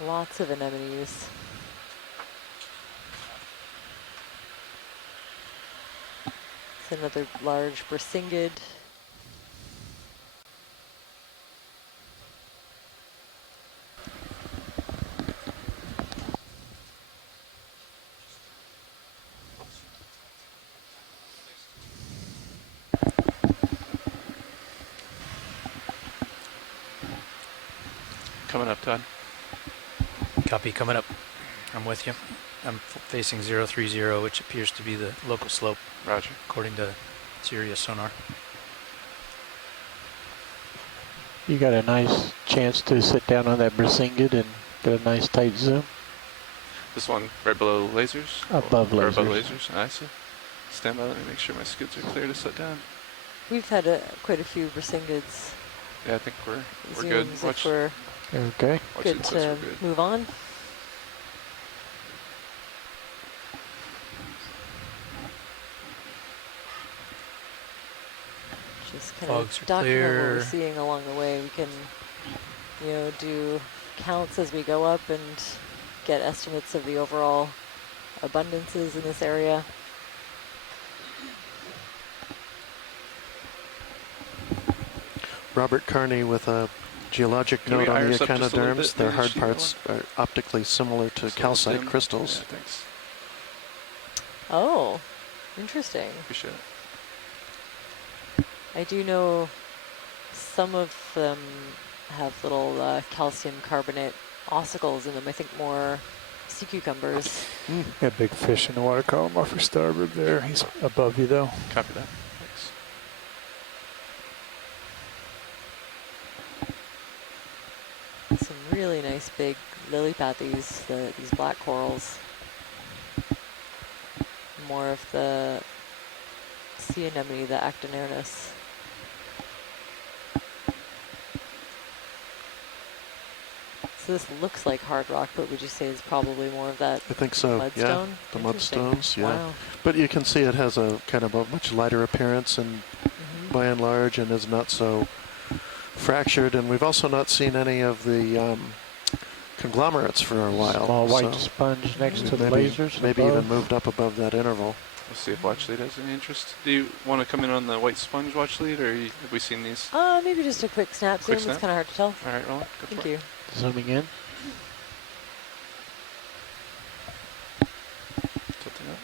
Lots of anemones. It's another large brisingid. Coming up, Todd. Copy, coming up. I'm with you. I'm facing 030, which appears to be the local slope. Roger. According to Sirius sonar. You got a nice chance to sit down on that Brisingid and get a nice tight zoom. This one right below lasers? Above Or lasers. above lasers. I see. Stand by, let me make sure my skids are clear to set down. We've had quite a few Brisingids. Yeah, I think we're good. Watch, if we're okay. Good to move on. Just kind Fogs of are document what we're clear. seeing along the way. We can, do counts as we go up and get estimates of the overall abundances in this area. Robert Carney with a geologic Can we note on the iris up just a little echinoderms. bit, Their maybe hard sheet parts are optically similar to calcite dim. crystals. Yeah, thanks. Oh, interesting. Appreciate it. I do know some of them have little calcium carbonate ossicles in them. I think more sea cucumbers. Got a big fish in the water column off your starboard there. He's above you though. Copy that. Thanks. Some really nice big lily pathies, these black corals. More of the sea anemone, the Actinernus. So this looks like hard rock, but would you say it's probably more of that I think so, mudstone? yeah. The Interesting. mudstones, yeah. Wow. But you can see it has a kind of a much lighter appearance and by and large and is not so fractured. And we've also not seen any of the conglomerates for a while. Small white sponge next to the lasers. Maybe above. even moved up above that interval. We'll see if watch lead has any interest. Do you want to come in on the white sponge watch lead, or have we seen these? Maybe just a quick snap Quick zoom. snap? It's kind of hard to tell. All right, Roland. Go Thank for you. it. Zooming in. Tilting up.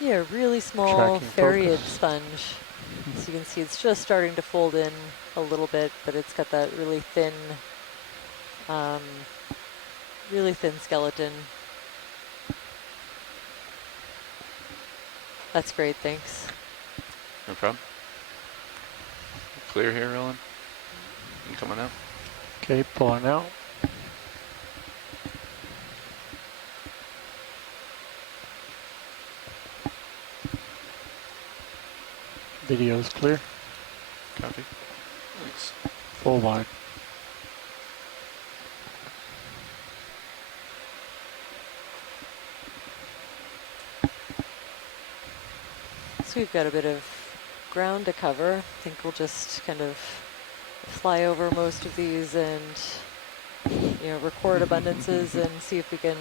Yeah, really small Tracking ferried focus. sponge. So you can see it's just starting to fold in a little bit, but it's got that really thin skeleton. That's great, thanks. No problem. Clear here, Roland. And coming out. Okay, pulling out. Video is clear. Copy. Thanks. Full wide. So we've got a bit of ground to cover. I think we'll just kind of fly over most of these and record abundances and see if we can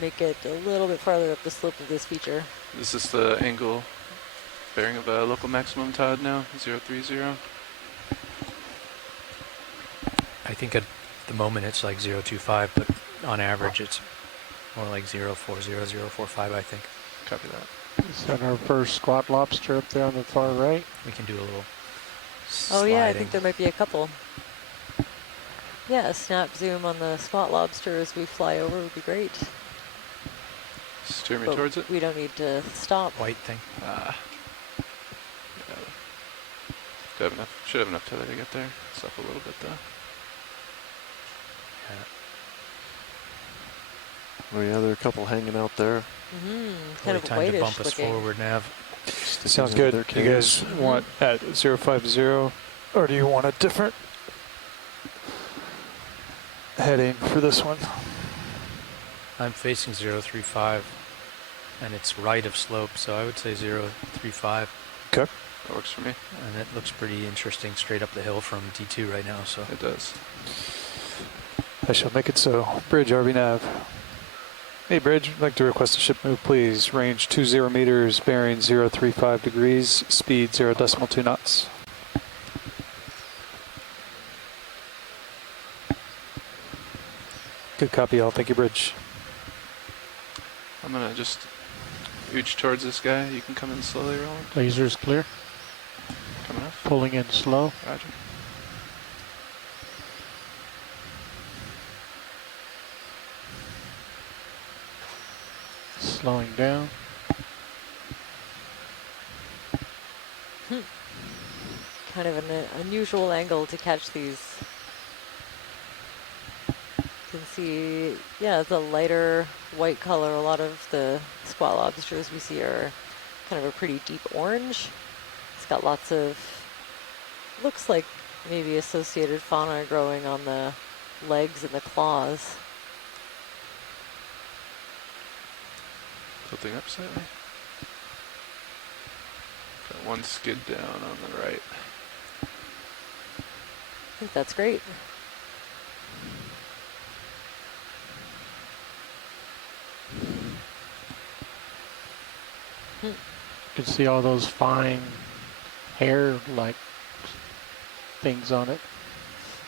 make it a little bit farther up the slope of this feature. Is this the angle bearing of a local maximum tide now? 030? I think at the moment it's like 025, but on average it's more like 040, 045, I think. Copy that. Is that our first squat lobster up there on the far right? We can do a little Oh yeah, I sliding. think there might be a couple. Yeah, a snap zoom on the spot lobster as we fly over would be great. Steer me But towards it. we don't need to stop. White thing. Yeah. Do have enough? Should have enough tether to get there. It's up a little bit though. Oh yeah, there are a couple hanging out there. Kind of time to whitish bump us looking. forward, Nav. Sounds Their good. You guys want at 050, or do you want a different heading for this one? I'm facing 035, and it's right of slope, so I would say 035. Okay. That works for me. And it looks pretty interesting straight up the hill from D2 right now. So it does. I shall make it so. Bridge, RV Nav. Hey, Bridge, I'd like to request a ship move, please. Range 20 meters, bearing 035 degrees, speed 0.2 knots. Good copy, all. Thank you, Bridge. I'm gonna just ooch towards this guy. You can come in slowly, Roland. Laser's clear. Coming up. Pulling in slow. Roger. Slowing down. kind of an unusual angle to catch these. You can see, yeah, the lighter white color. A lot of the squat lobsters we see are kind of a pretty deep orange. It's got lots of, looks like maybe associated fauna growing on the legs and the claws. Tilting up slightly. Got one skid down on the right. I think that's great. You can see all those fine hair-like things on it.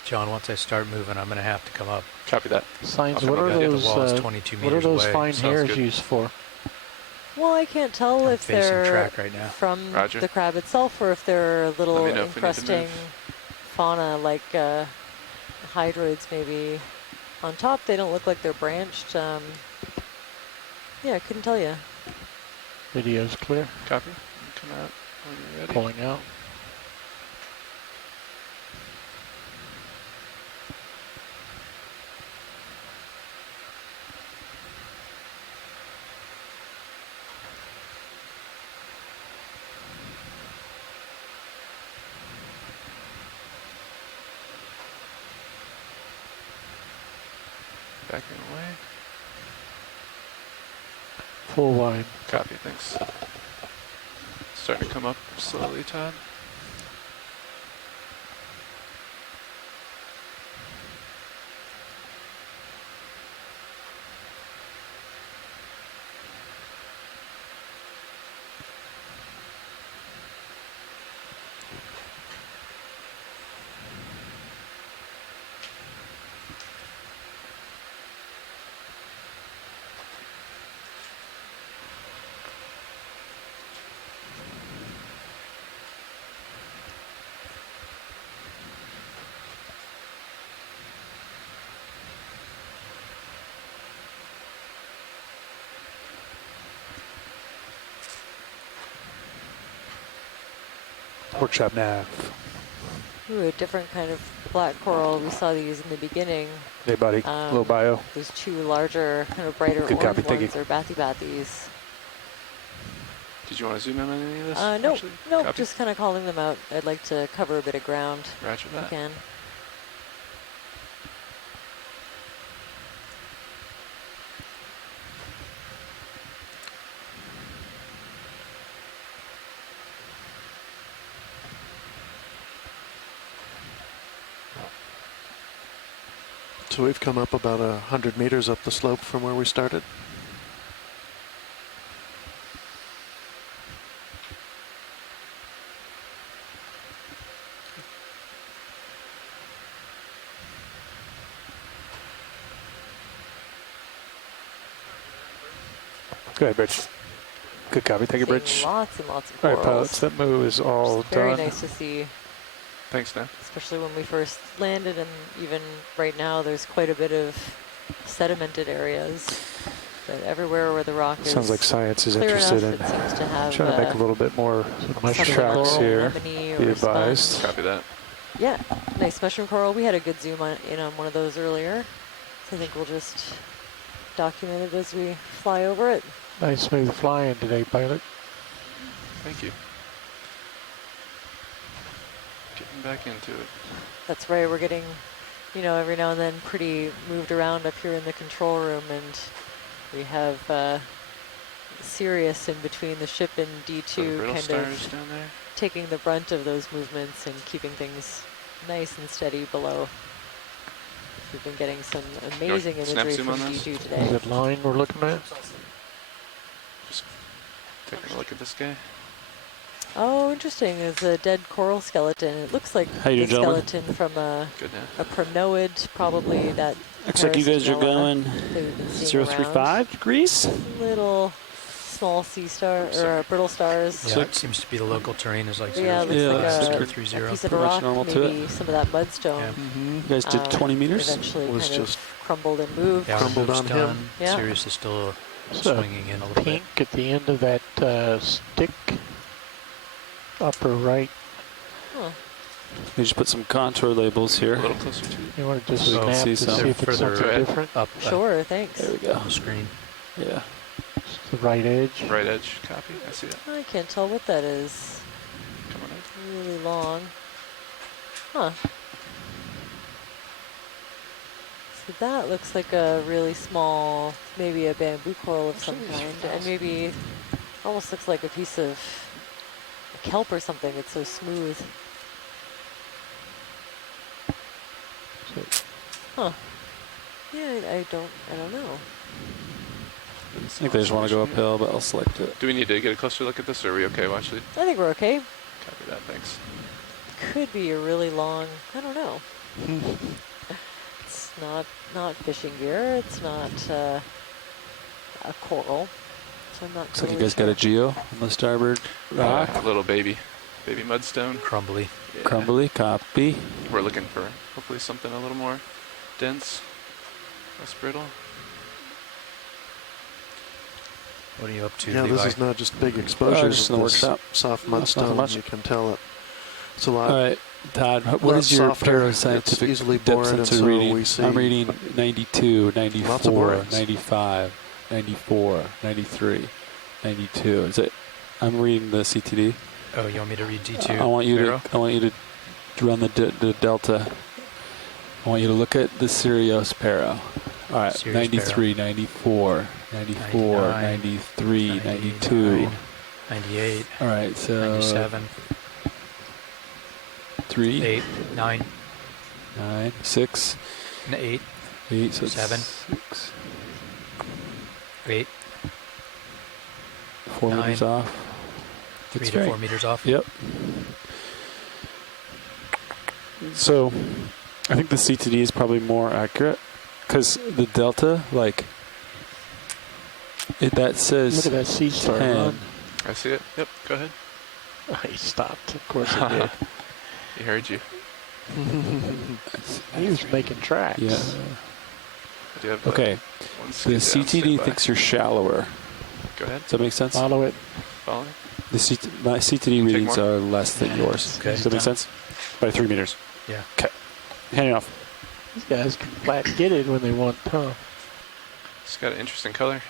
John, once I start moving, I'm going to have to come up. Copy that. Signs. What are those? The wall's 22 what are meters those away. fine Sounds hairs good. used for? Well, I can't tell I'm if facing they're track right now. from Roger. the crab itself or if they're little Let me know if we need to encrusting move. fauna like hydroids maybe on top. They don't look like they're branched. Yeah, I couldn't tell you. Video's clear. Copy. Come out when you're ready. Pulling out. Backing away. Full wide. Copy, thanks. Starting to come up slowly, Todd. Workshop nav. Ooh, a different kind of black coral. We saw these in the beginning. Hey, buddy. Little bio. Those two larger, kind of brighter Good orange copy, thank ones you. are bathies. Did you want to zoom in on any of this? No, actually? no, Copy. just kind of calling them out. I'd like to cover a bit of ground Roger if I that. can. So we've come up about 100 meters up the slope from where we started. Go ahead, Bridge. Good copy. Thank you, Seeing Bridge. lots and lots of All corals. right, pilots. That move is all Very done. nice to see. Thanks, Dan. Especially when we first landed, and even right now, there's quite a bit of sedimented areas. But everywhere where the rock is Sounds like science is clear interested enough, in it seems to have trying to make a little bit more something tracks coral, here. lemony Be or advised. sponge. Copy that. Yeah, nice mushroom coral. We had a good zoom in on one of those earlier. So I think we'll just document it as we fly over it. Nice smooth flying today, pilot. Thank you. Getting back into it. That's right, we're getting, you know, every now and then pretty moved around up here in the control room, and we have Sirius in between the ship and D2 brittle kind stars of down there. taking the brunt of those movements and keeping things nice and steady below. We've been getting some amazing snap imagery zoom from on this? D2 Is today. it line we're looking at? Just taking a look at this guy. Oh, interesting. It's a dead coral skeleton. It looks like How you the doing, gentlemen? skeleton from a Good now. pronoid, probably that. Looks like you guys are Paristinella going that we've been seeing 035 degrees. around. Little small sea star or brittle stars. Yeah, it seems to be the local terrain is like Yeah, it looks Yeah, like that's a 030. piece of Pretty much rock, normal to maybe some of that mudstone. Yeah. You guys did 20 meters. Eventually Was kind just of crumbled and moved. Yeah, Crumbled move's on done. him. Yeah. Sirius is still So swinging in a little pink bit. at the end of that stick. Upper right. Huh. We just put some contour labels here. A little closer to You want to just So snap see to some see if it's further something different? up. Sure, thanks. There we go. On the screen. Yeah. Just the right edge. right edge. Copy. I see it. I can't tell what that is. Coming up. Really long. Huh. So that looks like a really small, maybe a bamboo coral of some kind, and maybe almost looks like a piece of kelp or something. It's so smooth. Huh. Yeah, I don't know. I think they just want to go uphill, but I'll select it. Do we need to get a closer look at this, or are we okay, Watchley? I think we're okay. Copy that, thanks. Could be a really long, I don't know. It's not fishing gear. It's not a coral. So I'm not Looks like totally you guys got a geo on the starboard rock. A little baby mudstone. Crumbly. Yeah. Crumbly, copy. We're looking for hopefully something a little more dense, less brittle. What are you up to, Yeah, Levi? this is not just big exposures just of in the this workshop. soft That's nothing mudstone. much. You can tell it's a lot. All right, Todd, what Lot is your softer. It's parascientific easily depth bored, and sensor so reading? we see I'm reading 92, lots of 94, borings. 95, 94, 93, 92. Is it? I'm reading the CTD. Oh, you want me to read D2? I want you Vero? to run the delta. I want you to look at the Sirius Paro. All right, Sirius 93, 94, 94, 99, 93, 92. 98. All right, so 97. 3, 8. 9. 9, 6, 8. 8, so it's 7. 6. 8. 4 9. meters off. 3 It's to very- 4 meters off. Yep. So, I think the CTD is probably more accurate because the delta, like, that says Look at that sea star 10. run. I see it. Yep, go ahead. He stopped. Of course he did. He heard you. He was making tracks. Yeah. Do you have Okay. one The scoot down, CTD standby? thinks you're shallower. Go ahead. Does that make sense? Follow it. Follow. My CTD Take readings more. are less than yours. Okay. Does that make sense? By 3 meters. Yeah. Okay. Handing off. These guys can flat get it when they want tough. It's got an interesting color.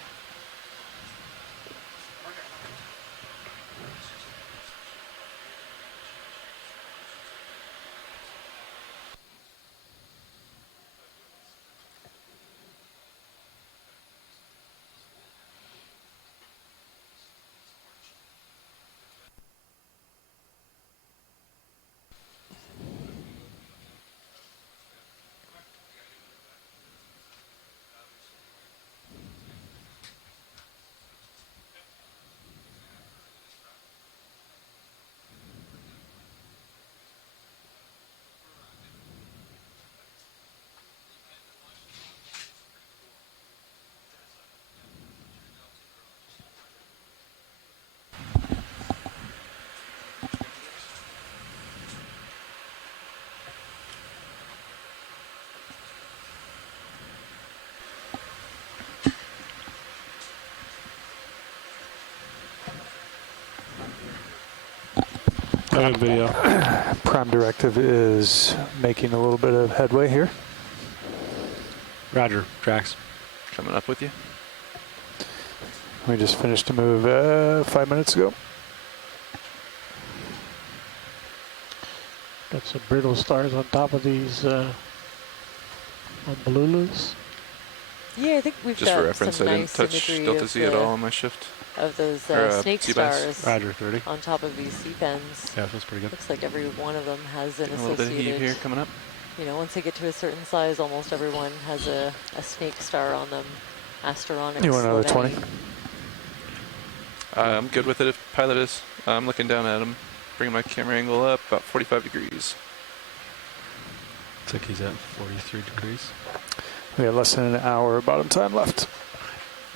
Good video. Prime directive is making a little bit of headway here. Roger. Tracks. Coming up with you. We just finished a move 5 minutes ago. Got some brittle stars on top of these on Balulus. Yeah, I think we've Just got for reference, some I didn't nice touch imagery Delta of Z at the- all on my shift. Of those Or, snake sea-bass. stars Roger, 30. on top of these sea pens. Yeah, feels pretty good. Looks like every one of them has an Getting a little bit of heave associated. here coming up. You know, once they get to a certain size, almost everyone has a snake star on them. Asteronix. You want another 20? I'm good with it if pilot is. I'm looking down at him, bringing my camera angle up about 45 degrees. Looks like he's at 43 degrees. We have less than an hour bottom time left.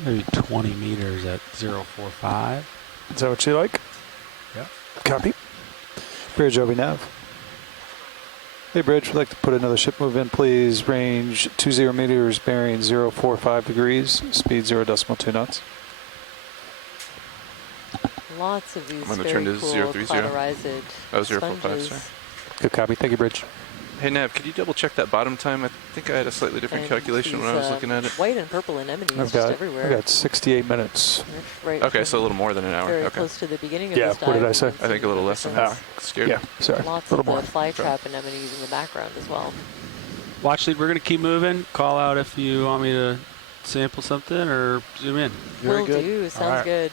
Maybe 20 meters at 045. Is that what you like? Yeah. Copy. Bridge over nav. Hey Bridge, we'd like to put another ship move in, please. Range 20 meters, bearing 045 degrees, speed 0.2 knots. Lots of these I'm gonna very turn to cool 030. cauterized Oh, 045, sponges. sorry. Good copy. Thank you, Bridge. Hey Nav, could you double check that bottom time? I think I had a slightly different And calculation when I was these, looking at it. White and purple anemones I've just everywhere. I've got 68 minutes. Right Okay, from so a little more than an hour. very Okay. close to the beginning of Yeah, this dive. what did I you say? can I think see a little the less than an hour. difference. Scared Yeah, me. sorry. Lots a little of more. the flytrap anemones in the background as well. Watch lead, we're going to keep moving. Call out if you want me to sample something or zoom in. Will do. Sounds right. good.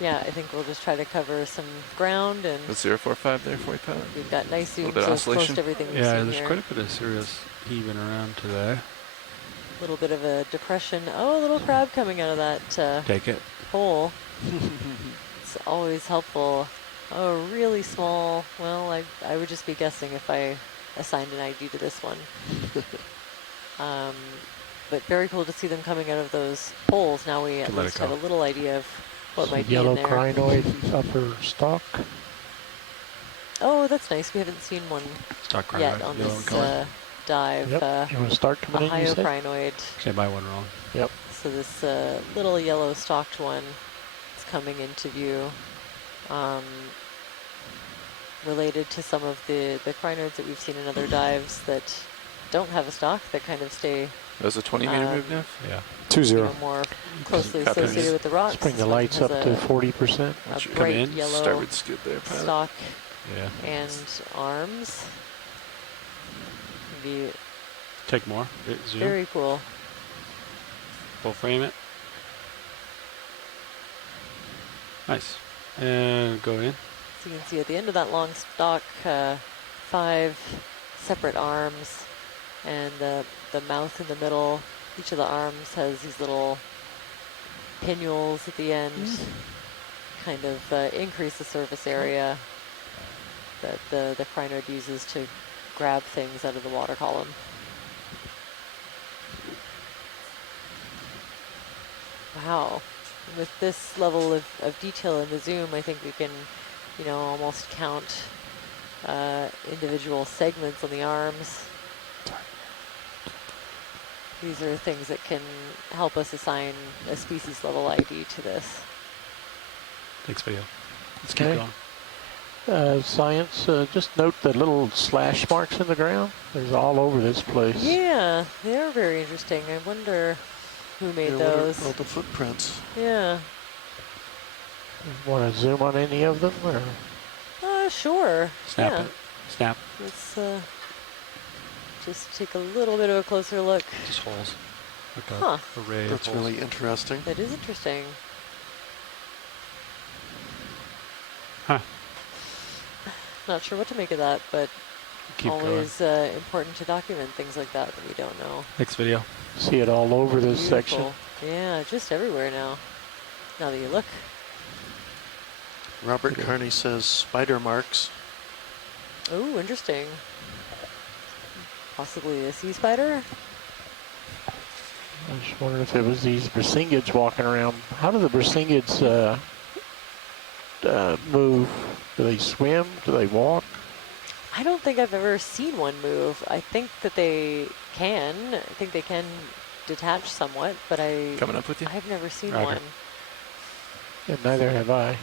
Yeah, I think we'll just try to cover some ground, and The 045 there for you, pilot. we've got nice A zooms little bit of of most oscillation. everything we've Yeah, seen there's here. quite a bit of serious heaving around today. A little bit of a depression. Oh, a little crab coming out of that Take it. hole. It's always helpful. Oh, really small. Well, I would just be guessing if I assigned an ID to this one. But very cool to see them coming out of those holes. Now we at Let it least have a go. little idea of what might be Yellow in there. crinoid upper stalk. Oh, that's nice. We haven't seen one Stock yet crinoid, on yellow this color. dive. Yep. You want to start coming in, you said? Crinoid. Actually, I buy one wrong. Yep. So this little yellow stalked one is coming into view. Related to some of the crinoids that we've seen in other dives that don't have a stalk, that kind of stay That was a 20-meter move, Nav? Yeah. 2-0. more closely Copy. associated with the rocks. Let's bring the This one lights has up to a 40%. Once you come bright in, yellow starboard scoop there, pilot. stalk Yeah. and arms. Be Take more. Zoom. very cool. Full frame it. Nice. And go in. So you can see at the end of that long stalk, 5 separate arms, and the mouth in the middle. Each of the arms has these little pinnules at the end, kind of increase the surface area that the crinoid uses to grab things out of the water column. Wow. With this level of detail in the zoom, I think we can, almost count individual segments on the arms. These are things that can help us assign a species level ID to this. Thanks, video. Let's keep Okay. going. Science, just note the little slash marks in the ground. There's all over this place. Yeah, they are very interesting. I wonder who made those. All the footprints. Yeah. Want to zoom on any of them? Or? Sure. Snap yeah. it. Snap. Let's just take a little bit of a closer look. Just holes. Like a Huh. array of That's holes. really interesting. That is interesting. Huh. Not sure what to make of that, but Keep always important to document things like that we don't know. Next video. See it all over this section. Beautiful. Yeah, just everywhere now. Now that you look. Robert Carney says spider marks. Oh, interesting. Possibly a sea spider? I just wondered if it was these Brisinghids walking around. How do the Brisinghids move? Do they swim? Do they walk? I don't think I've ever seen one move. I think that they can. I think they can detach somewhat, but Coming up with you? I've never seen Roger. one. And neither have I.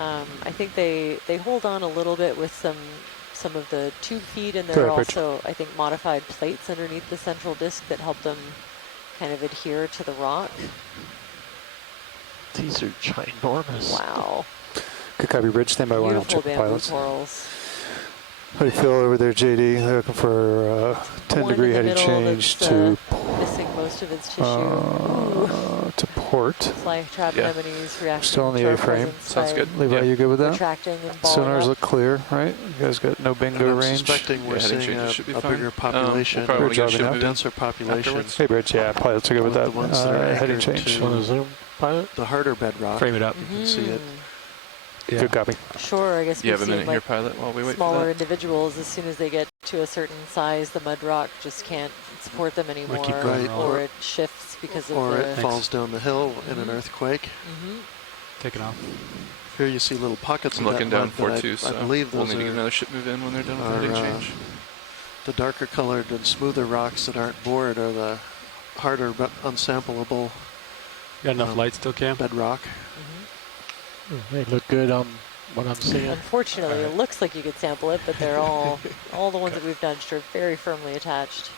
I think they hold on a little bit with some of the tube feet, and there Correct, are Rich. also, I think, modified plates underneath the central disc that help them kind of adhere to the rock. These are ginormous. Wow. Good copy, Bridge. Stand by one. I'll Beautiful check the bamboo pilots. corals. How do you feel over there, JD? They're looking for 10-degree One in the heading middle change that's, to missing most of its tissue. to port. Fly trap Yeah. anemones reacting Still on the to our A-frame. presence Sounds by good. Levi, Yeah. you good with that? retracting and balling Sonars up. look clear, right? You guys got no And bingo I'm range? suspecting we're Yeah, heading seeing changes should be a fine. bigger population, We'll probably Good get job, ship Nav. a move in denser population. afterwards. Hey, Bridge. Yeah, pilots are good with One that. of the ones that are Heading anchored change. to- Want to zoom, pilot? The harder bedrock. Frame it up. You can see it. Yeah. Good copy. Sure, I guess Do you we've have a seen minute here, like pilot, while we wait for smaller that? individuals, as soon as they get to a certain size, the mud rock just can't support them anymore, keep going or on. it shifts because of Or the... it falls down the hill in an earthquake. Mhm. Take it off. Here you see little pockets I'm of looking that down mud, for but two, so I believe we'll those need to get are another ship move in when they're done with the heading change. the darker colored and smoother rocks that aren't bored are the harder but unsampleable Got enough light still, Cam? bedrock. They look good on what I'm seeing. Unfortunately, it looks like you could sample it, but they're all the ones that we've nudged are very firmly attached.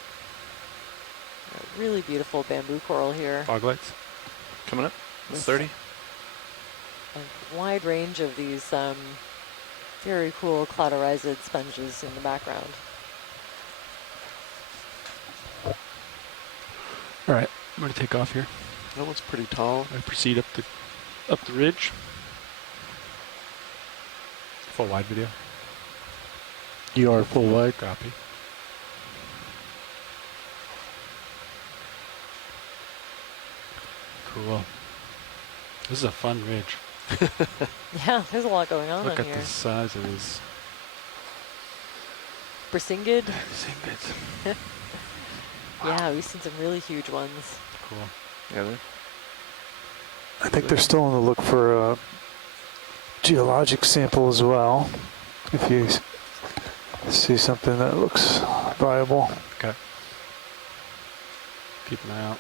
A really beautiful bamboo coral here. Fog lights coming up. 30. A wide range of these very cool cloudorized sponges in the background. All right, I'm going to take off here. That one's pretty tall. I proceed up the ridge. Full wide video. You are full wide. Copy. Cool. This is a fun ridge. Yeah, there's a lot going on Look at here. the size of this. Brisingid. Brisingid. Yeah, we've seen some really huge ones. Cool. Yeah, I think they're still on the look for a geologic sample as well. If you see something that looks viable. Okay. Keep an eye out.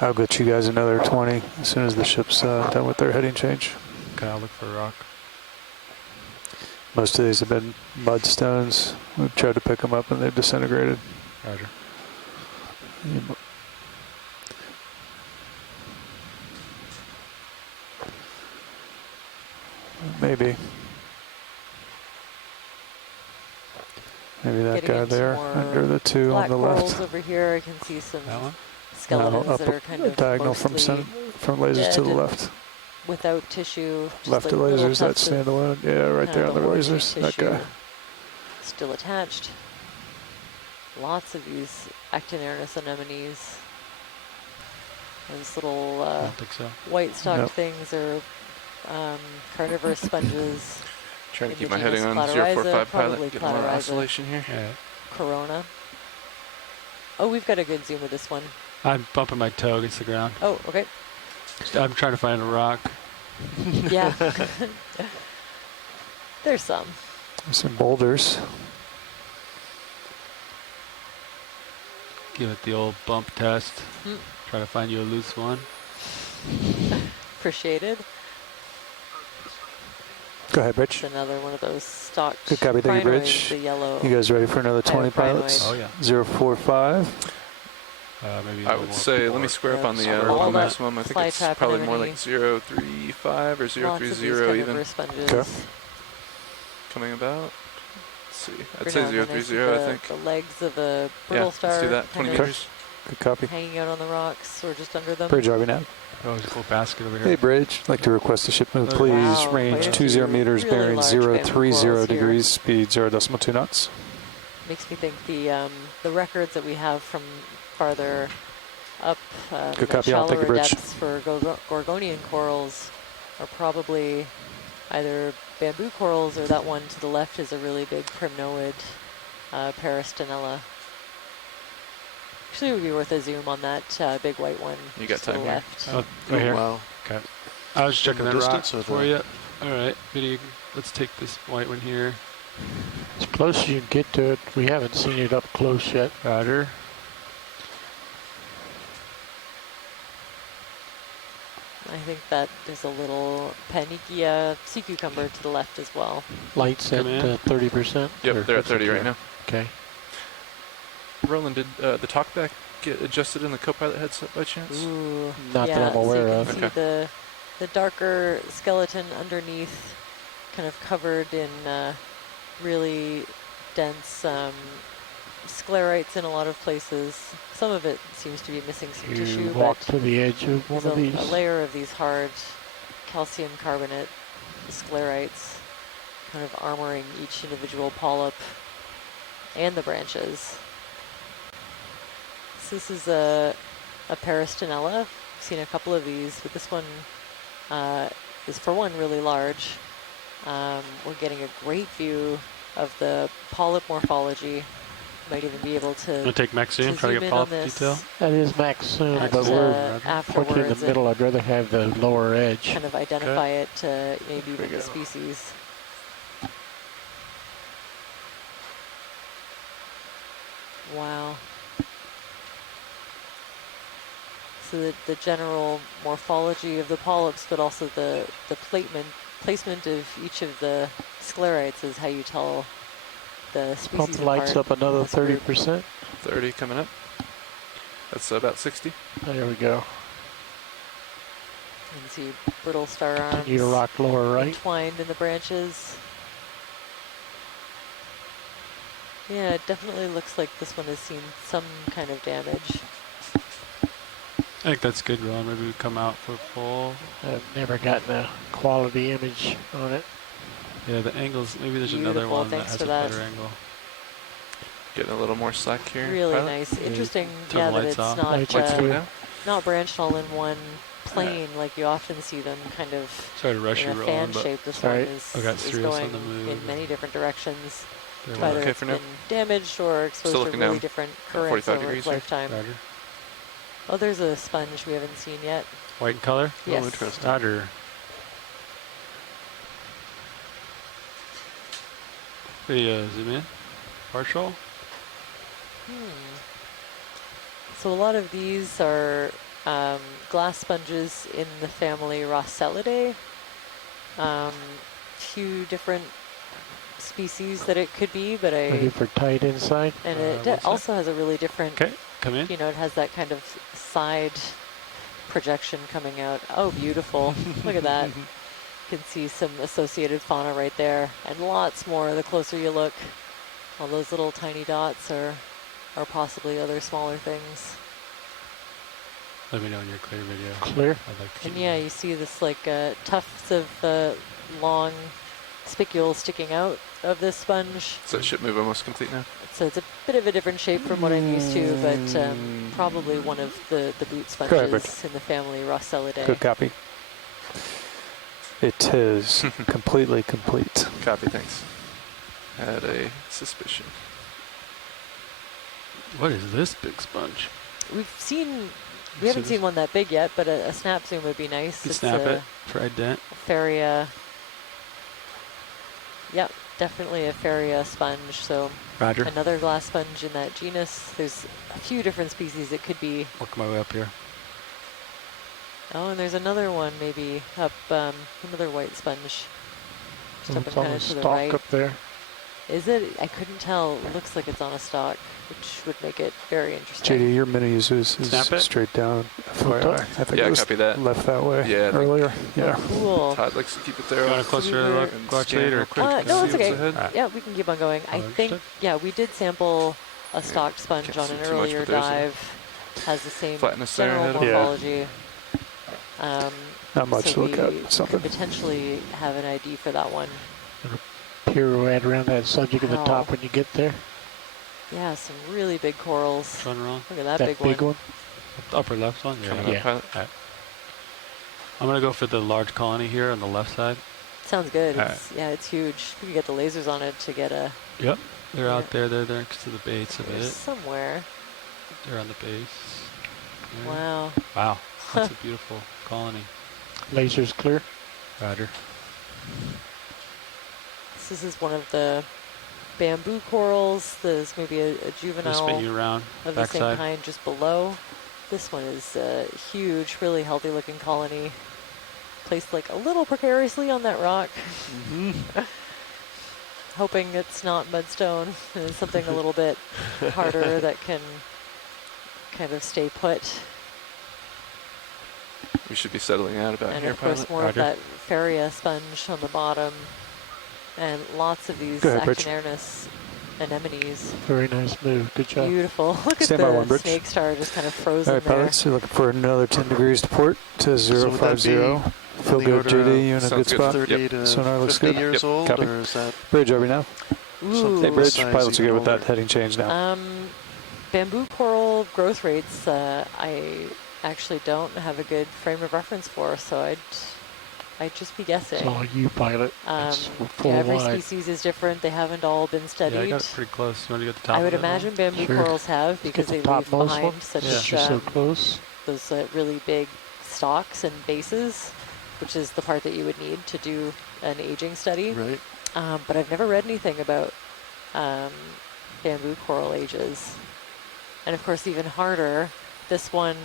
I'll get you guys another 20 as soon as the ship's done with their heading change. Okay, I'll look for a rock. Most of these have been mudstones. We've tried to pick them up and they've disintegrated. Roger. Maybe. Maybe that Getting guy into there more under the two black on the corals left. over here. I can see some That one? skeletons No, up that are kind of diagonal from mostly from lasers dead to the and left. without tissue. Just Left like to little lasers, that's tufts of standalone. Yeah, right kind there of on the orangey lasers. That tissue guy. still attached. Lots of these Actinernus anemones. Those little I don't think so. white stalked Nope. things are carnivorous sponges. Trying to keep in my the heading genus on Cladorhiza, 045 probably pilot. Get more Cladorhiza oscillation here. Yeah. Corona. Oh, we've got a good zoom of this one. I'm bumping my toe against the ground. Oh, okay. I'm trying to find a rock. Yeah. There's some. There's some boulders. Give it the old bump test. Mm. Try to find you a loose one. Appreciated. Go ahead, Rich. It's another one of those stocked Good copy, thank you, crinoids, Rich. the yellow. You guys ready for another 20 pilots? Oh, yeah. 045. Maybe I would say, let me square up on the All local that maximum. I think fly it's trap probably more anemone. like 035 or Lots of these 030 even. carnivorous sponges. Okay. Coming about. Let's see. I'd For say now, then I see 030, I think. The legs of the Yeah, brittle let's star do that. 20 kind of meters. Good copy. hanging out on the rocks or just under them. Bridge RV nav. Oh, there's a cool basket over here. Hey, Bridge. I'd like to request a ship move, please. Wow, Range quite a 20 few meters, really bearing large bamboo 030 corals degrees, here. speed 0.2 knots. Makes me think the records that we have from farther up Good at copy, I'll take a shallower bridge. depths for Gorgonian corals are probably either bamboo corals or that one to the left is a really big primnoid Peristanella. Actually, it would be worth a zoom on that big white one. You got just to the time here? left. Oh, right here. Wow. Okay. I was checking the that rock distance of for the- you. All right, Vinny, let's take this white one here. As close as you can get to it. We haven't seen it up close yet. Roger. I think that there's a little Panikia sea cucumber to the left as well. Lights at Come in. 30%? Yep, they're at 30 right now. Okay. Roland, did the talkback get adjusted in the co-pilot headset by chance? Ooh, Not yeah, that I'm aware so you of. can see the darker skeleton underneath, kind of covered in really dense sclerites in a lot of places. Some of it seems to be missing some You tissue, walk but to the edge of one there's of these. a layer of these hard calcium carbonate sclerites, kind of armoring each individual polyp and the branches. So this is a Peristanella. I've seen a couple of these, but this one is, for one, really large. We're getting a great view of the polyp morphology. Might even be able to I'm going to take max zoom, try to zoom get in polyp on this detail. That is max soon, at, but we're unfortunately in afterwards the middle. and I'd rather have the lower edge. kind of identify it to maybe even the species. Wow. So the general morphology of the polyps, but also the placement of each of the sclerites is how you tell the species Pump the lights apart. up another This group. 30%. 30 coming up. That's about 60. There we go. You can see brittle star arms Continue to rock lower right. entwined in the branches. Yeah, it definitely looks like this one has seen some kind of damage. I think that's good, Ron. Maybe we come out for full. I've never gotten a quality image on it. Yeah, the angles. Maybe there's another Beautiful, one that thanks has for a that. better angle. Getting a little more slack here. Really Pilot. nice. Interesting, Turn yeah, the that lights it's off. not Lights are through now. not branched all in one plane like you often see them kind of Sorry to rush in you, a fan Roland, but shape. This sorry. one is, I got is serious on going the move. in many different directions. There we Either go. Okay it's for now. been damaged or exposed Still to looking really down. different About currents 45 over degrees its here. lifetime. Roger. Oh, there's a sponge we haven't seen yet. White in color? Yes. Oh, interesting. Roger. Hey, zoom in. Partial. So a lot of these are glass sponges in the family Rosselidae. Few different species that it could be, but Ready for tight inside. and it also has a really different. Okay, come in. You know, it has that kind of side projection coming out. Oh, beautiful! Look at that. You can see some associated fauna right there, and lots more the closer you look. All those little tiny dots are possibly other smaller things. Let me know when you're clear video. Clear. I'd like to And keep yeah, you see this like tufts of long spicules sticking out of this sponge. So that ship move almost complete now? So it's a bit of a different shape from what I'm used to, but probably one of the boot sponges in the family Rosselidae. Good copy. It is completely complete. Copy, thanks. Had a suspicion. What is this big sponge? We haven't seen one that big yet, but a snap zoom would be nice. You snap it for a dent. Faria. Yep, definitely a Faria sponge. So Roger. another glass sponge in that genus. There's a few different species it could be. Work my way up here. Oh, and there's another one maybe up, another white sponge. Just up and It's on kind a of to the stalk right. up there. Is it? I couldn't tell. It looks like it's on a stalk, which would make it very interesting. JD, your mini is Snap it. straight down. FYI. I think Yeah, it was copy that. left that way Yeah, earlier. Yeah. Cool. Todd likes to keep it there. You want a closer look? Watch later. No, it's okay. Ahead? Yeah, we can keep on going. I think, yeah, we did sample a stocked sponge can't on see an too much, earlier but there's a dive. Has the same flatness there general ahead of it. morphology. Not much so to look at. we Something. could potentially have an ID for that one. Pirouette around that subject at the Wow. top when you get there. Yeah, some really big corals. Front row. Look at that, That big one. Upper left one? Coming Yeah. up, pilot. All right. I'm going to go for the large colony here on the left side. Sounds good. All It's, yeah, it's huge. We can get the lasers on it to get a. Yep. They're out there. They're there next to the base of There's it. somewhere. They're on the base. There. Wow. Wow. That's a beautiful colony. Lasers clear. Roger. This is one of the bamboo corals. There's maybe a I'll juvenile spin you around. of the same Backside. kind just below. This one is a huge, really healthy looking colony. Placed like a little precariously on that rock. Hoping it's not mudstone and it's something a little bit harder that can kind of stay put. We should be settling out about And here, of course pilot. more of that Faria sponge on the bottom. And lots of these Go ahead, Rich. Actinernus anemones. Very nice move. Good job. Beautiful. Look at Stand by the one, Rich. snake star just kind of frozen All right, there. pilots, you're looking for another 10 degrees to port to So would that 050. be Feel in the good, order JD. of You in a Sounds good good. spot? 30 to Sonar looks 50 good. years old, Copy. or is that Bridge, are we now? something Hey, Bridge, size pilots are even good with that older? heading change now. Bamboo coral growth rates, I actually don't have a good frame of reference for, so I'd just be guessing. It's all you, pilot. It's full Yeah, every wide. species is different. They haven't all been studied. Yeah, I got it pretty close. You want to get the top I would of it, Ron? imagine bamboo Sure. corals have, because the they leave topmost behind one. such Yeah. She's so close. those really big stalks and bases, which is the part that you would need to do an aging study. Right. But I've never read anything about bamboo coral ages. And of course, even harder, this one,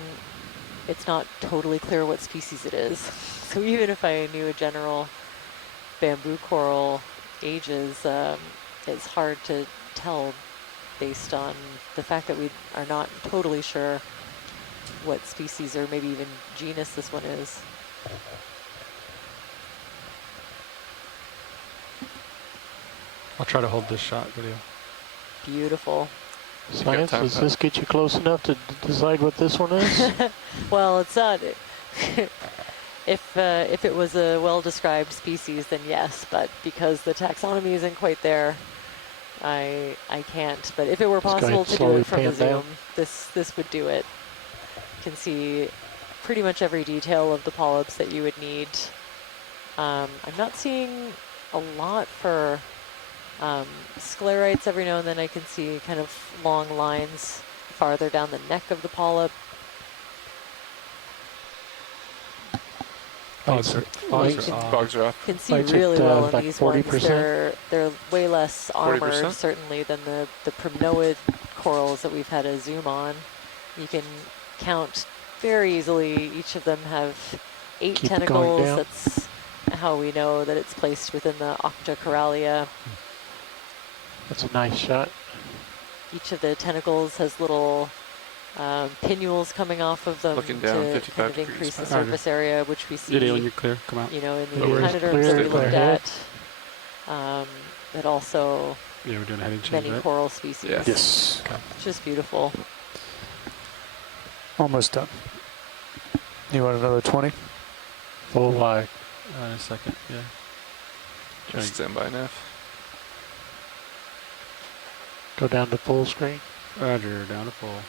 it's not totally clear what species it is. So even if I knew a general bamboo coral ages, it's hard to tell based on the fact that we are not totally sure what species or maybe even genus this one is. I'll try to hold this shot video. Beautiful. Science, does this get you close enough to decide what this one is? Well, it's not. If it was a well-described species, then yes. But because the taxonomy isn't quite there, I can't. But if it were possible to do it from the zoom, this would do it. You can see pretty much every detail of the polyps that you would need. I'm not seeing a lot for sclerites. Every now and then I can see kind of long lines farther down the neck of the polyp. Bogs are off. You can see really well in like these 40%. ones. They're way less armored, 40%? certainly, than the primnoid corals that we've had a zoom on. You can count very easily. Each of them have 8 Keep tentacles. going down. That's how we know that it's placed within the Octocoralia. That's a nice shot. Each of the tentacles has little pinnules coming off of them Looking down, to 55 kind of degrees. increase the surface area, which we see, Video when you're clear, come out. you know, in the Lower is echinoderms clear, that we go looked ahead. at. That also Yeah, we're doing a heading change, many right? coral species. Yeah. Yes. Just beautiful. Almost done. You want another 20? Full wide. In a second, yeah. Just stand by, Neff. Go down to full screen. Roger, down to full.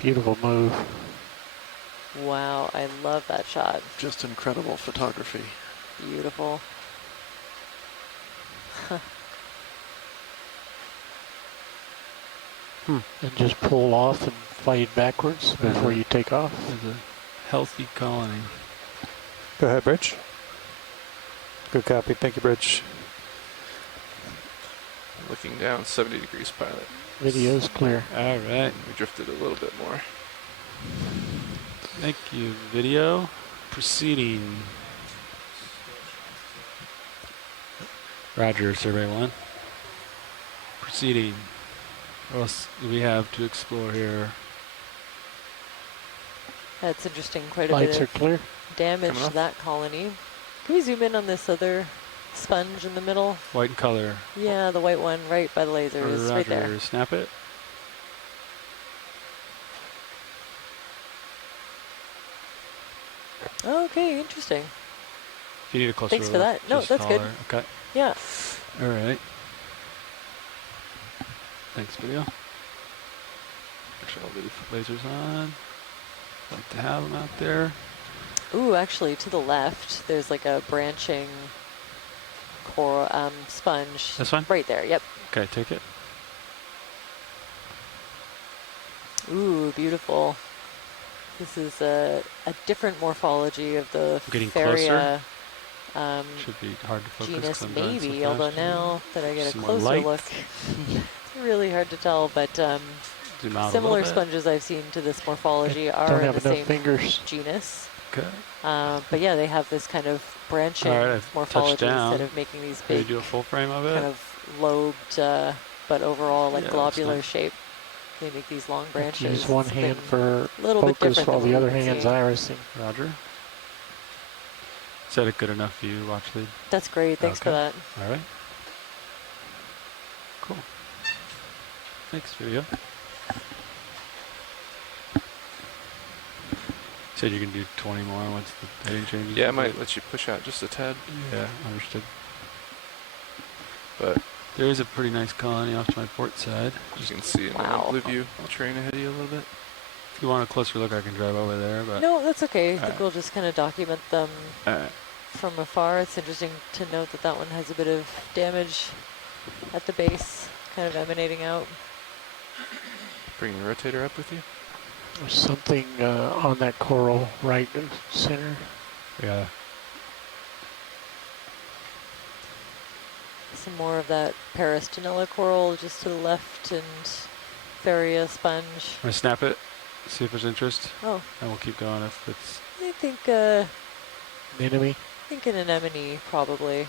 Beautiful move. Wow, I love that shot. Just incredible photography. Beautiful. And just pull off and fight backwards before you take off. There's a healthy colony. Go ahead, Bridge. Good copy. Thank you, Bridge. Looking down, 70 degrees pilot. Video's clear. All right. We drifted a little bit more. Thank you, video. Proceeding. Roger, survey 1. Proceeding. What else do we have to explore here? That's interesting. Quite a Lights bit are of clear. damage Coming to off. that colony. Can we zoom in on this other sponge in the middle? White color. Yeah, the white one right by the lasers, right there. Roger, snap it. Okay, interesting. If you need a closer Thanks for look, that. No, just that's good. holler. Okay. Yeah. All right. Thanks, video. Actually, I'll leave lasers on. Like to have them out there. Ooh, actually, to the left, there's like a branching coral sponge. This one? Right there. Yep. Okay, take it. Ooh, beautiful. This is a different morphology of the Getting Faria Should be hard to focus. 'cause genus, I'm going so maybe. fast Although here. now that I get a Some more closer light. look, it's really hard to tell. But Zoom out a similar little bit. sponges I've seen to this morphology are Don't in have the enough same fingers. genus. Okay. But yeah, they have this kind of branching All right, I've morphology touched down. instead of making these Can you big do a full frame of it? kind of lobed, but overall like Yeah, globular that's shape. They make these long Have branches. to use one It's hand been for a little bit focus different while than the what other we've been hand's seeing. irising. Roger. Is that a good enough view, watch lead? That's great. Thanks for Okay. that. All right. Cool. Thanks, video. Said you can do 20 more once the heading changes. Yeah, I might let you push out just a tad. Yeah, understood. But there is a pretty nice colony off to my port side. you can see in Wow. the blue view terrain ahead of you a little bit. If you want a closer look, I can drive over there. But No, that's okay. I think Alright. we'll just kind of document them Alright. from afar. It's interesting to note that that one has a bit of damage at the base, kind of emanating out. Bring your rotator up with you. There's something on that coral right center. Yeah. Some more of that Paris coral just to the left and Feria sponge. I'm gonna snap it, see if there's interest. Oh. And we'll keep going if it's. I think Anemone? I think an anemone probably.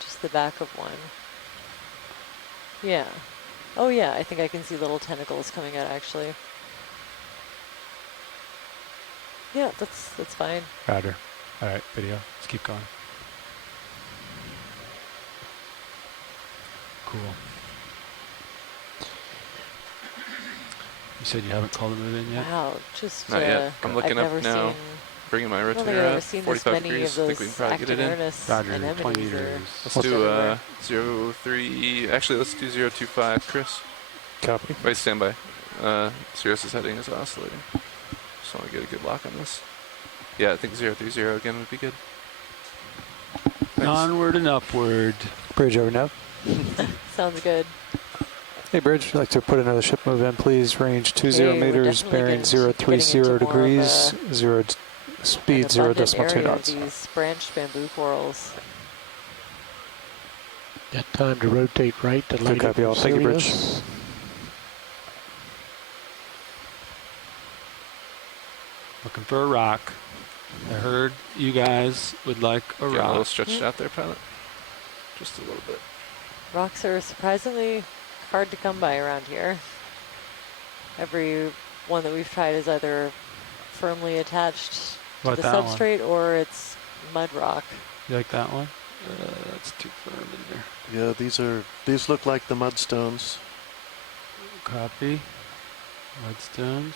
Just the back of one. Yeah. Oh yeah, I think I can see little tentacles coming out actually. Yeah, that's fine. Roger. All right, video. Let's keep going. Cool. You said you haven't called the move in yet? Wow, just Not yet. I'm looking I've up never now. Seen, Bringing my I don't think I've rotator ever up. seen 45 this many degrees. of I think we those can probably get it in. Actinernus Roger, anemones 20 are meters. Let's just do everywhere. 03. Actually, let's do 025, Chris. Copy. Wait, stand by. Sirius's heading is oscillating. Just want to get a good lock on this. Yeah, I think 030 again would be good. Thanks. Onward and upward. Bridge over now. Sounds good. Hey, Bridge, I'd like to put another ship move in, please. Range 20 Hey, we're meters, definitely bearing getting 030 into more of degrees, an speed abundant 0.2 area of knots. these branched bamboo corals. Got time to rotate right to light copy, all. Thank you, Bridge. Sirius. Looking for a rock. I heard you guys would like a Getting rock. a little stretched out there, pilot. Just a little bit. Rocks are surprisingly hard to come by around here. Every one that we've tried is either firmly attached to What the that one? substrate or it's mud rock. You like that one? That's too firm in there. Yeah, these look like the mudstones. Copy. Mudstones.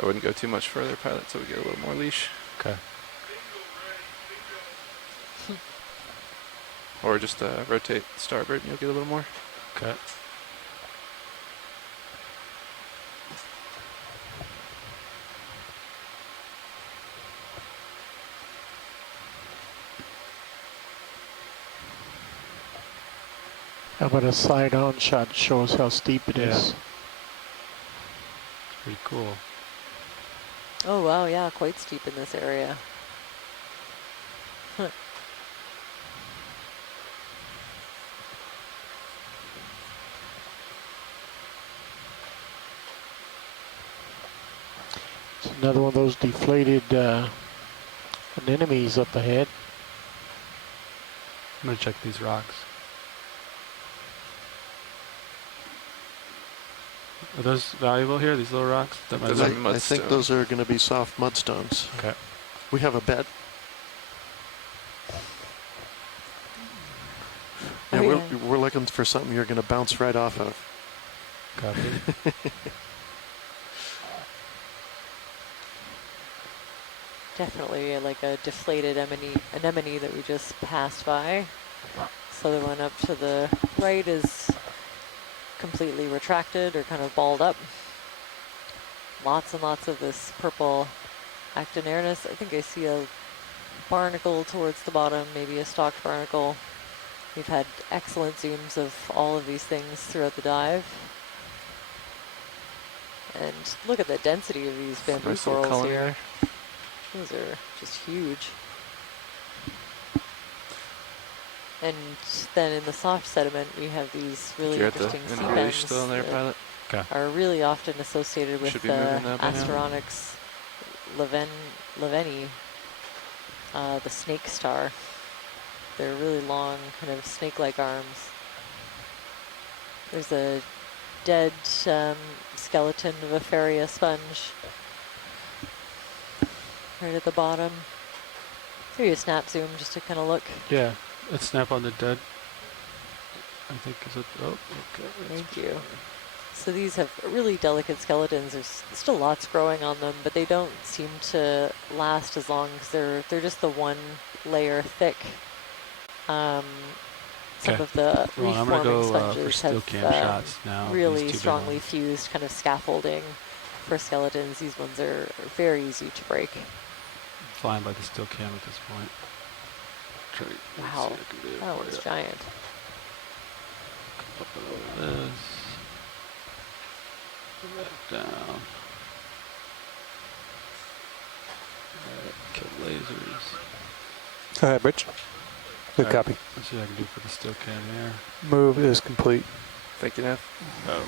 I wouldn't go too much further, pilot, so we get a little more leash. Okay. Or just rotate starboard and you'll get a little more. Okay. How about a side-on shot to show us how steep it is? Pretty cool. Oh wow, yeah, quite steep in this area. Huh. It's another one of those deflated anemones up ahead. I'm gonna check these rocks. Are those valuable here, these little rocks? That might Those are I think mudstone. those are going to be soft mudstones. Okay. We have a bet. Yeah, Oh, we're looking for something you're going to bounce right off of. Copy. Definitely like a deflated anemone that we just passed by. So the one up to the right is completely retracted or kind of balled up. Lots and lots of this purple Actinernus. I think I see a barnacle towards the bottom, maybe a stalked barnacle. We've had excellent zooms of all of these things throughout the dive. And look at the density of these bamboo Nice little corals color here. there. Those are just huge. And then in the soft sediment, we have these really You're at the interesting sea end of the leash bends still in there, that pilot? Okay. are really often associated with Should be moving now by now. Asteronix leveni, the snake star. They're really long, kind of snake-like arms. There's a dead skeleton of a Feria sponge right at the bottom. Maybe a snap zoom just to kind of look. Yeah, let's snap on the dead. I think is it. Oh, okay. Thank you. So these have really delicate skeletons. There's still lots growing on them, but they don't seem to last as long because they're just the one layer thick. Some Okay. of the Well, I'm gonna reforming go for sponges still have cam shots now. really These two big strongly ones. fused kind of scaffolding for skeletons. These ones are very easy to break. I'm flying by the still cam at this point. Try to see Wow, what I can do that for one's ya. giant. Up and over this. Go back down. Alright, kill lasers. Go ahead, Rich. Good copy. Let's see what I can do for the still can there. Move is complete. Thank you, Nav. Oh.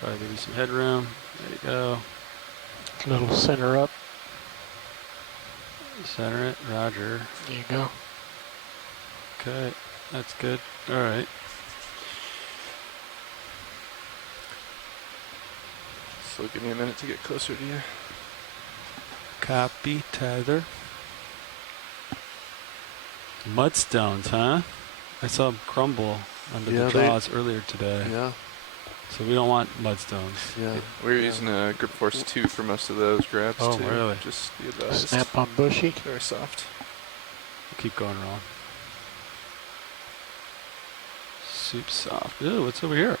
Try to give you some headroom. There you go. A little center up. Center it. Roger. There you go. Okay. That's good. All right. So give me a minute to get closer to you. Copy, Tyler. Mudstones, huh? I saw them crumble under the jaws earlier today. Yeah. So we don't want mudstones. Yeah. We were using a grip force 2 for most of those grabs Oh, too. really? Just be advised. Snap on bushy. Very soft. Keep going wrong. Soup soft. Ew, what's over here?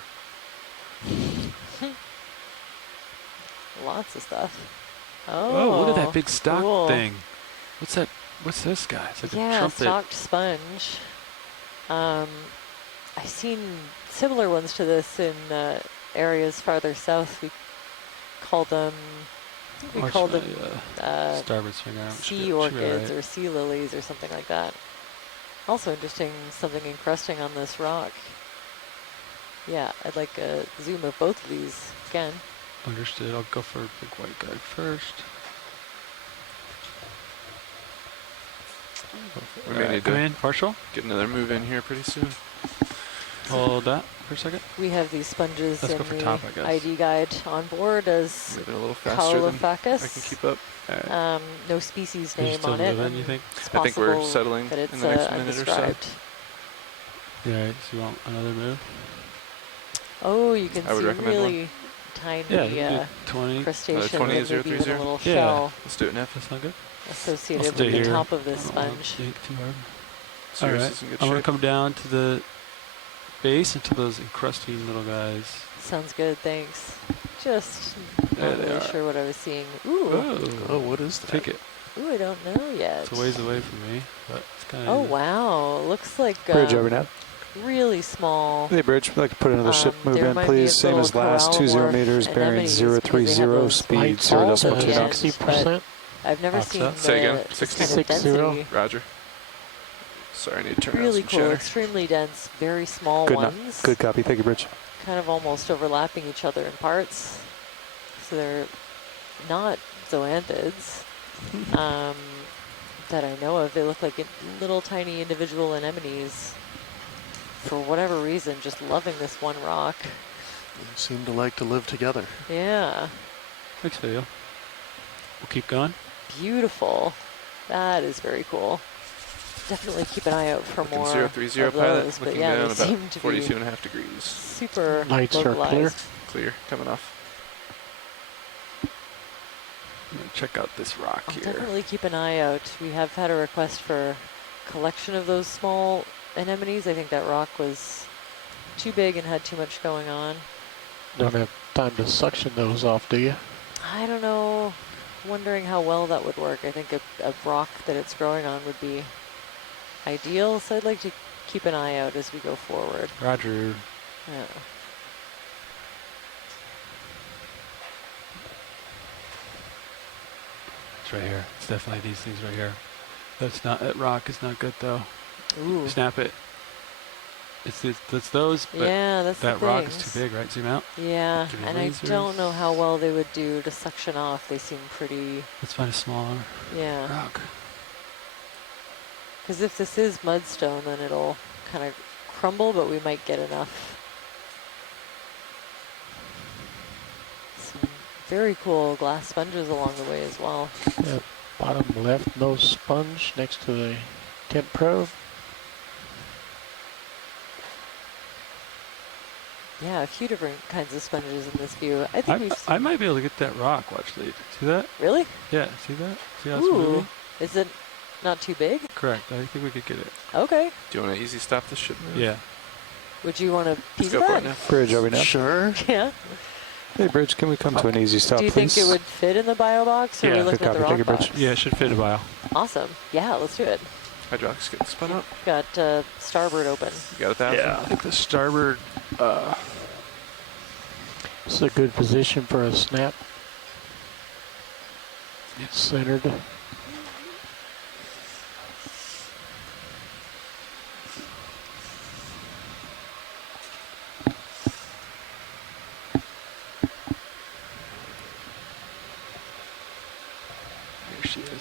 Lots of stuff. Oh, look at that big stock cool. thing. What's that? What's this guy? It's like a trumpet. Stocked sponge. I've seen similar ones to this in areas farther south. We call them starboard swing arm. sea orchids or sea lilies or something like that. Also interesting, something encrusting on this rock. Yeah, I'd like a zoom of both of these again. Understood. I'll go for a big white guy first. We may need to come in, partial. Get another move in here pretty soon. Hold that for a second. We have these sponges Let's in go for the top, I guess. ID guide on board as Moving a little faster than I can Caulifacus. keep up. No species Are you name still on it. moving, you think? It's I think we're possible settling that it's in the next minute or so. undescribed. Yeah, right, so you want another move? Oh, you can I would see recommend really tiny Yeah, you can do 20. crustacean 20 with maybe even a little Yeah. shell Let's do it, Neff. That's not good. associated I'll stay with the here. top of this I don't want sponge. to yank too hard. So All yours right, is in good I'm going shape. to come down to the base and to those encrusting little guys. Sounds good, thanks. Just There not they really are. sure what I was seeing. Ooh. Oh, what is that? Take it. Ooh, I don't know yet. It's a ways away from me, but it's kind of. Oh, wow. Looks like Bridge over now. really small. Hey, Bridge, we'd like to put another ship move there in, might please. be Same as last, 20 meters, bearing anemones because they have 030, those speed lights all 0.29. at the end, 60%. but I've never Box seen up. Say again, this 60? kind of 60. density. Roger. Sorry, I need to turn Really on some cool, chatter. extremely dense, very small Good, ones. good copy. Thank you, Bridge. Kind of almost overlapping each other in parts. So they're not zoanthids that I know of. They look like little tiny individual anemones. For whatever reason, just loving this one rock. They seem to like to live together. Yeah, Thanks, video. We'll keep going. beautiful. That is very cool. Definitely keep an eye out for Looking more 030 of pilot, those, but looking yeah, down they about seem to 42.5 be degrees. super Lights are localized. Clear, coming off. I'm going to check out this rock I'll here. definitely keep an eye out. We have had a request for a collection of those small anemones. I think that rock was too big and had too much going on. Don't have time to suction those off, do you? I don't know. Wondering how well that would work. I think a rock that it's growing on would be ideal, so I'd like to keep an eye out as we go forward. Roger. Yeah. It's right here. It's definitely these things right here. That's not, that rock is not good though. Ooh. Snap it. It's those, but Yeah, that's that the rock is things. too big, right? Zoom out. Yeah, Give me and I lasers. don't know how well they would do to suction off. They seem pretty, Let's find a smaller yeah. rock. Because if this is mudstone, then it'll kind of crumble, but we might get enough. Some very cool glass sponges along the way as well. Yeah, bottom left nose sponge next to the temp probe. Yeah, a few different kinds of sponges in this view. I think we've I might be able to get that rock, actually. See that? Really? Yeah, see that? See how it's Ooh, moving? is it not too big? Correct. I think we could get it. Okay. Do you want to easy stop this ship move? Yeah. Would you want a piece Go of for that? it now. Bridge, are we now? Sure. Yeah. Hey, Bridge, can we come to an easy stop, Do you please? think it would fit in the bio box, or are we Yeah. looking at the Good copy. rock Take it, box? Bridge. Yeah, it should fit a bio. Awesome. Yeah, let's do it. Hydraulics getting spun up. Got starboard open. You got 1,000? Yeah, I think the starboard. It's a good position for a snap. It's centered.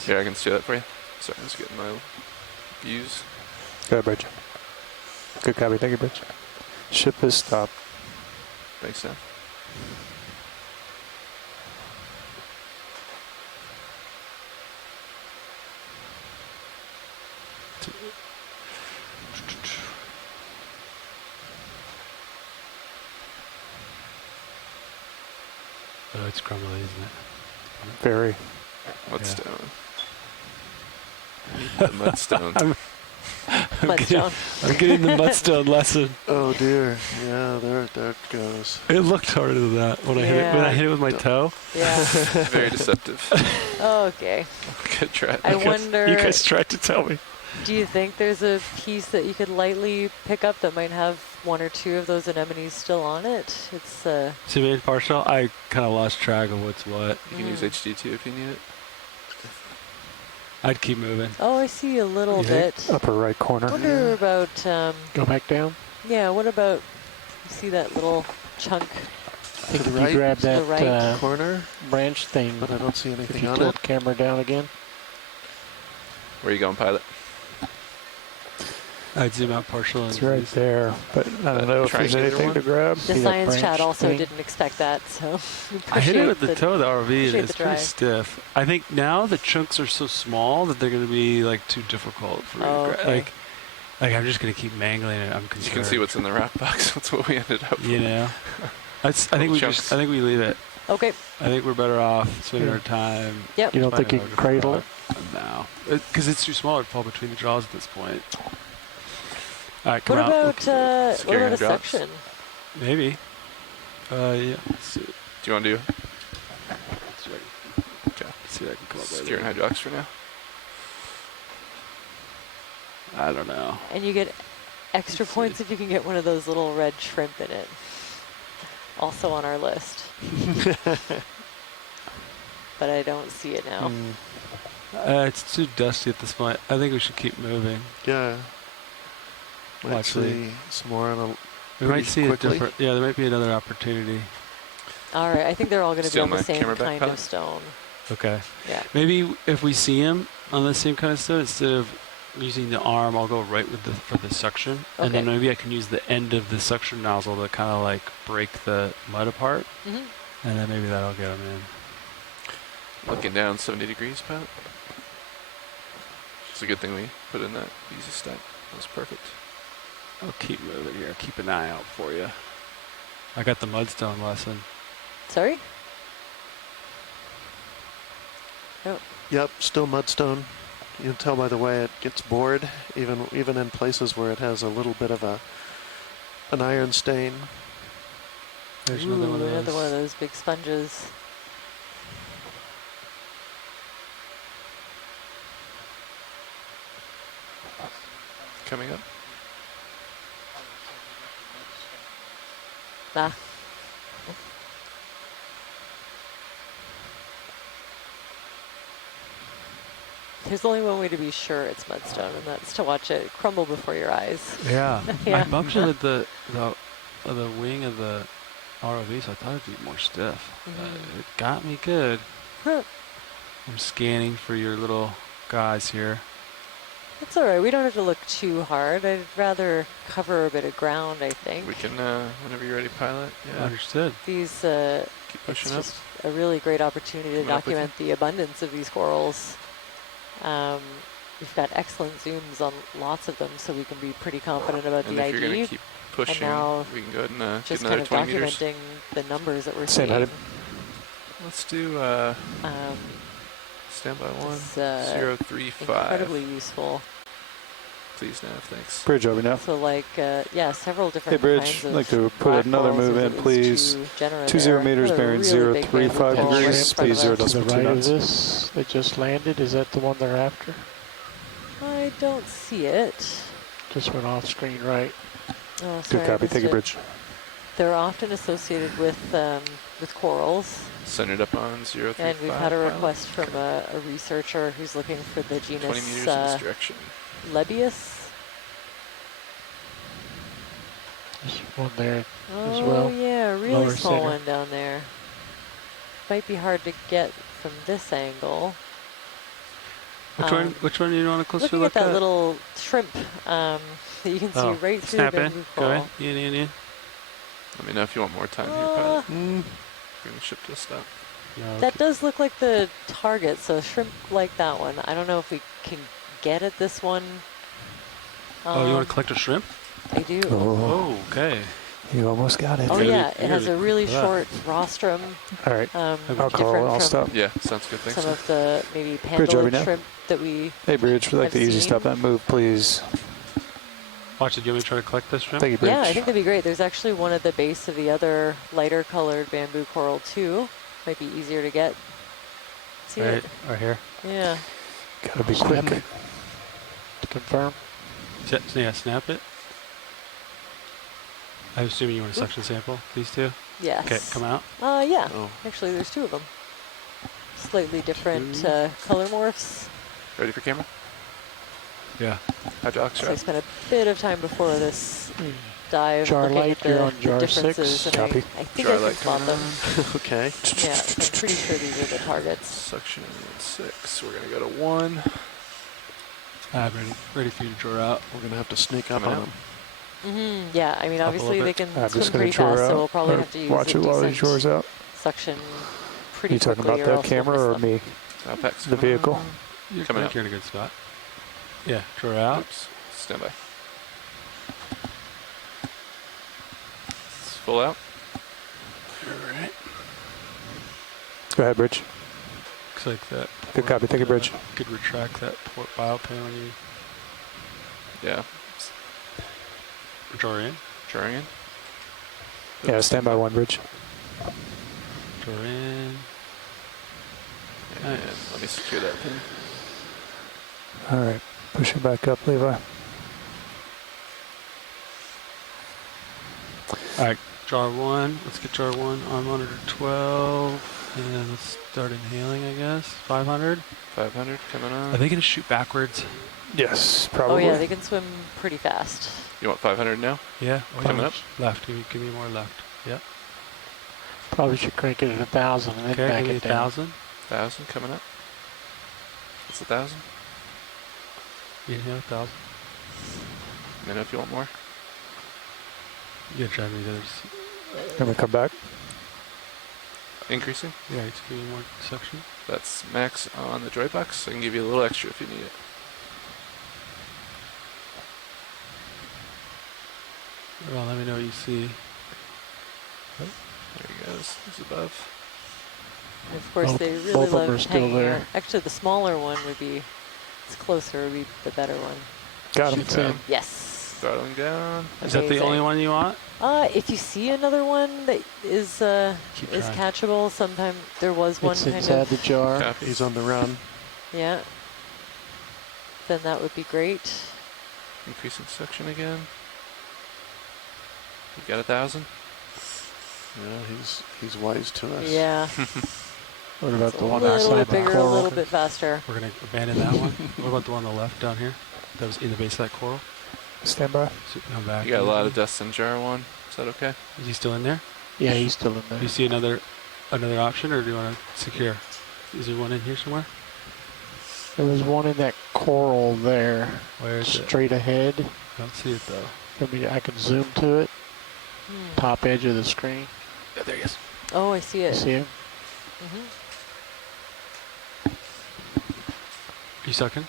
distance. Yeah, I can steer that for you. Sorry, I was getting my views. Go ahead, Bridge. Good copy. Thank you, Bridge. Ship is stopped. Thanks, Sam. Oh, it's crumbly, isn't it? Very. Mudstone. The mudstone. I'm getting the mudstone lesson. Oh dear. Yeah, there it goes. It looked harder than that when I hit it with my toe. Yeah. Very deceptive. Okay. Good try. I wonder. You guys tried to tell me. Do you think there's a piece that you could lightly pick up that might have one or two of those anemones still on it? It's Simulated partial. I kind of lost track of what's what. You can use HD2 if you need it. I'd keep moving. Oh, I see a little bit. Upper right corner. I wonder about. Go back down. Yeah. What about? You see that little chunk? I think To if the you right? grab To the that right. Corner, branch thing, but I don't see if anything you on tilt it. the camera down again. Where are you going, pilot? I'd zoom out partial. It's right there, but I don't know if there's triangular anything one? to grab. The that science branch chat also thing? didn't expect that, so. I hit it with the appreciate toe of the RV and appreciate it's the pretty drive. stiff. I think now the chunks are so small that they're going to be like too difficult for me to grab. Okay. Like I'm just going to keep mangling it. I'm concerned. You can see what's in the wrap box. That's what we ended up with. You know? I think Chunks. I think we leave it. Okay. I think we're better off spending our time. Yep. You don't think you can cradle it? No. Because it's too small to fall between the jaws at this point. All right, come What out. about what about a Scaring drops. section? Maybe. Yeah. Let's see. Do you want to do Okay. Let's see what I can come up with. steer and hydraulics for now? I don't know. And you get extra points if you can get one of those little red shrimp in it. Also on our list. But I don't see it now. It's too dusty at this point. I think we should keep moving. Yeah. Might Actually, see some more on a. we might pretty see quickly. a different. Yeah, there might be another opportunity. All right, I think they're all going to be Steal on the my same camera back, kind pilot? of stone. Okay. Yeah. Maybe if we see him on the same kind of stuff, instead of using the arm, I'll go right with for the suction, and then Okay. maybe I can use the end of the suction nozzle to kind of like break the mud apart, Mhm. and then maybe that'll get him in. Looking down 70 degrees, pilot. It's a good thing we put in that easy stack. That was perfect. I'll keep moving here. Keep an eye out for you. I got the mudstone lesson. Sorry? Yep, still mudstone. You can tell by the way it gets bored, even in places where it has a little bit of an iron stain. There's Ooh, another one of another those. one of those big sponges. Coming up. Ah. There's only one way to be sure it's mudstone, and that's to watch it crumble before your eyes. Yeah. Yeah. I bumped into the wing of the ROV, so I thought it'd be more stiff. Mhm. It got me good. Huh. I'm scanning for your little guys here. That's all right. We don't have to look too hard. I'd rather cover a bit of ground, I think. We can, whenever you're ready, pilot. Yeah. Understood. Keep These, it's pushing up. just a really great opportunity to Coming up with document the abundance of these corals. We've got excellent zooms on lots of them, so we can be pretty confident about And the if you're going ID. to keep pushing, and now we can go ahead and get just another kind of 20 meters. documenting the numbers that we're Same seeing. headed. Let's do standby one, It's 035. incredibly useful. Please, Nav, thanks. Bridge over now. So like, yeah, several Hey, different Bridge, kinds I'd of like to put black another corals. move There's in, at least please. 2 genera 20 there. meters, Another bearing really big 035 bamboo coral right in degrees, front of speed 0 us. To the decimal 2 right of knots. this that just landed, is that the one they're after? I don't see it. Just went off screen right. Oh, sorry, Good I copy. missed Thank you, it. Bridge. They're often associated with corals, Send it up on 035. and we've had a pilot. request from a researcher who's looking for the 20 genus meters in this direction. Lebius. There's one there as Oh well. yeah, a really Lower small center. one down there. Might be hard to get from this angle. Which one do you want a closer looking look at that little shrimp that you can see right through the snap in. bamboo Go coral. in. Let me know if you want more time here, pilot. We're gonna ship this up. No, That does look like the target, so shrimp like that one. I don't know if we can get at this one. Oh, you want to collect a shrimp? I do. Oh, okay. You almost got it. Oh yeah, it has a really short rostrum. All right. I'll call. different I'll from stop. Yeah, sounds good. Thanks. Some of the maybe Bridge, are we pangolin now? shrimp that we. Hey, Bridge, we'd like I've the easy seen. stop that move, please. Watch it. Do you want me to try to collect this shrimp? Thank you, Bridge. Yeah, I think that'd be great. There's actually one at the base of the other lighter colored bamboo coral too. Might be easier to get. See it? Right here. Yeah. Gotta be quick. To confirm. Yeah, snap it. I'm assuming you want a suction sample, these two? Yes. Okay, come out. Yeah. Oh. Actually, there's two of them. Slightly different color morphs. Ready for camera? Yeah. Hydraulic So I strap. spent a bit of time before this dive Jar looking light, at the, you're on the jar differences, 6. and Copy. I think Jar I can light spot them. Okay. Yeah, so I'm pretty sure these are the targets. Suction 6. We're gonna go to 1. I'm ready for you to draw out. We're going to have to sneak up on them. Yeah, I mean, Up a obviously little they bit. can I'm swim just going pretty to draw fast, out. so we'll probably or have to use watch a it while he decent draws out. suction pretty You talking quickly, about or the else we'll camera miss or them. me? Apex. The vehicle? You're Coming I out. think you're in a good spot. Yeah, draw out. Oops. Stand by. It's full out. Alright. Go ahead, Bridge. Looks like that. Good copy. Thank you, Bridge. Could retract that port biopin when you Yeah. draw in. Drawing in. Yeah, stand by one, Bridge. Draw in. And let me secure that pin. All right. Push it back up, Levi. Alright, jar 1. Let's get jar 1 on monitor 12. And then let's start inhaling, I guess. 500. 500 coming on. Are they going to shoot backwards? Yes, Oh probably. yeah, they can swim pretty fast. You want 500 now? Yeah. Coming up. Left. Give me more left. Yep. Probably should crank it at 1,000 and then Okay, back give me it down. 1,000. 1,000 coming up. It's 1,000. Inhale 1,000. Let me know if you want more. You gotta try me the others. Can we come back? Increasing. Yeah, just give me more suction. That's max on the joy box. I can give you a little extra if you need it. Well, let me know what you see. There he goes. He's above. And of course, Both- they really both of them are love still hanging there. there. Actually, the smaller one would be, it's closer, would be the better one. Got him. Shoot down. Yes. Throttling down. Is that the only Amazing. one you want? If you see another one that is Keep trying. catchable, sometime there was one It's kind inside of, the jar. Copy. He's on the run. yeah. Then that would be great. Increasing suction again. You got 1,000? Yeah, he's wise to us. Yeah. What about It's the a one little outside bit the bigger, a coral? little bit faster. We're gonna abandon that one. What about the one on the left down here? That was in the base of that coral. Stand by. So come back. You got a lot of dust in jar 1. Is that okay? Is he still in there? Yeah, he's still in there. Do you see another option, or do you want to secure? Is there one in here somewhere? There was one in that coral there, Where is it? straight ahead. I don't see it though. I can zoom to it. Hmm. Top edge of the screen. Yeah, there he is. Oh, I see You it. see him? Hmm. Are you sucking?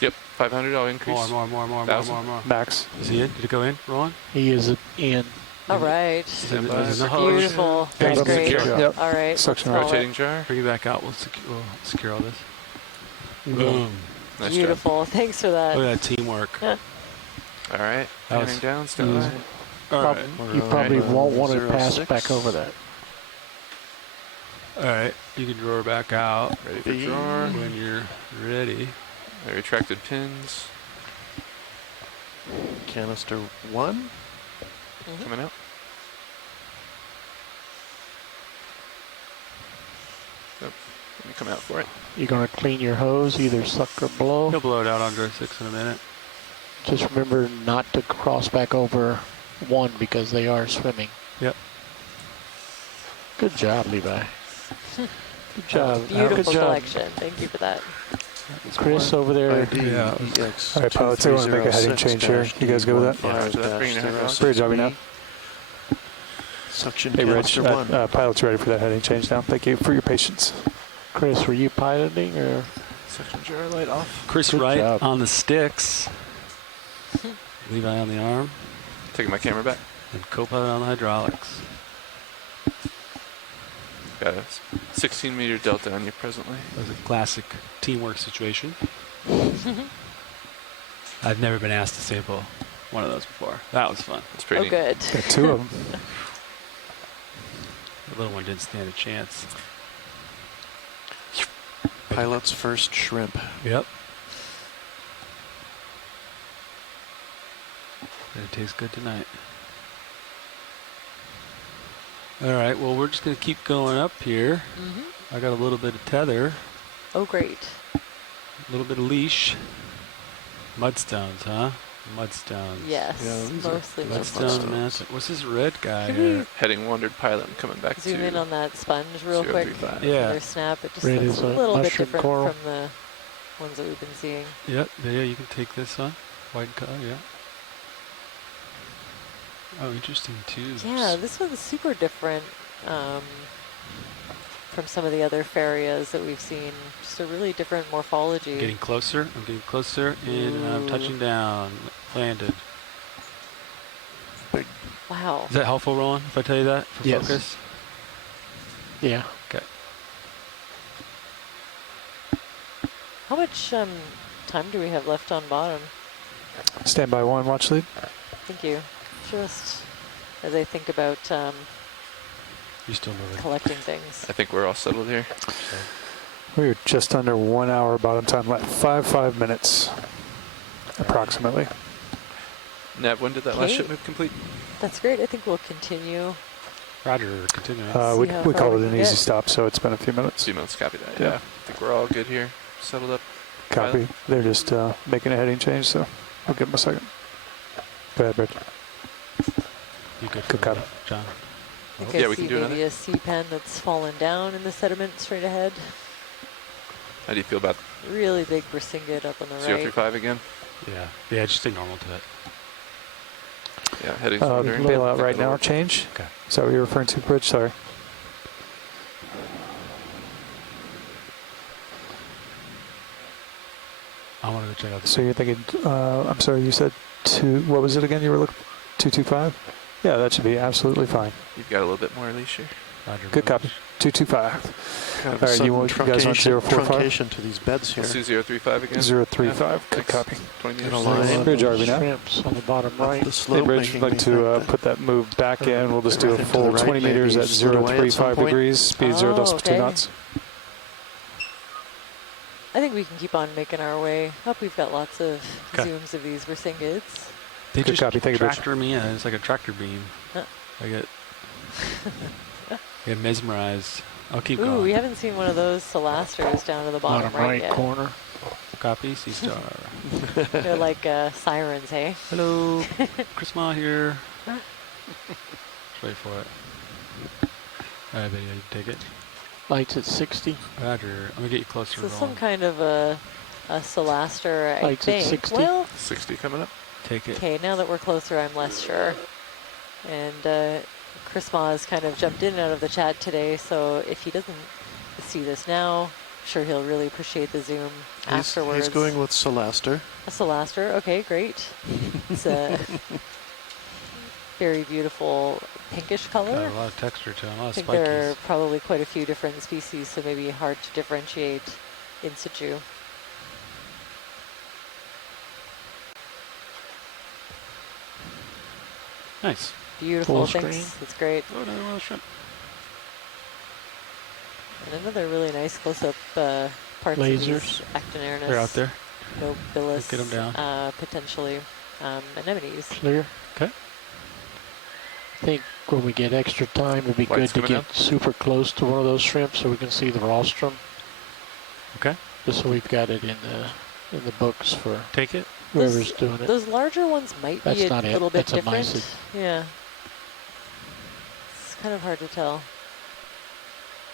Yep. 500. I'll increase. More. 1,000. Max. Is he in? Did it go in? Roland? He is in. All right. Stand by. Is it hose? Beautiful. Yeah, That's that's great. secure. Yep. All right. Suction let's call Rotating it. jar. Bring it back out. We'll secure all this. Boom. Nice Beautiful. Thanks for that. Look at that teamwork. job. All right. That was Panning down. Stand by. All right. You probably won't want to pass 06. back over that. All right. You can draw her back out Ready for drawer. when you're ready. I retracted pins. Canister 1. Coming out. Yep. Let me come out for it. You're going to clean your hose, either suck or blow. He'll blow it out on draw 6 in a minute. Just remember not to cross back over 1 because they are swimming. Yep. Good job, Levi. Good job. Beautiful Good job. collection. Thank you for that. Chris over there. Yeah. All right, pilots, I want to make a heading change here. You guys go with that? After that, bring your hydraulics. Bridge, are we now? Suction Hey, Rich, canister 1. pilot's ready for that heading change now. Thank you for your patience. Chris, were you piloting or? Section gyro light off. Chris Good Wright job. on the sticks. Levi on the arm. Taking my camera back. And co-pilot on the hydraulics. Got a 16-meter delta on you presently. That was a classic teamwork situation. I've never been asked to sample one of those before. That was fun. It's pretty Oh, neat. good. Got two of them. The little one didn't stand a chance. Pilot's first shrimp. Yep. It tastes good tonight. All right, well, we're just going to keep going up here. I got a little bit of tether, Oh, great. a little bit of leash. Mudstones, huh? Mudstones. Yes, mostly Mudstone mass. What's this red guy Can here? Heading wandered pilot. I'm coming back Zoom to in on that sponge real quick. 035. Yeah. Their snap. It just Red looks is a a little bit mushroom different coral. from the ones that we've been seeing. Yep, yeah, you can take this one. White color, yeah. Oh, interesting tubes. Yeah, this one's super different from some of the other pharias that we've seen. Just a really different morphology. Getting closer. I'm getting closer, and I'm touching down. Landed. Wow. Is that helpful, Roland, if I tell you that for Yes. focus? Yeah. Okay. How much time do we have left on bottom? Stand by one, watch lead. Thank you. Just as I think about You still moving? collecting things. I think we're all settled here. We are just under 1 hour bottom time left. 5 minutes, approximately. Nav, when did that last Okay. ship move complete? That's great. I think we'll continue. Roger, continuing. We See how called far it we an can easy get. stop, so it's been a few minutes. 2 minutes, copy that. Yeah. Yeah. I think we're all good here. Settled up. Copy. Pilot. They're just making a heading change, so I'll give them a second. Go ahead, Rich. You good? Good copy. John. I think Yeah, I we see can do maybe another. a sea pen that's fallen down in the sediment straight ahead. How do you feel about Really big Brisingid up on the right. 035 again? Yeah. Yeah, just stay normal to it. Yeah, heading wandering. Bail out Take right the now, lower- change. Okay. Is that what you're referring to, Bridge? Sorry. I want to go check out the So you're thinking, I'm sorry, you said what was it again? You were looking 225? Yeah, that should be absolutely fine. You've got a little bit more leash here. Roger. Good copy. 225. Kind of All a right, you sudden guys want 045? truncation to these beds here. Let's do 035 again. 035. Good Thanks. copy. 20 In meters. a line. Bridge, are we now? Shrimps on the bottom right. The Hey, slope Bridge, making I'd like me to think that put that move back in. We'll just do a everything to full the right 20 meters maybe at slid away at some 035 point. degrees, speed Oh, 0.2 okay. knots. I think we can keep on making our way up. We've got lots of Okay. zooms of these Brisinghids. They Good just copy. Thank you, Bridge. tractor me in. It's like a tractor beam. Huh. I get mesmerized. I'll keep Ooh, going. we haven't seen one of those Solasters down to the bottom, right yet. corner. Copy, C-star. They're like sirens, hey? Hello, Chris Ma here. Let's wait for it. All right, video, you take it. Lights at 60. Roger. I'm gonna get you closer. So some Roland. kind of a Solaster, I Lights at think. 60. Well, 60 coming up. Take it. okay, now that we're closer, I'm less sure. And Chris Ma has kind of jumped in and out of the chat today, so if he doesn't see this now, I'm sure he'll really appreciate the zoom afterwards. He's going with Solaster. A Solaster, okay, great. It's a very beautiful pinkish color. Got a lot of texture to them. A lot I of think there are spikies. probably quite a few different species, so maybe hard to differentiate in situ. Nice. Beautiful, Full thanks. screen. That's great. Oh, another one of shrimp. And another really nice close-up parts Lasers. of these Actinarius. They're out there. Nobilis, Get 'em down. potentially anemones. Clear. Okay. I think when we get extra time, it'd be Lights good to coming get super close to one of those shrimps so we can see the rostrum. Okay. Just so we've got it in the books for Take it. whoever's doing it. Those larger ones might That's be a not it. little bit That's a different. mysid. Yeah. It's kind of hard to tell.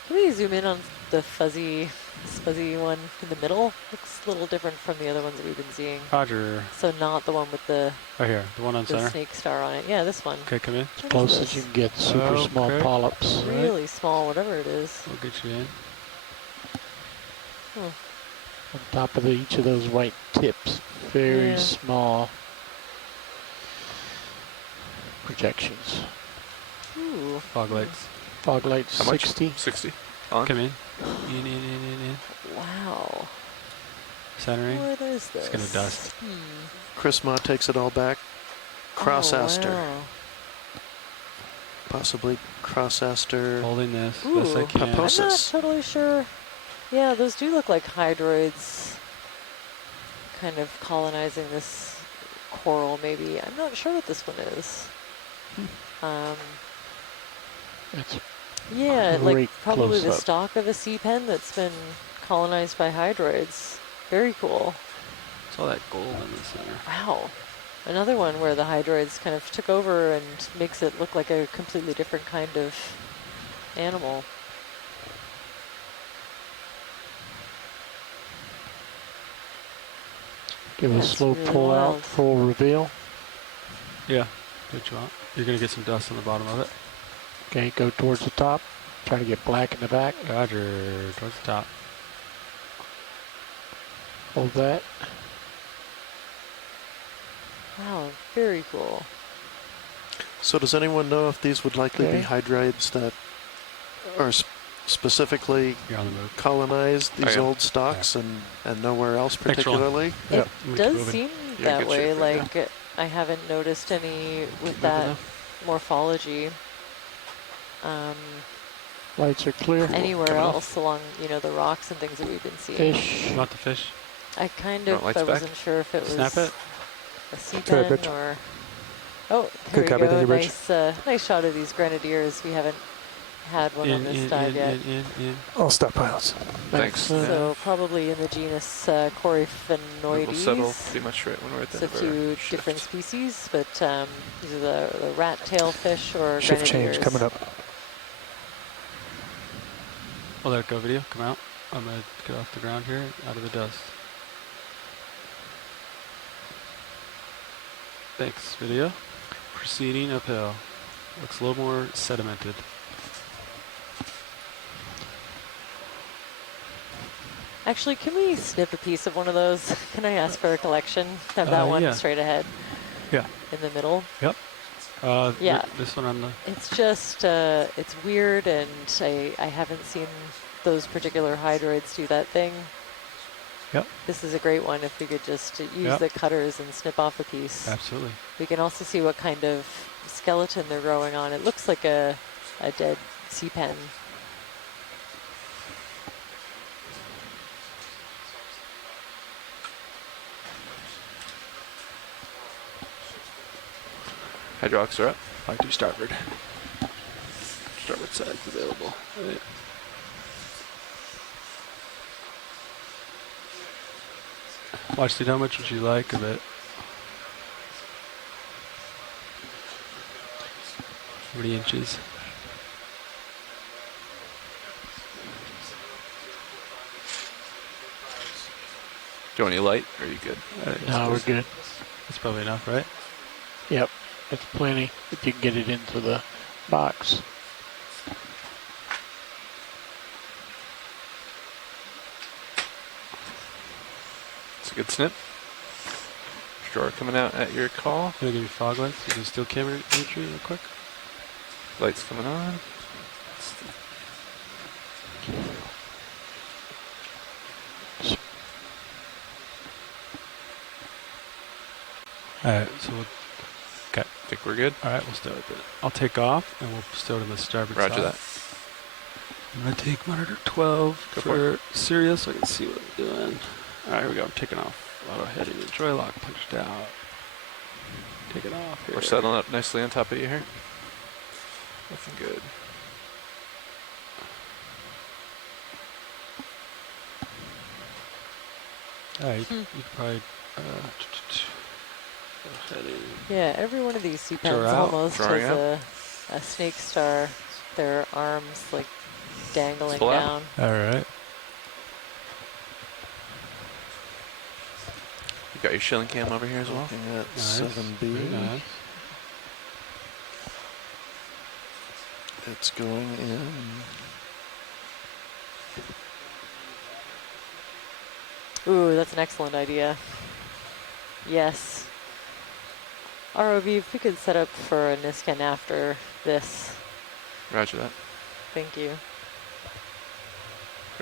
Can we zoom in on the fuzzy This fuzzy one in the middle looks a little different from the other ones that we've been seeing. Roger. So not the one with the Right here, the one on the center. snake star on it. Yeah, this one. Okay, come in. As close as you can get, super small polyps. Really small, whatever it is. We'll get you in. Hmm. On top of each of those white tips, very small projections. Ooh. Fog lights. Fog lights, How much? 60. 60. On. Come in. In. Wow. Centering. What is this? It's gonna dust. Chris Ma takes it all back. Cross aster. Wow. Possibly cross aster. Holding this. Ooh. Best I can. I'm not Paposis. totally sure. Yeah, those do look like hydroids kind of colonizing this coral maybe. I'm not sure what this one is. It's yeah, like great probably the close-up. stalk of a sea pen that's been colonized by hydroids. Very cool. It's all that gold in the center. Wow. Another one where the hydroids kind of took over and makes it look like a completely different kind of animal. Give it a That's slow really pull out, wild. full reveal. Yeah, do what you want. You're gonna get some dust on the bottom of it. Okay, go towards the top. Try to get black in the back. Roger, towards the top. Hold that. Wow, very cool. So does anyone know if these would likely be Okay. hydroids that are specifically You're on the move. colonized these I am. old stocks and nowhere else Next one. particularly? It we does keep moving. seem Yeah, that good way, shape right like I haven't noticed any with moving that now. morphology Lights are clear. anywhere Coming off. else along, you know, the rocks and things that we've been seeing. Fish. You want the fish? I kind Want of, lights I back? wasn't sure if it was Snap it. a sea Sorry, pen Rich. or... Oh, there Good we copy, go. thank you, Rich. Nice shot of these grenadiers. We haven't had one on this dive yet. in. All stockpiles. Thanks. So probably in the genus Coryphaenoides. We'll settle pretty much right when we're at the It's a end of our few shift. different species, but these are the rat tail fish or Shift grenadiers. change coming up. We'll let it go video. Come out. I'm gonna get off the ground here, out of the dust. Thanks, video. Proceeding uphill. Looks a little more sedimented. Actually, can we snip a piece of one of those? Can I ask for a collection? Have that one yeah. straight ahead Yeah. in the middle? Yep. Yeah. This one on the. It's just, it's weird, and I haven't seen those particular hydroids do that thing. Yep. This is a great one if we could just use Yep. the cutters and snip off a piece. Absolutely. We can also see what kind of skeleton they're growing on. It looks like a dead sea pen. Hydraulics are up. I do starboard. Starboard side's available. Right. Watch it. How much would you like of it? How many inches? Do you want any light? Or are you good? No, we're good. That's probably enough, right? Yep, it's plenty if you can get it into the box. It's a good snip. Drawer coming out at your call. Gonna give you fog lights. You can steal camera imagery real quick. Lights coming on. Alright, so we'll. Okay. Think we're good? Alright, we'll start with it. I'll take off and we'll stow to the starboard Roger side. that. I'm gonna take monitor 12 Go for Sirius so I can see what I'm doing. Alright, here we go. I'm taking off. Auto heading and joy lock punched out. Taking off here. We're settling up nicely on top of you here. Looking good. Alright, you could probably heading. Yeah, every one of these sea pens Draw out. almost Drawing has a snake star. Their arms like dangling Pull out. down. Alright. got your shilling cam over here as well. Looking at Nice. 7B. Very nice. It's going in. Ooh, that's an excellent idea. Yes. ROV, if we could set up for a Niskin after this. Roger that. Thank you.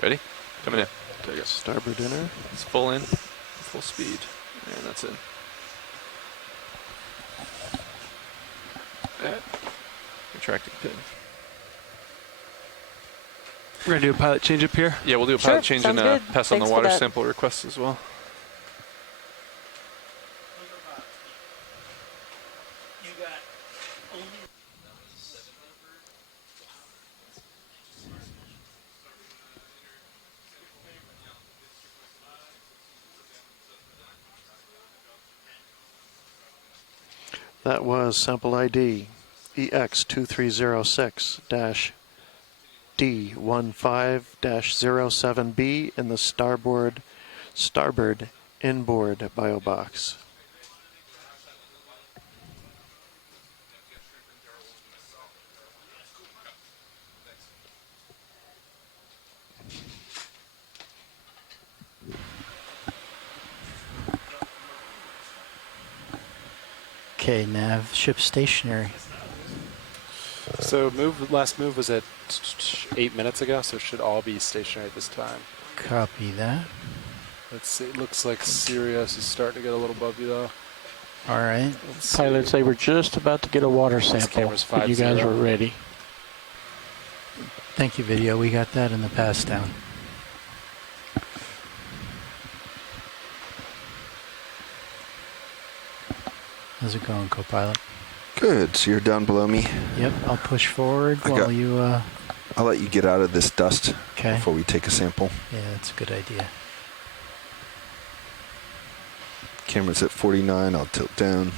Ready? Coming in. Take a starboard inner. It's full in, full speed, and that's in. Retracting pin. We're gonna do a pilot change up here. Yeah, we'll do a Sure, pilot change and sounds good. pass on Thanks the for water that. sample requests as well. That was sample ID EX2306-D15-07B in the starboard inboard bio box. Okay, nav, ship stationary. So last move was at 8 minutes ago, so it should all be stationary at this time. Copy that. Let's see. It looks like Sirius is starting to get a little above you, though. All right. Pilots, they were just about to get a water sample, camera's but you guys 5-0. were ready. Thank you, video. We got that in the pass down. How's it going, co-pilot? Good. So you're down below me. Yep, I'll push forward while you... I'll let you get out of this dust Okay. before we take a sample. Yeah, that's a good idea. Camera's at 49. I'll tilt down.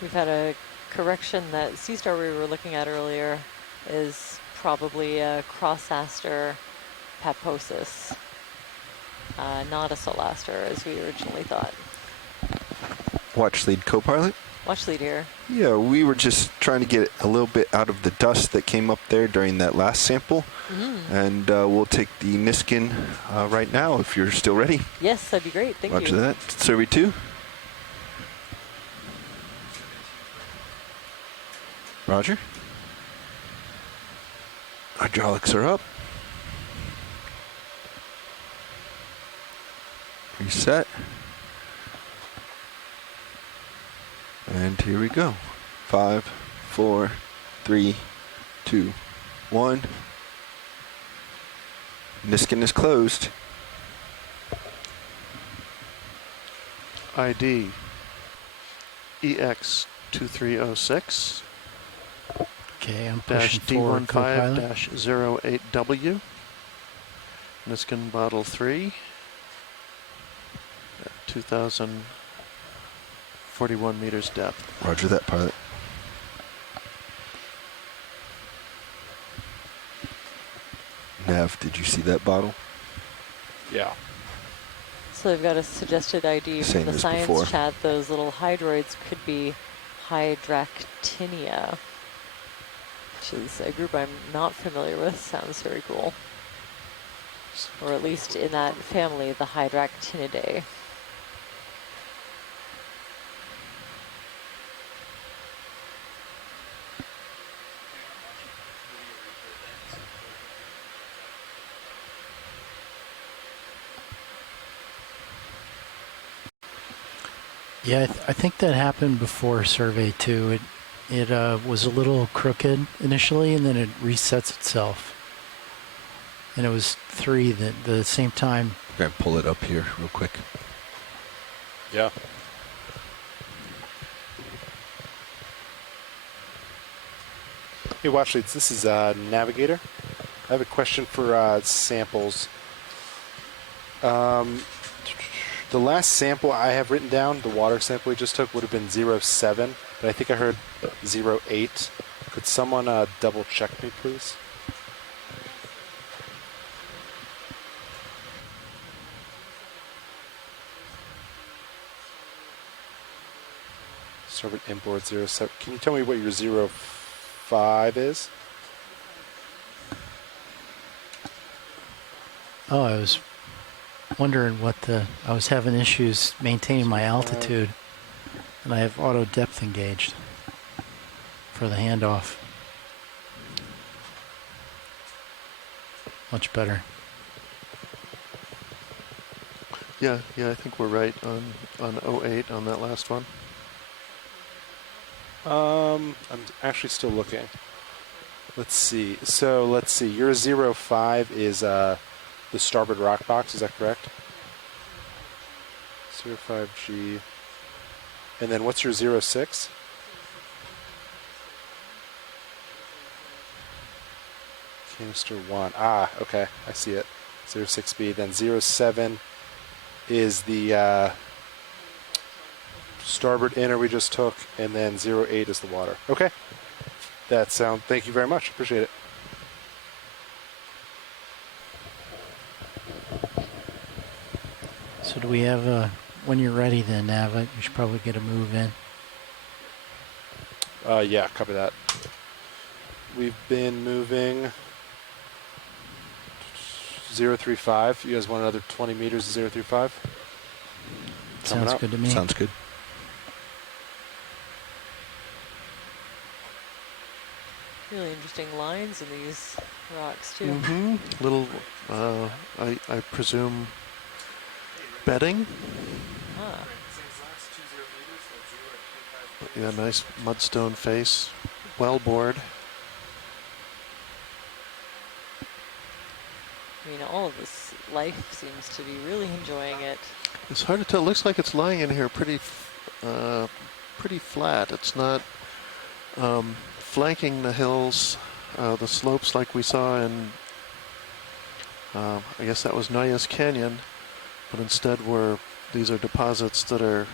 We've had a correction that Sea Star we were looking at earlier is probably a cross-aster paposis, not a solaster as we originally thought. Watch lead co-pilot. Watch lead here. Yeah, we were just trying to get a little bit out of the dust that came up there during that last sample. And we'll take the Niskin right now if you're still ready. Yes, that'd be great. Thank Roger you. that. Survey 2. Roger. Hydraulics are up. Reset. And here we go. 5, 4, 3, 2, 1. Niskin is closed. ID EX2306 Okay, I'm dash pushing forward, co-pilot. D15-08W. Niskin bottle 3 at 2,041 meters depth. Roger that, pilot. Nav, did you see that bottle? Yeah. So they've got a suggested ID Same from the as science before. chat. Those little hydroids could be Hydractinia, which is a group I'm not familiar with. Sounds very cool. Or at least in that family, the Hydractinidae. Yeah, I think that happened before survey 2. It was a little crooked initially, and then it resets itself. And it was 3 that the same time. We're going to pull it up here real quick. Yeah. Hey, watch leads. This is Navigator. I have a question for samples. The last sample I have written down, the water sample we just took, would have been 07, but I think I heard 08. Could someone double check me, please? starboard inboard 07. Can you tell me what your 05 is? Oh, I was wondering I was having issues maintaining my altitude, and I have auto depth engaged for the handoff. Much better. Yeah, I think we're right on 08 on that last one. I'm actually still looking. Let's see. So let's see. Your 05 is the starboard rock box. Is that correct? 05G. And then what's your 06? Canister 1. Ah, okay. I see it. 06B. Then 07 is the starboard inner we just took, and then 08 is the water. Okay. Thank you very much. Appreciate it. So do we have when you're ready then, Nav, you should probably get a move in. Yeah, copy that. We've been moving 035. You guys want another 20 meters to 035? Sounds good to me. Sounds good. Really interesting lines in these rocks too. Mm-hmm. Little, I presume, bedding. Ah. Yeah, nice mudstone face, well bored. I mean, all of this life seems to be really enjoying it. It's hard to tell. It looks like it's lying in here pretty flat. It's not flanking the hills, the slopes like we saw in, I guess that was Noyes Canyon, but instead these are deposits that are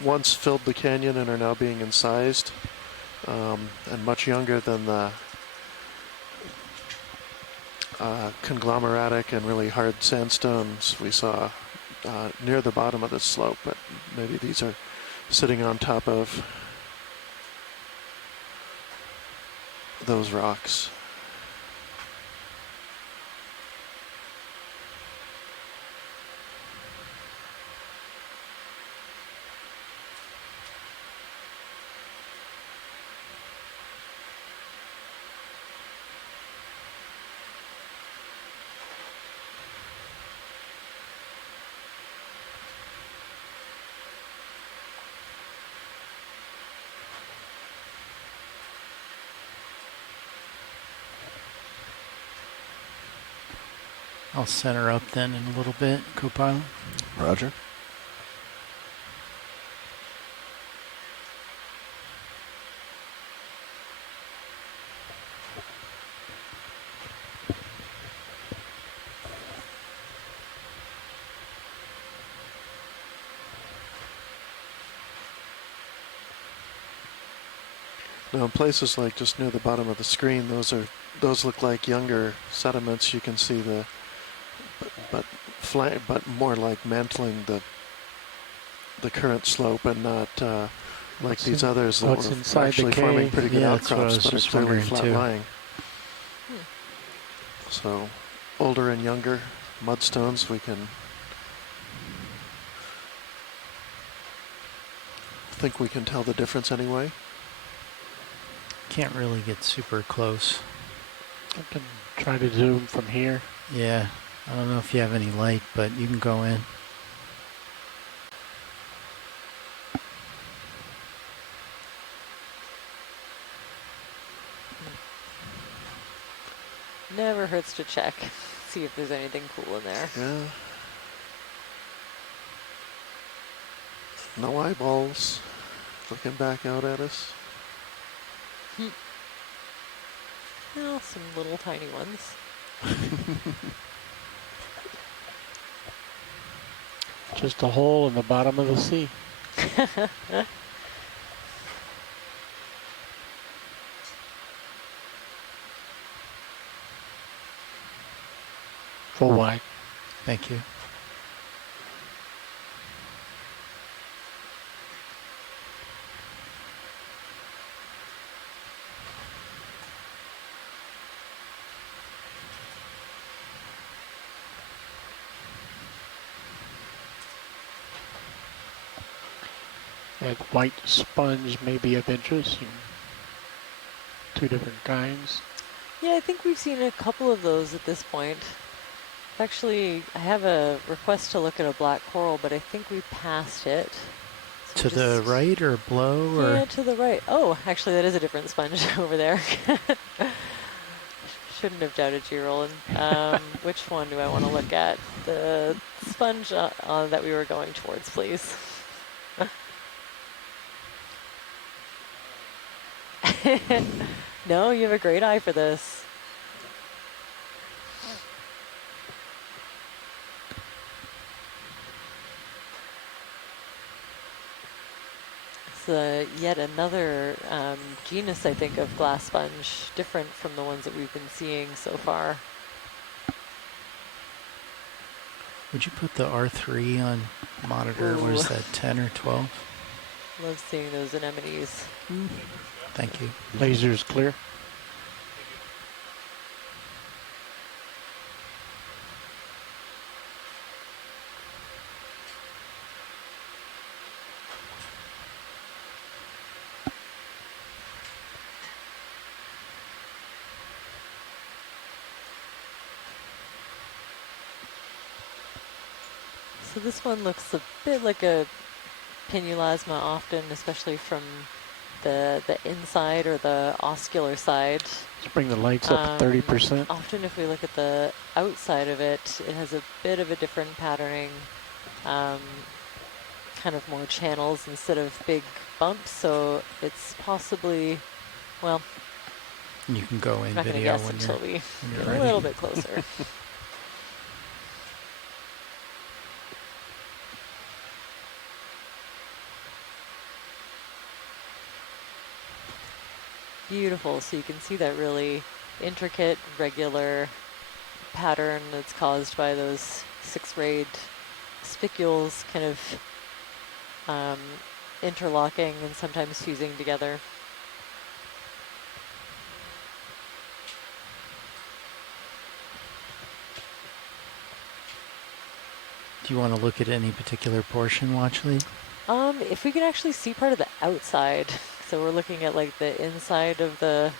once filled the canyon and are now being incised, and much younger than the conglomeratic and really hard sandstones we saw near the bottom of this slope, but maybe these are sitting on top of those rocks. I'll center up then in a little bit, co-pilot. Roger. Now in places like just near the bottom of the screen, those look like younger sediments. You can see but more like mantling the current slope and not like these others that were actually forming pretty good outcrops, but are clearly flat lying. So older and younger mudstones, we can think we can tell the difference anyway. Can't really get super close. I can try to zoom from here. Yeah, I don't know if you have any light, but you can go in. Never hurts to check, see if there's anything cool in there. Yeah. No eyeballs looking back out at us. Well, some little tiny ones. Just a hole in the bottom of the sea. Full wide. Thank you. That white sponge may be of interest. Two different kinds. Yeah, I think we've seen a couple of those at this point. Actually, I have a request to look at a black coral, but I think we passed it. To the right or below? Or? Yeah, to the right. Oh, actually, that is a different sponge over there. Shouldn't have doubted you, Roland. Which one do I want to look at? The sponge that we were going towards, please. No, you have a great eye for this. It's yet another genus, I think, of glass sponge, different from the ones that we've been seeing so far. Would you put the R3 on monitor? Ooh. What is that, 10 or 12? Love seeing those anemones. Thank you. Laser's clear. So this one looks a bit like a pinulasma often, especially from the inside or the oscular side. Let's bring the lights up to 30%. Often if we look at the outside of it, it has a bit of a different patterning, kind of more channels instead of big bumps, so it's possibly, well, You can go in I'm not going to video guess when until you're, we when you're get a ready. little bit closer. Beautiful, so you can see that really intricate, regular pattern that's caused by those 6-rayed spicules kind of interlocking and sometimes fusing together. Do you want to look at any particular portion, Watchley? If we can actually see part of the outside, so we're looking at like the inside of the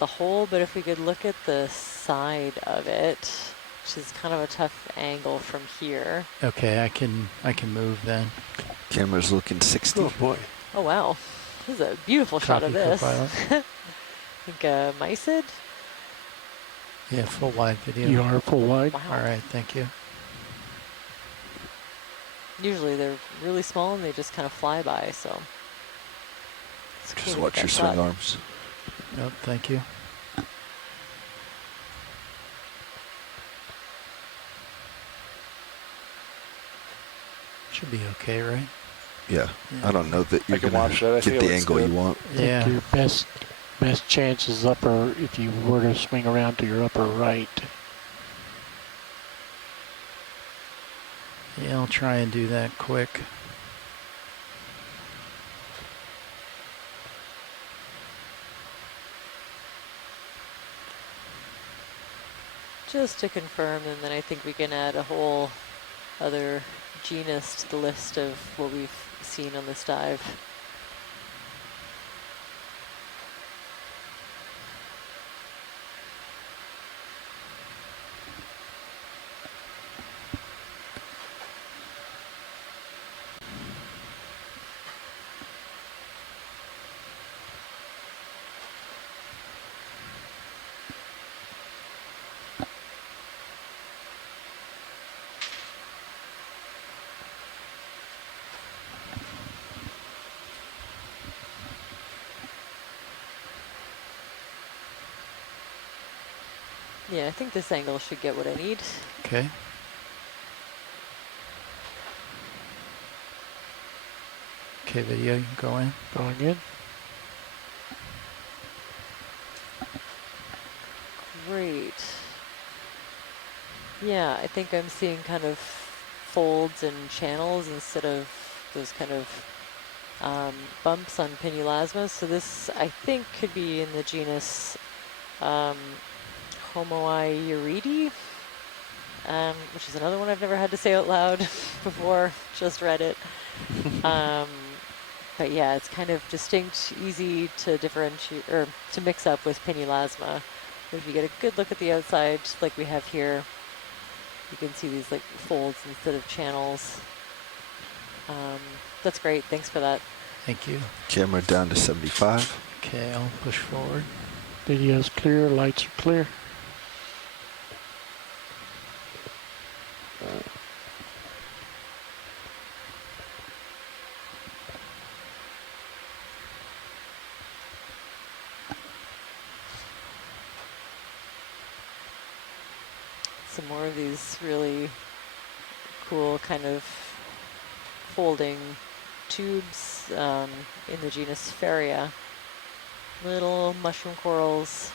hole, but if we could look at the side of it, which is kind of a tough angle from here. Okay, I can move then. Camera's looking 60. Oh boy. Oh wow, this is a beautiful shot of Copy, this. co-pilot. I think mysid. Yeah, full wide video. You are full wide. Wow. All right, thank you. Usually they're really small and they just kind of fly by, so. It's cool Just to watch get your that swing shot. arms. Nope, thank you. Should be okay, right? Yeah. I don't know that you're can going watch that. I to think get it the looks angle good. you want. I think your best chance is upper if you were to swing around to your upper right. Yeah, I'll try and do that quick. Just to confirm, and then I think we can add a whole other genus to the list of what we've seen on this dive. Yeah, I think this angle should get what I need. Okay. Okay, video, you can go in. Going in. Great. Yeah, I think I'm seeing kind of folds and channels instead of those kind of bumps on pinulasma. So this, I think, could be in the genus Homoiuridi, which is another one I've never had to say out loud before, just read it. But yeah, it's kind of distinct, easy to differentiate or to mix up with pinulasma. If you get a good look at the outside, like we have here, you can see these like folds instead of channels. That's great. Thanks for that. Thank you. Camera down to 75. Okay, I'll push forward. Video's clear, lights are clear. Some more of these really cool kind of folding tubes in the genus Pharia. Little mushroom corals,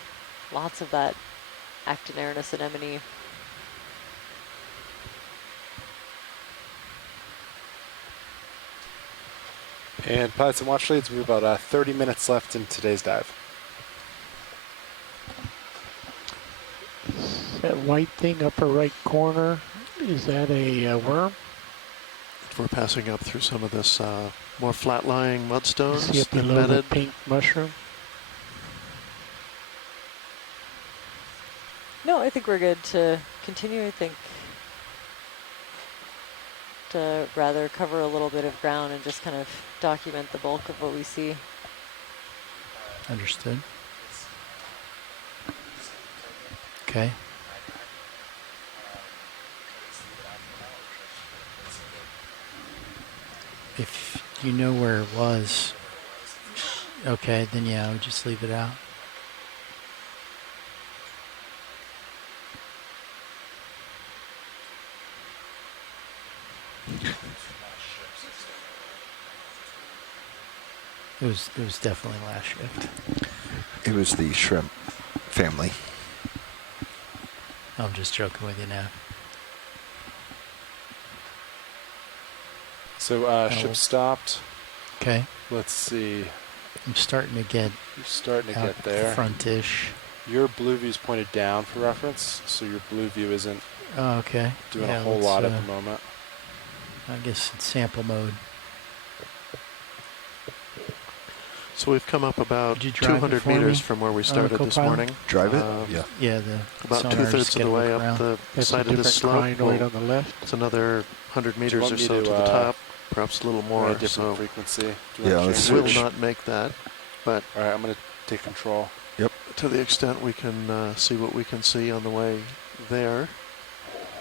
lots of that Actinerinus anemone. And pilots and watch leads, we have about 30 minutes left in today's dive. That white thing upper right corner, is that a worm? We're passing up through some of this more flat-lying mudstones. See up below the embedded. pink mushroom? No, I think we're good to continue. I think to rather cover a little bit of ground and just kind of document the bulk of what we see. Understood. Okay. If you know where it was, okay, then yeah, I would just leave it out. It was definitely last shift. It was the shrimp family. I'm just joking with you now. So ship stopped. Okay. Let's see. I'm starting to get. You're starting to out get there. Frontish. Your blue view is pointed down for reference, so your blue view isn't Oh, okay. doing Yeah, a whole let's, lot at the moment. I guess it's sample mode. So we've come up about Did you drive it 200 for meters me from where we on the started this co-pilot? morning. Drive it? Yeah. Yeah, the About sonar's two-thirds of the gonna way look up around. the That's side a of the different slope. crinoid on the left. It's another 100 meters want or me so to, to the top, perhaps a little Or more. a different So frequency. Do you Yeah, want to let's change will it? switch. not make that, but All right, I'm going to take control. Yep. to the extent we can see what we can see on the way there.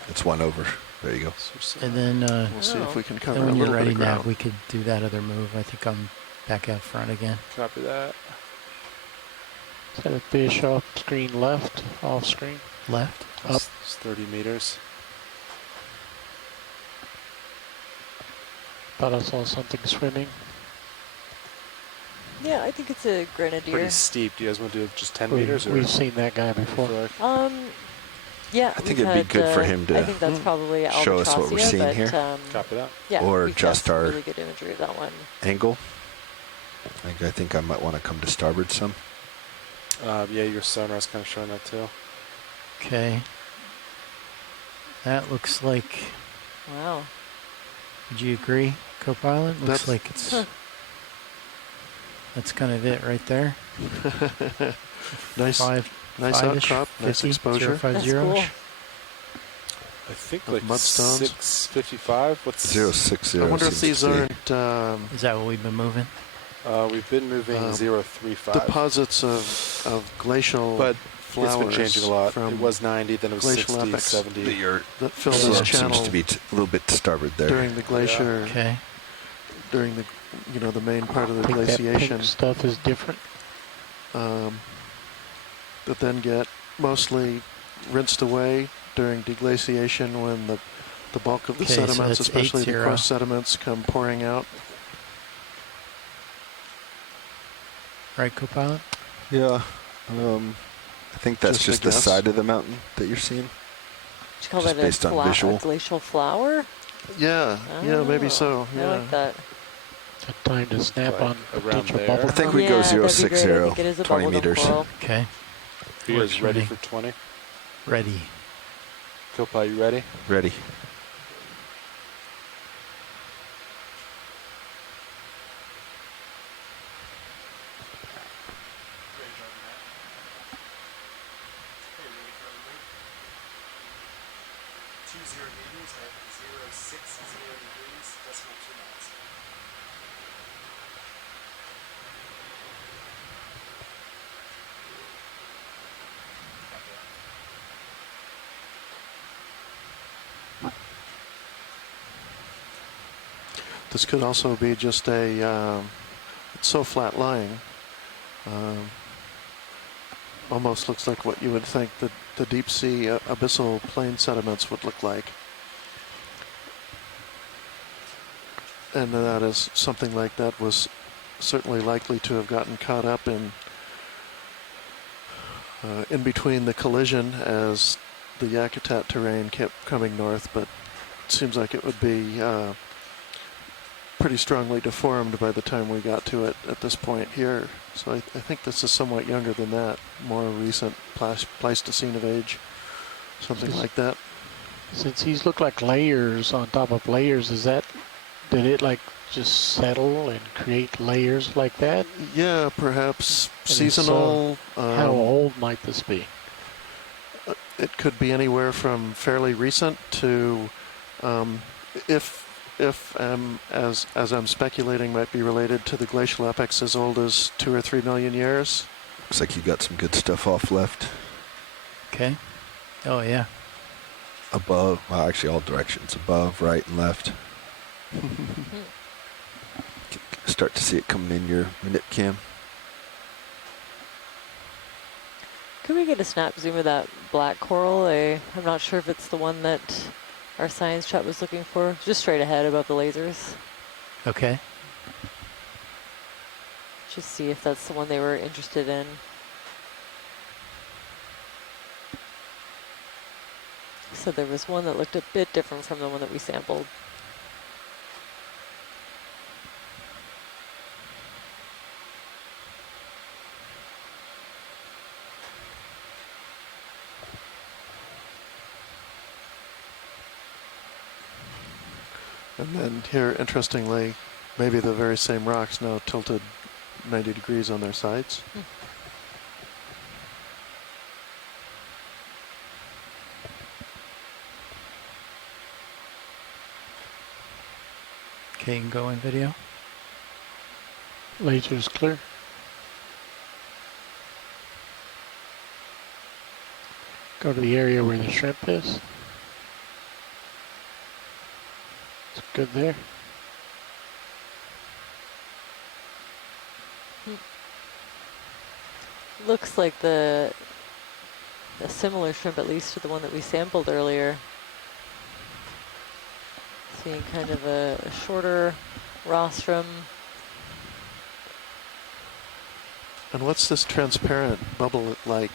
It's one over. There you go. And then, We'll see if we can cover then a when you're little bit ready of now, ground. we could do that other move. I think I'm back out front again. Copy that. Is that a fish off screen left, off screen? Left? Up. It's 30 meters. Thought I saw something swimming. Yeah, I think it's a grenadier. Pretty steep. Do you guys want to do just 10 meters? Or We've seen that guy before. Yeah, I think we've it'd be had, good for him to I think that's probably show us what we're Albatrossia, seeing but, here. Copy that. Yeah, Or we've got just some our really good imagery of that one. angle. I think I might want to come to starboard some. Yeah, your sonar's kind of showing that too. Okay. That looks like. Wow. Would you agree, co-pilot? Looks That's- like it's. That's kind of it right there. Nice, nice five-ish, outcrop, nice 50, exposure. 050. That's cool. I think Of like mudstones. 655. What's 060. I wonder if seems these to be- aren't Is that what we've been moving? We've been moving 035. deposits of glacial But flowers it's been changing a lot. from It was 90, then it was glacial 60, epochs 70. But your that fill slope this channel seems to be a little bit to starboard there. during the glacier, Okay. during the the main part of I the think that glaciation, pink stuff is different. that then get mostly rinsed away during deglaciation when the bulk of the Okay, so sediments, that's especially the 80. crust sediments, come pouring out. Right, co-pilot? Yeah. I think that's Just a just the guess. side of the mountain that you're seeing. Did you call Just that based on visual. a glacial flower? Yeah, yeah, maybe so. I Yeah. like that. Got time to snap Like on around potential there. bubble. I think we Yeah, go that'd be great. I 060, think it is a 20 bubblegum meters. coral. Okay. You Works guys for ready me. for 20? Ready. Copa, you ready? Ready. 0 meters at 060 degrees, decimal 2 knots. This could also be just a, it's so flat lying. Almost looks like what you would think the deep sea abyssal plain sediments would look like. And that is something like that was certainly likely to have gotten caught up in between the collision as the Yakutat terrain kept coming north, but it seems like it would be pretty strongly deformed by the time we got to it at this point here. So I think this is somewhat younger than that, more recent Pleistocene of age, something like that. Since these look like layers on top of layers, did it like just settle and create layers like that? Yeah, perhaps And seasonal. So, how old might this be? It could be anywhere from fairly recent to, if as I'm speculating, might be related to the glacial epochs as old as 2 or 3 million years. Looks like you got some good stuff off left. Okay. Oh, yeah. Above, well, actually all directions, above, right, and left. Start to see it coming in your minute cam. Could we get a snap zoom of that black coral? I'm not sure if it's the one that our science chat was looking for. Just straight ahead above the lasers. Okay. Just see if that's the one they were interested in. So there was one that looked a bit different from the one that we sampled. And then here, interestingly, maybe the very same rocks now tilted 90 degrees on their sides. Okay, you can go in video. Laser's clear. Go to the area where the shrimp is. It's good there. Looks like a similar shrimp, at least to the one that we sampled earlier. Seeing kind of a shorter rostrum. And what's this transparent bubble like?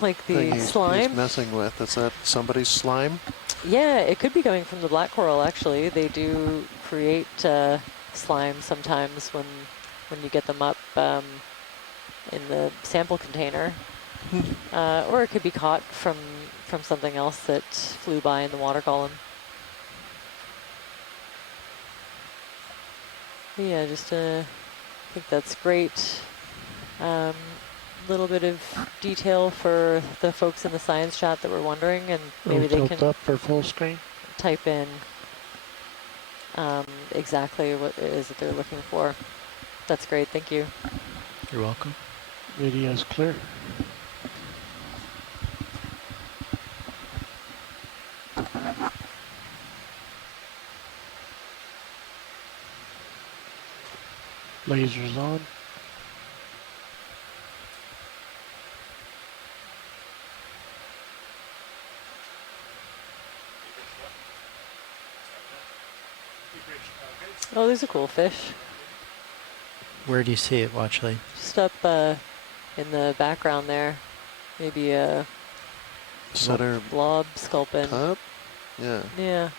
Like the thing slime? he's messing with. Is that somebody's slime? Yeah, it could be coming from the black coral, actually. They do create slime sometimes when you get them up in the sample container. Or it could be caught from something else that flew by in the water column. Yeah, just I think that's great. Little bit of detail for the folks in the science chat that were wondering, and maybe they can up for full screen. Type in exactly what it is that they're looking for. That's great, thank you. You're welcome. Video's clear. Lasers on. Oh, there's a cool fish. Where do you see it, Watchley? Just up in the background there. Maybe a Center blob sculpin. Top? Yeah. Yeah.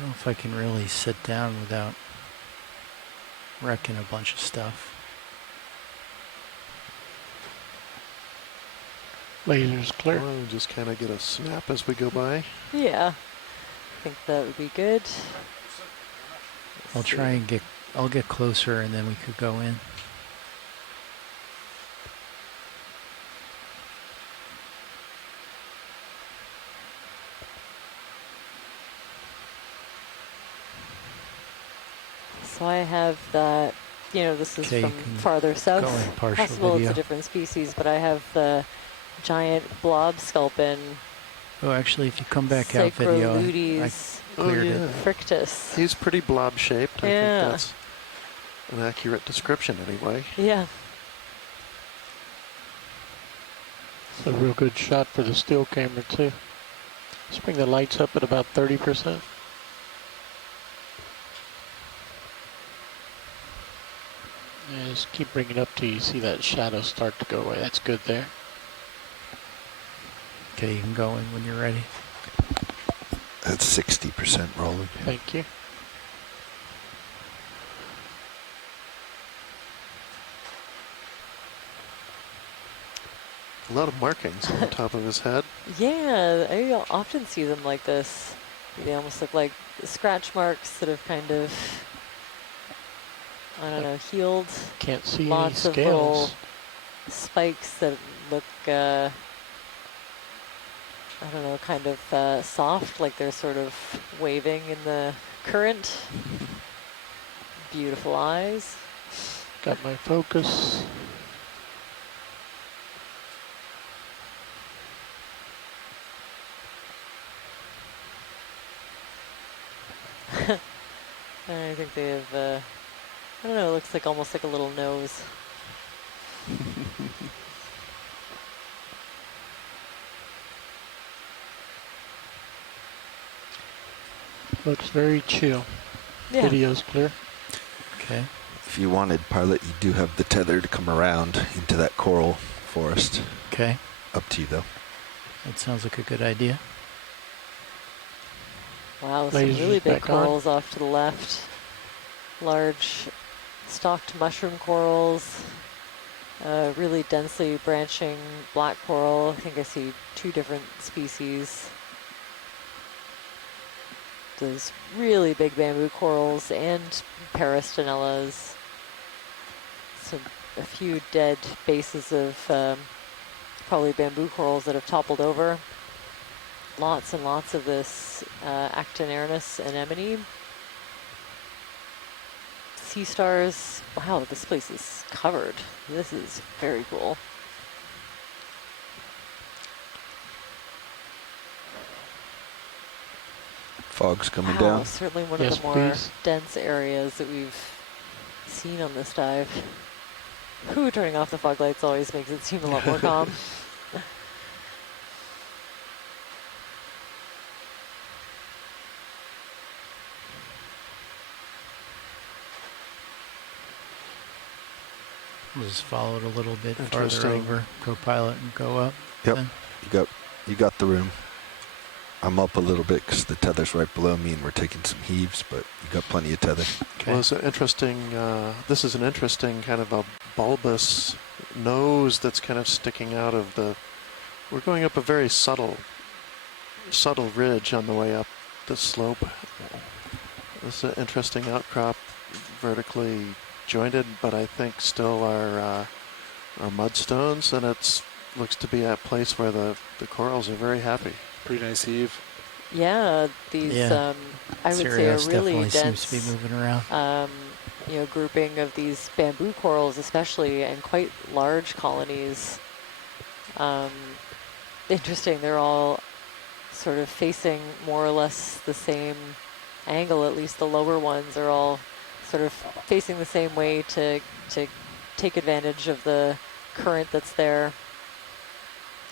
don't know if I can really sit down without wrecking a bunch of stuff. Laser's clear. Well, just kind of get a snap as we go by. Yeah, I think that would be good. I'll try and I'll get closer and then we could go in. So I have that, this is Okay, from you can farther south. go in partial Possible video. it's a different species, but I have the giant blob sculpin. Oh, actually, if you come back out video, I Sacroludes cleared it. Frictus. He's pretty blob-shaped. I Yeah. think that's an accurate description anyway. Yeah. It's a real good shot for the still camera too. Let's bring the lights up at about 30%. Yeah, just keep bringing it up till you see that shadow start to go away. That's good there. Okay, you can go in when you're ready. That's 60% rolling. Thank you. A lot of markings on the top of his head. Yeah, I often see them like this. They almost look like scratch marks that have kind of, I don't know, healed. Can't see Lots any of little scales. spikes that look, I don't know, kind of soft, like they're sort of waving in the current. Beautiful eyes. Got my focus. I think they have, I don't know, it looks like almost like a little nose. Looks very chill. Yeah. Video's clear. Okay. If you wanted, pilot, you do have the tether to come around into that coral forest. Okay. Up to you, though. That sounds like a good idea. Wow, some Lasers really big back on. corals off to the left. Large stalked mushroom corals. Really densely branching black coral. I think I see 2 different species. Those really big bamboo corals and peristanellas. A few dead bases of probably bamboo corals that have toppled over. Lots and lots of this Actinernus anemone. Sea stars. Wow, this place is covered. This is very cool. Fog's coming Wow, down. certainly one Yes, of the more please. dense areas that we've seen on this dive. Whew, turning off the fog lights always makes it seem a lot more calm. We'll just follow it a little bit farther Interesting. over, co-pilot and go up. Yep. then. You got the room. I'm up a little bit because the tether's right below me and we're taking some heaves, but you got plenty of tether. Well, it's an interesting, this is an interesting kind of a bulbous nose that's kind of sticking out of the, we're going up a very subtle ridge on the way up the slope. This is an interesting outcrop, vertically jointed, but I think still are mudstones, and it looks to be a place where the corals are very happy. Pretty nice heave. Yeah, these, Yeah. I would say a Sirius really definitely dense, seems to be moving around. grouping of these bamboo corals especially, and quite large colonies. Interesting, they're all sort of facing more or less the same angle, at least the lower ones are all sort of facing the same way to take advantage of the current that's there.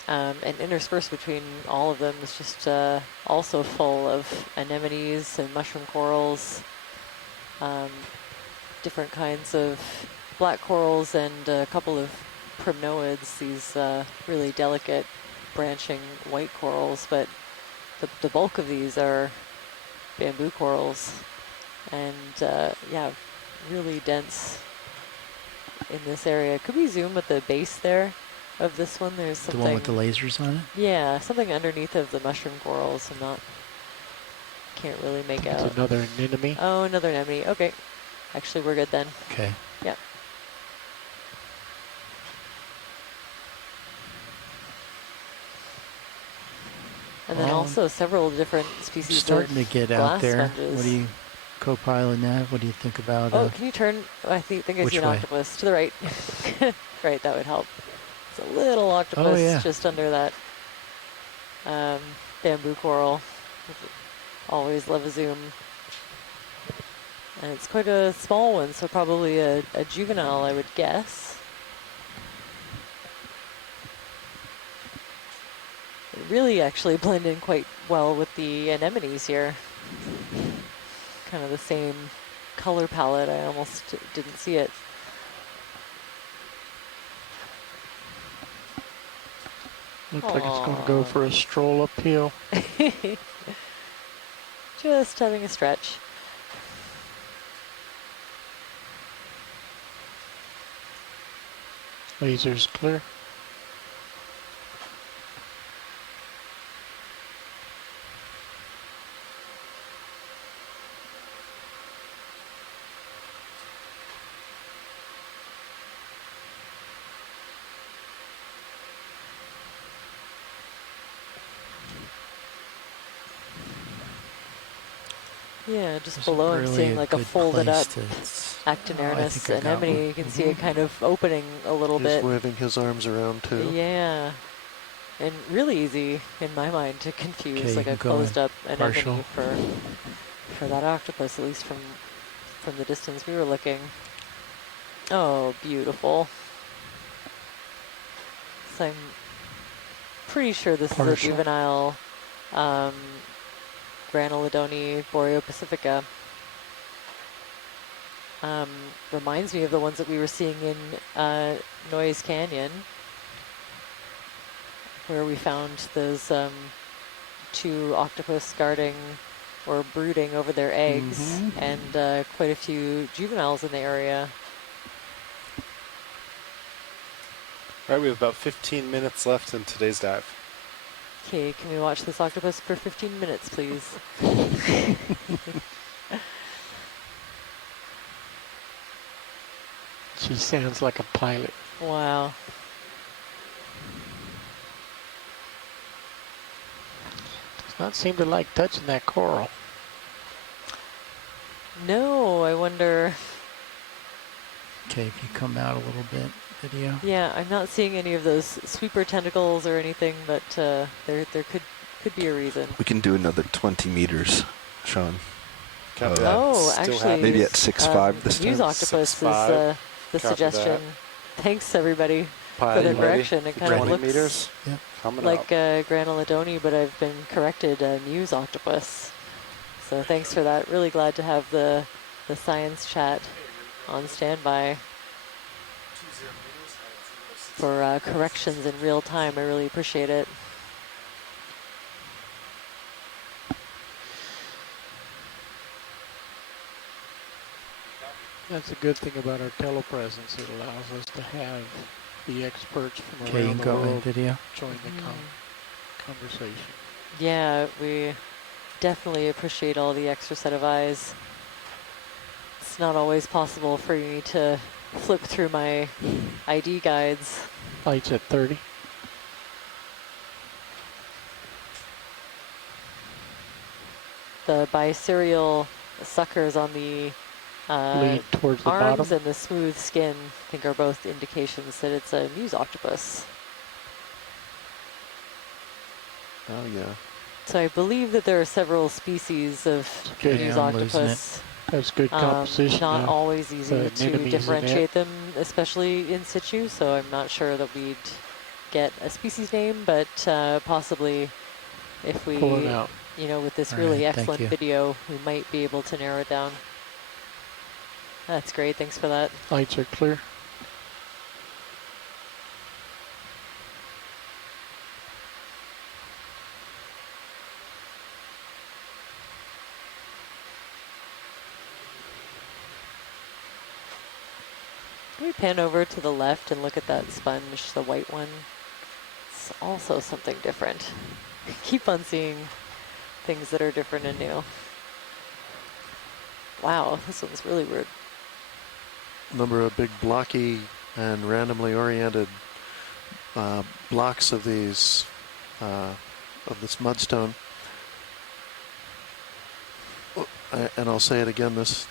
And interspersed between all of them is just also full of anemones and mushroom corals, different kinds of black corals, and a couple of primnoids, these really delicate branching white corals. But the bulk of these are bamboo corals. And yeah, really dense in this area. Could we zoom at the base there of this one? There's The something. one with the lasers on it? Yeah, something underneath of the mushroom corals. Can't really make out. It's another anemone. Oh, another anemone. Okay. Actually, we're good then. Okay. Yeah. And then also several different species Starting of to get glass out there. sponges. What do you, co-pilot Nav, what do you think about Oh, can you turn? I think I which see an way? octopus to the right. Right, that would help. It's a little octopus yeah. just under that bamboo coral. Always love a zoom. And it's quite a small one, so probably a juvenile, I would guess. They really actually blend in quite well with the anemones here. Kind of the same color palette. I almost didn't see it. Looks like it's going to go for a stroll uphill. Just having a stretch. Laser's clear. Yeah, just There's below I'm really seeing like a good folded up place Actinernus think I got anemone. one. You can see it kind of opening a little He's bit. waving his arms around too. Yeah. And really easy in my mind to confuse. Okay, Like you a can go closed in up partial. anemone for that octopus, at least from the distance we were looking. Oh, beautiful. So I'm pretty sure this is a Partial. juvenile Granulodone boreopacifica. Reminds me of the ones that we were seeing in Noise Canyon, where we found those two octopus guarding or brooding over their eggs, and quite a few juveniles in the area. All right, we have about 15 minutes left in today's dive. Okay, can we watch this octopus for 15 minutes, please? She sounds like a pilot. Wow. Does not seem to like touching that coral. No, I wonder. Okay, if you come out a little bit, video. Yeah, I'm not seeing any of those sweeper tentacles or anything, but there could be a reason. We can do another 20 meters, Sean. Copy that. Oh, Still actually, happening. Maybe at 6.5 this use time. octopus 6.5. is the Copy suggestion. Thanks everybody for Pilot, the you ready? correction. It kind of 20 looks meters. Yep. Coming like up. Granulodone, but I've been corrected. Muse octopus. So thanks for that. Really glad to have the science chat on standby for corrections in real time. I really appreciate it. That's a good thing about our telepresence. It allows us to have the experts from Okay, you around can the go in world video. join the conversation. Yeah, we definitely appreciate all the extra set of eyes. It's not always possible for me to flip through my ID guides. Lights at 30. The biserial suckers on the Lead towards the arms bottom. and the smooth skin, I think, are both indications that it's a Muse octopus. Oh yeah. So I believe that there are several species of Okay, Muse I'm losing octopus. That's good composition. Not now. always easy The to anemones in differentiate them, especially in situ, so I'm not sure that we'd get a species name, but possibly if we, Pull it out. you know, with this All really right, thank excellent you. video, we might be able to narrow it down. That's great, thanks for that. Lights are clear. we pan over to the left and look at that sponge, the white one? It's also something different. Keep on seeing things that are different and new. Wow, this one's really weird. Number of big blocky and randomly oriented blocks of these of this mudstone. And I'll say it again, this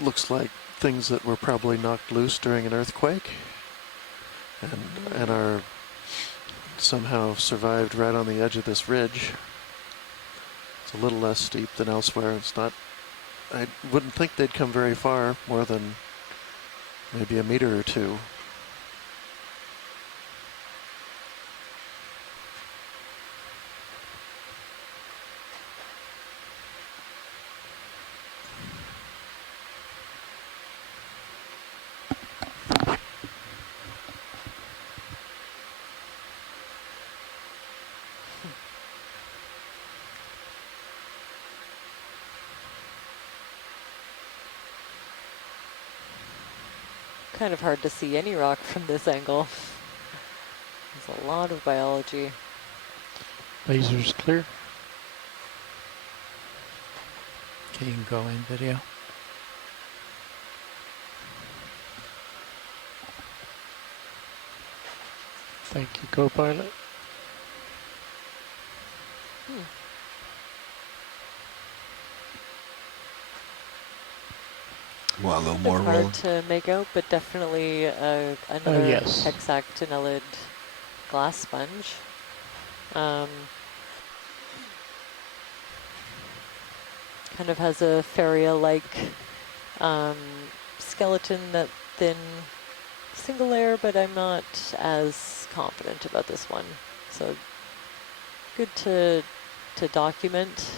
looks like things that were probably knocked loose during an earthquake and are somehow survived right on the edge of this ridge. It's a little less steep than elsewhere. It's not, I wouldn't think they'd come very far, more than maybe a meter or two. Kind of hard to see any rock from this angle. There's a lot of biology. Laser's clear. Okay, you can go in video. Thank you, co-pilot. Want a little more It's rolling? hard to make out, but definitely another yes. hexactinellid glass sponge. Kind of has a Faria-like skeleton, that thin single layer, but I'm not as confident about this one. So good to document.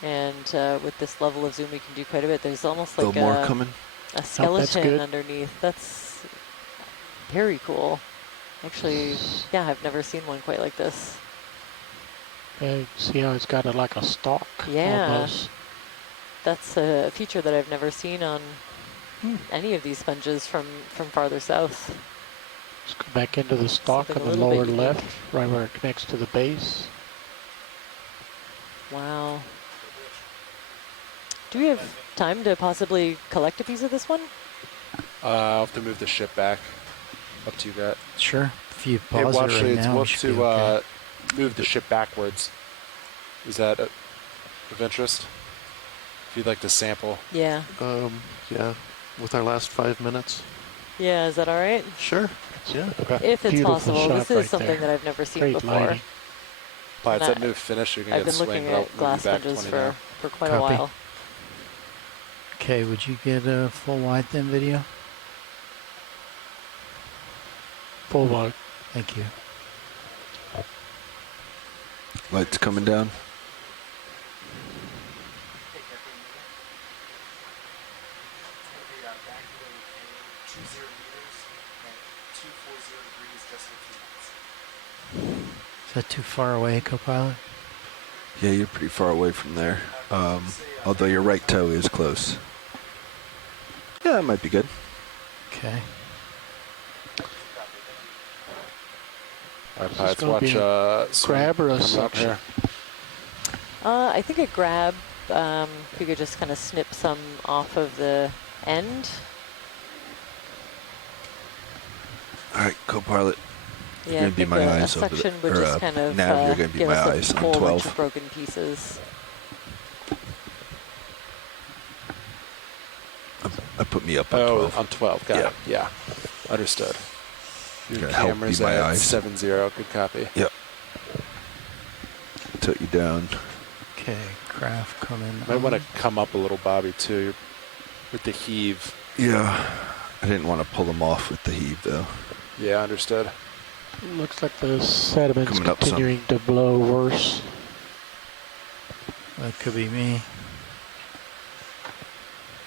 And with this level of zoom, we can do quite a bit. There's almost like Still more coming. a skeleton good. underneath. That's very cool. Actually, yeah, I've never seen one quite like this. See how it's got like a stalk? Yeah. Almost. That's a feature that I've never seen on any of these sponges from farther south. Let's go back into the stalk Something on a the little bit lower unique. left, right where it connects to the base. Wow. Do we have time to possibly collect a piece of this one? I'll have to move the ship back. Up to you guys. Sure. If you Hey, pause well, it actually, right it's now, we worth should be to okay. move the ship backwards. Is that of interest? If you'd like to sample. Yeah. Yeah, with our last 5 minutes. Yeah, is that all right? Sure. Yeah. Okay. If it's Beautiful possible. shot This is right something there. that I've never seen Great before. lighting. By And it's that move finish, you can I've get a been swing, looking but I'll at move glass you back sponges 20 now. for quite a Copy. while. Okay, would you get a full wide then video? Full wide. Thank you. Lights coming down. Back to where we came, 20 meters at 240 degrees decimal 2 knots. Is that too far away, co-pilot? Yeah, you're pretty far away from there. Although your right toe is close. Yeah, that might be good. Okay. All right, Is this pilots, gonna watch be a swing grab or a coming up suction? here. I think a grab, you could just kind of snip some off of the end. All right, co-pilot. You're Yeah, going I to be think my a eyes over suction there. would Or just kind of Nav, you're going to be give my us a eyes on whole bunch 12. of broken pieces. I put me up on Oh, 12. on 12. Got it. Yeah. Understood. Your Gotta help camera's be my at eyes. 7-0. Good copy. Yep. Took you down. Okay, craft coming. Might want to come up a little, Bobby, too, with the heave. Yeah. I didn't want to pull them off with the heave, though. Yeah, understood. Looks like the sediment's Coming up some. continuing to blow worse. That could be me.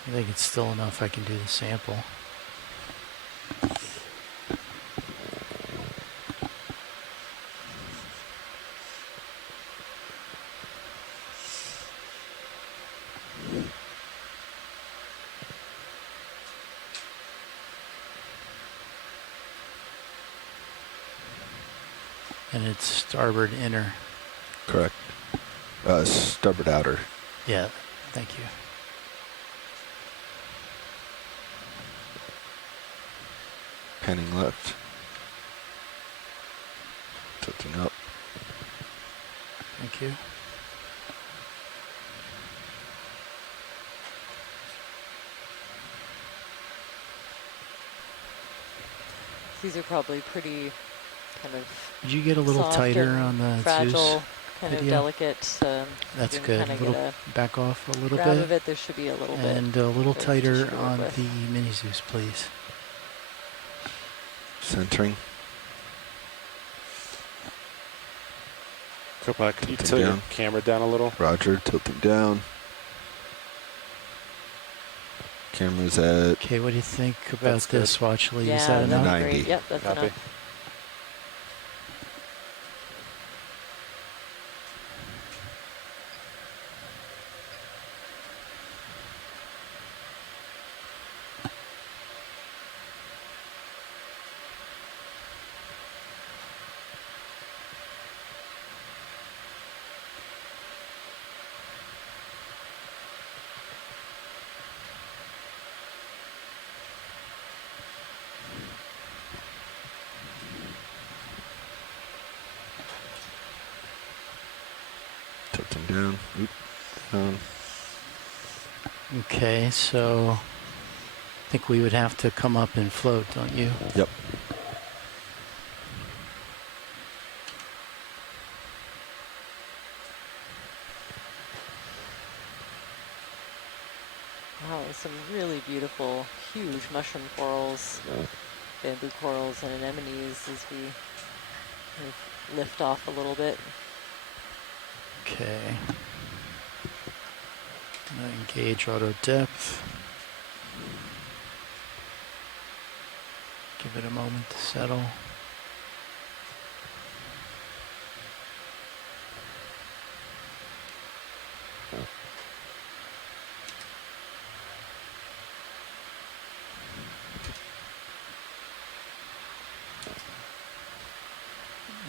I think it's still enough I can do the sample. And it's starboard inner. Correct. Starboard outer. Yeah, thank you. Panning left. Tilting up. Thank you. These are probably pretty kind of. Did you get a little soft tighter and on the fragile, Zeus kind of video? delicate. That's you can good. kinda A little get back off a little grab bit. of it. There should be a little bit. And a little of tighter tissue to work on with. the mini Zeus, please. Centering. Go back. Can you Tilting tilt your down. camera down a little? Roger, tilting down. Camera's at Okay, what do you think about That's good. this, Watchley? Yeah, Is that that'd enough? be 90. great. Yep, that's Copy. enough. tilting down. Oop, down. Okay, so I think we would have to come up and float, don't you? Yep. Wow, some really beautiful, huge mushroom corals, bamboo corals, and anemones as we kind of lift off a little bit. Okay. Gonna engage auto depth. Give it a moment to settle.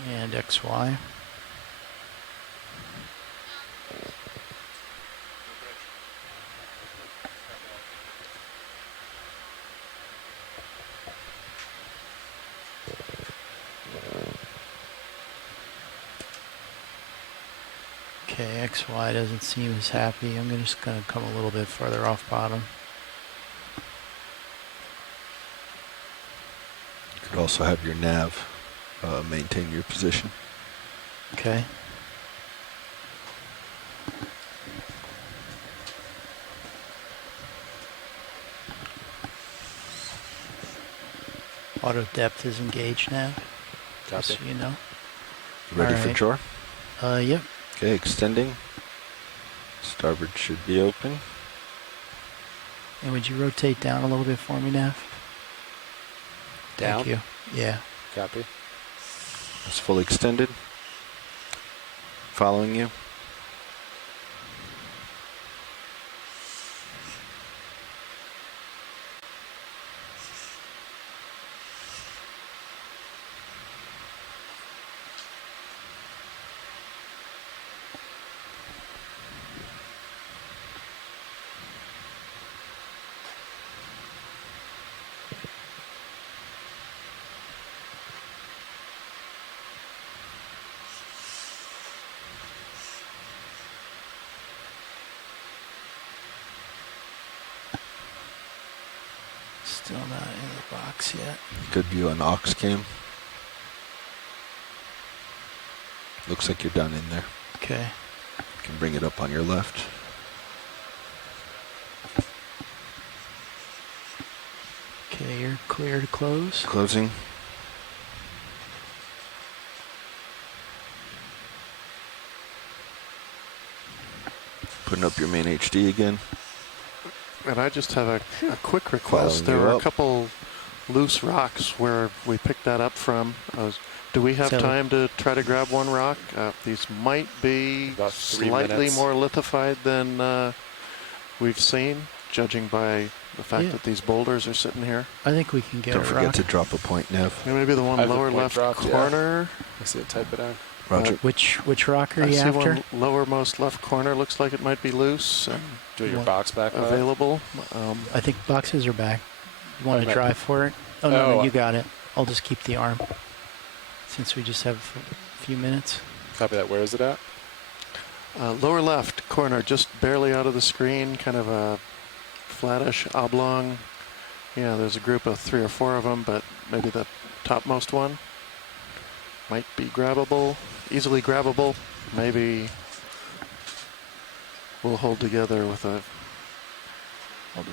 And XY. Okay, XY doesn't seem as happy. I'm just going to come a little bit further off bottom. You could also have your nav maintain your position. Okay. Auto depth is engaged now. Just so Copy. you know. Ready for Alright. chore? Yep. Okay, extending. Starboard should be open. And would you rotate down a little bit for me, Nav? Down? Thank you. Yeah. Copy. It's fully extended. Following you. Still not in the box yet. Good view on aux cam. Looks like you're down in there. Okay. You can bring it up on your left. Okay, you're clear to close. Closing. Putting up your main HD again. And I just have a quick Following request. There you were a up. couple loose rocks where we picked that up from. Do we have So- time to try to grab one rock? These might be About 3 slightly minutes. more lithified than we've seen, judging by The fact Yeah. that these boulders are sitting here. I think we can get Don't a forget rock. to drop a point, Nev. Yeah, maybe the one I have the lower point left dropped, yeah. corner. I see it, type it in. Roger. Which rock are I you see after? one lowermost left corner. Looks like it might be loose and Do your What? box back. Bud. available. I think boxes are back. You want Oh, to that- drive for it? Oh, no, Oh. you got it. I'll just keep the arm since we just have a few minutes. Copy that. Where is it at? Lower left corner, just barely out of the screen, kind of a flattish oblong. Yeah, there's a group of 3 or 4 of them, but maybe the topmost one might be grabbable, easily grabbable. Maybe we'll hold together with a.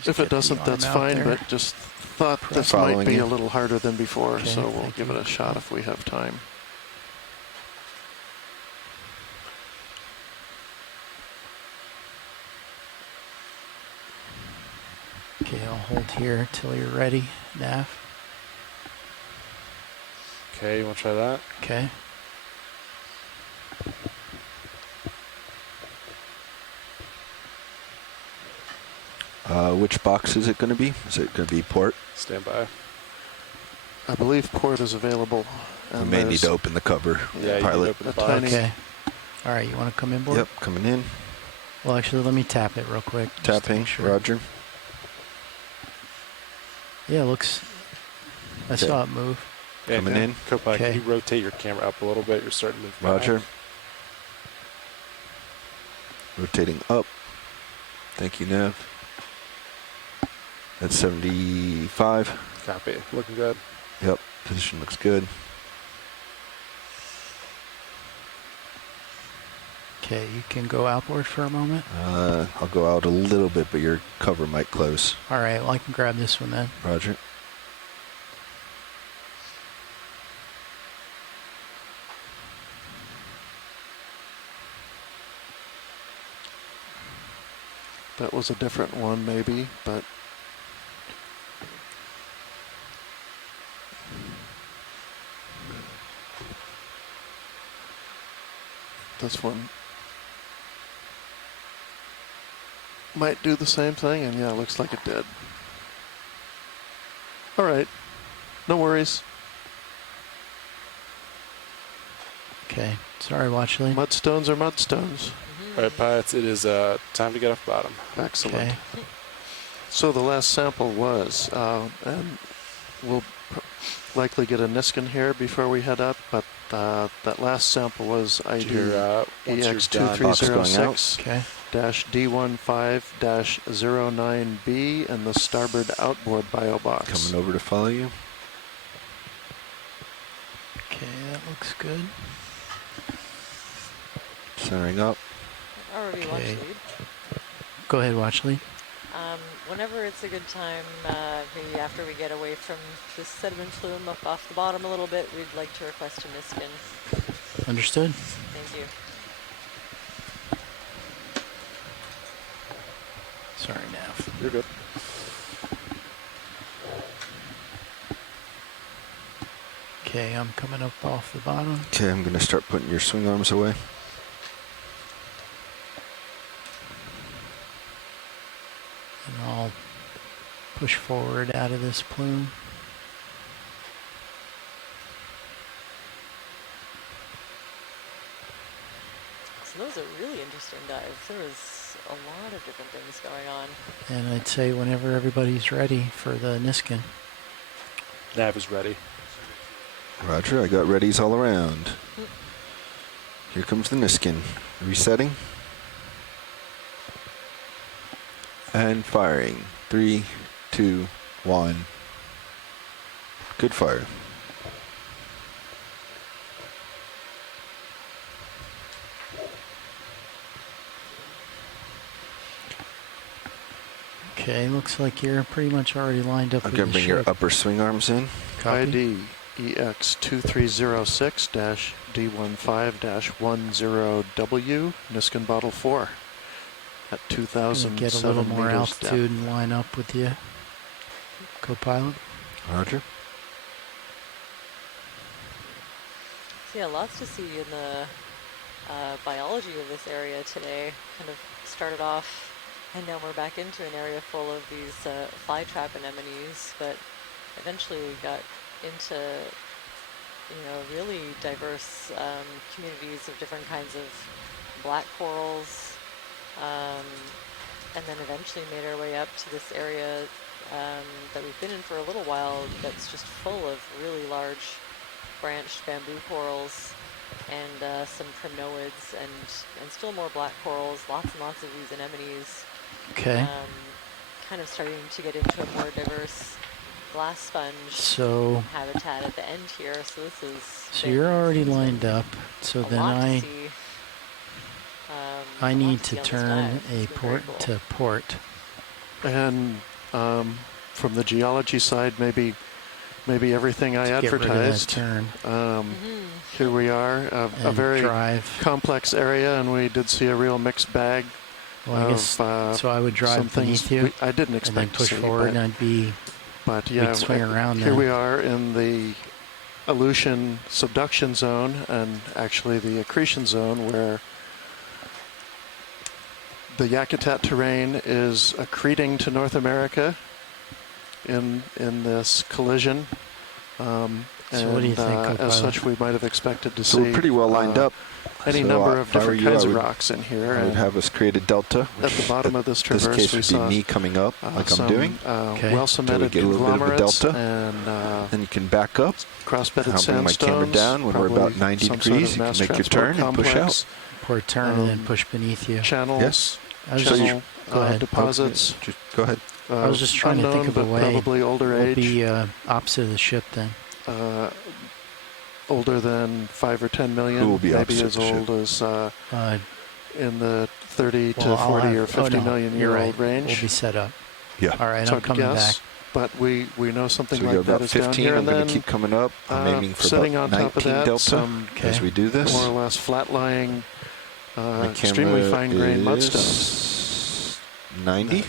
If it doesn't, that's fine, but just thought this might Following be you. a little harder than before, Okay, so we'll thank give you. it a shot if we have time. Okay, I'll hold here till you're ready, Nav. Okay, you want to try that? Okay. Which box is it going to be? Is it going to be port? Stand by. I believe port is available. We And may need there's to open the cover. Yeah, you pilot. can open the a box. tiny- Okay. All right, you want to come in board? Yep, coming in. Well, actually, let me tap it real quick. just to Tapping. make sure. Roger. Yeah, looks. I Okay. saw it move. Yeah, Coming can- in. Copilot, Okay. can you rotate your camera up a little bit? You're starting to move back. Roger. Rotating up. Thank you, Nev. That's 75. Copy. Looking good. Yep, position looks good. Okay, you can go outboard for a moment. I'll go out a little bit, but your cover might close. All right, well, I can grab this one then. Roger. That was a different one, maybe, but this one might do the same thing, and yeah, looks like it did. All right, no worries. Okay, sorry, Watchley. Mudstones are mudstones. All right, pilots, it is time to get off bottom. Excellent. Okay. So the last sample was, and we'll likely get a Niskin here before we head up, but that last sample was ID once you're done, box going out. EX2306 Okay. -D15-09B and the starboard outboard bio box. Coming over to follow you. Okay, that looks good. Centering up. Already watch Okay. lead. Go ahead, Watchley. Whenever it's a good time, maybe after we get away from this sediment plume up off the bottom a little bit, we'd like to request a Niskin. Understood. Thank you. Sorry, Nav. You're good. Okay, I'm coming up off the bottom. Okay, I'm going to start putting your swing arms away. And I'll push forward out of this plume. So that was a really interesting dive. There was a lot of different things going on. And I'd say whenever everybody's ready for the Niskin. Nav is ready. Roger, I got readies all around. Here comes the Niskin. Resetting. And firing. 3, 2, 1. Good fire. Okay, looks like you're pretty much already lined up I'm with going to the bring your ship. upper swing arms in. Copy. ID EX2306-D15-10W, Niskin Bottle 4 at Gonna 2,007 get a little more meters altitude depth. and line up with you, co-pilot. Roger. So yeah, lots to see in the biology of this area today. Kind of started off And now we're back into an area full of these flytrap anemones, but eventually we got into, you know, really diverse communities of different kinds of black corals, and then eventually made our way up to this area that we've been in for a little while that's just full of really large branched bamboo corals and some primnoids and still more black corals, lots and lots of these anemones. Okay. Kind of starting to get into a more diverse glass sponge habitat at the end here. So this is... So you're already lined up. So then I need to turn a port to port. And from the geology side, maybe everything I advertised. Here we are, a very complex area, and we did see a real mixed bag. Well, I guess, so I would drive beneath you. I didn't expect and then push to see, forward, and I'd be. But yeah, we'd swing around. Here we are in the Aleutian subduction zone, and actually the accretion zone, where the Yakutat terrain is accreting to North America in this collision. So what do you think, as such, we might have expected to see. So we're pretty well lined up. Any number of different kinds of rocks in here. I would have us create a delta. At the bottom of this traverse, this case we would saw be me coming up, like I'm doing. Well-cemented get a little bit of a conglomerates delta. And then you can back up. Cross-bedded I'll bring my camera sandstones, down when we're about 90 degrees. You can make your turn and push out. Port turn and then push beneath you. Channels. Yes. Channel go ahead. deposits. Go ahead. I was just trying to think of a way. Probably older We'll age. be opposite of the ship then. Older than 5 or 10 million. Who will be maybe opposite as the old as in the 30 to 40 or 50 million year old range. We'll be set up. Yeah. All right, It's I'm hard to coming guess, back. but we know something So we like go that about is down 15. here. I'm And going then to keep coming up. I'm aiming for sitting about on top of 19 that, delta some as we do this. more or less flat-lying, My extremely camera fine-grained is mudstones. 90.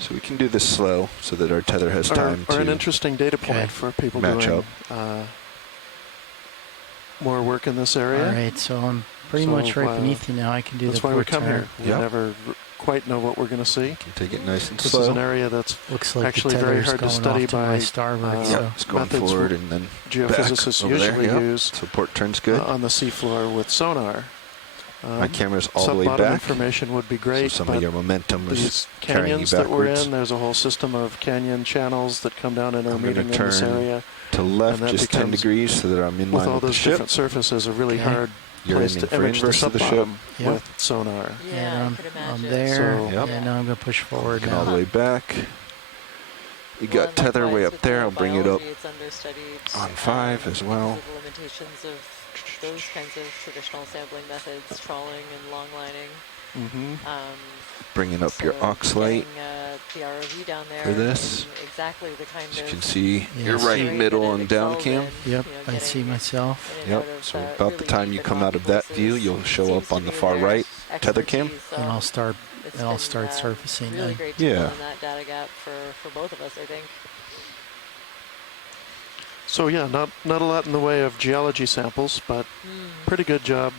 So we can do this slow so that our tether has time or to an interesting data point for people match doing up. More work in this area. All right, so I'm pretty much right beneath you now. I can do that's the why we port come turn. here. We never quite know what we're going to see. Take it nice and this slow. This is an area that's looks like actually the very tether's hard to going study off to by my starboard. So It's going methods forward and then geophysicists back over usually there. use. So port turns good. On the seafloor with sonar. My camera's all the way Sub-bottom back. information would be great. So some of your momentum is these carrying you canyons that we're backwards. in, there's a whole system of canyon channels that come down and are I'm going meeting to in this turn area. to left And that just 10 becomes, degrees so that I'm in with line all with the those ship. different surfaces, a really hard You're place aiming to for image the inverse of the ship. sub-bottom with sonar. Yeah, I'm there, and now I'm going to push forward All the now. way back. We got tether way up there. I'll bring it up on 5 as well. The limitations of those kinds of traditional sampling methods, trawling and long lining. Bringing up your oxalate the ROV down there for this. Exactly the kind As you of can see, you're right middle on down cam. Yep, I see myself. Yep, so about the time you come out of that view, you'll show up on the far right tether cam. And I'll start surfacing really then. great to fill in that data gap for both of us, I think. So yeah, not a lot in the way of geology samples, but pretty good job.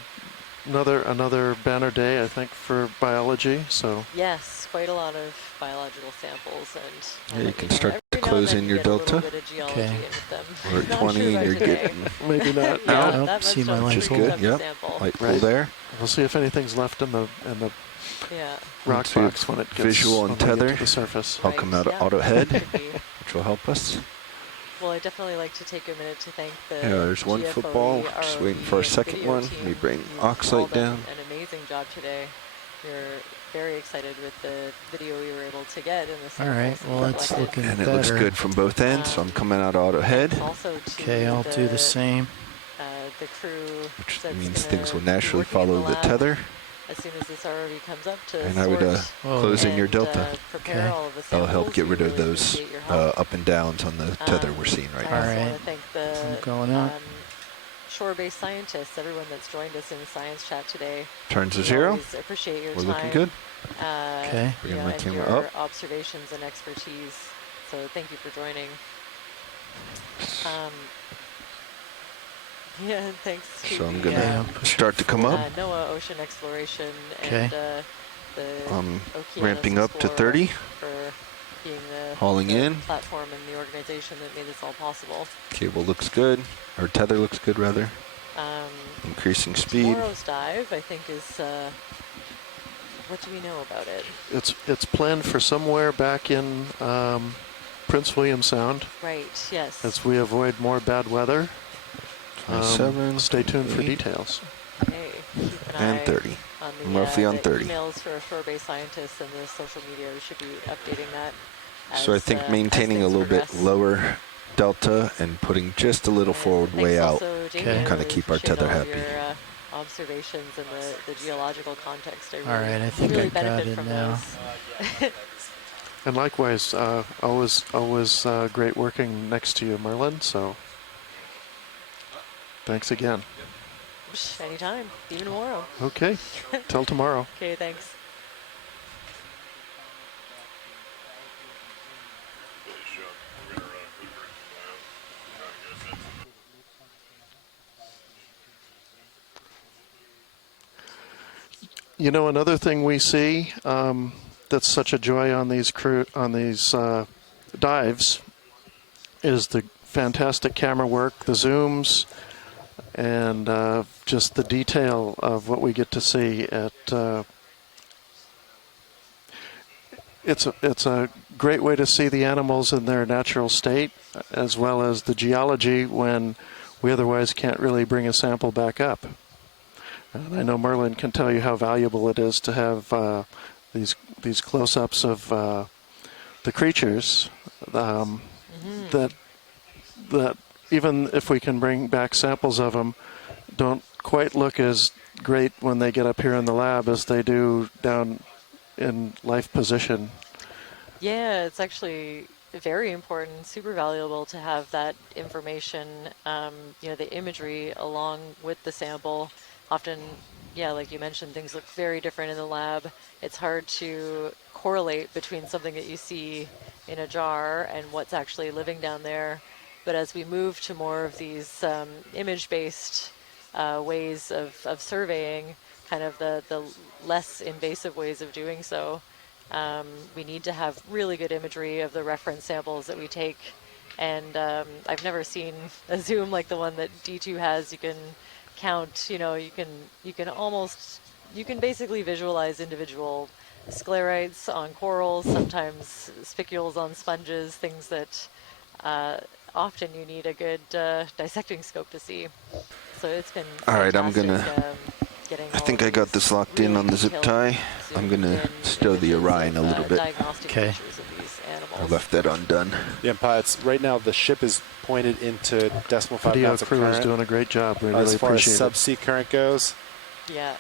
Another banner day, I think, for biology. So yes, quite a lot of biological samples, and you can start to close in your delta. Okay. We're at 20 and you're getting maybe not. Nope, see my light Which is pool. good. Yep, light pool there. We'll see if anything's left in the rock Once we box when it gets visual when and we get tether. to the surface. I'll come out of auto head, which will help us. Well, I definitely like to take a minute to thank the Yeah, there's one GFOE, football. Just ROV, waiting for our second video one. team. We bring You've all oxalate done down. An amazing job today. We're very excited with the video we were able to get in the All right, well, it's looking And better. it looks good from both ends, so I'm coming out auto head. Also to Okay, I'll do the same. The crew, Which that's means gonna things will be naturally working in follow the lab tether. As soon as this ROV comes up to And I would close in your and, delta. prepare all of the That'll help samples. get We rid of really those appreciate your help. up and downs on the tether we're seeing right I now. also Alright. want to thank the I'm going up. shore-based scientists, everyone that's joined us in the science chat today. Turns to We 0. always appreciate your We're time. looking good. Okay. Bringing my and camera your up. observations and expertise. So thank you for joining. Yeah, and thanks to So I'm the, going to start to come up. NOAA Ocean Exploration Okay. and the Okeanos ramping up to Explorer 30. for being the, Hauling the in. platform and the organization that made this all possible. Cable looks good, or tether looks good rather. Increasing speed. Tomorrow's dive, I think, is what do we know about it? It's planned for somewhere back in Prince William Sound. Right. Yes. As we avoid more bad weather. 27. Stay tuned for 28. details. Okay. Keep an And eye 30. on I'm the, roughly on the 30. emails for shore-based scientists and the social media. We should be updating that. So I think maintaining a little bit lower delta and putting just a little forward way out can kind of keep our tether happy. Your, observations and the geological context. All right, I think really I got benefit it from now. those. And likewise, always great working next to you, Merlin. So thanks again. Anytime, even tomorrow. Okay, till tomorrow. Okay, thanks. You know, another thing we see that's such a joy on these dives is the fantastic camera work, the zooms, and just the detail of what we get to see at. It's a great way to see the animals in their natural state, as well as the geology when we otherwise can't really bring a sample back up. And I know Merlin can tell you how valuable it is to have these close-ups of the creatures that even if we can bring back samples of them, don't quite look as great when they get up here in the lab as they do down in life position. Yeah, it's actually very important, super valuable to have that information, the imagery along with the sample. Often, yeah, like you mentioned, things look very different in the lab. It's hard to correlate between something that you see in a jar and what's actually living down there. But as we move to more of these image-based ways of surveying, kind of the less invasive ways of doing so, we need to have really good imagery of the reference samples that we take. And I've never seen a zoom like the one that D2 has. You can count, you can basically visualize individual sclerites on corals, sometimes spicules on sponges, things that often you need a good dissecting scope to see. So it's been All right, I'm fantastic, gonna. getting I think I got this locked in on the zip tie. I'm gonna stow the Orion a little bit. Okay. I left that undone. Yeah, it's right now the ship is pointed into decimal 5 Video knots of crew current. is doing a great job. We really as far as appreciate it. subsea current goes, yeah,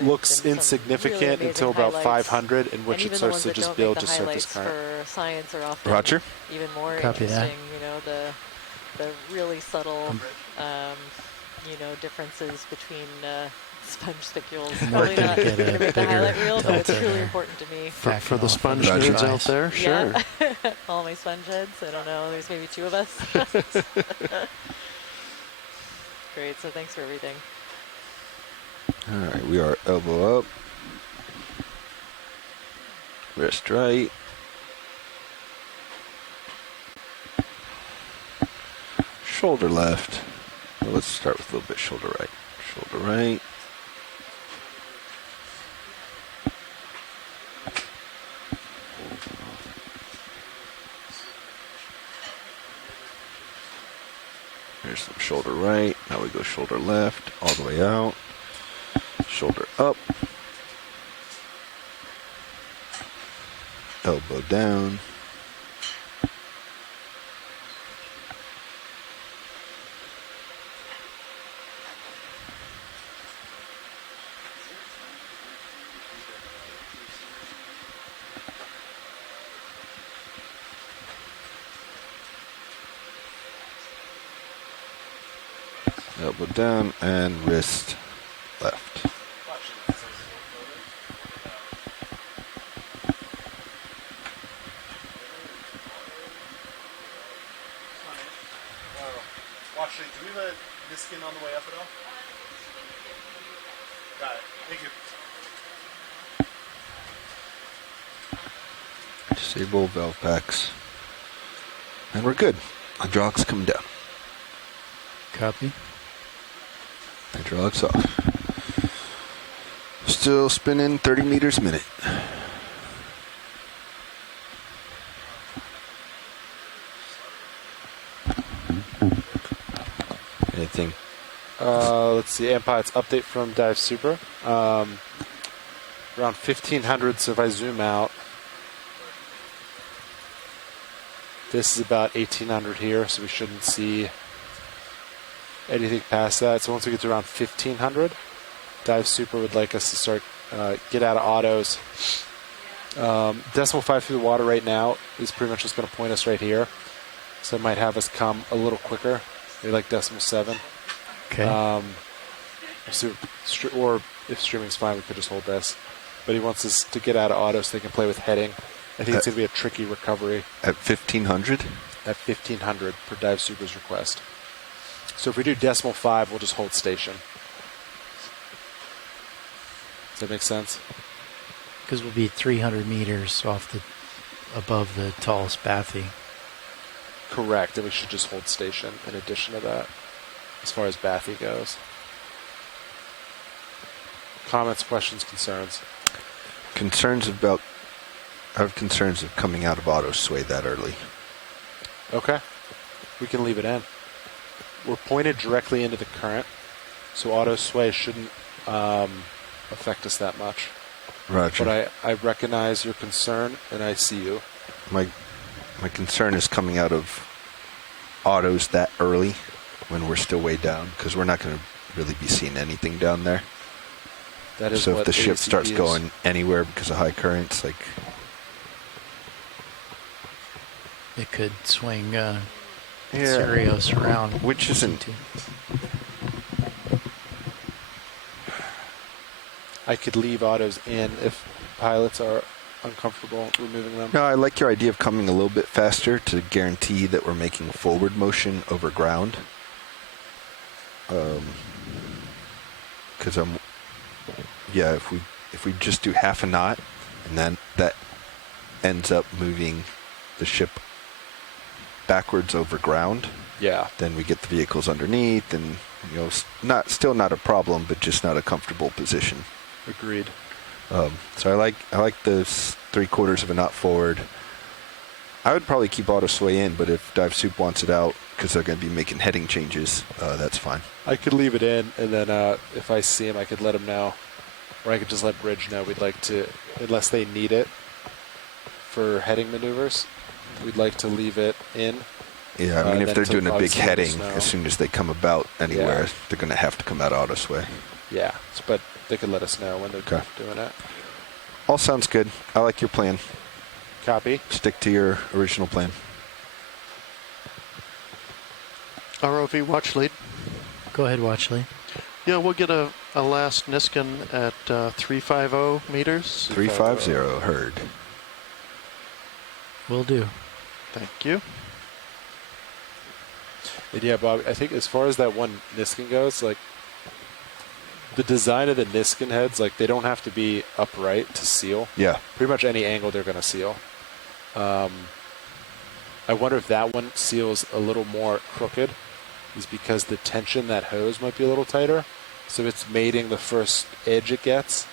looks really insignificant until about highlights. 500, in which And it even the starts ones to that just don't build make to the surface highlights current. for science are often Roger. even more Copy that. interesting. The really subtle, differences between sponge spicules. Probably not going to make the highlight reel, but it's really important to me. For the sponge nerds out there, sure. Yeah. All my sponge heads. I don't know. There's maybe 2 of us. Great. So thanks for everything. All right, we are elbow up, wrist right, shoulder left. Well, let's start with a little bit shoulder right. Shoulder right. Here's some shoulder right. Now we go shoulder left, all the way out. Shoulder up. Elbow down. Elbow down and wrist left. Actually, do we have a Niskin on the way up at all? Got it. Thank you. Disable valve packs. And we're good. Hydraulics come down. Copy. Hydraulics off. Still spinning 30 meters a minute. Anything? Let's see. Ampites update from Dive Super. Around 1500. So if I zoom out, this is about 1800 here. So we shouldn't see anything past that. So once we get to around 1500, Dive Super would like us to start get out of autos. Decimal 5 through the water right now is pretty much just going to point us right here. So it might have us come a little quicker. Maybe like decimal 7. Okay. Or if streaming's fine, we could just hold this. But he wants us to get out of auto so they can play with heading. I think it's going to be a tricky recovery. At 1500? At 1500 per Dive Super's request. So if we do decimal 5, we'll just hold station. Does that make sense? Because we'll be 300 meters above the tallest bathy. Correct, and we should just hold station in addition to that, as far as bathy goes. Comments, questions, concerns? I have concerns of coming out of auto sway that early. Okay, we can leave it in. We're pointed directly into the current, so auto sway shouldn't affect us that much. Roger. But I recognize your concern, and I see you. My concern is coming out of autos that early when we're still way down, because we're not going to really be seeing anything down there. That is so what if the ship ACP starts is. going anywhere because of high currents, like It could swing Sirius around. Which isn't. I could leave autos in if pilots are uncomfortable removing them. No, I like your idea of coming a little bit faster to guarantee that we're making forward motion over ground. Because if we just do half a knot, and then that ends up moving the ship backwards over ground. Yeah. Then we get the vehicles underneath, and still not a problem, but just not a comfortable position. Agreed. So I like the 3/4 of a knot forward. I would probably keep auto sway in, but if Dive Soup wants it out because they're going to be making heading changes, that's fine. I could leave it in, and then if I see him, I could let him know, or I could just let Bridge know we'd like to, unless they need it for heading maneuvers, we'd like to leave it in. Yeah, I mean, if they're doing a big heading, know. as soon as they come about anywhere, they're going to have to come out auto sway. Yeah, but they could let us know when they're doing it. All sounds good. I like your plan. Copy. Stick to your original plan. ROV watch lead. Go ahead, watch lead. Yeah, we'll get a last Niskin at 350 meters. 350, heard. Will do. Thank you. And yeah, Bob, I think as far as that one Niskin goes, like, the design of the Niskin heads, like, they don't have to be upright to seal. Yeah. Pretty much any angle they're going to seal. I wonder if that one seals a little more crooked is because the tension, that hose might be a little tighter. So it's mating the first edge it gets,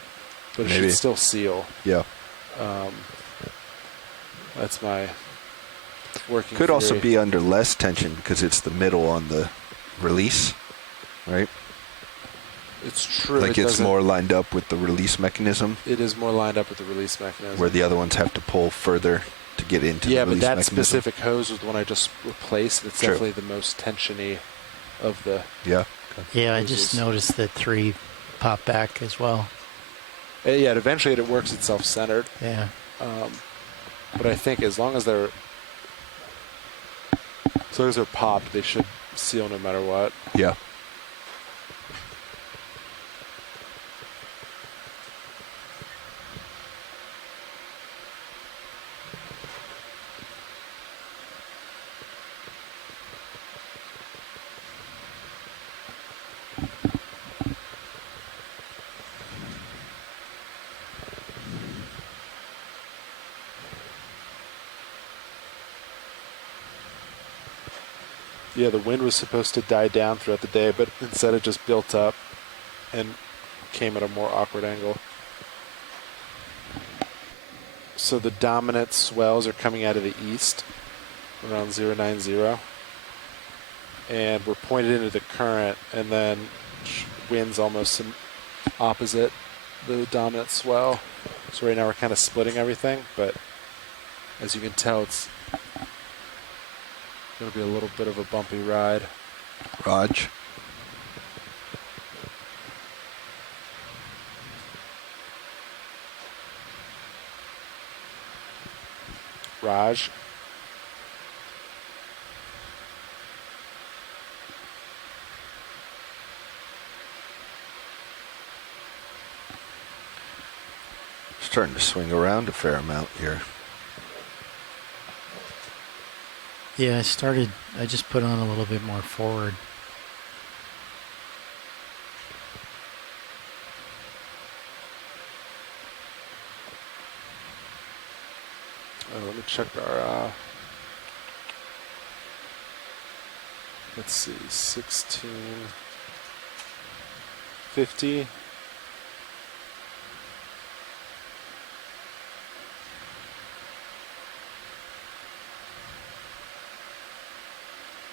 but it Maybe. should still seal. Yeah. That's my working Could also theory. be under less tension because it's the middle on the release, right? It's true. Like it's more lined up with the release mechanism. It is more lined up with the release mechanism. Where the other ones have to pull further to get into the but release that mechanism. specific hose was the one I just replaced. It's True. definitely the most tensiony of the. Yeah. Yeah, I just noticed that 3 pop back as well. Yeah, eventually it works itself centered. Yeah. But I think as long as they're popped, they should seal no matter what. Yeah. Yeah, the wind was supposed to die down throughout the day, but instead it just built up and came at a more awkward angle. So the dominant swells are coming out of the east around 090. And we're pointed into the current, and then winds almost opposite the dominant swell. So right now we're kind of splitting everything, but as you can tell, it's going to be a little bit of a bumpy ride. Raj. Raj. Starting to swing around a fair amount here. Yeah, I just put on a little bit more forward. Let me check our, let's see, 1650.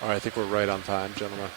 All right, I think we're right on time, gentlemen.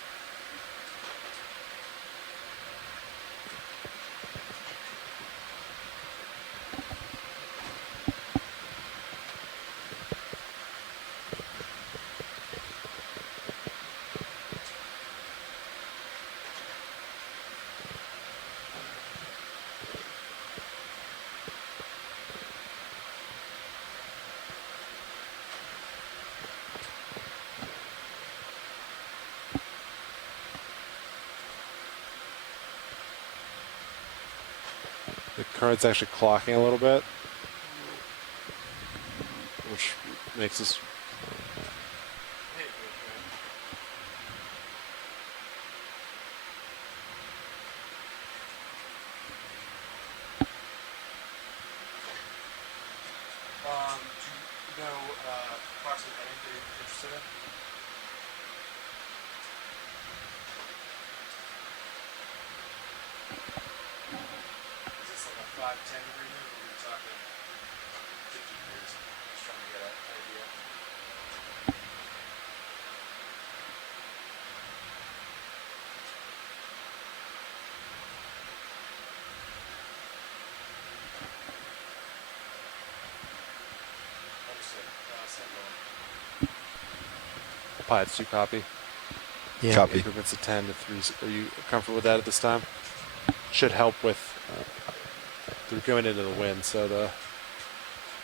The current's actually clocking a little bit, which makes us. Do you know approximate heading that you're interested in? Is this like a 5-10 degree move, or are we talking 50 degrees? Just trying to get an idea. Understood. Stand by. Pilots, you copy? Yeah. Copy. Increments of 10 to 3. Are you comfortable with that at this time? Should help with. They're going into the wind, so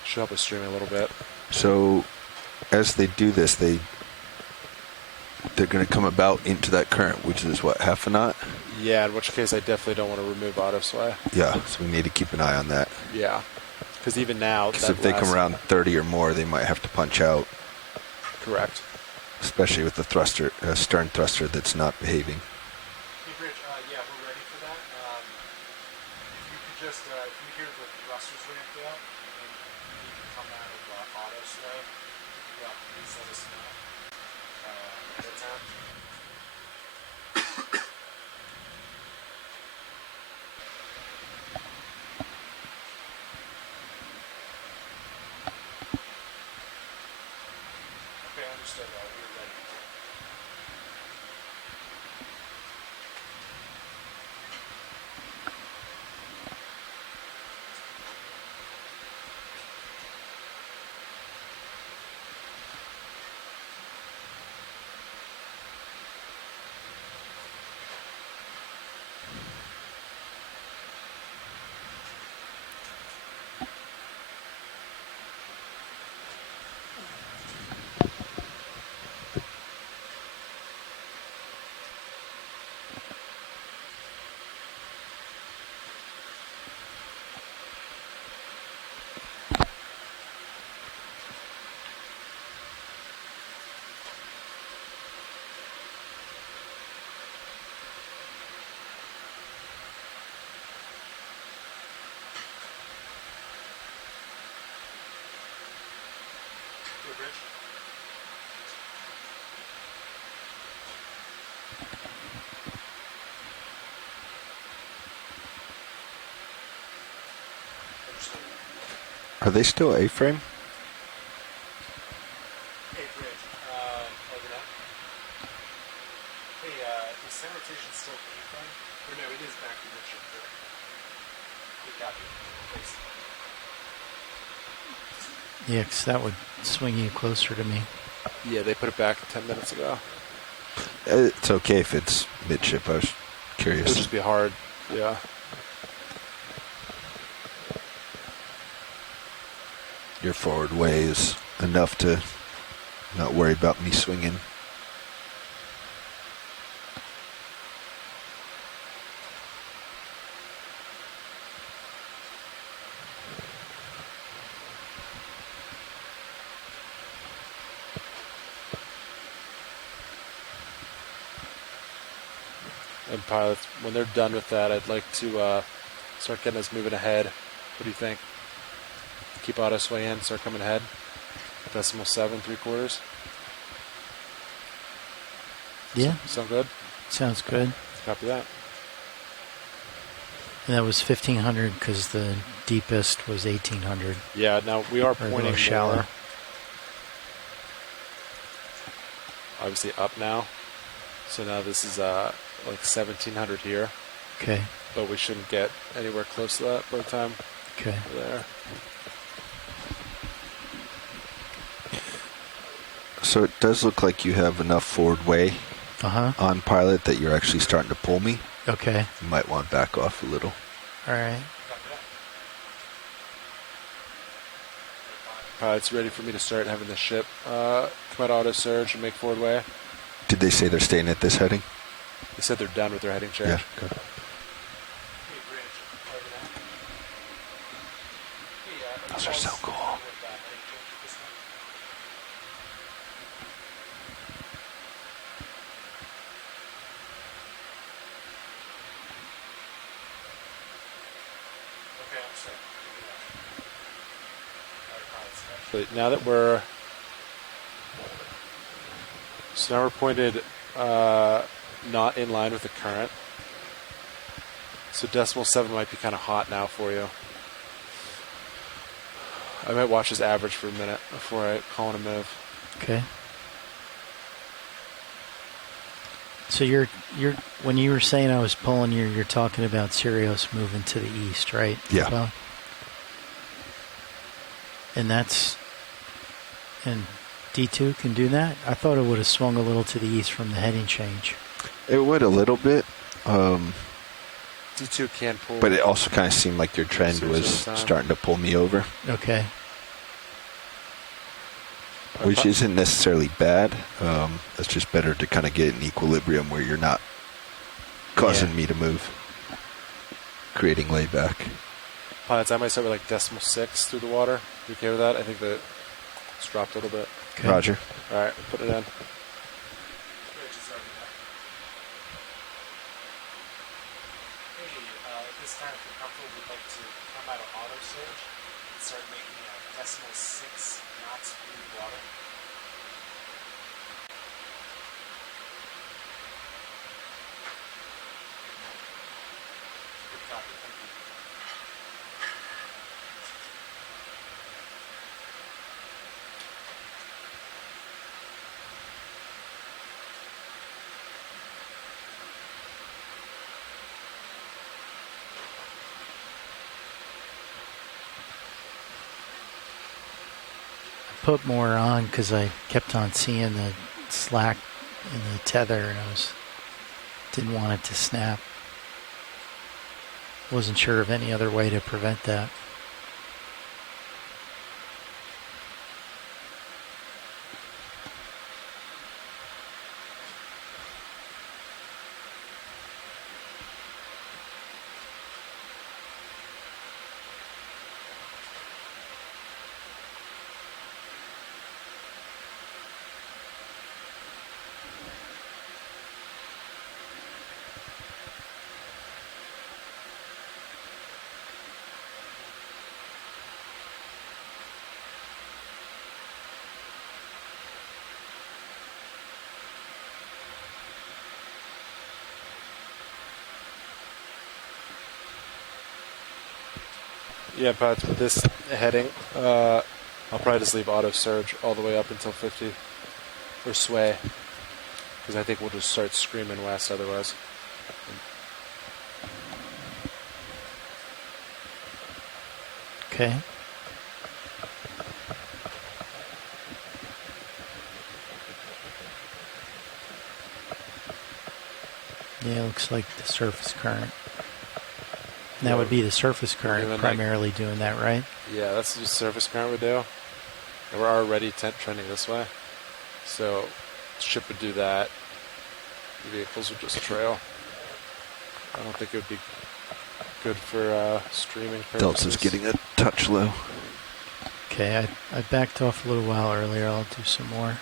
should help us stream a little bit. So as they do this, they're going to come about into that current, which is what, half a knot? Yeah, in which case I definitely don't want to remove auto sway. Yeah, so we need to keep an eye on that. Yeah, because even now, Because if they come around 30 or more, they might have to punch out. Correct. Especially with the thruster, stern thruster that's not behaving. Hey, Rich, yeah, we're ready for that. If you could just, if you hear the thrusters ramped up and you need to come out of auto sway, please let us know. Ahead of time. Okay, understood. We're ready. Are they still A-frame? Hey, Bridge. Over now. Hey, the center rotation's still A-frame? Or no, it is back to midship, correct? Good copy. Thanks. Yeah, 'cause that would swing you closer to me. Yeah, they put it back 10 minutes ago. It's okay if it's midship. I was It curious. would just be hard. Yeah. Your forward way is enough to not worry about me swinging. And pilots, when they're done with that, I'd like to start getting us moving ahead. What do you think? Keep auto sway in, start coming ahead. 7.3. Yeah. Sound good? Sounds good. Copy that. And that was 1,500 because the deepest was 1,800. Yeah, now we are Or a little pointing shallow. more. Obviously up now. So now this is like 1,700 here. Okay. But we shouldn't get anywhere close to that by the time Okay. we're there. So it does look like you have enough forward way on pilot that you're actually starting to pull me. Okay. You might want to back off a little. All right. It's ready for me to start having the ship come out auto surge and make forward way. Did they say they're staying at this heading? They said they're done with their heading change. Yeah. Good. Those are so cool. But now that so now we're pointed not in line with the current. So 0.7 might be kind of hot now for you. I might watch this average for a minute before I call in a move. Okay. So you're when you were saying I was pulling you, you're talking about Sirius moving to the east, right? Yeah. Well, and D2 can do that? I thought it would have swung a little to the east from the heading change. It would a little bit. D2 can pull. But it also kind of seemed like your trend was starting to pull me over. Okay. Which isn't necessarily bad. It's just better to kind of get an equilibrium where you're not causing me to move, creating layback. Pilots, I might start with like 0.6 through the water. You okay with that? I think that it's dropped a little bit. Okay. Roger. All right, put it in. This time, if you're comfortable, we'd like to come out of auto surge and start making 0.6 knots through the water. Good copy, thank you. Put more on because I kept on seeing the slack in the tether and didn't want it to snap. Wasn't sure of any other way to prevent that. Yeah, but with this heading, I'll probably just leave auto surge all the way up until 50, or sway, because I think we'll just start screaming west otherwise. Okay. Yeah, looks like the surface current. That would be the surface current primarily doing that, right? Yeah, that's the surface current we do. And we're already trending this way. So the ship would do that. The vehicles would just trail. I don't think it would be good for streaming purposes. Delta's getting a touch low. Okay, I backed off a little while earlier. I'll do some more.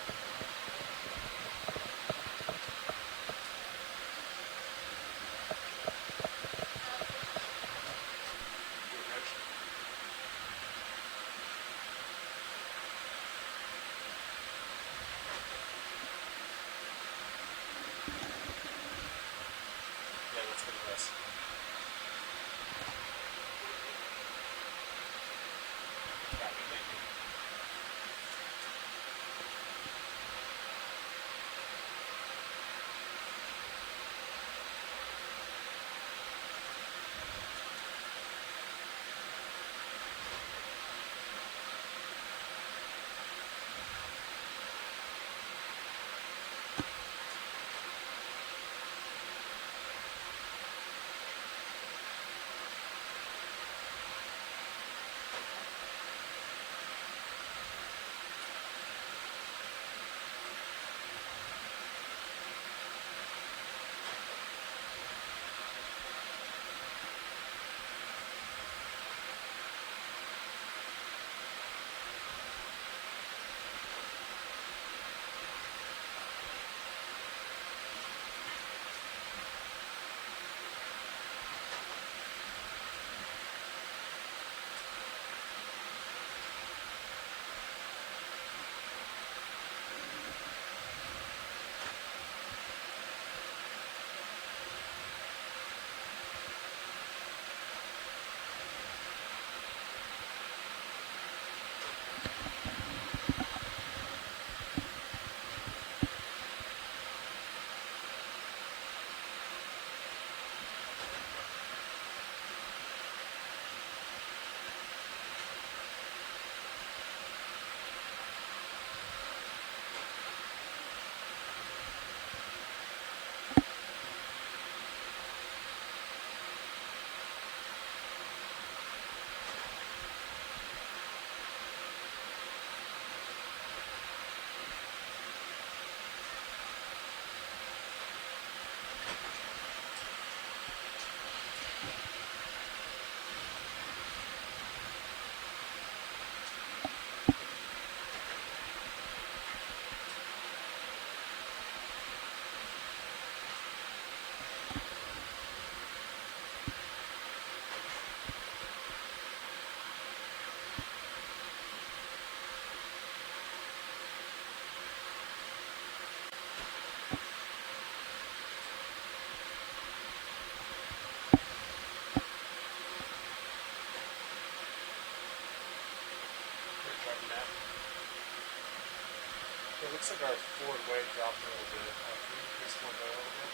It looks like our forward weight dropped a little bit. Can you increase forward weight a little bit?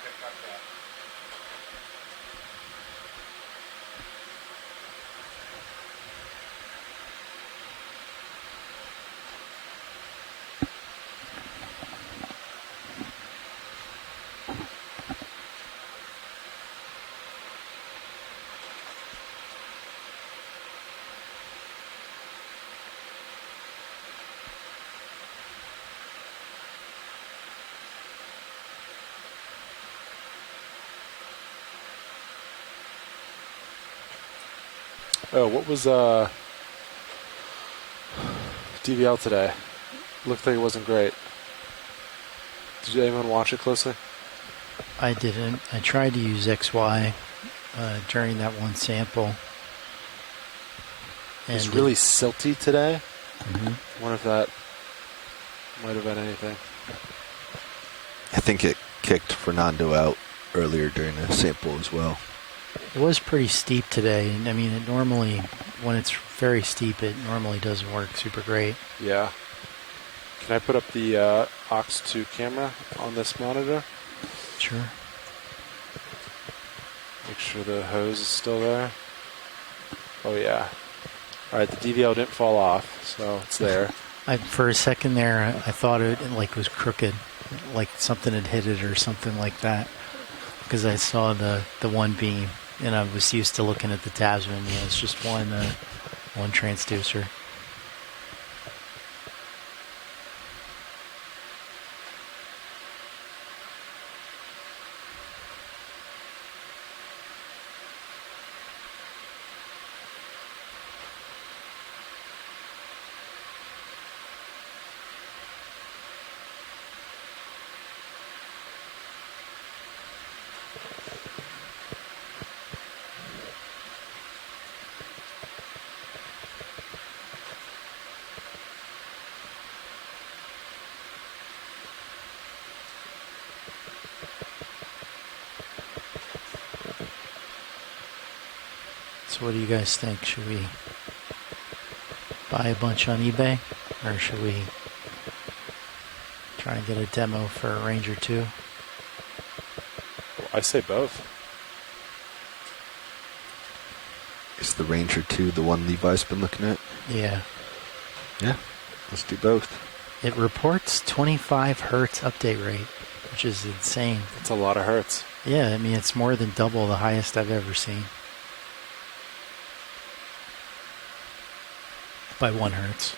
Okay, got that. Oh, what was DVL today? Looked like it wasn't great. Did anyone watch it closely? I didn't. I tried to use XY during that one sample. It was really silty today. Mm-hmm. I wonder if that might have been anything. I think it kicked Fernando out earlier during the sample as well. It was pretty steep today. I mean, it normally, when it's very steep, it normally doesn't work super great. Yeah. Can I put up the aux2 camera on this monitor? Sure. Make sure the hose is still there. Oh yeah. All right, the DVL didn't fall off, so it's there. For a second there, I thought it like was crooked, like something had hit it or something like that, because I saw the one beam, and I was used to looking at the tabs, and it's just one transducer. So what do you guys think? Should we buy a bunch on eBay, or should we try and get a demo for a Ranger 2? Well, I say both. Is the Ranger 2 the one Levi's been looking at? Yeah. Yeah, let's do both. It reports 25 hertz update rate, which is insane. That's a lot of hertz. Yeah, I mean, it's more than double the highest I've ever seen. By 1 hertz.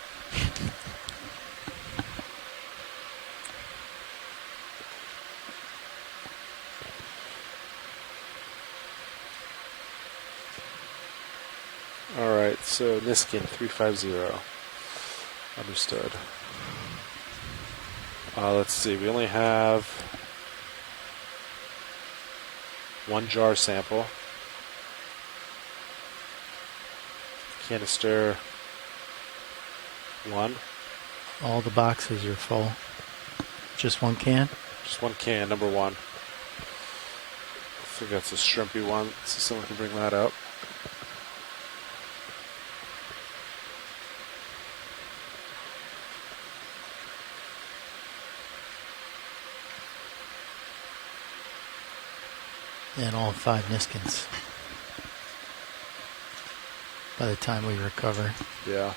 All right, so Niskin 350. Understood. Let's see, we only have one jar sample. Canister 1. All the boxes are full. Just one can? Just one can, number 1. I think that's a shrimpy one, so someone can bring that up. And all 5 Niskins. By the time we recover. Yeah.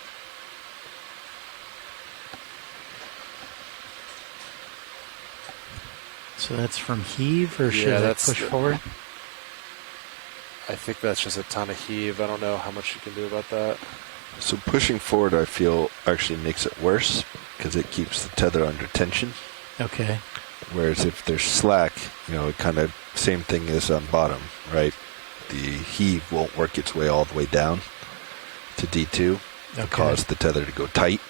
So that's from heave, or should I push forward? I think that's just a ton of heave. I don't know how much you can do about that. So pushing forward, I feel, actually makes it worse because it keeps the tether under tension. Okay. Whereas if there's slack, it kind of same thing as on bottom, right? The heave won't work its way all the way down to D2 to cause the tether to go tight.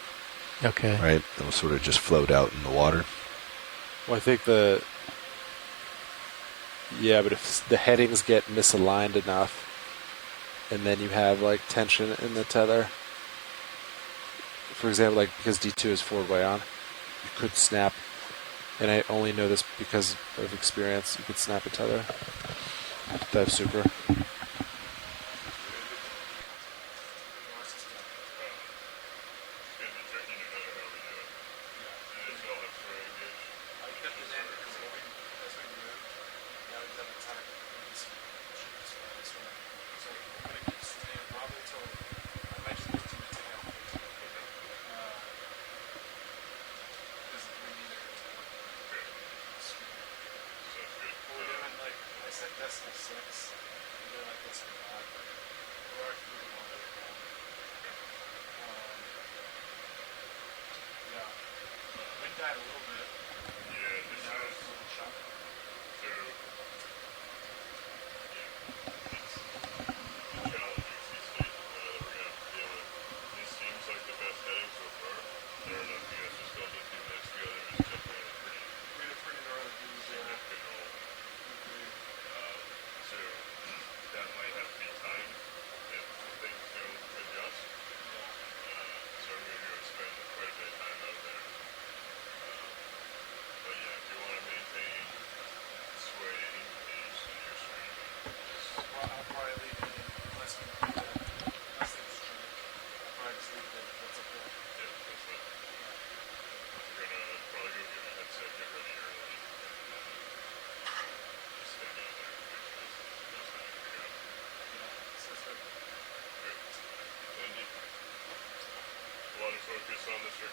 Okay. Right? It'll sort of just float out in the water. Well, I think but if the headings get misaligned enough, and then you have like tension in the tether, for example, like because D2 is forward way on, you could snap, and I only know this because of experience, you could snap a tether. Dive super.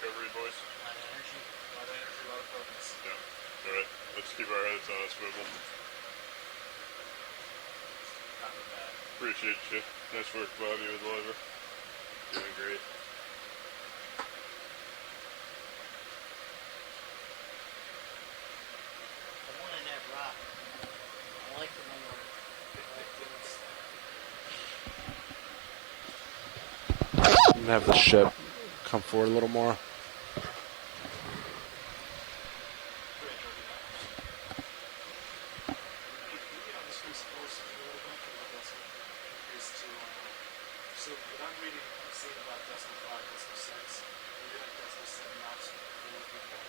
recovery, boys? A lot of energy, a lot of focus. Yeah. All right. Let's keep our heads on a swivel. Copy that. Appreciate you. Nice work, Bobby, with the lever. Doing great. I wanted that rock. I like the one where And have the ship come forward a little more. So what I'm reading, I'm seeing about decimal 5, decimal 6, maybe like decimal 7 knots, it would be more.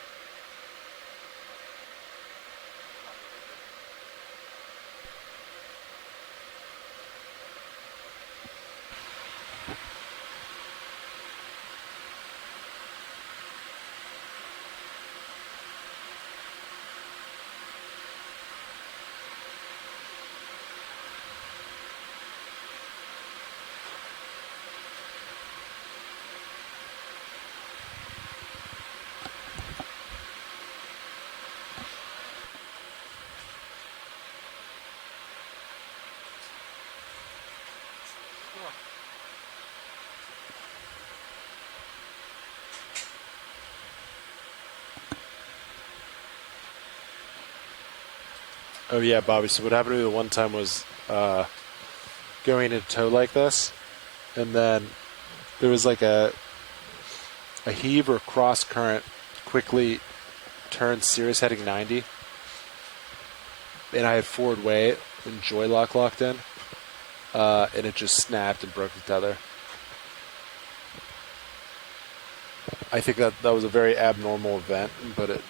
Oh yeah, Bobby. So what happened to me the one time was going into tow like this, and then there was like a heave or cross current, quickly turned Cirrus heading 90, and I had forward weight and joy lock locked in, and it just snapped and broke the tether. I think that was a very abnormal event, but it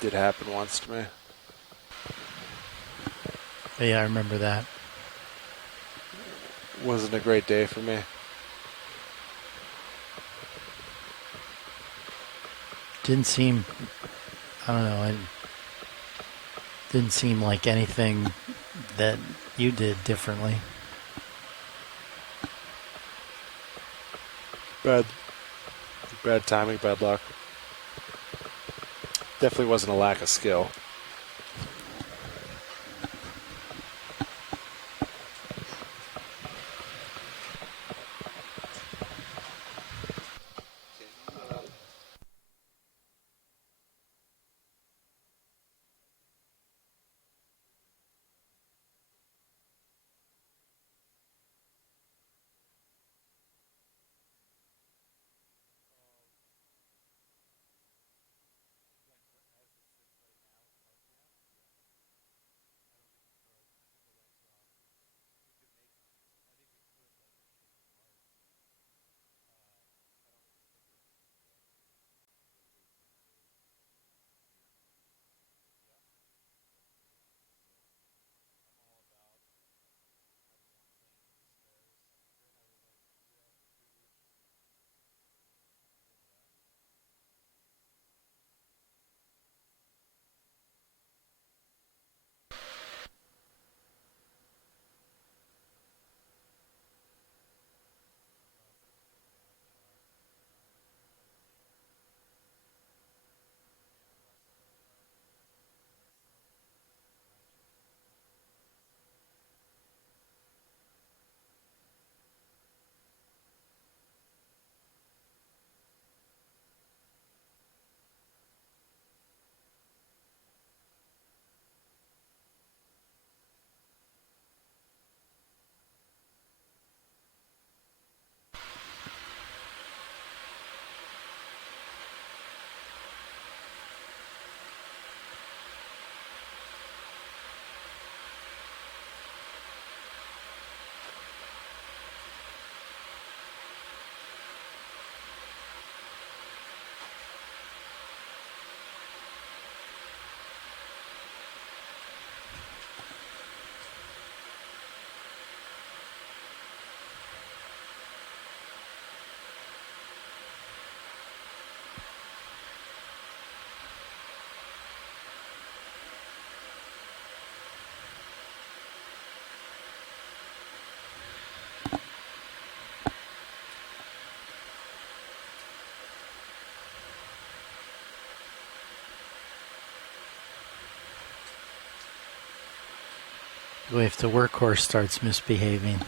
did happen once to me. Yeah, I remember that. Wasn't a great day for me. Didn't seem, I don't know, it didn't seem like anything that you did differently. Bad timing, bad luck. Definitely wasn't a lack of skill. If the workhorse starts misbehaving,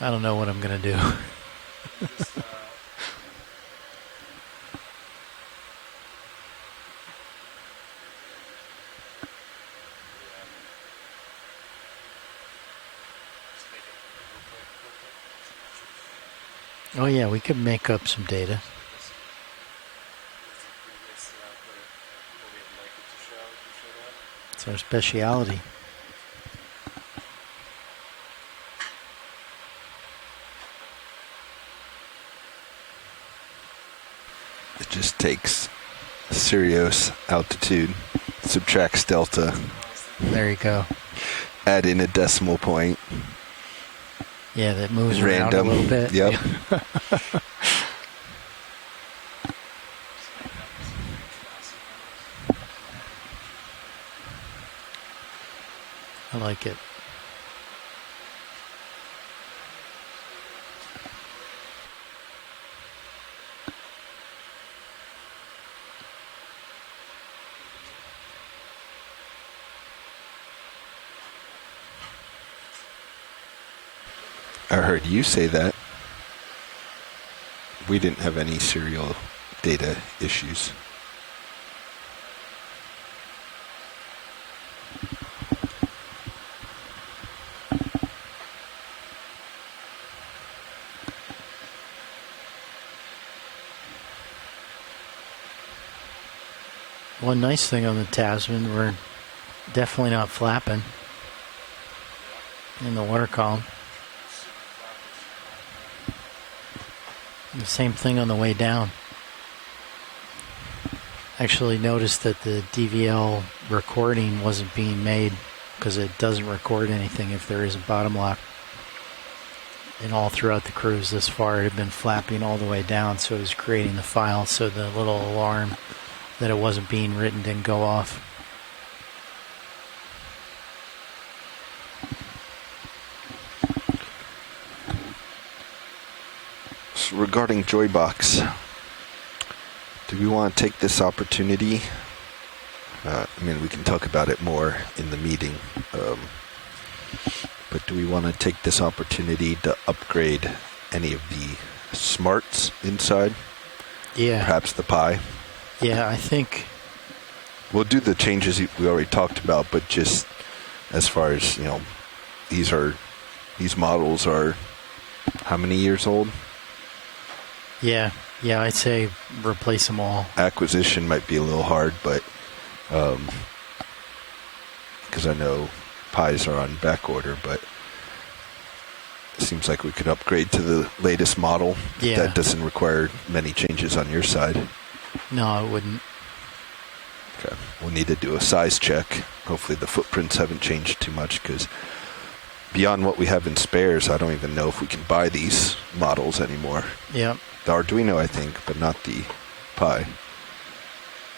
I don't know what I'm going to do. Oh yeah, we could make up some data. It's our speciality. It just takes Sirius altitude, subtracts delta. There you go. Add in a decimal point. Yeah, that moves Random. around a little bit. Yep. I like it. I heard you say that. We didn't have any serial data issues. One nice thing on the Tasman, we're definitely not flapping in the water column. The same thing on the way down. Actually noticed that the DVL recording wasn't being made because it doesn't record anything if there is a bottom lock. And all throughout the cruise this far, it had been flapping all the way down, so it was creating the file, so the little alarm that it wasn't being written didn't go off. So regarding Joybox, do we want to take this opportunity? I mean, we can talk about it more in the meeting, but do we want to take this opportunity to upgrade any of the smarts inside? Yeah. Perhaps the Pi? Yeah, I think we'll do the changes we already talked about, but just as far as, you know, these models are how many years old? Yeah, I'd say replace them all. Acquisition might be a little hard, but because I know Pi's are on back order, but it seems like we could upgrade to the latest model. Yeah. That doesn't require many changes on your side. No, it wouldn't. Okay, we'll need to do a size check. Hopefully the footprints haven't changed too much, because beyond what we have in spares, I don't even know if we can buy these models anymore. Yeah. The Arduino, I think, but not the Pi.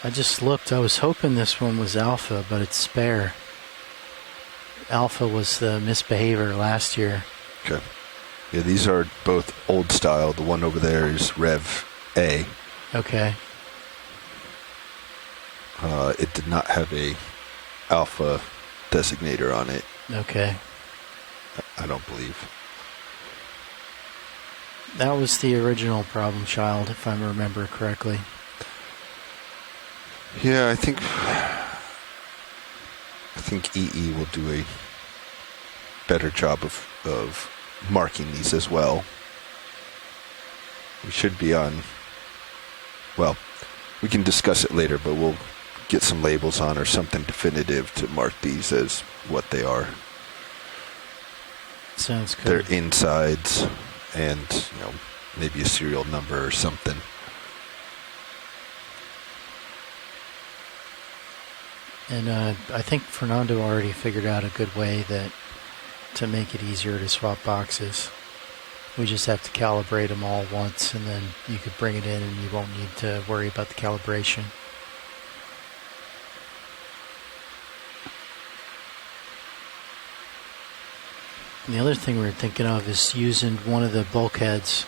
I just looked. I was hoping this one was alpha, but it's spare. Alpha was the misbehavior last year. Okay. Yeah, these are both old style. The one over there is Rev A. Okay. It did not have a alpha designator on it. Okay. I don't believe. That was the original problem child, if I remember correctly. Yeah, I think EE will do a better job of marking these as well. We should be on, well, we can discuss it later, but we'll get some labels on or something definitive to mark these as what they are. Sounds good. Their insides and, you know, maybe a serial number or something. And I think Fernando already figured out a good way to make it easier to swap boxes. We just have to calibrate them all once, and then you could bring it in and you won't need to worry about the calibration. And the other thing we were thinking of is using one of the bulkheads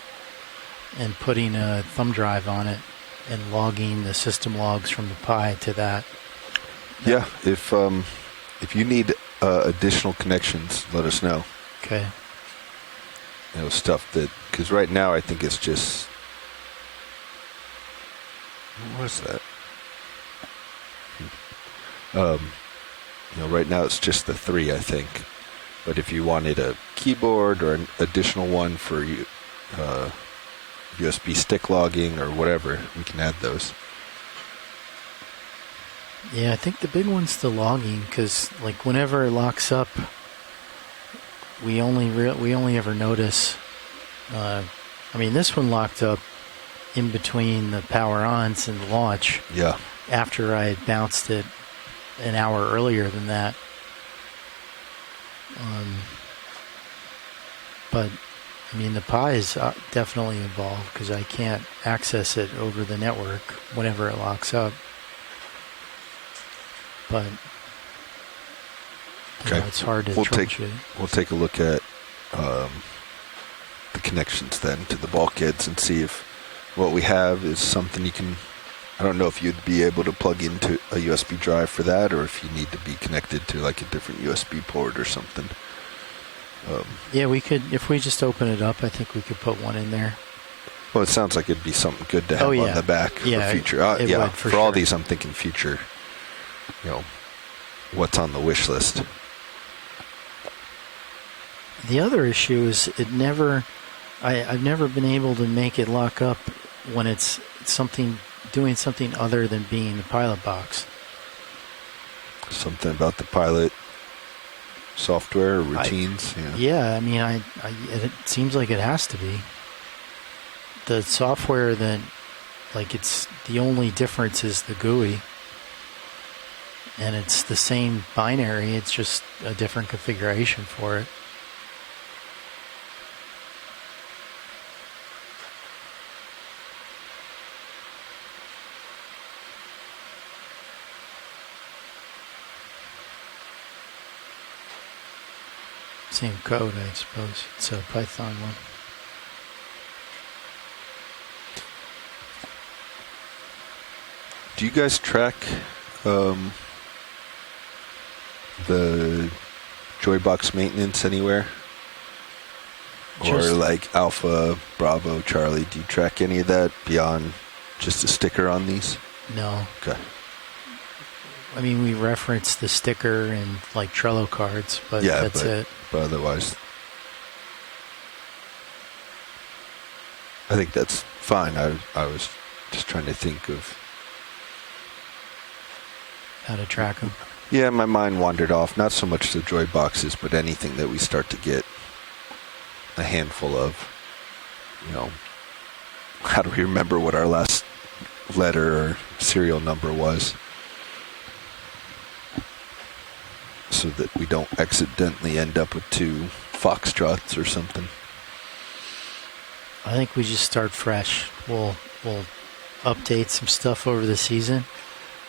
and putting a thumb drive on it and logging the system logs from the Pi to that. Yeah, if If you need additional connections, let us know. Okay. Stuff that, because right now I think it's just, what's that? Right now it's just the 3, I think. But if you wanted a keyboard or an additional one for USB stick logging or whatever, we can add those. Yeah, I think the big one's the logging, because like whenever it locks up, we only ever notice. This one locked up in between the power ons and the launch. Yeah. After I had bounced it an hour earlier than that. But the Pi is definitely involved because I can't access it over the network whenever it locks up. But it's hard to troubleshoot. We'll take a look at the connections then to the bulkheads and see if what we have is something you can. I don't know if you'd be able to plug into a USB drive for that, or if you need to be connected to like a different USB port or something. Yeah, we could. If we just open it up, I think we could put one in there. Well, it sounds like it'd be something good to have on the back for future. It would, for all these, I'm thinking future. What's on the wish list. The other issue is I've never been able to make it lock up when it's doing something other than being the pilot box. Something about the pilot software or routines. It seems like it has to be. The software it's the only difference is the GUI. And it's the same binary, it's just a different configuration for it. Same code, I suppose. It's a Python one. Do you guys track the Joybox maintenance anywhere? Or like Alpha, Bravo, Charlie, do you track any of that beyond just a sticker on these? No. Okay. We reference the sticker and like Trello cards, but that's it. But otherwise, I think that's fine. I was just trying to think of how to track them. Yeah, my mind wandered off. Not so much the Joy boxes, but anything that we start to get a handful of. How do we remember what our last letter or serial number was? So that we don't accidentally end up with 2 Foxtrots or something. I think we just start fresh. We'll update some stuff over the season.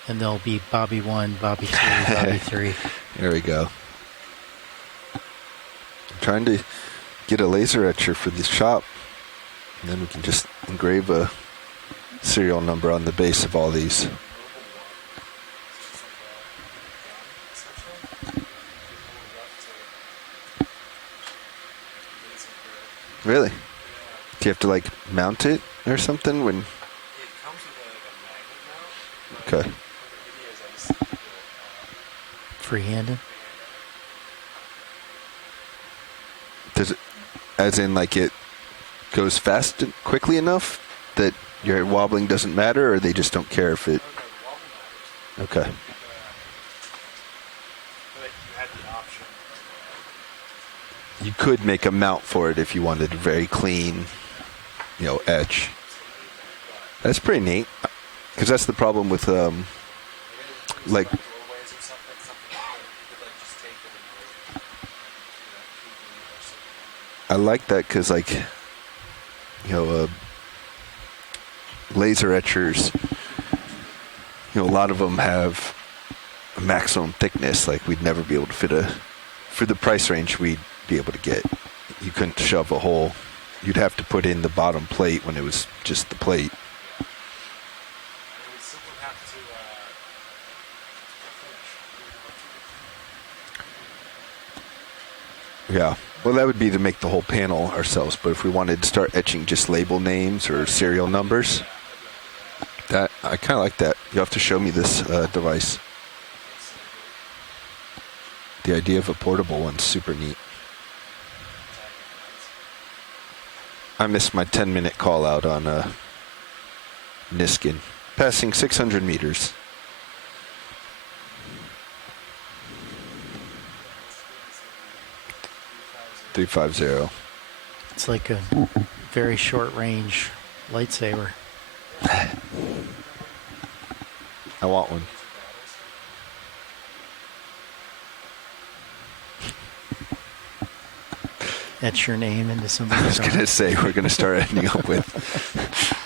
And there'll be Bobby 1, Bobby 2, Bobby 3. There we go. I'm trying to get a laser etcher for the shop. And then we can just engrave a serial number on the base of all these. Really? Do you have to mount it or something when? It comes with a magnet mount. Okay. Free-handed? Does it, as in it goes fast and quickly enough that your wobbling doesn't matter, or they just don't care if it? Okay. But you had the option. You could make a mount for it if you wanted a very clean, etch. That's pretty neat, because that's the problem with I like that because laser etchers, a lot of them have a maximum thickness. We'd never be able to fit for the price range we'd be able to get. You couldn't shove a hole. You'd have to put in the bottom plate when it was just the plate. Yeah. Well, that would be to make the whole panel ourselves, but if we wanted to start etching just label names or serial numbers, that I kind of like that. You have to show me this device. The idea of a portable one's super neat. I missed my 10-minute call out on Niskin, passing 600 meters. .350. It's like a very short range lightsaber. I want one. Etch your name into somebody's I was going to say, we're going to start ending up with.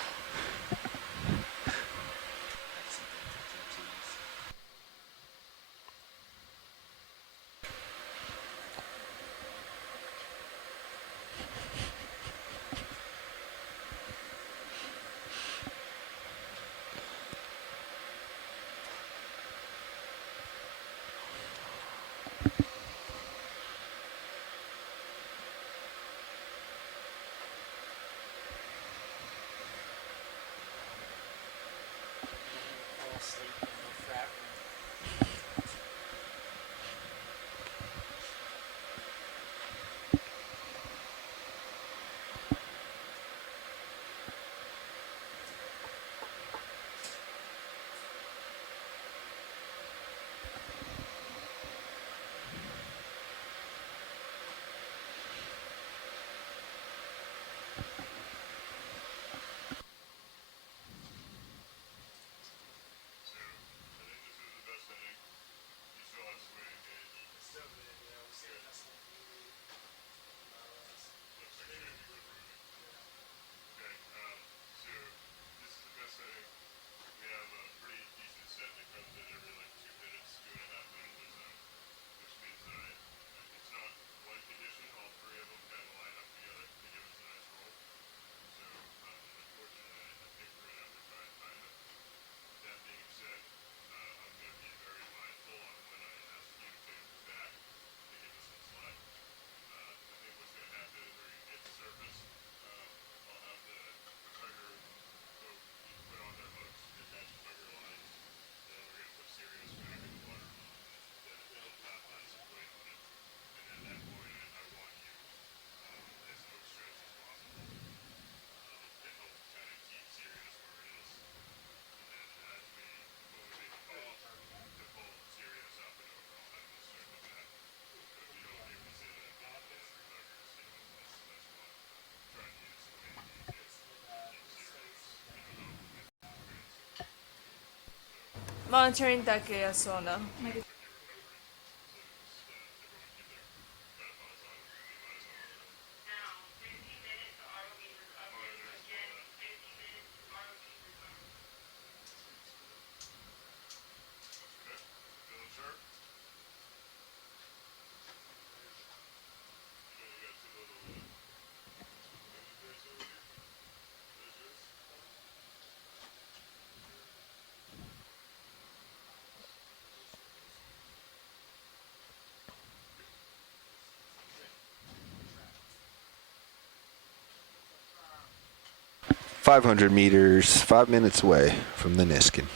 Monitoring deck Asona. .500 meters, 5 minutes away from the Niskin.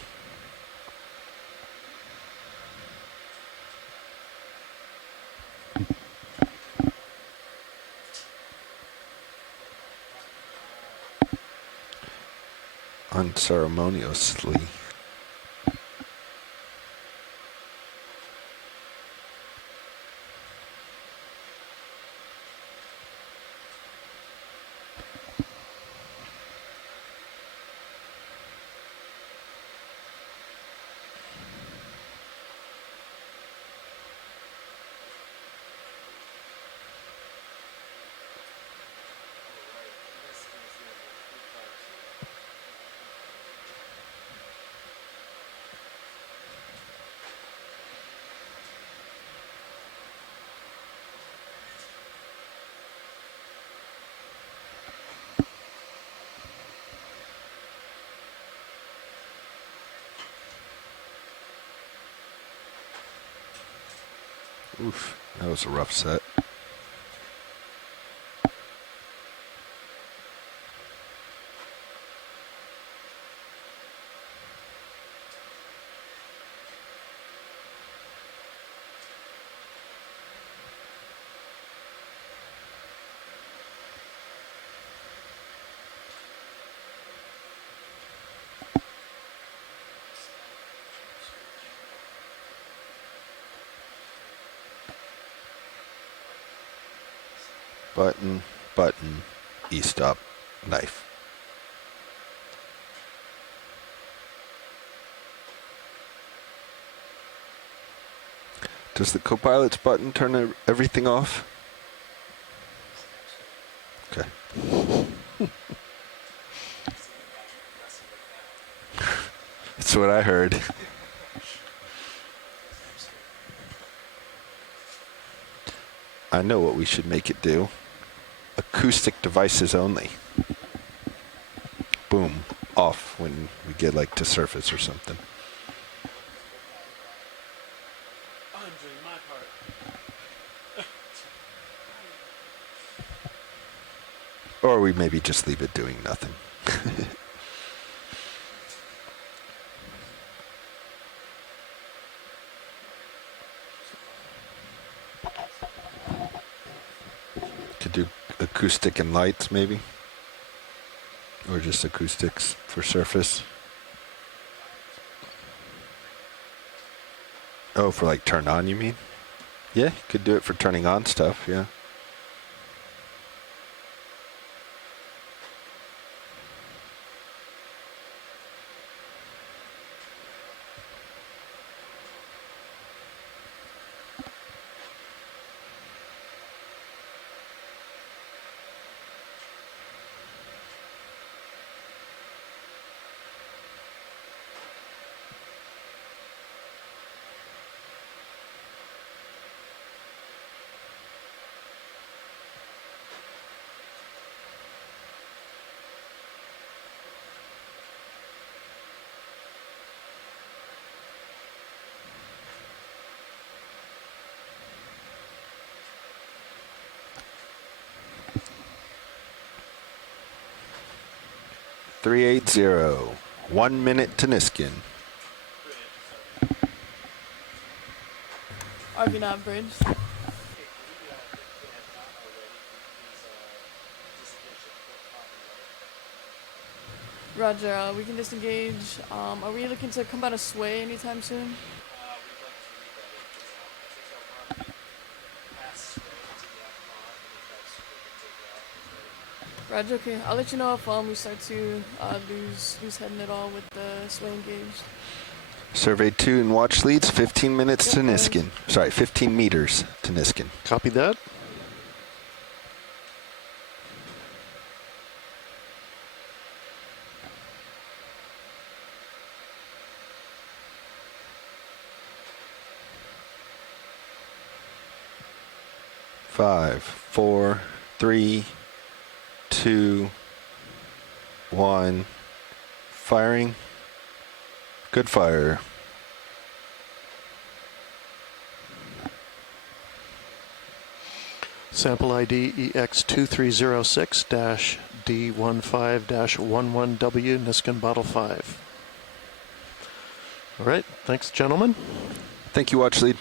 Unceremoniously. Oof, that was a rough set. button, button, e-stop, knife. Does the co-pilot's button turn everything off? Okay. That's what I heard. I know what we should make it do. Acoustic devices only. Boom. Off when we get like to surface or something. I'm doing my part. Or we maybe just leave it doing nothing. Could do acoustic and lights maybe. Or just acoustics for surface. Oh, for like turn on, you mean? Yeah, you could do it for turning on stuff, yeah. .380, 1 minute to Niskin. Arvinav Bridge. Roger, we can disengage. Are we looking to come out of sway anytime soon? Roger, okay. I'll let you know if we start to lose heading at all with the sway engaged. Survey 2 and watch leads, 15 minutes to Niskin. Sorry, 15 meters to Niskin. Copy that. Five, 4, 3, 2, 1. Firing. Good fire. Sample ID EX2306-D15-11W, Niskin Bottle 5. All right, thanks, gentlemen. Thank you, watch lead.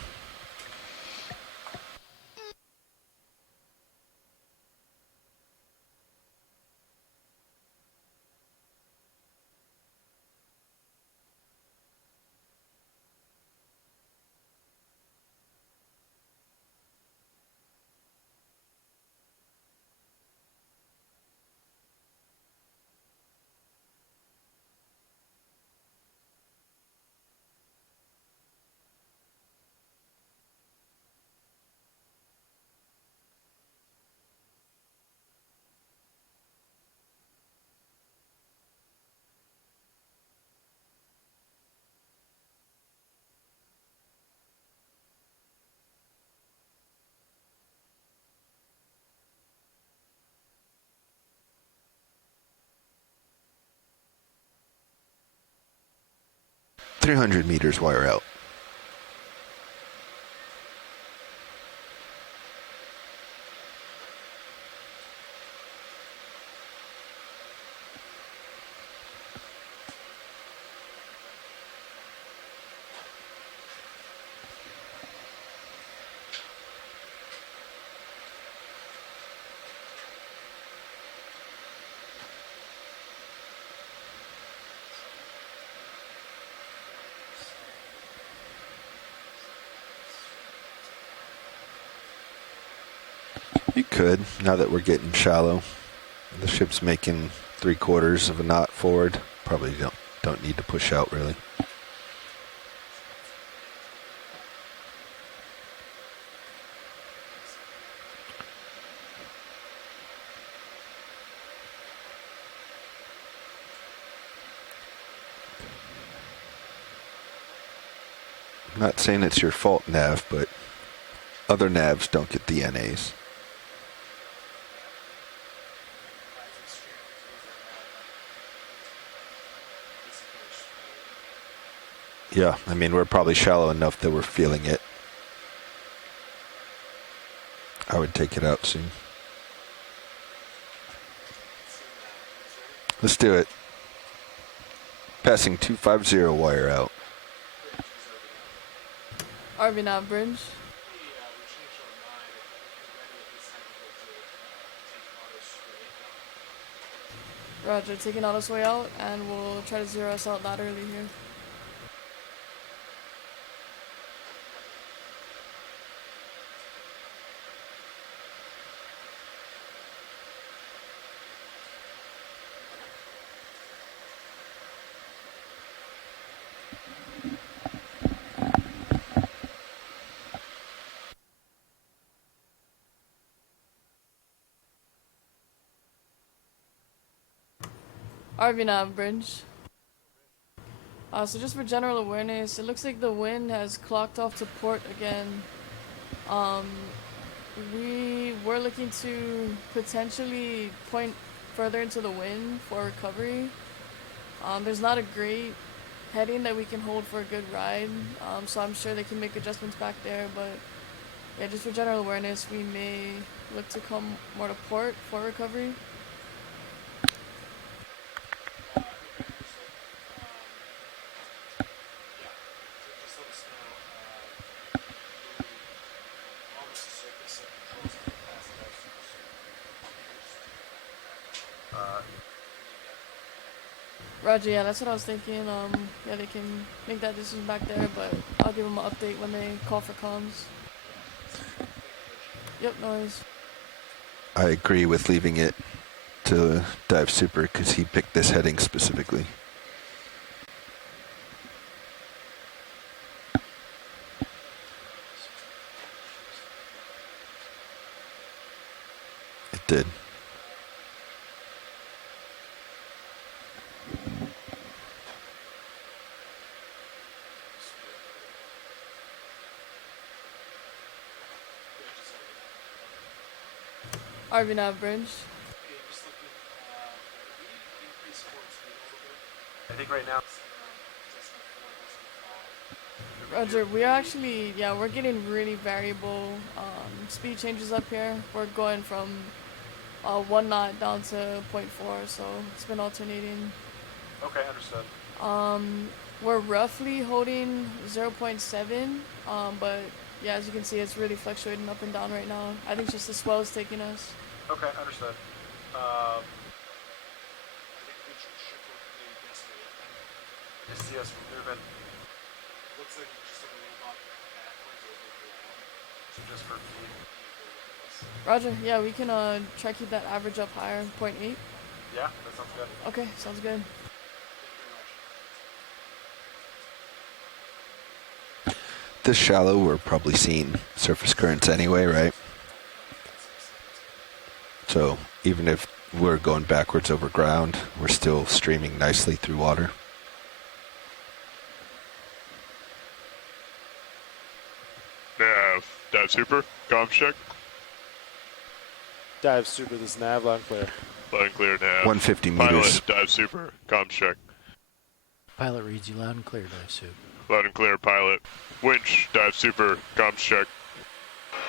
.300 meters wire out. You could, now that we're getting shallow. The ship's making 3/4 of a knot forward. Probably don't need to push out really. I'm not saying it's your fault, Nav, but other Navs don't get the NAs. Yeah, I mean, we're probably shallow enough that we're feeling it. I would take it out soon. Let's do it. Passing 250 wire out. RV nav bridge. Roger, taking auto sway out, and we'll try to zero us out laterally here. RV nav bridge. So just for general awareness, it looks like the wind has clocked off to port again. We were looking to potentially point further into the wind for recovery. There's not a great heading that we can hold for a good ride, so I'm sure they can make adjustments back there, but yeah, just for general awareness, we may look to come more to port for recovery. Roger, yeah, that's what I was thinking. Yeah, they can make that decision back there, but I'll give them an update when they call for comms. Yep, noise. I agree with leaving it to Dive Super because he picked this heading specifically. It did. RV nav bridge. I think right now. Roger, we are actually, yeah, we're getting really variable speed changes up here. We're going from 1 knot down to 0.4, so it's been alternating. Okay, understood. We're roughly holding 0.7, but yeah, as you can see, it's really fluctuating up and down right now. I think just the swell is taking us. Okay, understood. I just see us moving. Looks like just a little bump backwards over the so just for feet. Roger, yeah, we can try to keep that average up higher, 0.8. Yeah, that sounds good. Okay, sounds good. This shallow, we're probably seeing surface currents anyway, right? So even if we're going backwards over ground, we're still streaming nicely through water. Nav, Dive Super, comms check. Dive Super, this is Nav, loud and clear. Loud and clear, Nav. 150 meters. Pilot, Dive Super, comms check. Pilot reads you loud and clear, Dive Super. Loud and clear, pilot. Winch, Dive Super, comms check.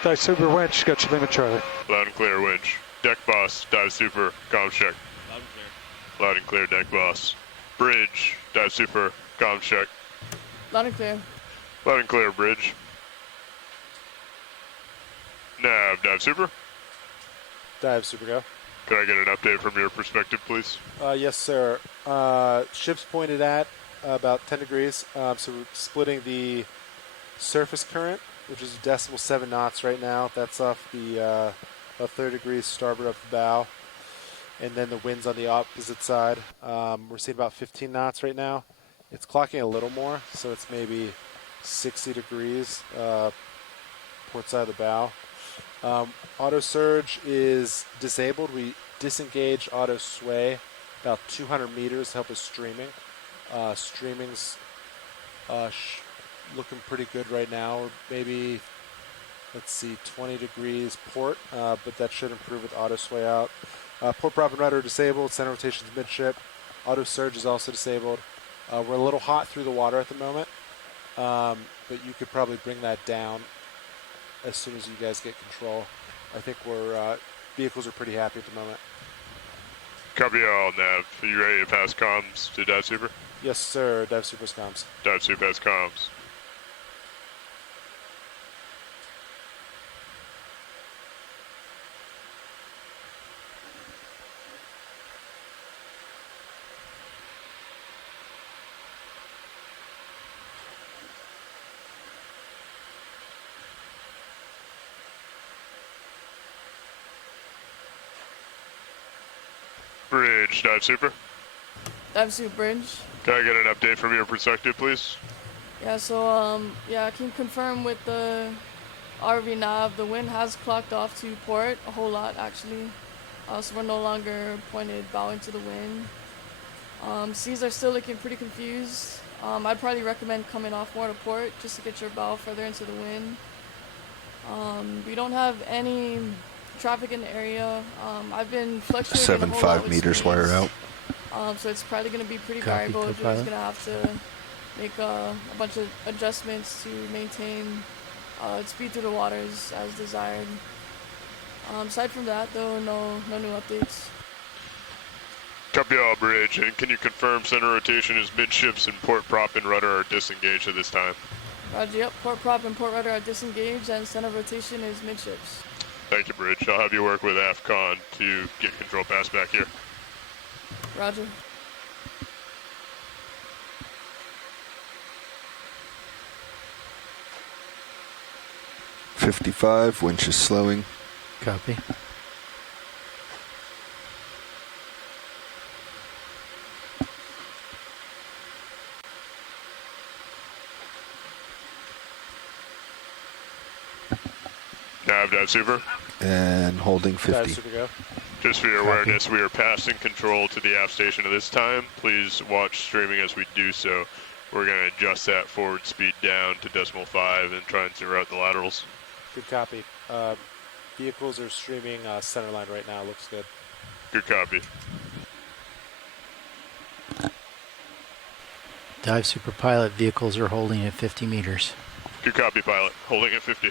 Dive Super winch, got you limit Charlie. Loud and clear, winch. Deck boss, Dive Super, comms check. Loud and clear. Loud and clear, deck boss. Bridge, Dive Super, comms check. Loud and clear. Loud and clear, bridge. Nav, Dive Super. Dive Super, go. Can I get an update from your perspective, please? Yes, sir. Ship's pointed at about 10 degrees. So we're splitting the surface current, which is 7 knots right now. That's off the about 30 degrees starboard of the bow. And then the wind's on the opposite side. We're seeing about 15 knots right now. It's clocking a little more, so it's maybe 60 degrees port side of the bow. Auto surge is disabled. We disengaged auto sway about 200 meters to help us streaming. Streaming's looking pretty good right now. Maybe, let's see, 20 degrees port, but that should improve with auto sway out. Port prop and rudder disabled. Center rotation's midship. Auto surge is also disabled. We're a little hot through the water at the moment, but you could probably bring that down as soon as you guys get control. I think vehicles are pretty happy at the moment. Copy all, Nav. Are you ready to pass comms to Dive Super? Yes, sir. Dive Super's comms. Dive Super has comms. Bridge, Dive Super. Dive Super Bridge. Can I get an update from your perspective, please? Yeah, so, I can confirm with the RV nav, the wind has clocked off to port a whole lot, actually. So we're no longer pointed bow into the wind. Seas are still looking pretty confused. I'd probably recommend coming off more to port just to get your bow further into the wind. We don't have any traffic in the area. I've been fluctuating 7.5 meters wire out. So it's probably going to be pretty Copy, variable. Julie's co-pilot. going to have to make a bunch of adjustments to maintain its speed through the waters as desired. Aside from that, though, no new updates. Copy all, Bridge. And can you confirm center rotation is midships and port prop and rudder are disengaged at this time? Roger, yep. Port prop and port rudder are disengaged, and center rotation is midships. Thank you, Bridge. I'll have you work with AFCON to get control pass back here. Roger. .55, winch is slowing. Copy. Nav, Dive Super. And holding 50. Dive Super go. Just for your awareness, we are passing control to the aft station at this time. Please watch streaming as we do so. We're going to adjust that forward speed down to decimal 5 and try and zero out the laterals. Good copy. Vehicles are streaming center line right now. Looks good. Good copy. Dive Super Pilot vehicles are holding at 50 meters. Good copy, pilot. Holding at 50.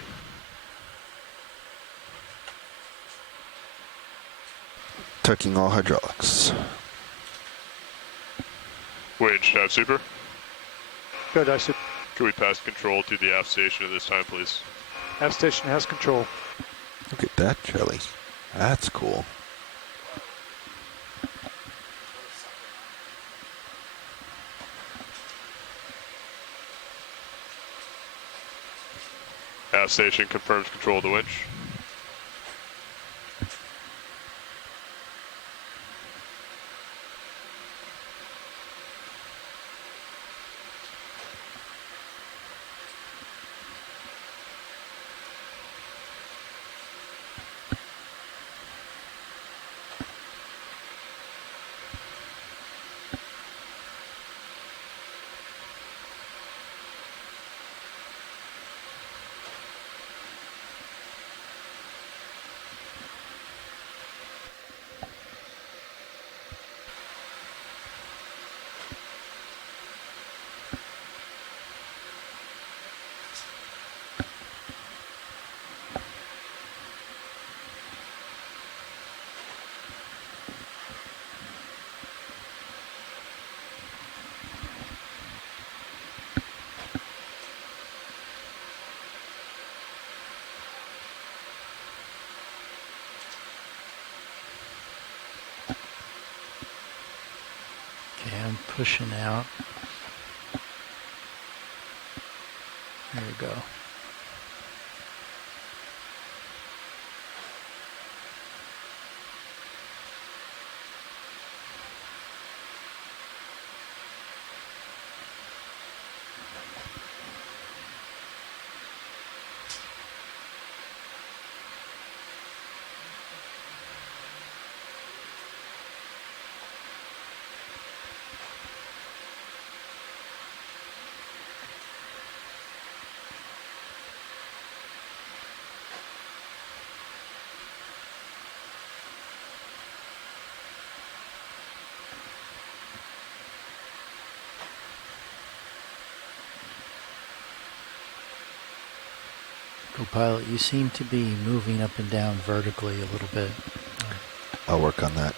Tucking all hydraulics. Winch, Dive Super. Go, Dive Super. Can we pass control to the aft station at this time, please? Aft station has control. Look at that jelly. That's cool. Aft station confirms control of the winch. Okay, I'm pushing out. There we go. Co-pilot, you seem to be moving up and down vertically a little bit. I'll work on that.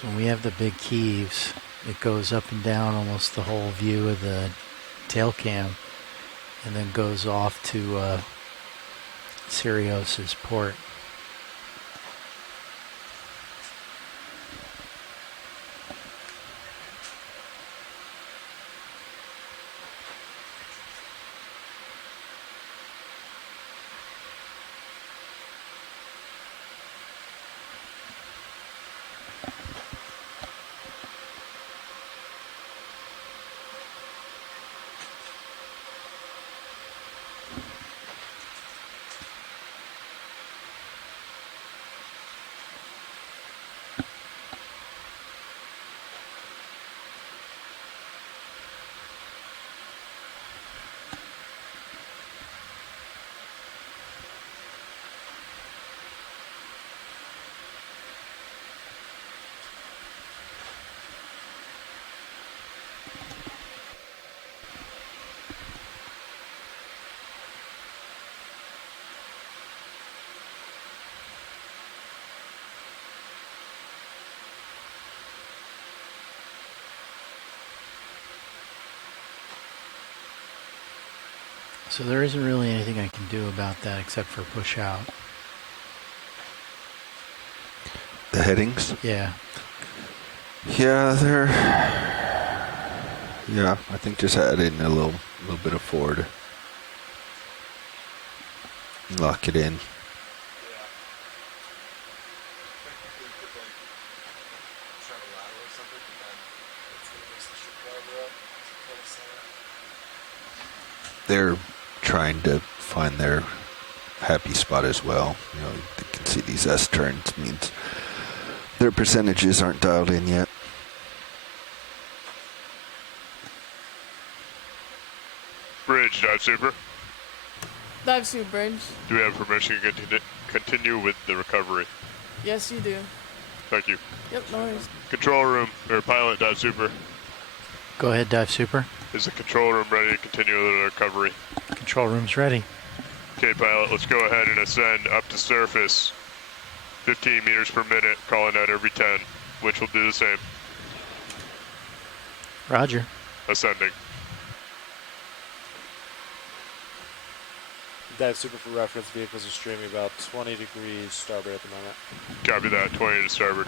So when we have the big keaves, it goes up and down almost the whole view of the tail cam, and then goes off to Sirius's port. So there isn't really anything I can do about that except for push out. The headings? Yeah. Yeah, they're... Yeah, I think just add in a little bit of forward. Lock it in. They're trying to find their happy spot as well. You know, they can see these S turns means their percentages aren't dialed in yet. Bridge, dive super. Dive suit bridge. Do we have permission to continue with the recovery? Yes, you do. Thank you. Yep, no worries. Control room, or pilot, dive super. Go ahead, dive super. Is the control room ready to continue with the recovery? Control room's ready. Okay, pilot, let's go ahead and ascend up to surface. 15 meters per minute, calling out every 10, which will do the same. Roger. Ascending. Dive super for reference, vehicles are streaming about 20 degrees starboard at the moment. Copy that, 20 to starboard.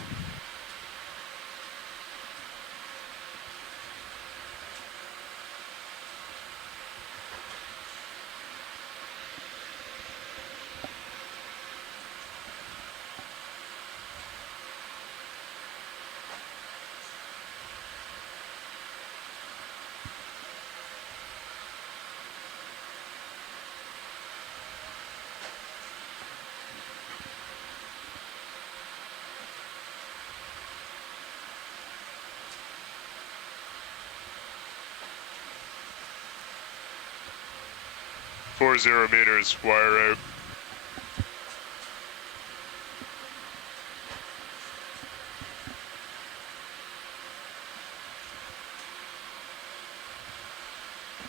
Four 0 meters, wire out.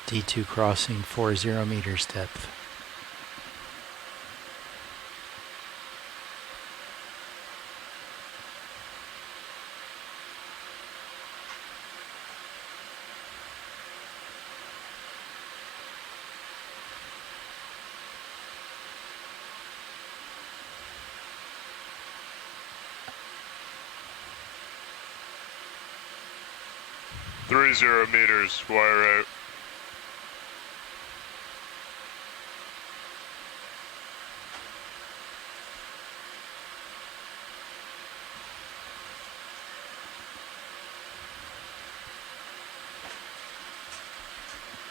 D2 crossing 40 meters depth. Three 0 meters, wire out.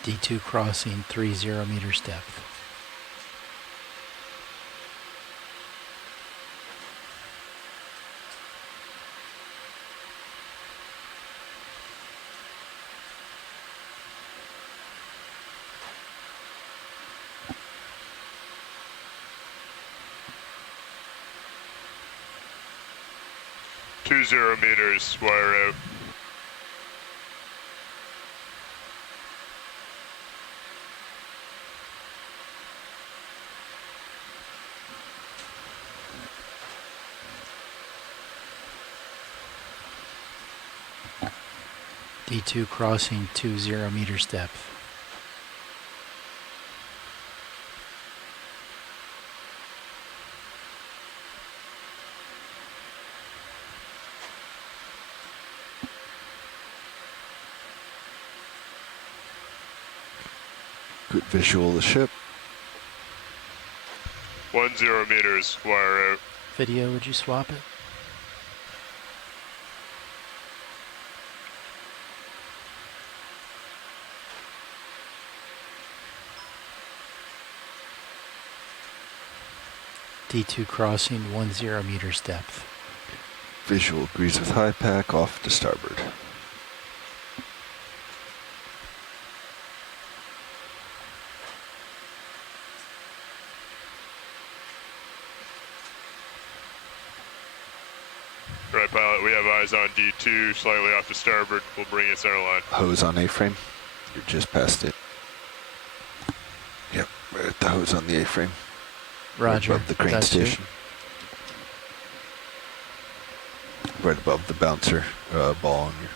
D2 crossing 30 meters depth. 20 meters, wire out. D2 crossing 20 meters depth. Good visual of the ship. 10 meters, wire out. Video, would you swap it? D2 crossing 10 meters depth. Visual agrees with high pack, off to starboard. Right, pilot, we have eyes on D2, slightly off to starboard. We'll bring it center line. Hose on A-frame. You're just past it. Yep, right at the hose on the A-frame. Roger. Right above the crane That's station. Right above the bouncer ball on your.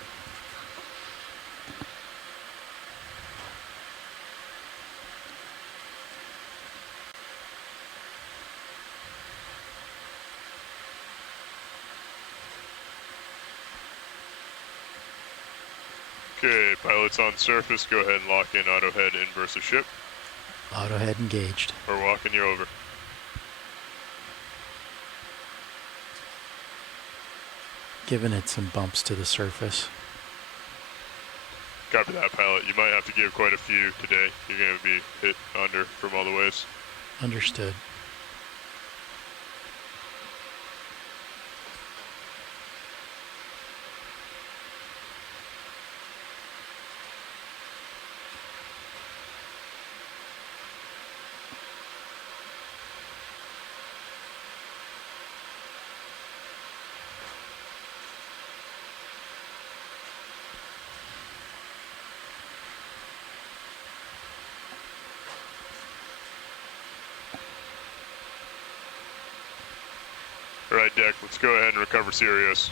Okay, pilots on surface, go ahead and lock in auto head inverse of ship. Auto head engaged. We're walking you over. Giving it some bumps to the surface. Copy that, pilot. You might have to give quite a few today. You're going to be hit under from all the waves. Understood. All right, deck, let's go ahead and recover Sirius.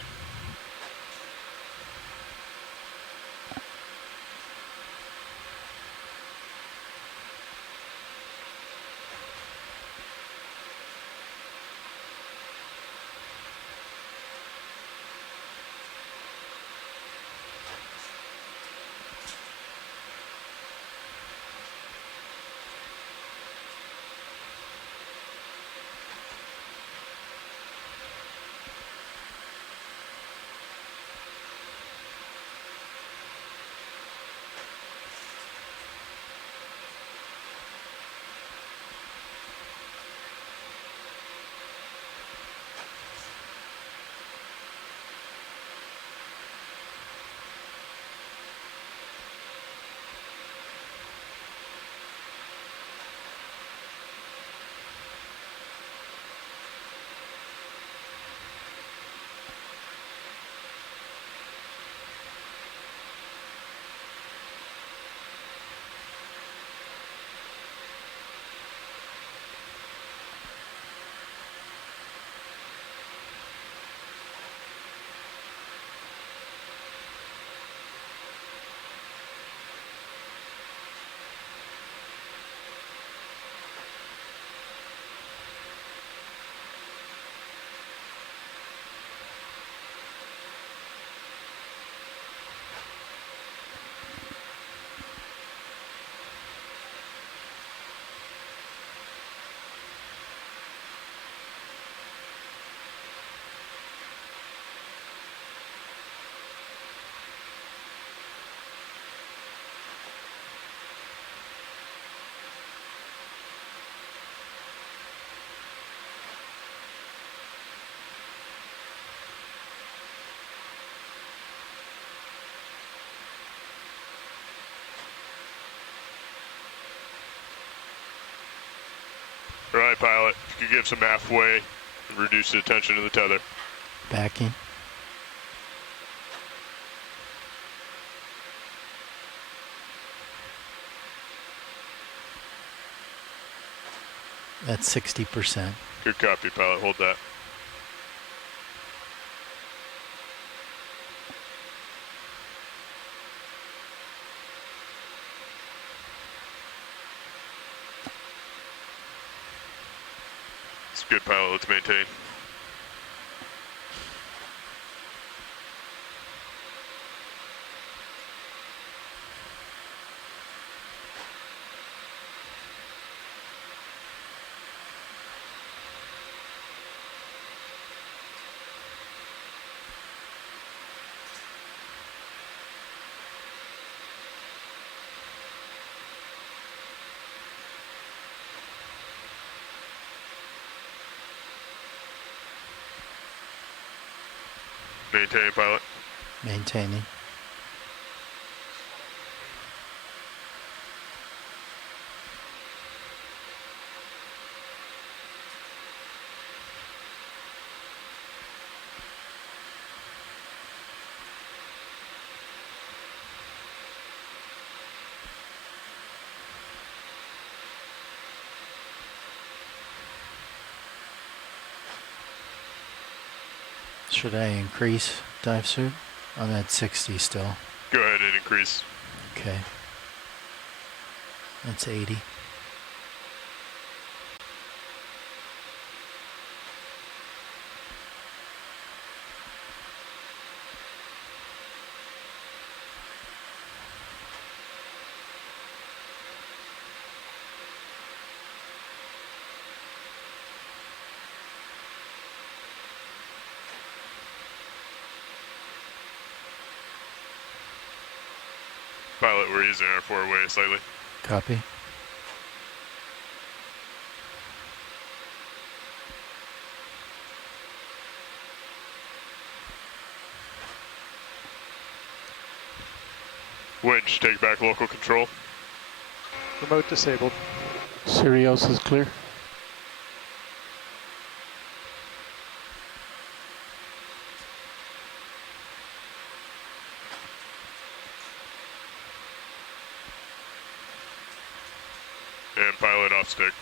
All right, pilot, if you could give some halfway and reduce the tension of the tether. Backing. at 60%. Good copy, pilot. Hold that. It's good, pilot. Let's maintain. Maintain, pilot. Maintaining. Should I increase dive suit? I'm at 60 still. Go ahead and increase. Okay. That's 80. Pilot, we're using our four-way slightly. Copy. Winch, take back local control. Remote disabled. Sirius is clear. And pilot off stick.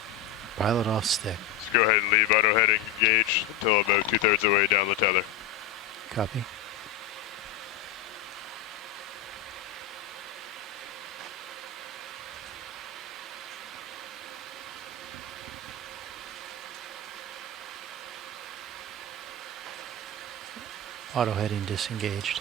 Pilot off stick. Let's go ahead and leave auto heading engaged until about 2/3 of the way down the tether. Copy. Auto heading disengaged.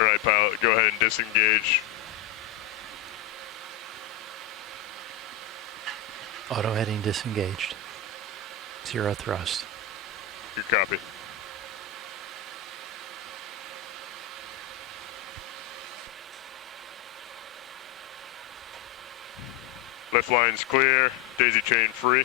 All right, pilot, go ahead and disengage. Auto heading disengaged. Zero thrust. Good copy. Lift lines clear, daisy chain free.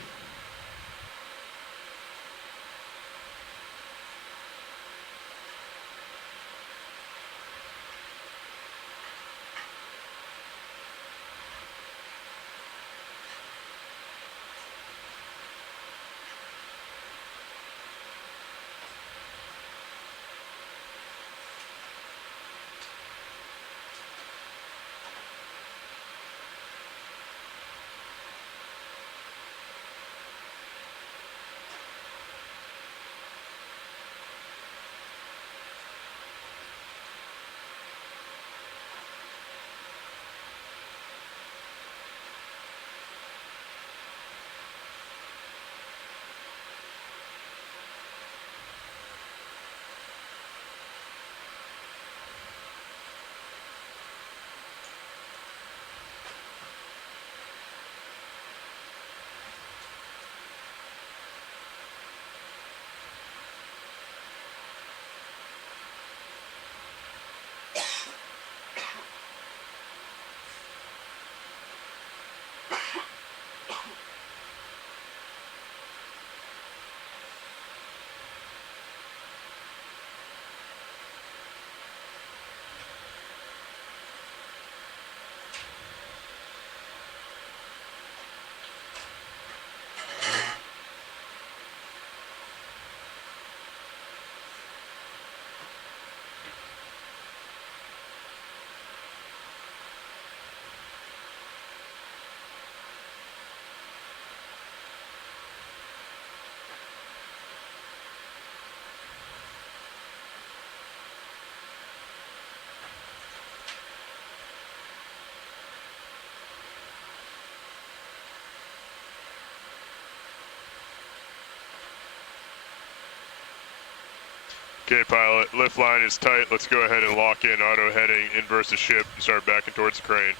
Okay, pilot, lift line is tight. Let's go ahead and lock in auto heading, inverse the ship, and start backing towards the crane.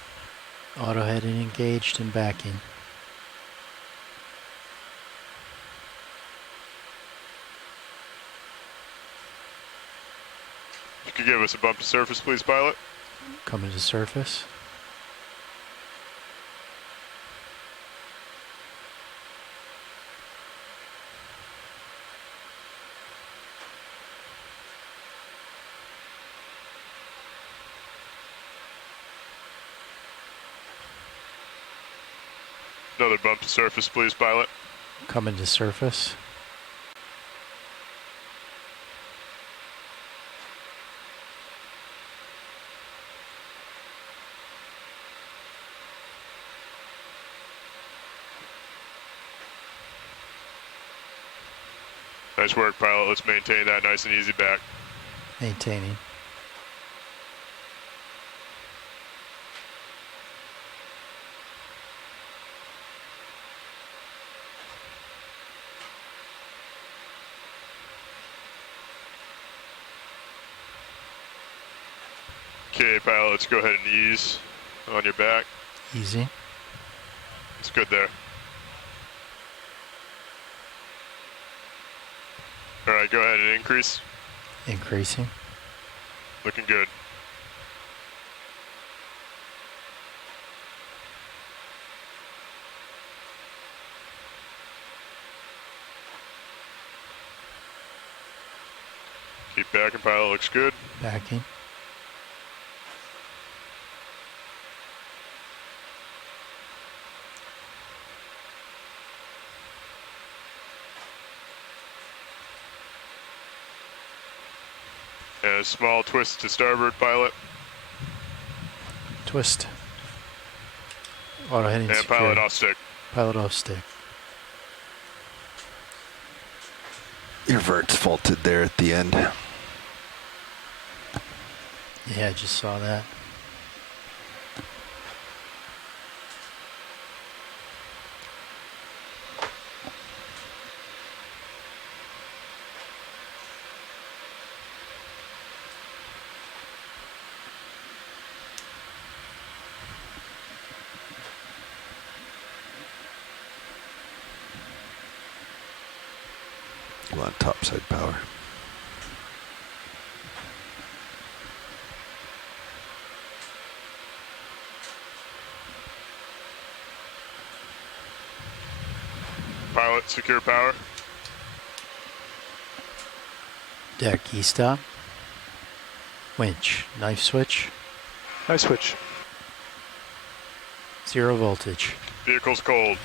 Auto heading engaged and backing. You could give us a bump to surface, please, pilot. Coming to surface. Another bump to surface, please, pilot. Coming to surface. Nice work, pilot. Let's maintain that nice and easy back. Maintaining. Okay, pilot, let's go ahead and ease on your back. Easy. It's good there. All right, go ahead and increase. Increasing. Looking good. Keep backing, pilot, looks good. Backing. And a small twist to starboard, pilot. Twist. Auto heading And secure. pilot off stick. Pilot off stick. Your vert's faulted there at the end. Yeah, I just saw that. Come on, topside power. Pilot, secure power. Deck E-stop. Winch. Knife switch. Knife switch. 0 voltage. Vehicle's cold.